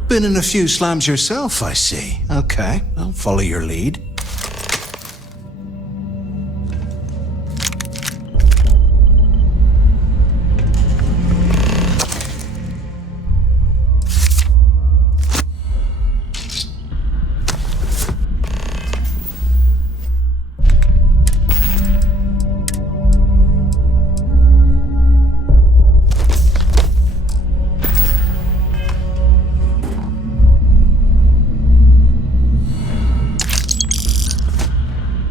Been in a few slams yourself, I see. Okay, I'll follow your lead.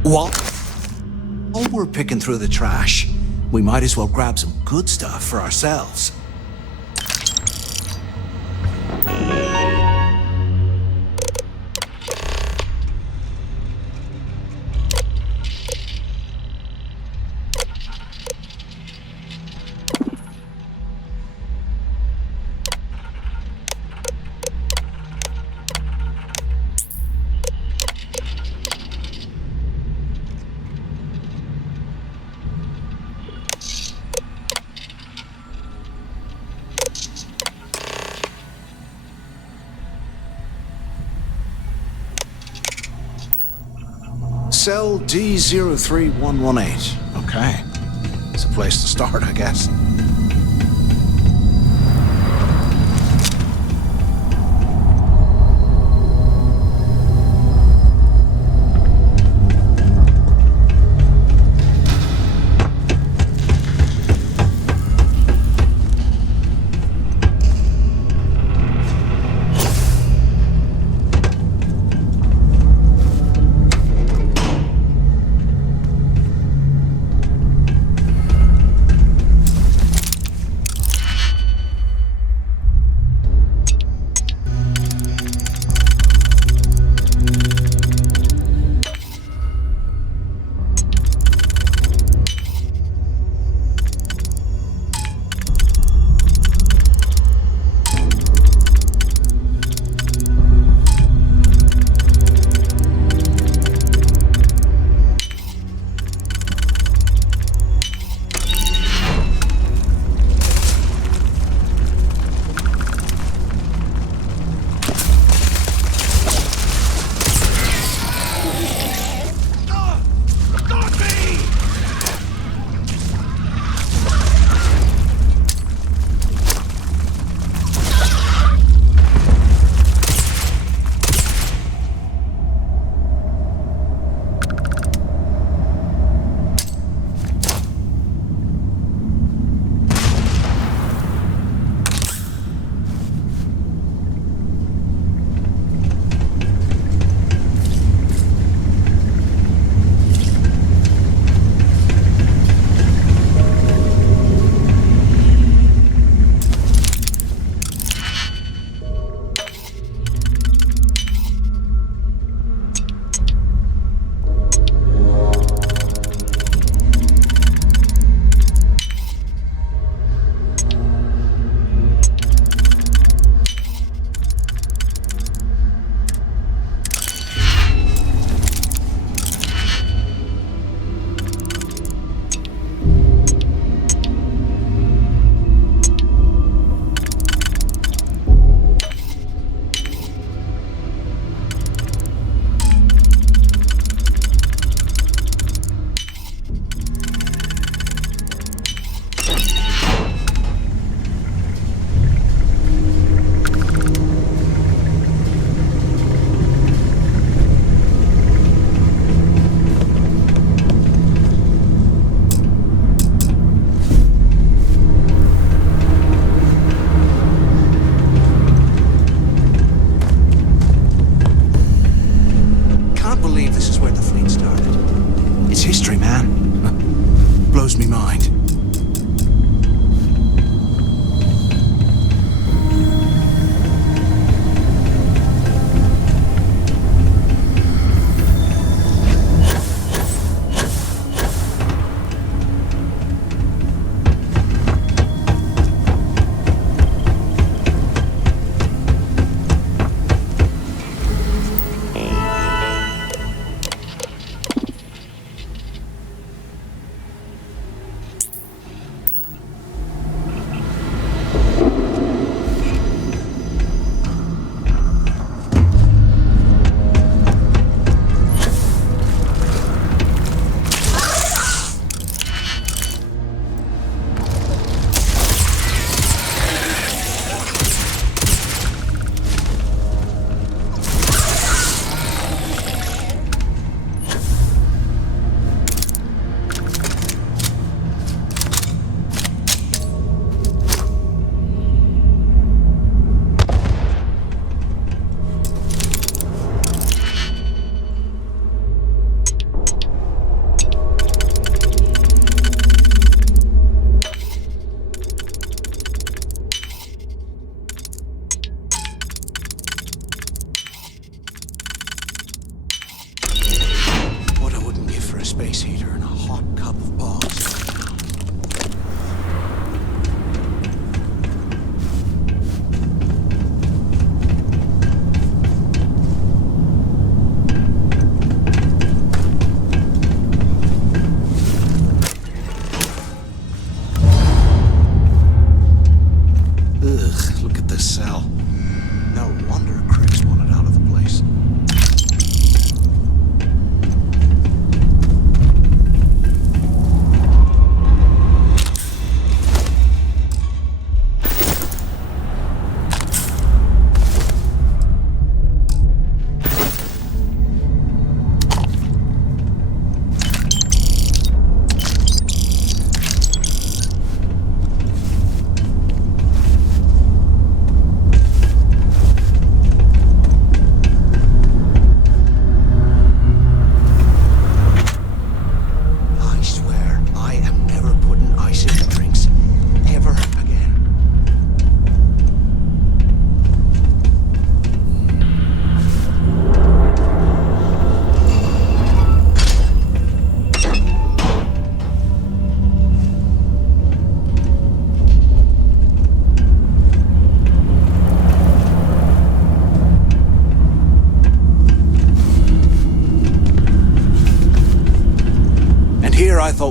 What? While we're picking through the trash, we might as well grab some good stuff for ourselves. Cell D03118. Okay. It's a place to start, I guess.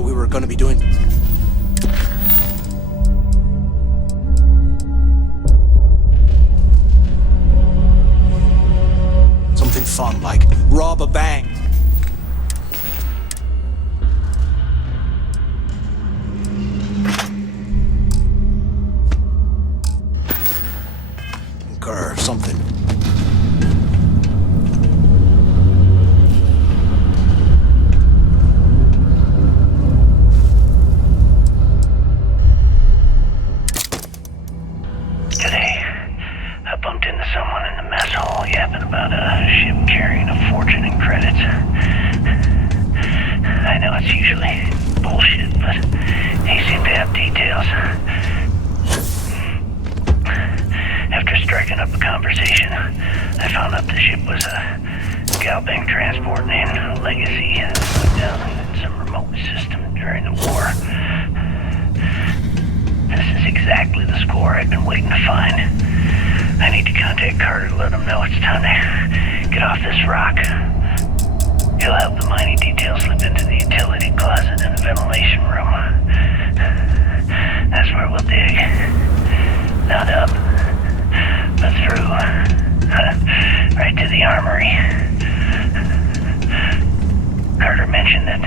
we were gonna be doing... something fun, like rob a bank. Or something. Today, I bumped into someone in the mess hall yapping about a ship carrying a fortune in credits. I know it's usually bullshit, but he seemed to have details. After striking up a conversation, I found out the ship was a Galbank transport named Legacy that went down in some remote system during the war. This is exactly the score I've been waiting to find. I need to contact Carter to let him know it's time to get off this rock. He'll help the mining details slip into the utility closet in the ventilation room. That's where we'll dig. Not up, but through. Right to the armory. Carter mentioned that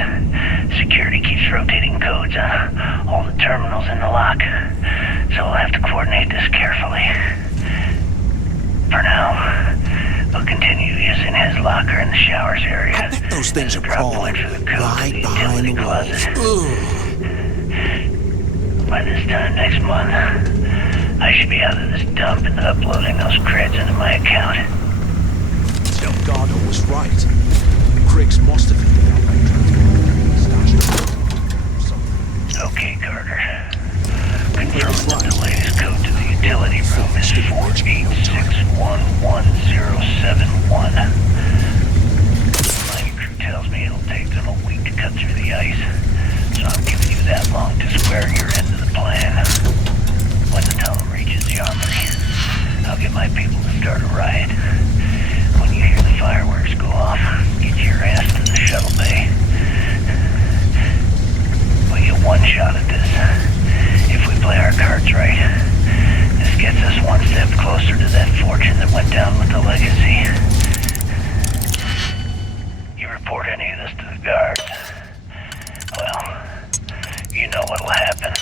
security keeps rotating codes on all the terminals in the lock, so we'll have to coordinate this carefully. For now, we'll continue using his locker in the showers area. I bet those things are crawling right behind the walls. By this time next month, I should be out of this dump and uploading those creds into my account. Delgado was right. Criggs must have been the Galbank transport. Okay, Carter. Confirm that the latest code to the utility room is 4861171. My crew tells me it'll take them a week to cut through the ice, so I'm giving you that long to square your end of the plan. When the tunnel reaches the armory, I'll get my people to start a riot. When you hear the fireworks go off, get your ass to the shuttle bay. We'll get one shot at this. If we play our cards right, this gets us one step closer to that fortune that went down with the Legacy. You report any of this to the guards, well, you know what'll happen.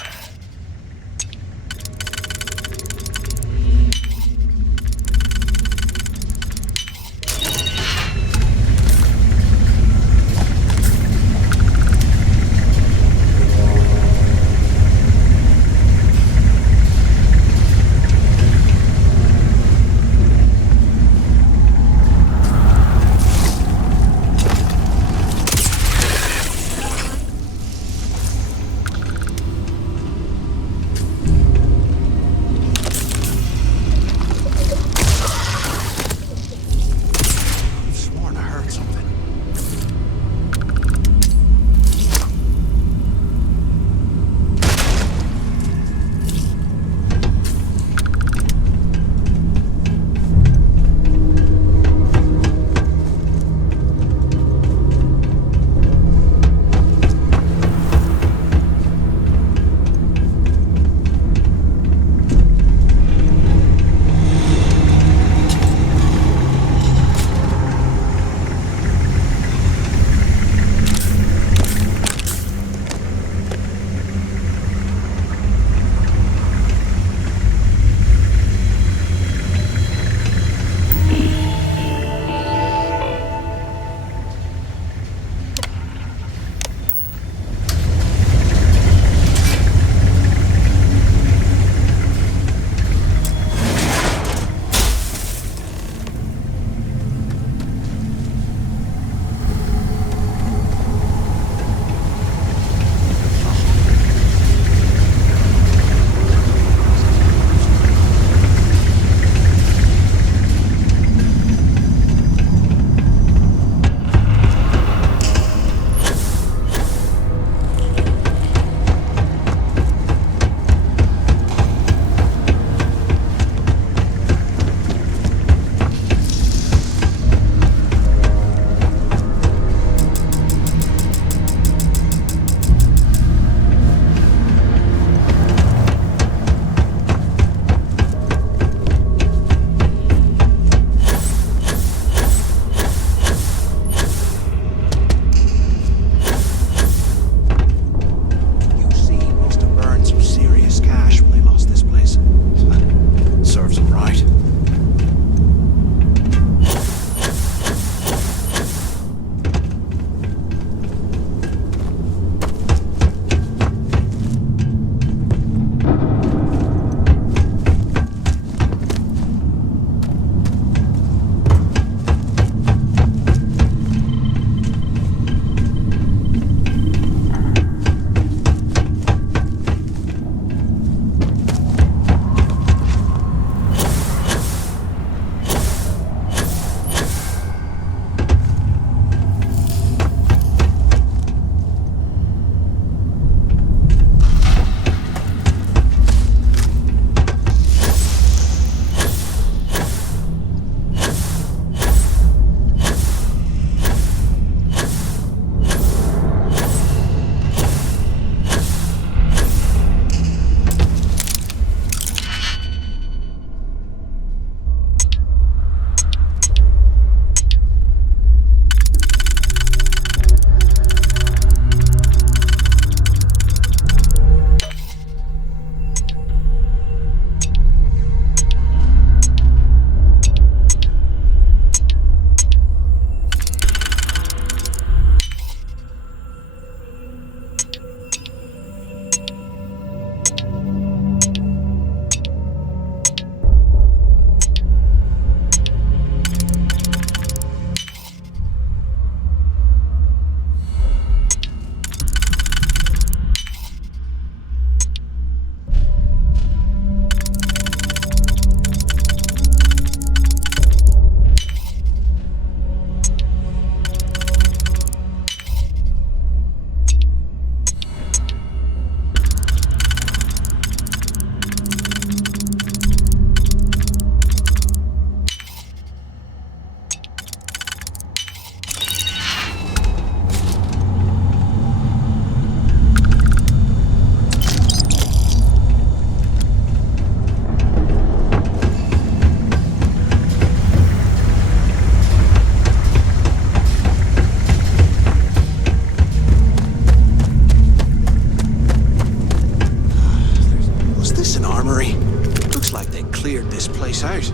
Kingston Armory. Looks like they cleared this place out.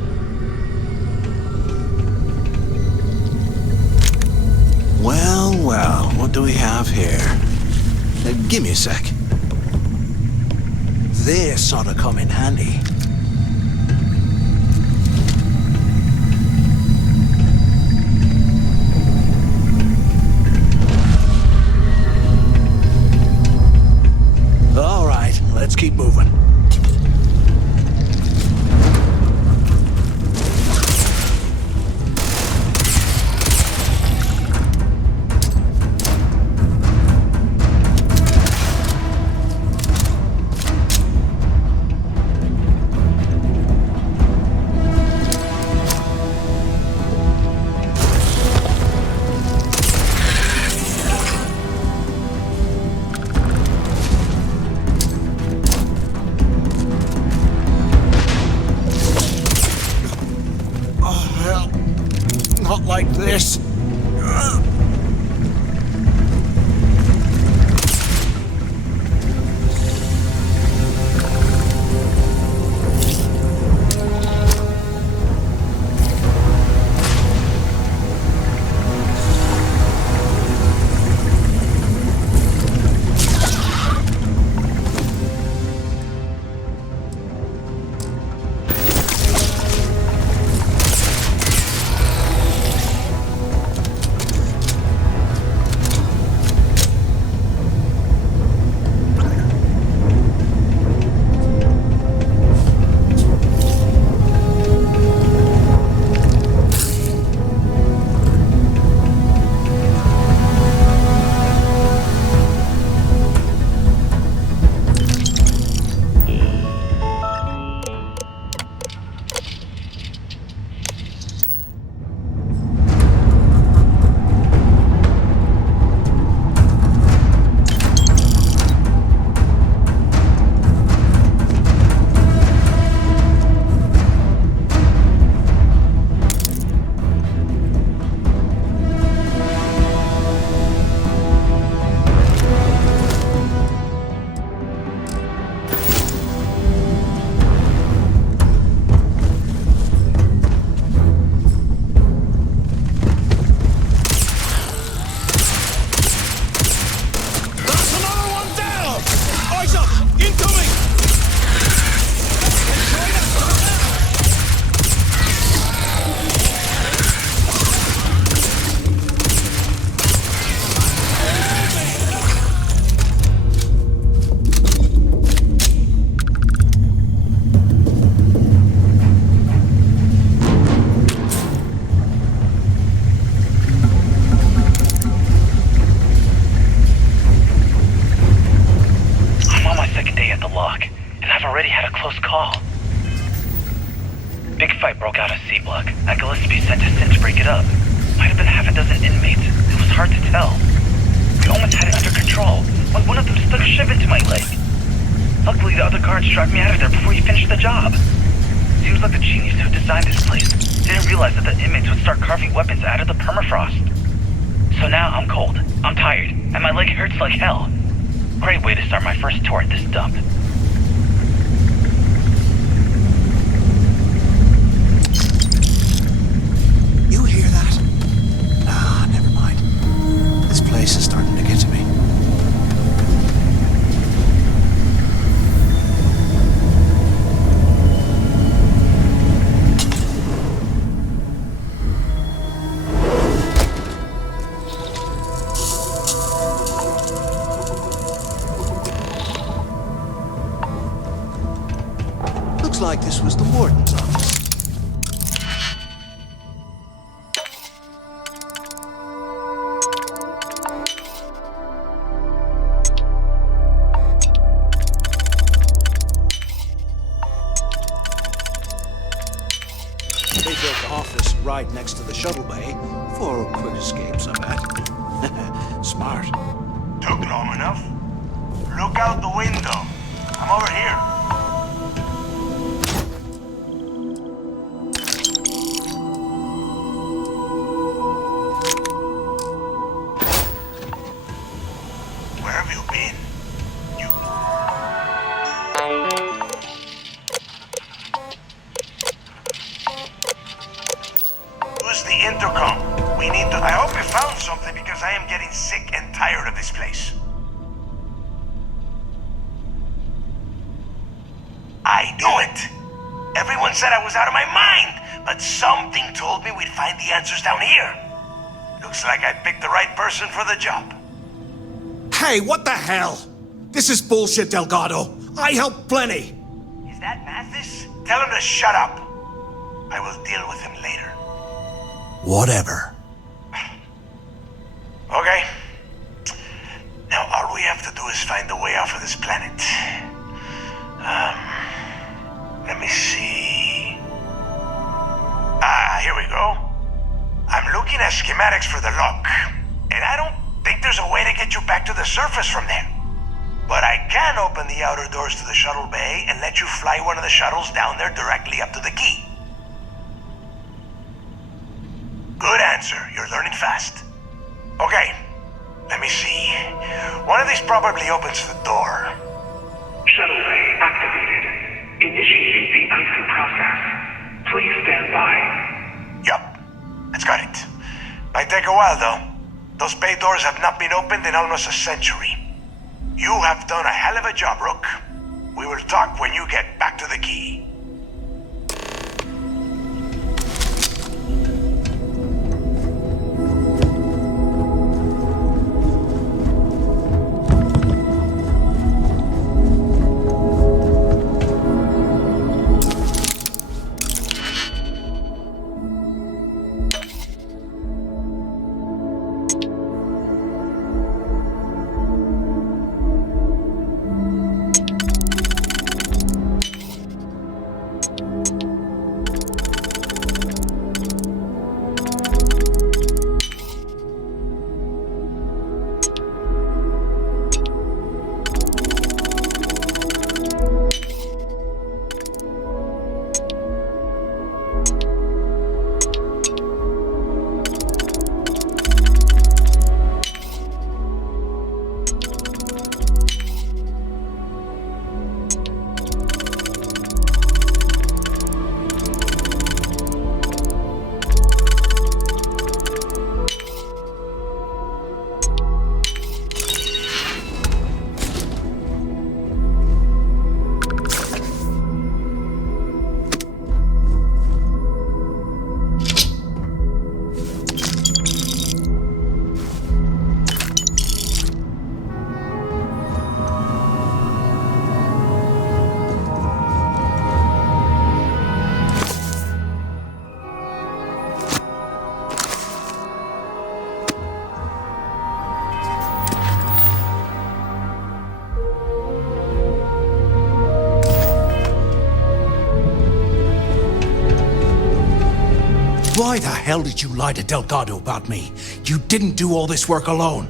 Well, well, what do we have here? Give me a sec. This ought to come in handy. All right, let's keep moving. Like this. Like this was the warden's office. They built the office right next to the shuttle bay for quick escapes, I bet. Smart. Took long enough? Look out the window. I'm over here. I knew it. Everyone said I was out of my mind, but something told me we'd find the answers down here. Looks like I picked the right person for the job. Hey, what the hell? This is bullshit, Delgado. I helped plenty. Is that Mathis? Tell him to shut up. I will deal with him later. Whatever. Okay. Now all we have to do is find a way off of this planet. Let me see. Here we go. I'm looking at schematics for the lock, and I don't think there's a way to get you back to the surface from there. But I can open the outer doors to the shuttle bay and let you fly one of the shuttles down there directly up to the key. Good answer. You're learning fast. Okay, let me see. One of these probably opens the door. Shuttle bay activated. Initiating the icing process. Please stand by. Yup, that's got it. Might take a while though. Those bay doors have not been opened in almost a century. You have done a hell of a job, Rook. We will talk when you get back to the key. Why the hell did you lie to Delgado about me? You didn't do all this work alone.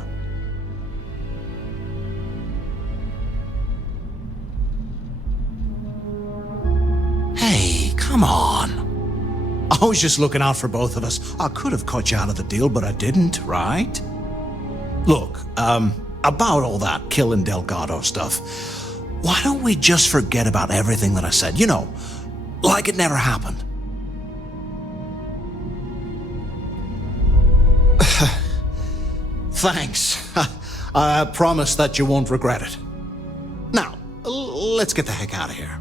Hey, come on. I was just looking out for both of us. I could have cut you out of the deal, but I didn't, right? Look, about all that killing Delgado stuff, why don't we just forget about everything that I said? You know, like it never happened. Thanks. I promise that you won't regret it. Now, let's get the heck out of here.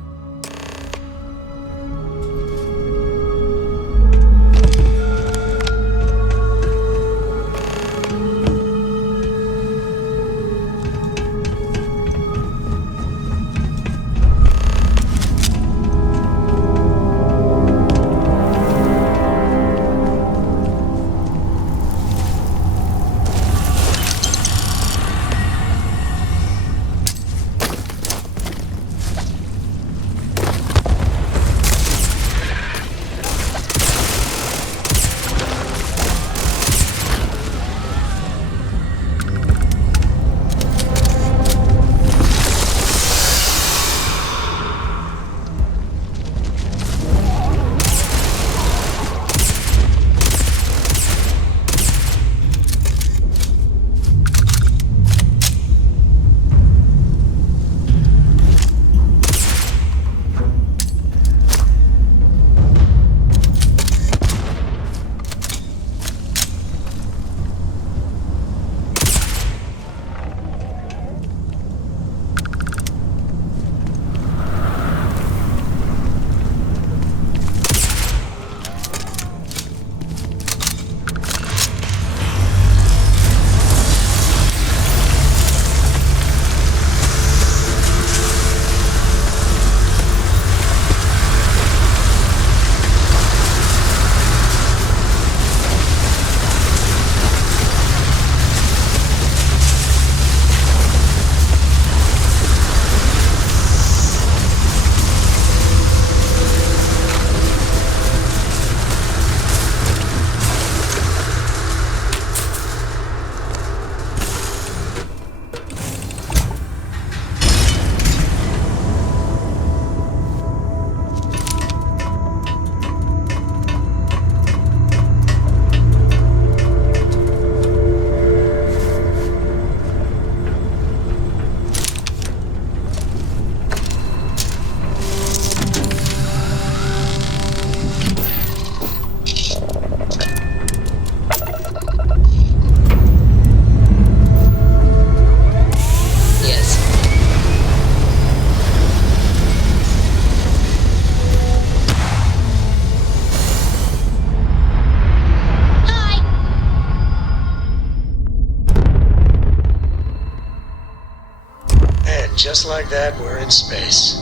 just like that, we're in space.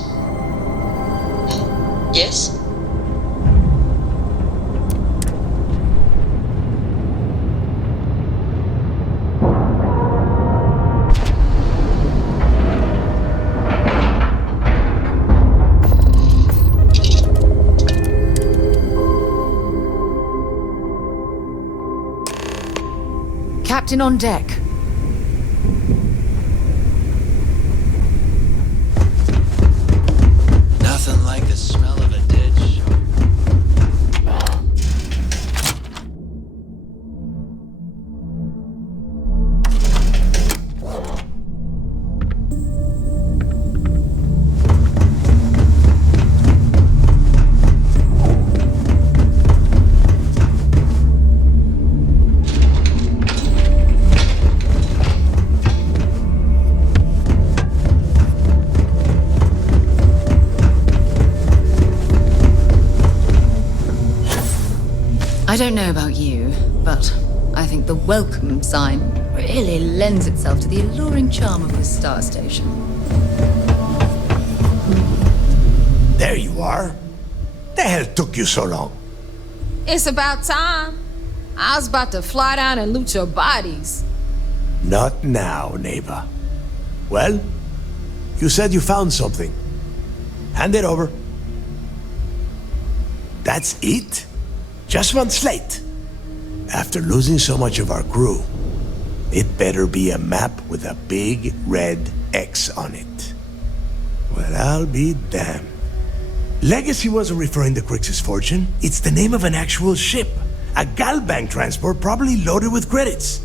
Yes? Captain on deck. Nothing like the smell of a dead shark. I don't know about you, but I think the welcome sign really lends itself to the alluring charm of this star station. There you are. The hell took you so long? It's about time. I was about to fly down and loot your bodies. Not now, neighbor. Well, you said you found something. Hand it over. That's it? Just one slate. After losing so much of our crew, it better be a map with a big red X on it. Well, I'll be damned. Legacy wasn't referring to Crix's fortune. It's the name of an actual ship. A Galbank transport probably loaded with credits.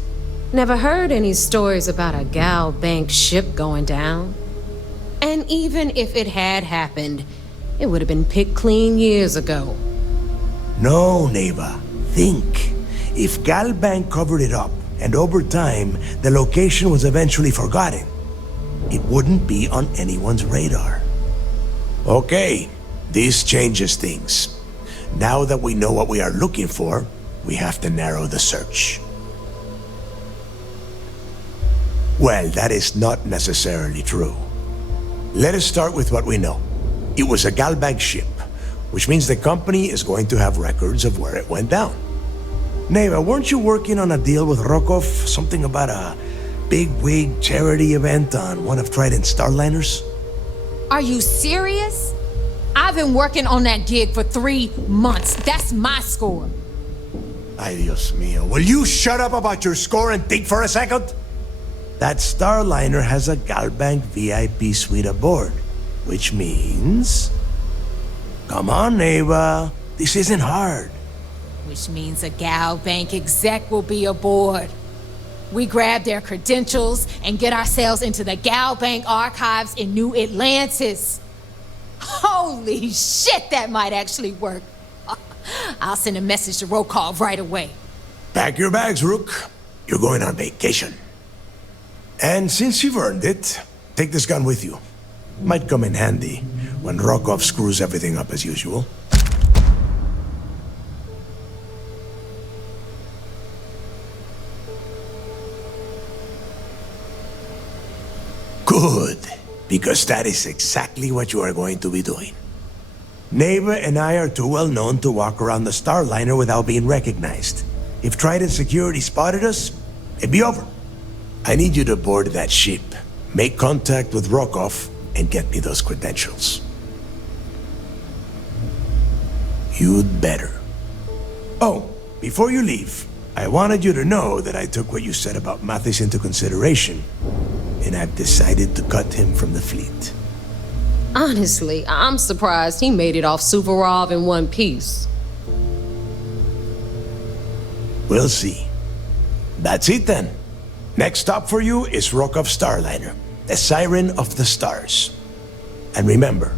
Never heard any stories about a Gal Bank ship going down. And even if it had happened, it would have been picked clean years ago. No, neighbor. Think. If Galbank covered it up, and over time, the location was eventually forgotten, it wouldn't be on anyone's radar. Okay, this changes things. Now that we know what we are looking for, we have to narrow the search. Well, that is not necessarily true. Let us start with what we know. It was a Galbank ship, which means the company is going to have records of where it went down. Neighbor, weren't you working on a deal with Rokov? Something about a big-wig charity event on one of Trident's starliners? Are you serious? I've been working on that gig for 3 months. That's my score. Ay, Dios mío. Will you shut up about your score and think for a second? That starliner has a Galbank VIP suite aboard, which means... Come on, neighbor. This isn't hard. Which means a Gal Bank exec will be aboard. We grab their credentials and get ourselves into the Gal Bank archives in New Atlantis. Holy shit, that might actually work. I'll send a message to Rokov right away. Pack your bags, Rook. You're going on vacation. And since you've earned it, take this gun with you. Might come in handy when Rokov screws everything up as usual. Good, because that is exactly what you are going to be doing. Neighbor and I are too well known to walk around the starliner without being recognized. If Trident security spotted us, it'd be over. I need you to board that ship, make contact with Rokov, and get me those credentials. You'd better. Oh, before you leave, I wanted you to know that I took what you said about Mathis into consideration, and I've decided to cut him from the fleet. Honestly, I'm surprised he made it off Suvorov in one piece. We'll see. That's it then. Next stop for you is Rokov Starliner, the Siren of the Stars. And remember,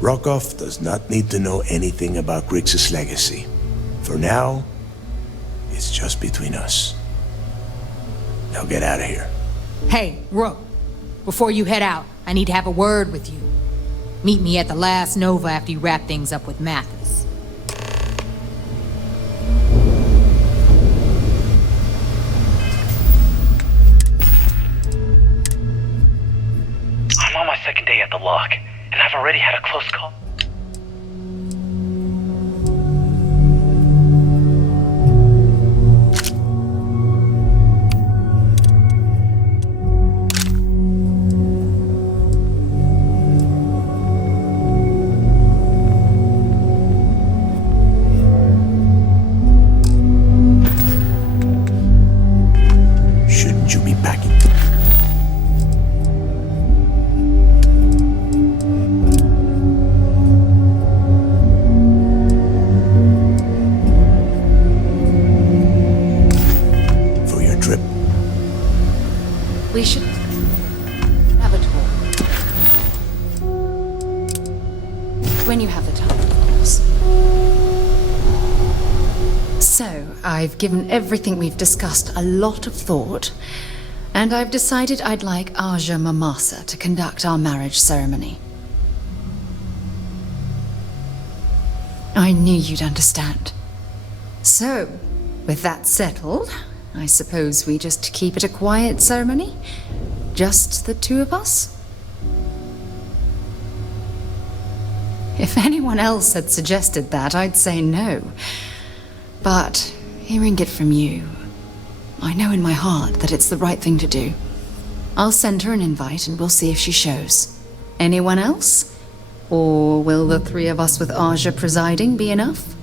Rokov does not need to know anything about Grix's legacy. For now, it's just between us. Now get out of here. Hey, Rook, before you head out, I need to have a word with you. Meet me at the last Nova after you wrap things up with Mathis. I'm almost lock, and I've already had a close call. Shouldn't you be packing? For your trip? We should have a talk. When you have the time, of course. So, I've given everything we've discussed a lot of thought, and I've decided I'd like Aja Mamasa to conduct our marriage ceremony. I knew you'd understand. So, with that settled, I suppose we just keep it a quiet ceremony? Just the two of us? If anyone else had suggested that, I'd say no. But hearing it from you, I know in my heart that it's the right thing to do. I'll send her an invite and we'll see if she shows. Anyone else? Or will the three of us with Aja presiding be enough?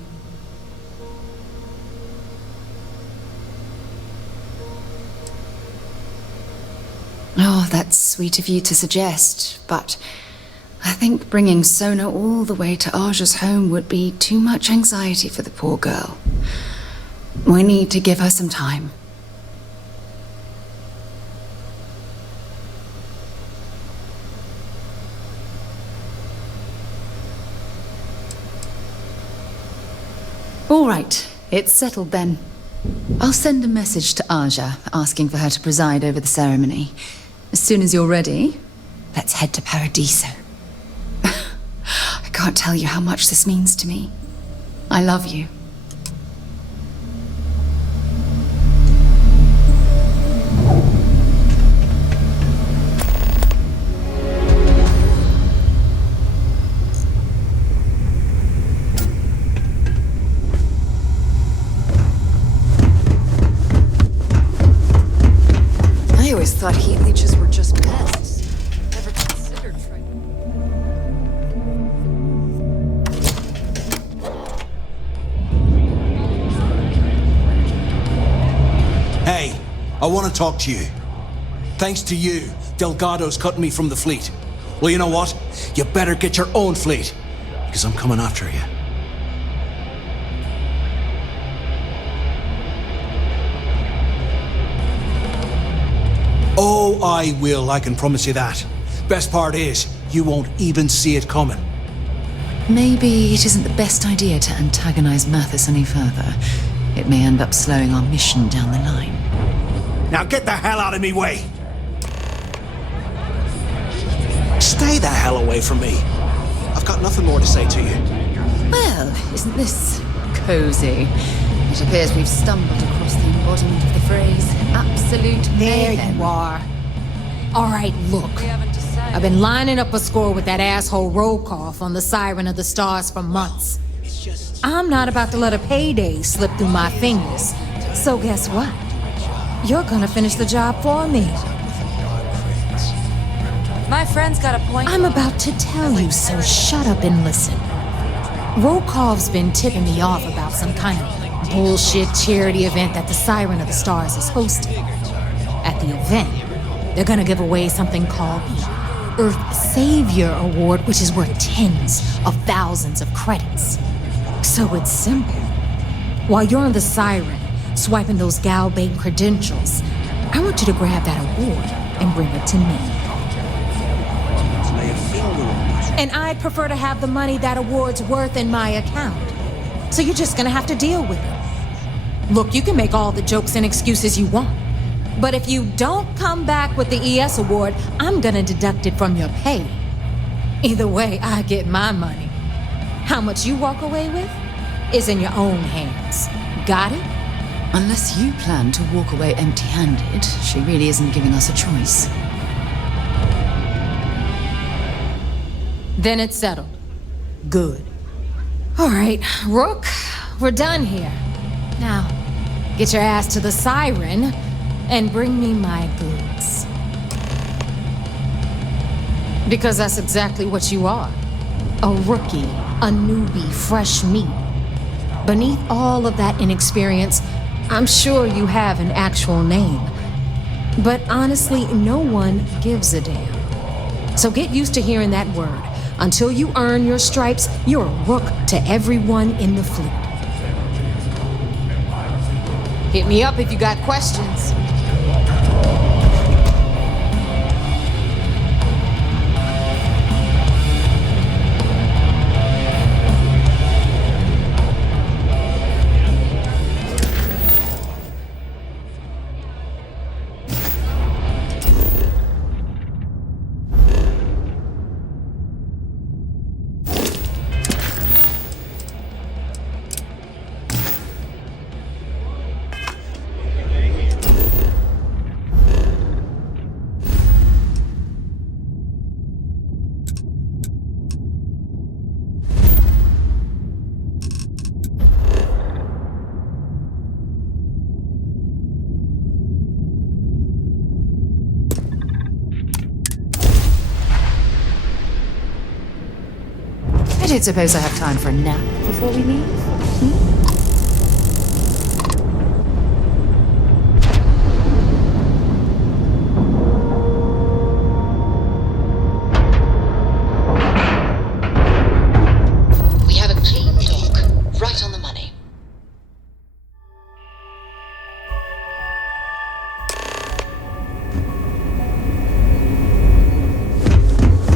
Oh, that's sweet of you to suggest, but I think bringing Sona all the way to Aja's home would be too much anxiety for the poor girl. We need to give her some time. All right, it's settled then. I'll send a message to Aja asking for her to preside over the ceremony. As soon as you're ready, let's head to Paradiso. I can't tell you how much this means to me. I love you. I always thought heat leeches were just pests. Never considered trying. Hey, I want to talk to you. Thanks to you, Delgado's cutting me from the fleet. Well, you know what? You better get your own fleet, because I'm coming after you. Oh, I will, I can promise you that. Best part is, you won't even see it coming. Maybe it isn't the best idea to antagonize Mathis any further. It may end up slowing our mission down the line. Now get the hell out of me way! Stay the hell away from me. I've got nothing more to say to you. Well, isn't this cozy? It appears we've stumbled across the embodiment of the phrase, absolute There mayhem. you are. All right, look. I've been lining up a score with that asshole Rokoff on the Siren of the Stars for months. I'm not about to let a payday slip through my fingers. So guess what? You're gonna finish the job for me. My friend's got a point. I'm about to tell you, so shut up and listen. Rokoff's been tipping me off about some kind of bullshit charity event that the Siren of the Stars is hosting. At the event, they're gonna give away something called the Earth Savior Award, which is worth tens of thousands of credits. So it's simple. While you're on the Siren, swiping those Galbait credentials, I want you to grab that award and bring it to me. And I'd prefer to have the money that award's worth in my account. So you're just gonna have to deal with it. Look, you can make all the jokes and excuses you want. But if you don't come back with the ES award, I'm gonna deduct it from your pay. Either way, I get my money. How much you walk away with is in your own hands. Got it? Unless you plan to walk away empty-handed, she really isn't giving us a choice. Then it's settled. Good. All right, Rook, we're done here. Now, get your ass to the siren and bring me my goods. Because that's exactly what you are. A rookie, a newbie, fresh meat. Beneath all of that inexperience, I'm sure you have an actual name. But honestly, no one gives a damn. So get used to hearing that word. Until you earn your stripes, you're a rook to everyone in the fleet. Hit me up if you got questions. I don't suppose I have time for a nap before we leave? We have a clean dock, right on the money.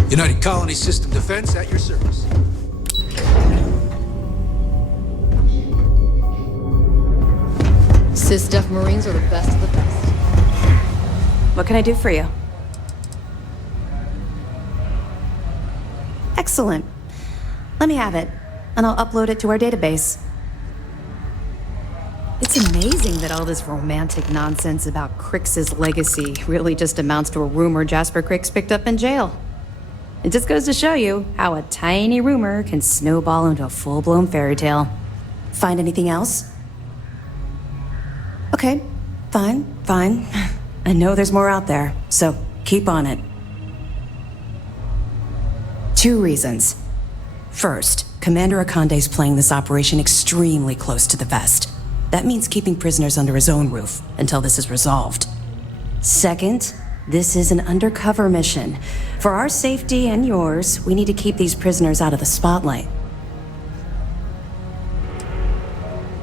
United Colony System Defense at your service. Sys-Def Marines are the best of the best. What can I do for you? Excellent. Let me have it, and I'll upload it to our database. It's amazing that all this romantic nonsense about Crix's legacy really just amounts to a rumor Jasper Crix picked up in jail. It just goes to show you how a tiny rumor can snowball into a full-blown fairy tale. Find anything else? Okay, fine. I know there's more out there, so keep on it. 2 reasons. First, Commander Akande's playing this operation extremely close to the vest. That means keeping prisoners under his own roof until this is resolved. Second, this is an undercover mission. For our safety and yours, we need to keep these prisoners out of the spotlight.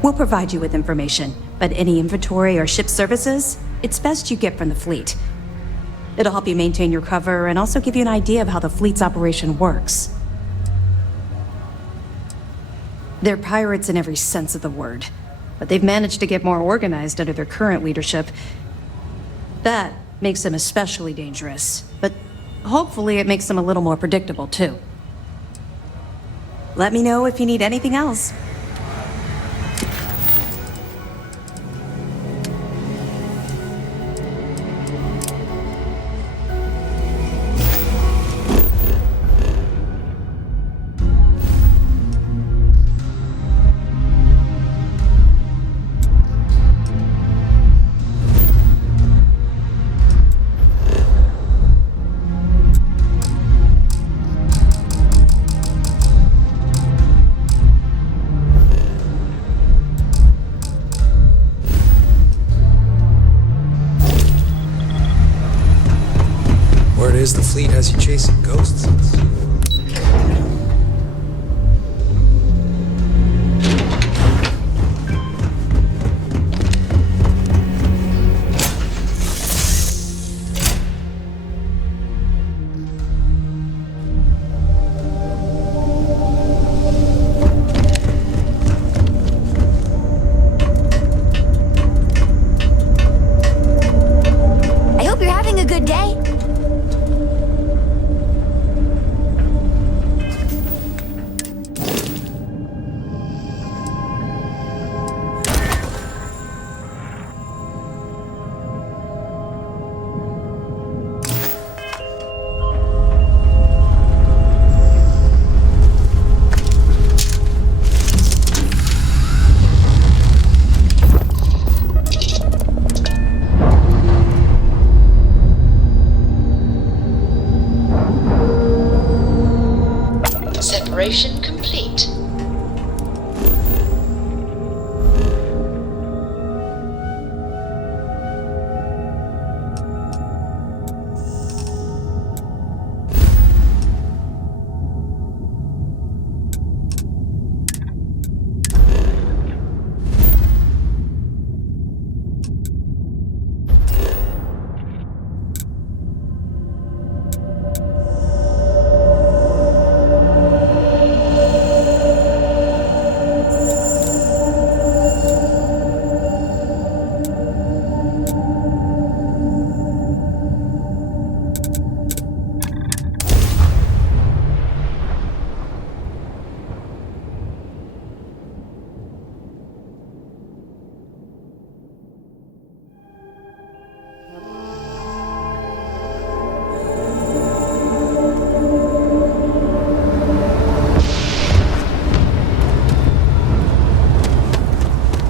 We'll provide you with information, but any inventory or ship services, it's best you get from the fleet. It'll help you maintain your cover and also give you an idea of how the fleet's operation works. They're pirates in every sense of the word, but they've managed to get more organized under their current leadership. That makes them especially dangerous, but hopefully it makes them a little more predictable too. Let me know if you need anything else. The fleet has you chasing ghosts. I hope you're having a good day. Operation complete.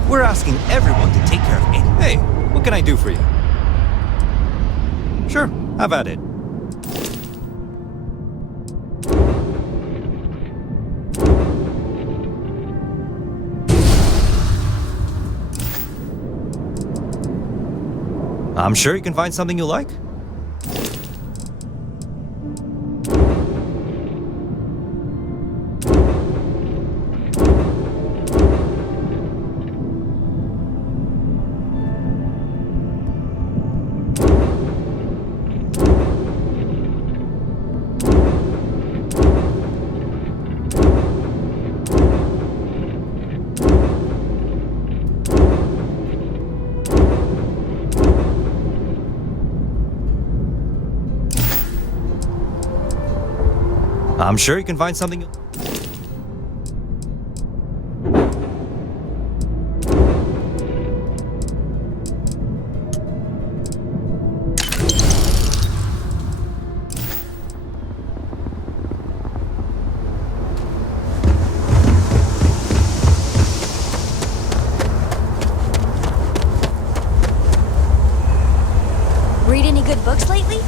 We're asking everyone to take care of it. Hey, what can I do for you? Sure, have at it. I'm sure you can find something you like. I'm sure you can find something. Read any good books lately?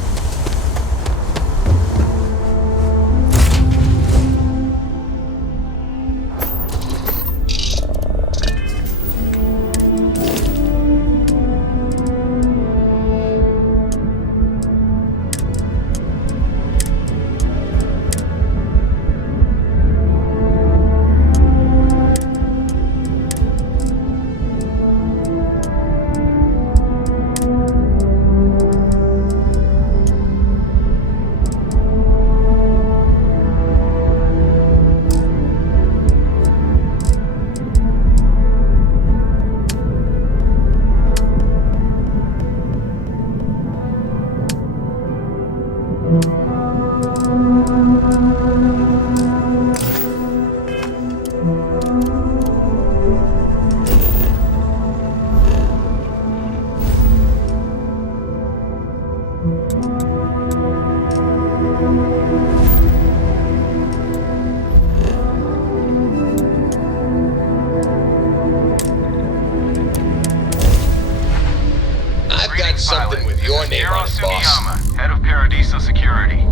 Something with your name on it, boss. Head of Paradiso Security.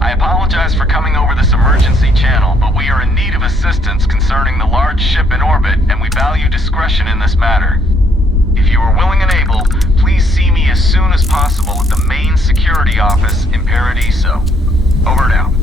I apologize for coming over this emergency channel, but we are in need of assistance concerning the large ship in orbit, and we value discretion in this matter. If you are willing and able, please see me as soon as possible at the main security office in Paradiso. Over and out.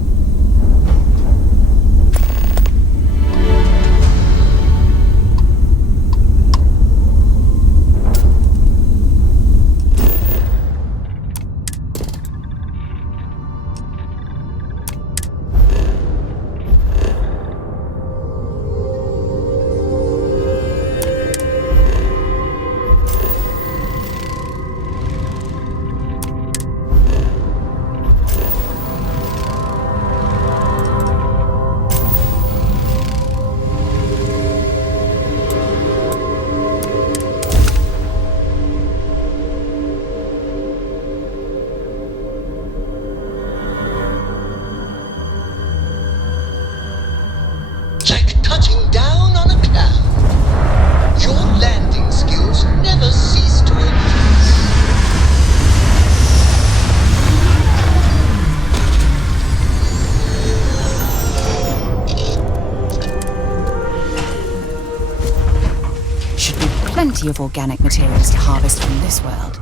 Plenty of organic materials to harvest from this world.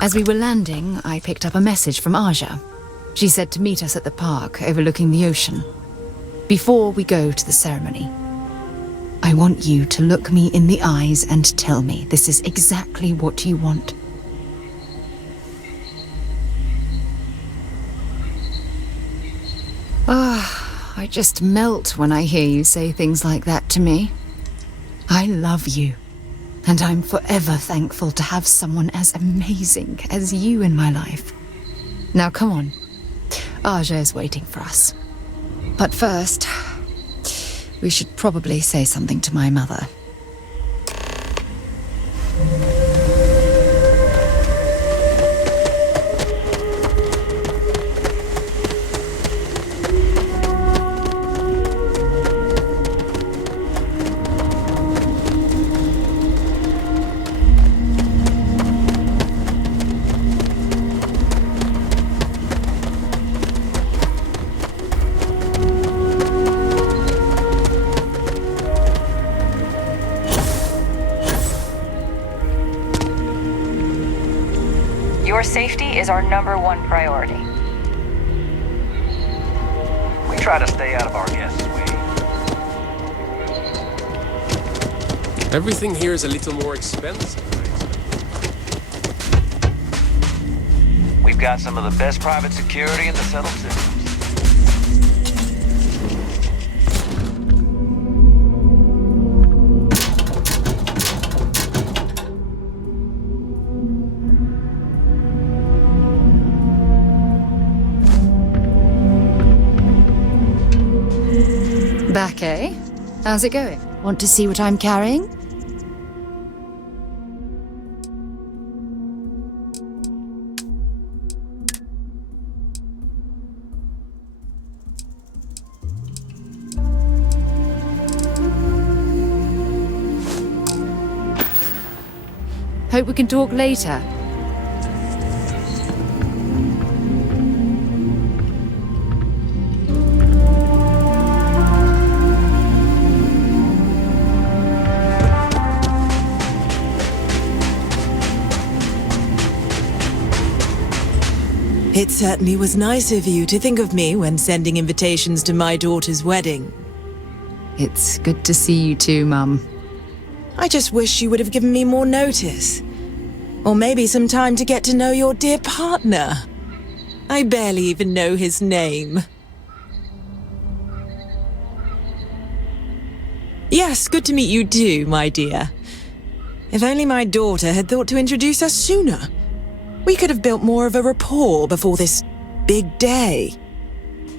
As we were landing, I picked up a message from Aja. She said to meet us at the park overlooking the ocean. Before we go to the ceremony, I want you to look me in the eyes and tell me this is exactly what you want. I just melt when I hear you say things like that to me. I love you, and I'm forever thankful to have someone as amazing as you in my life. Now come on, Aja is waiting for us. But first, we should probably say something to my mother. Your safety is our #1 priority. We try to stay out of our guests' way. Everything here is a little more expensive. We've got some of the best private security in the settled systems. Back, eh? How's it going? Want to see what I'm carrying? Hope we can talk later. It certainly was nice of you to think of me when sending invitations to my daughter's wedding. It's good to see you too, Mum. I just wish you would have given me more notice. Or maybe some time to get to know your dear partner. I barely even know his name. Yes, good to meet you too, my dear. If only my daughter had thought to introduce us sooner. We could have built more of a rapport before this big day.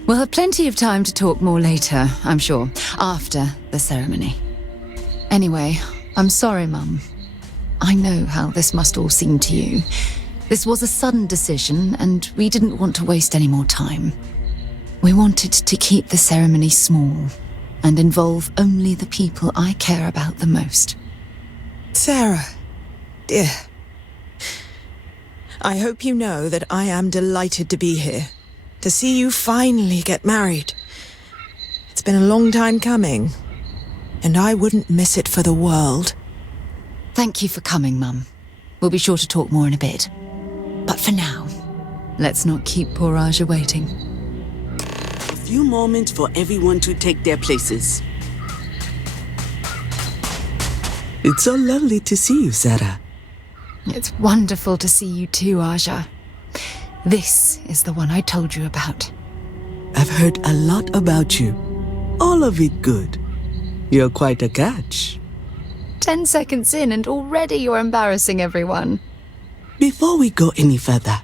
We'll have plenty of time to talk more later, I'm sure, after the ceremony. Anyway, I'm sorry, Mum. I know how this must all seem to you. This was a sudden decision, and we didn't want to waste any more time. We wanted to keep the ceremony small and involve only the people I care about the most. Sarah, dear. I hope you know that I am delighted to be here, to see you finally get married. It's been a long time coming, and I wouldn't miss it for the world. Thank you for coming, Mum. We'll be sure to talk more in a bit. But for now, let's not keep poor Aja waiting. A few moments for everyone to take their places. It's so lovely to see you, Sarah. It's wonderful to see you too, Aja. This is the one I told you about. I've heard a lot about you. All of it good. You're quite a catch. 10 seconds in and already you're embarrassing everyone. Before we go any further,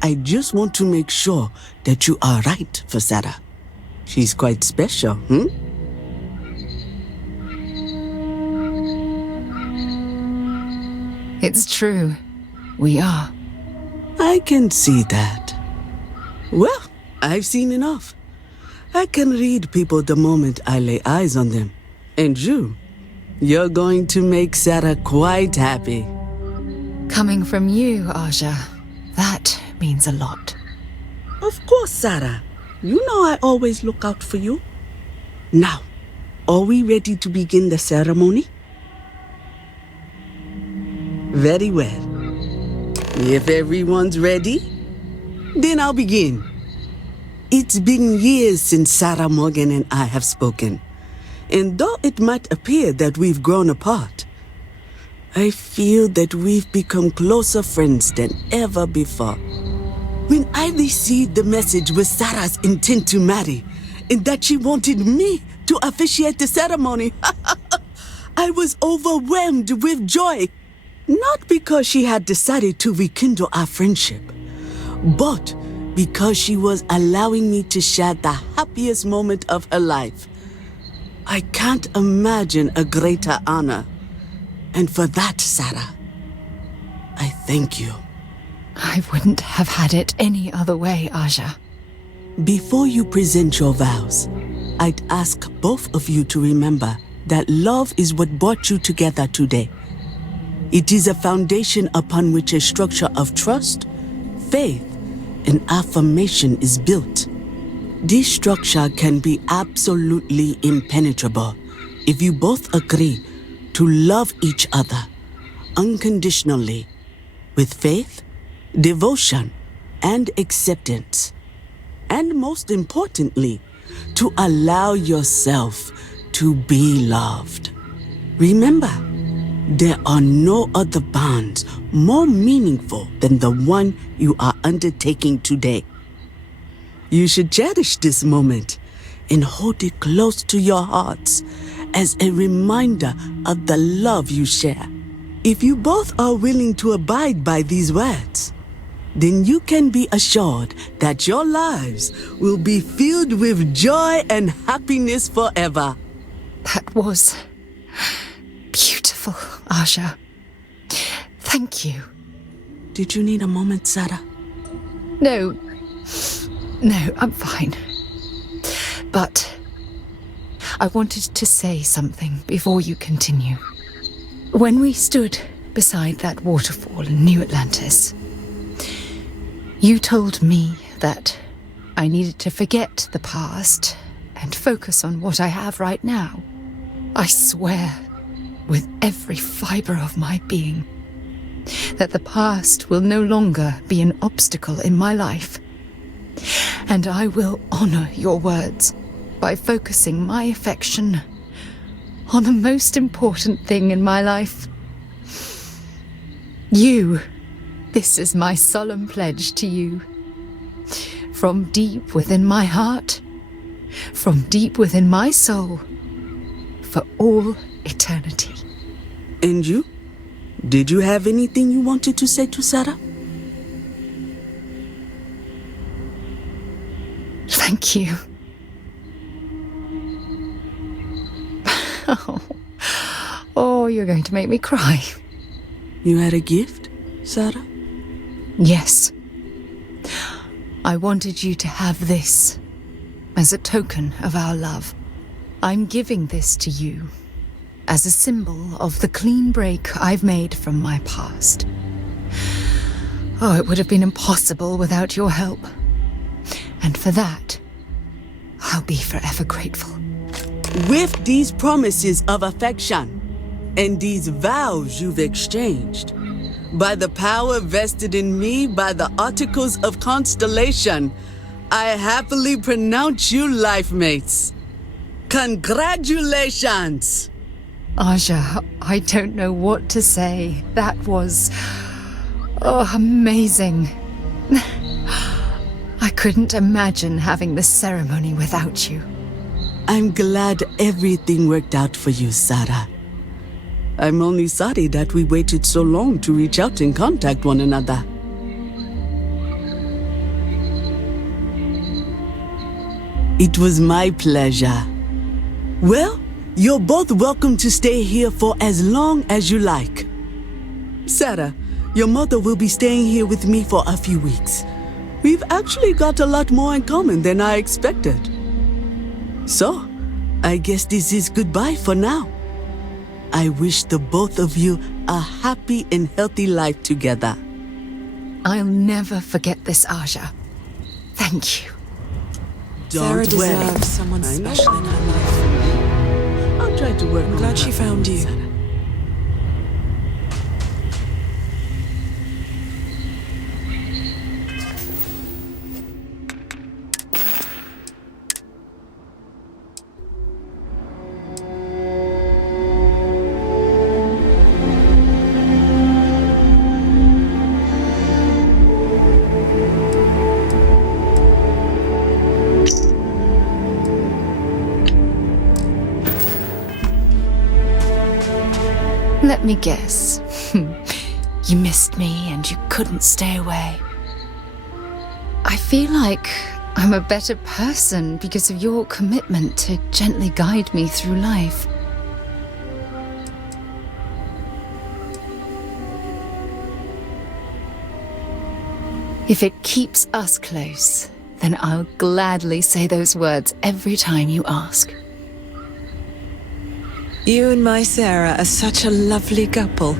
I just want to make sure that you are right for Sarah. She's quite special, It's true. We are. I can see that. Well, I've seen enough. I can read people the moment I lay eyes on them. And you're going to make Sarah quite happy. Coming from you, Aja, that means a lot. Of course, Sarah. You know I always look out for you. Now, are we ready to begin the ceremony? Very well. If everyone's ready, then I'll begin. It's been years since Sarah Morgan and I have spoken, and though it might appear that we've grown apart, I feel that we've become closer friends than ever before. When I received the message with Sarah's intent to marry, and that she wanted me to officiate the ceremony, I was overwhelmed with joy. Not because she had decided to rekindle our friendship, but because she was allowing me to share the happiest moment of her life. I can't imagine a greater honor. And for that, Sarah, I thank you. I wouldn't have had it any other way, Aja. Before you present your vows, I'd ask both of you to remember that love is what brought you together today. It is a foundation upon which a structure of trust, faith, and affirmation is built. This structure can be absolutely impenetrable if you both agree to love each other unconditionally, with faith, devotion, and acceptance. And most importantly, to allow yourself to be loved. Remember, there are no other bonds more meaningful than the one you are undertaking today. You should cherish this moment and hold it close to your hearts as a reminder of the love you share. If you both are willing to abide by these words, then you can be assured that your lives will be filled with joy and happiness forever. That was beautiful, Aja. Thank you. Did you need a moment, Sarah? No, I'm fine. But I wanted to say something before you continue. When we stood beside that waterfall in New Atlantis, you told me that I needed to forget the past and focus on what I have right now. I swear, with every fiber of my being, that the past will no longer be an obstacle in my life. And I will honor your words by focusing my affection on the most important thing in my life. You. This is my solemn pledge to you. From deep within my heart, from deep within my soul, for all eternity. And you? Did you have anything you wanted to say to Sarah? Thank you. Oh, you're going to make me cry. You had a gift, Sarah? Yes. I wanted you to have this as a token of our love. I'm giving this to you as a symbol of the clean break I've made from my past. Oh, it would have been impossible without your help. And for that, I'll be forever grateful. With these promises of affection and these vows you've exchanged, by the power vested in me by the Articles of Constellation, I happily pronounce you life mates. Congratulations! Aja, I don't know what to say. That was... amazing. I couldn't imagine having this ceremony without you. I'm glad everything worked out for you, Sarah. I'm only sorry that we waited so long to reach out and contact one another. It was my pleasure. Well, you're both welcome to stay here for as long as you like. Sarah, your mother will be staying here with me for a few weeks. We've actually got a lot more in common than I expected. So, I guess this is goodbye for now. I wish the both of you a happy and healthy life together. I'll never forget this, Aja. Thank you. Sarah deserves someone special in her life. Try to work. I'm glad she found you. Let me guess. You missed me and you couldn't stay away. I feel like I'm a better person because of your commitment to gently guide me through life. If it keeps us close, then I'll gladly say those words every time you ask. You and my Sarah are such a lovely couple.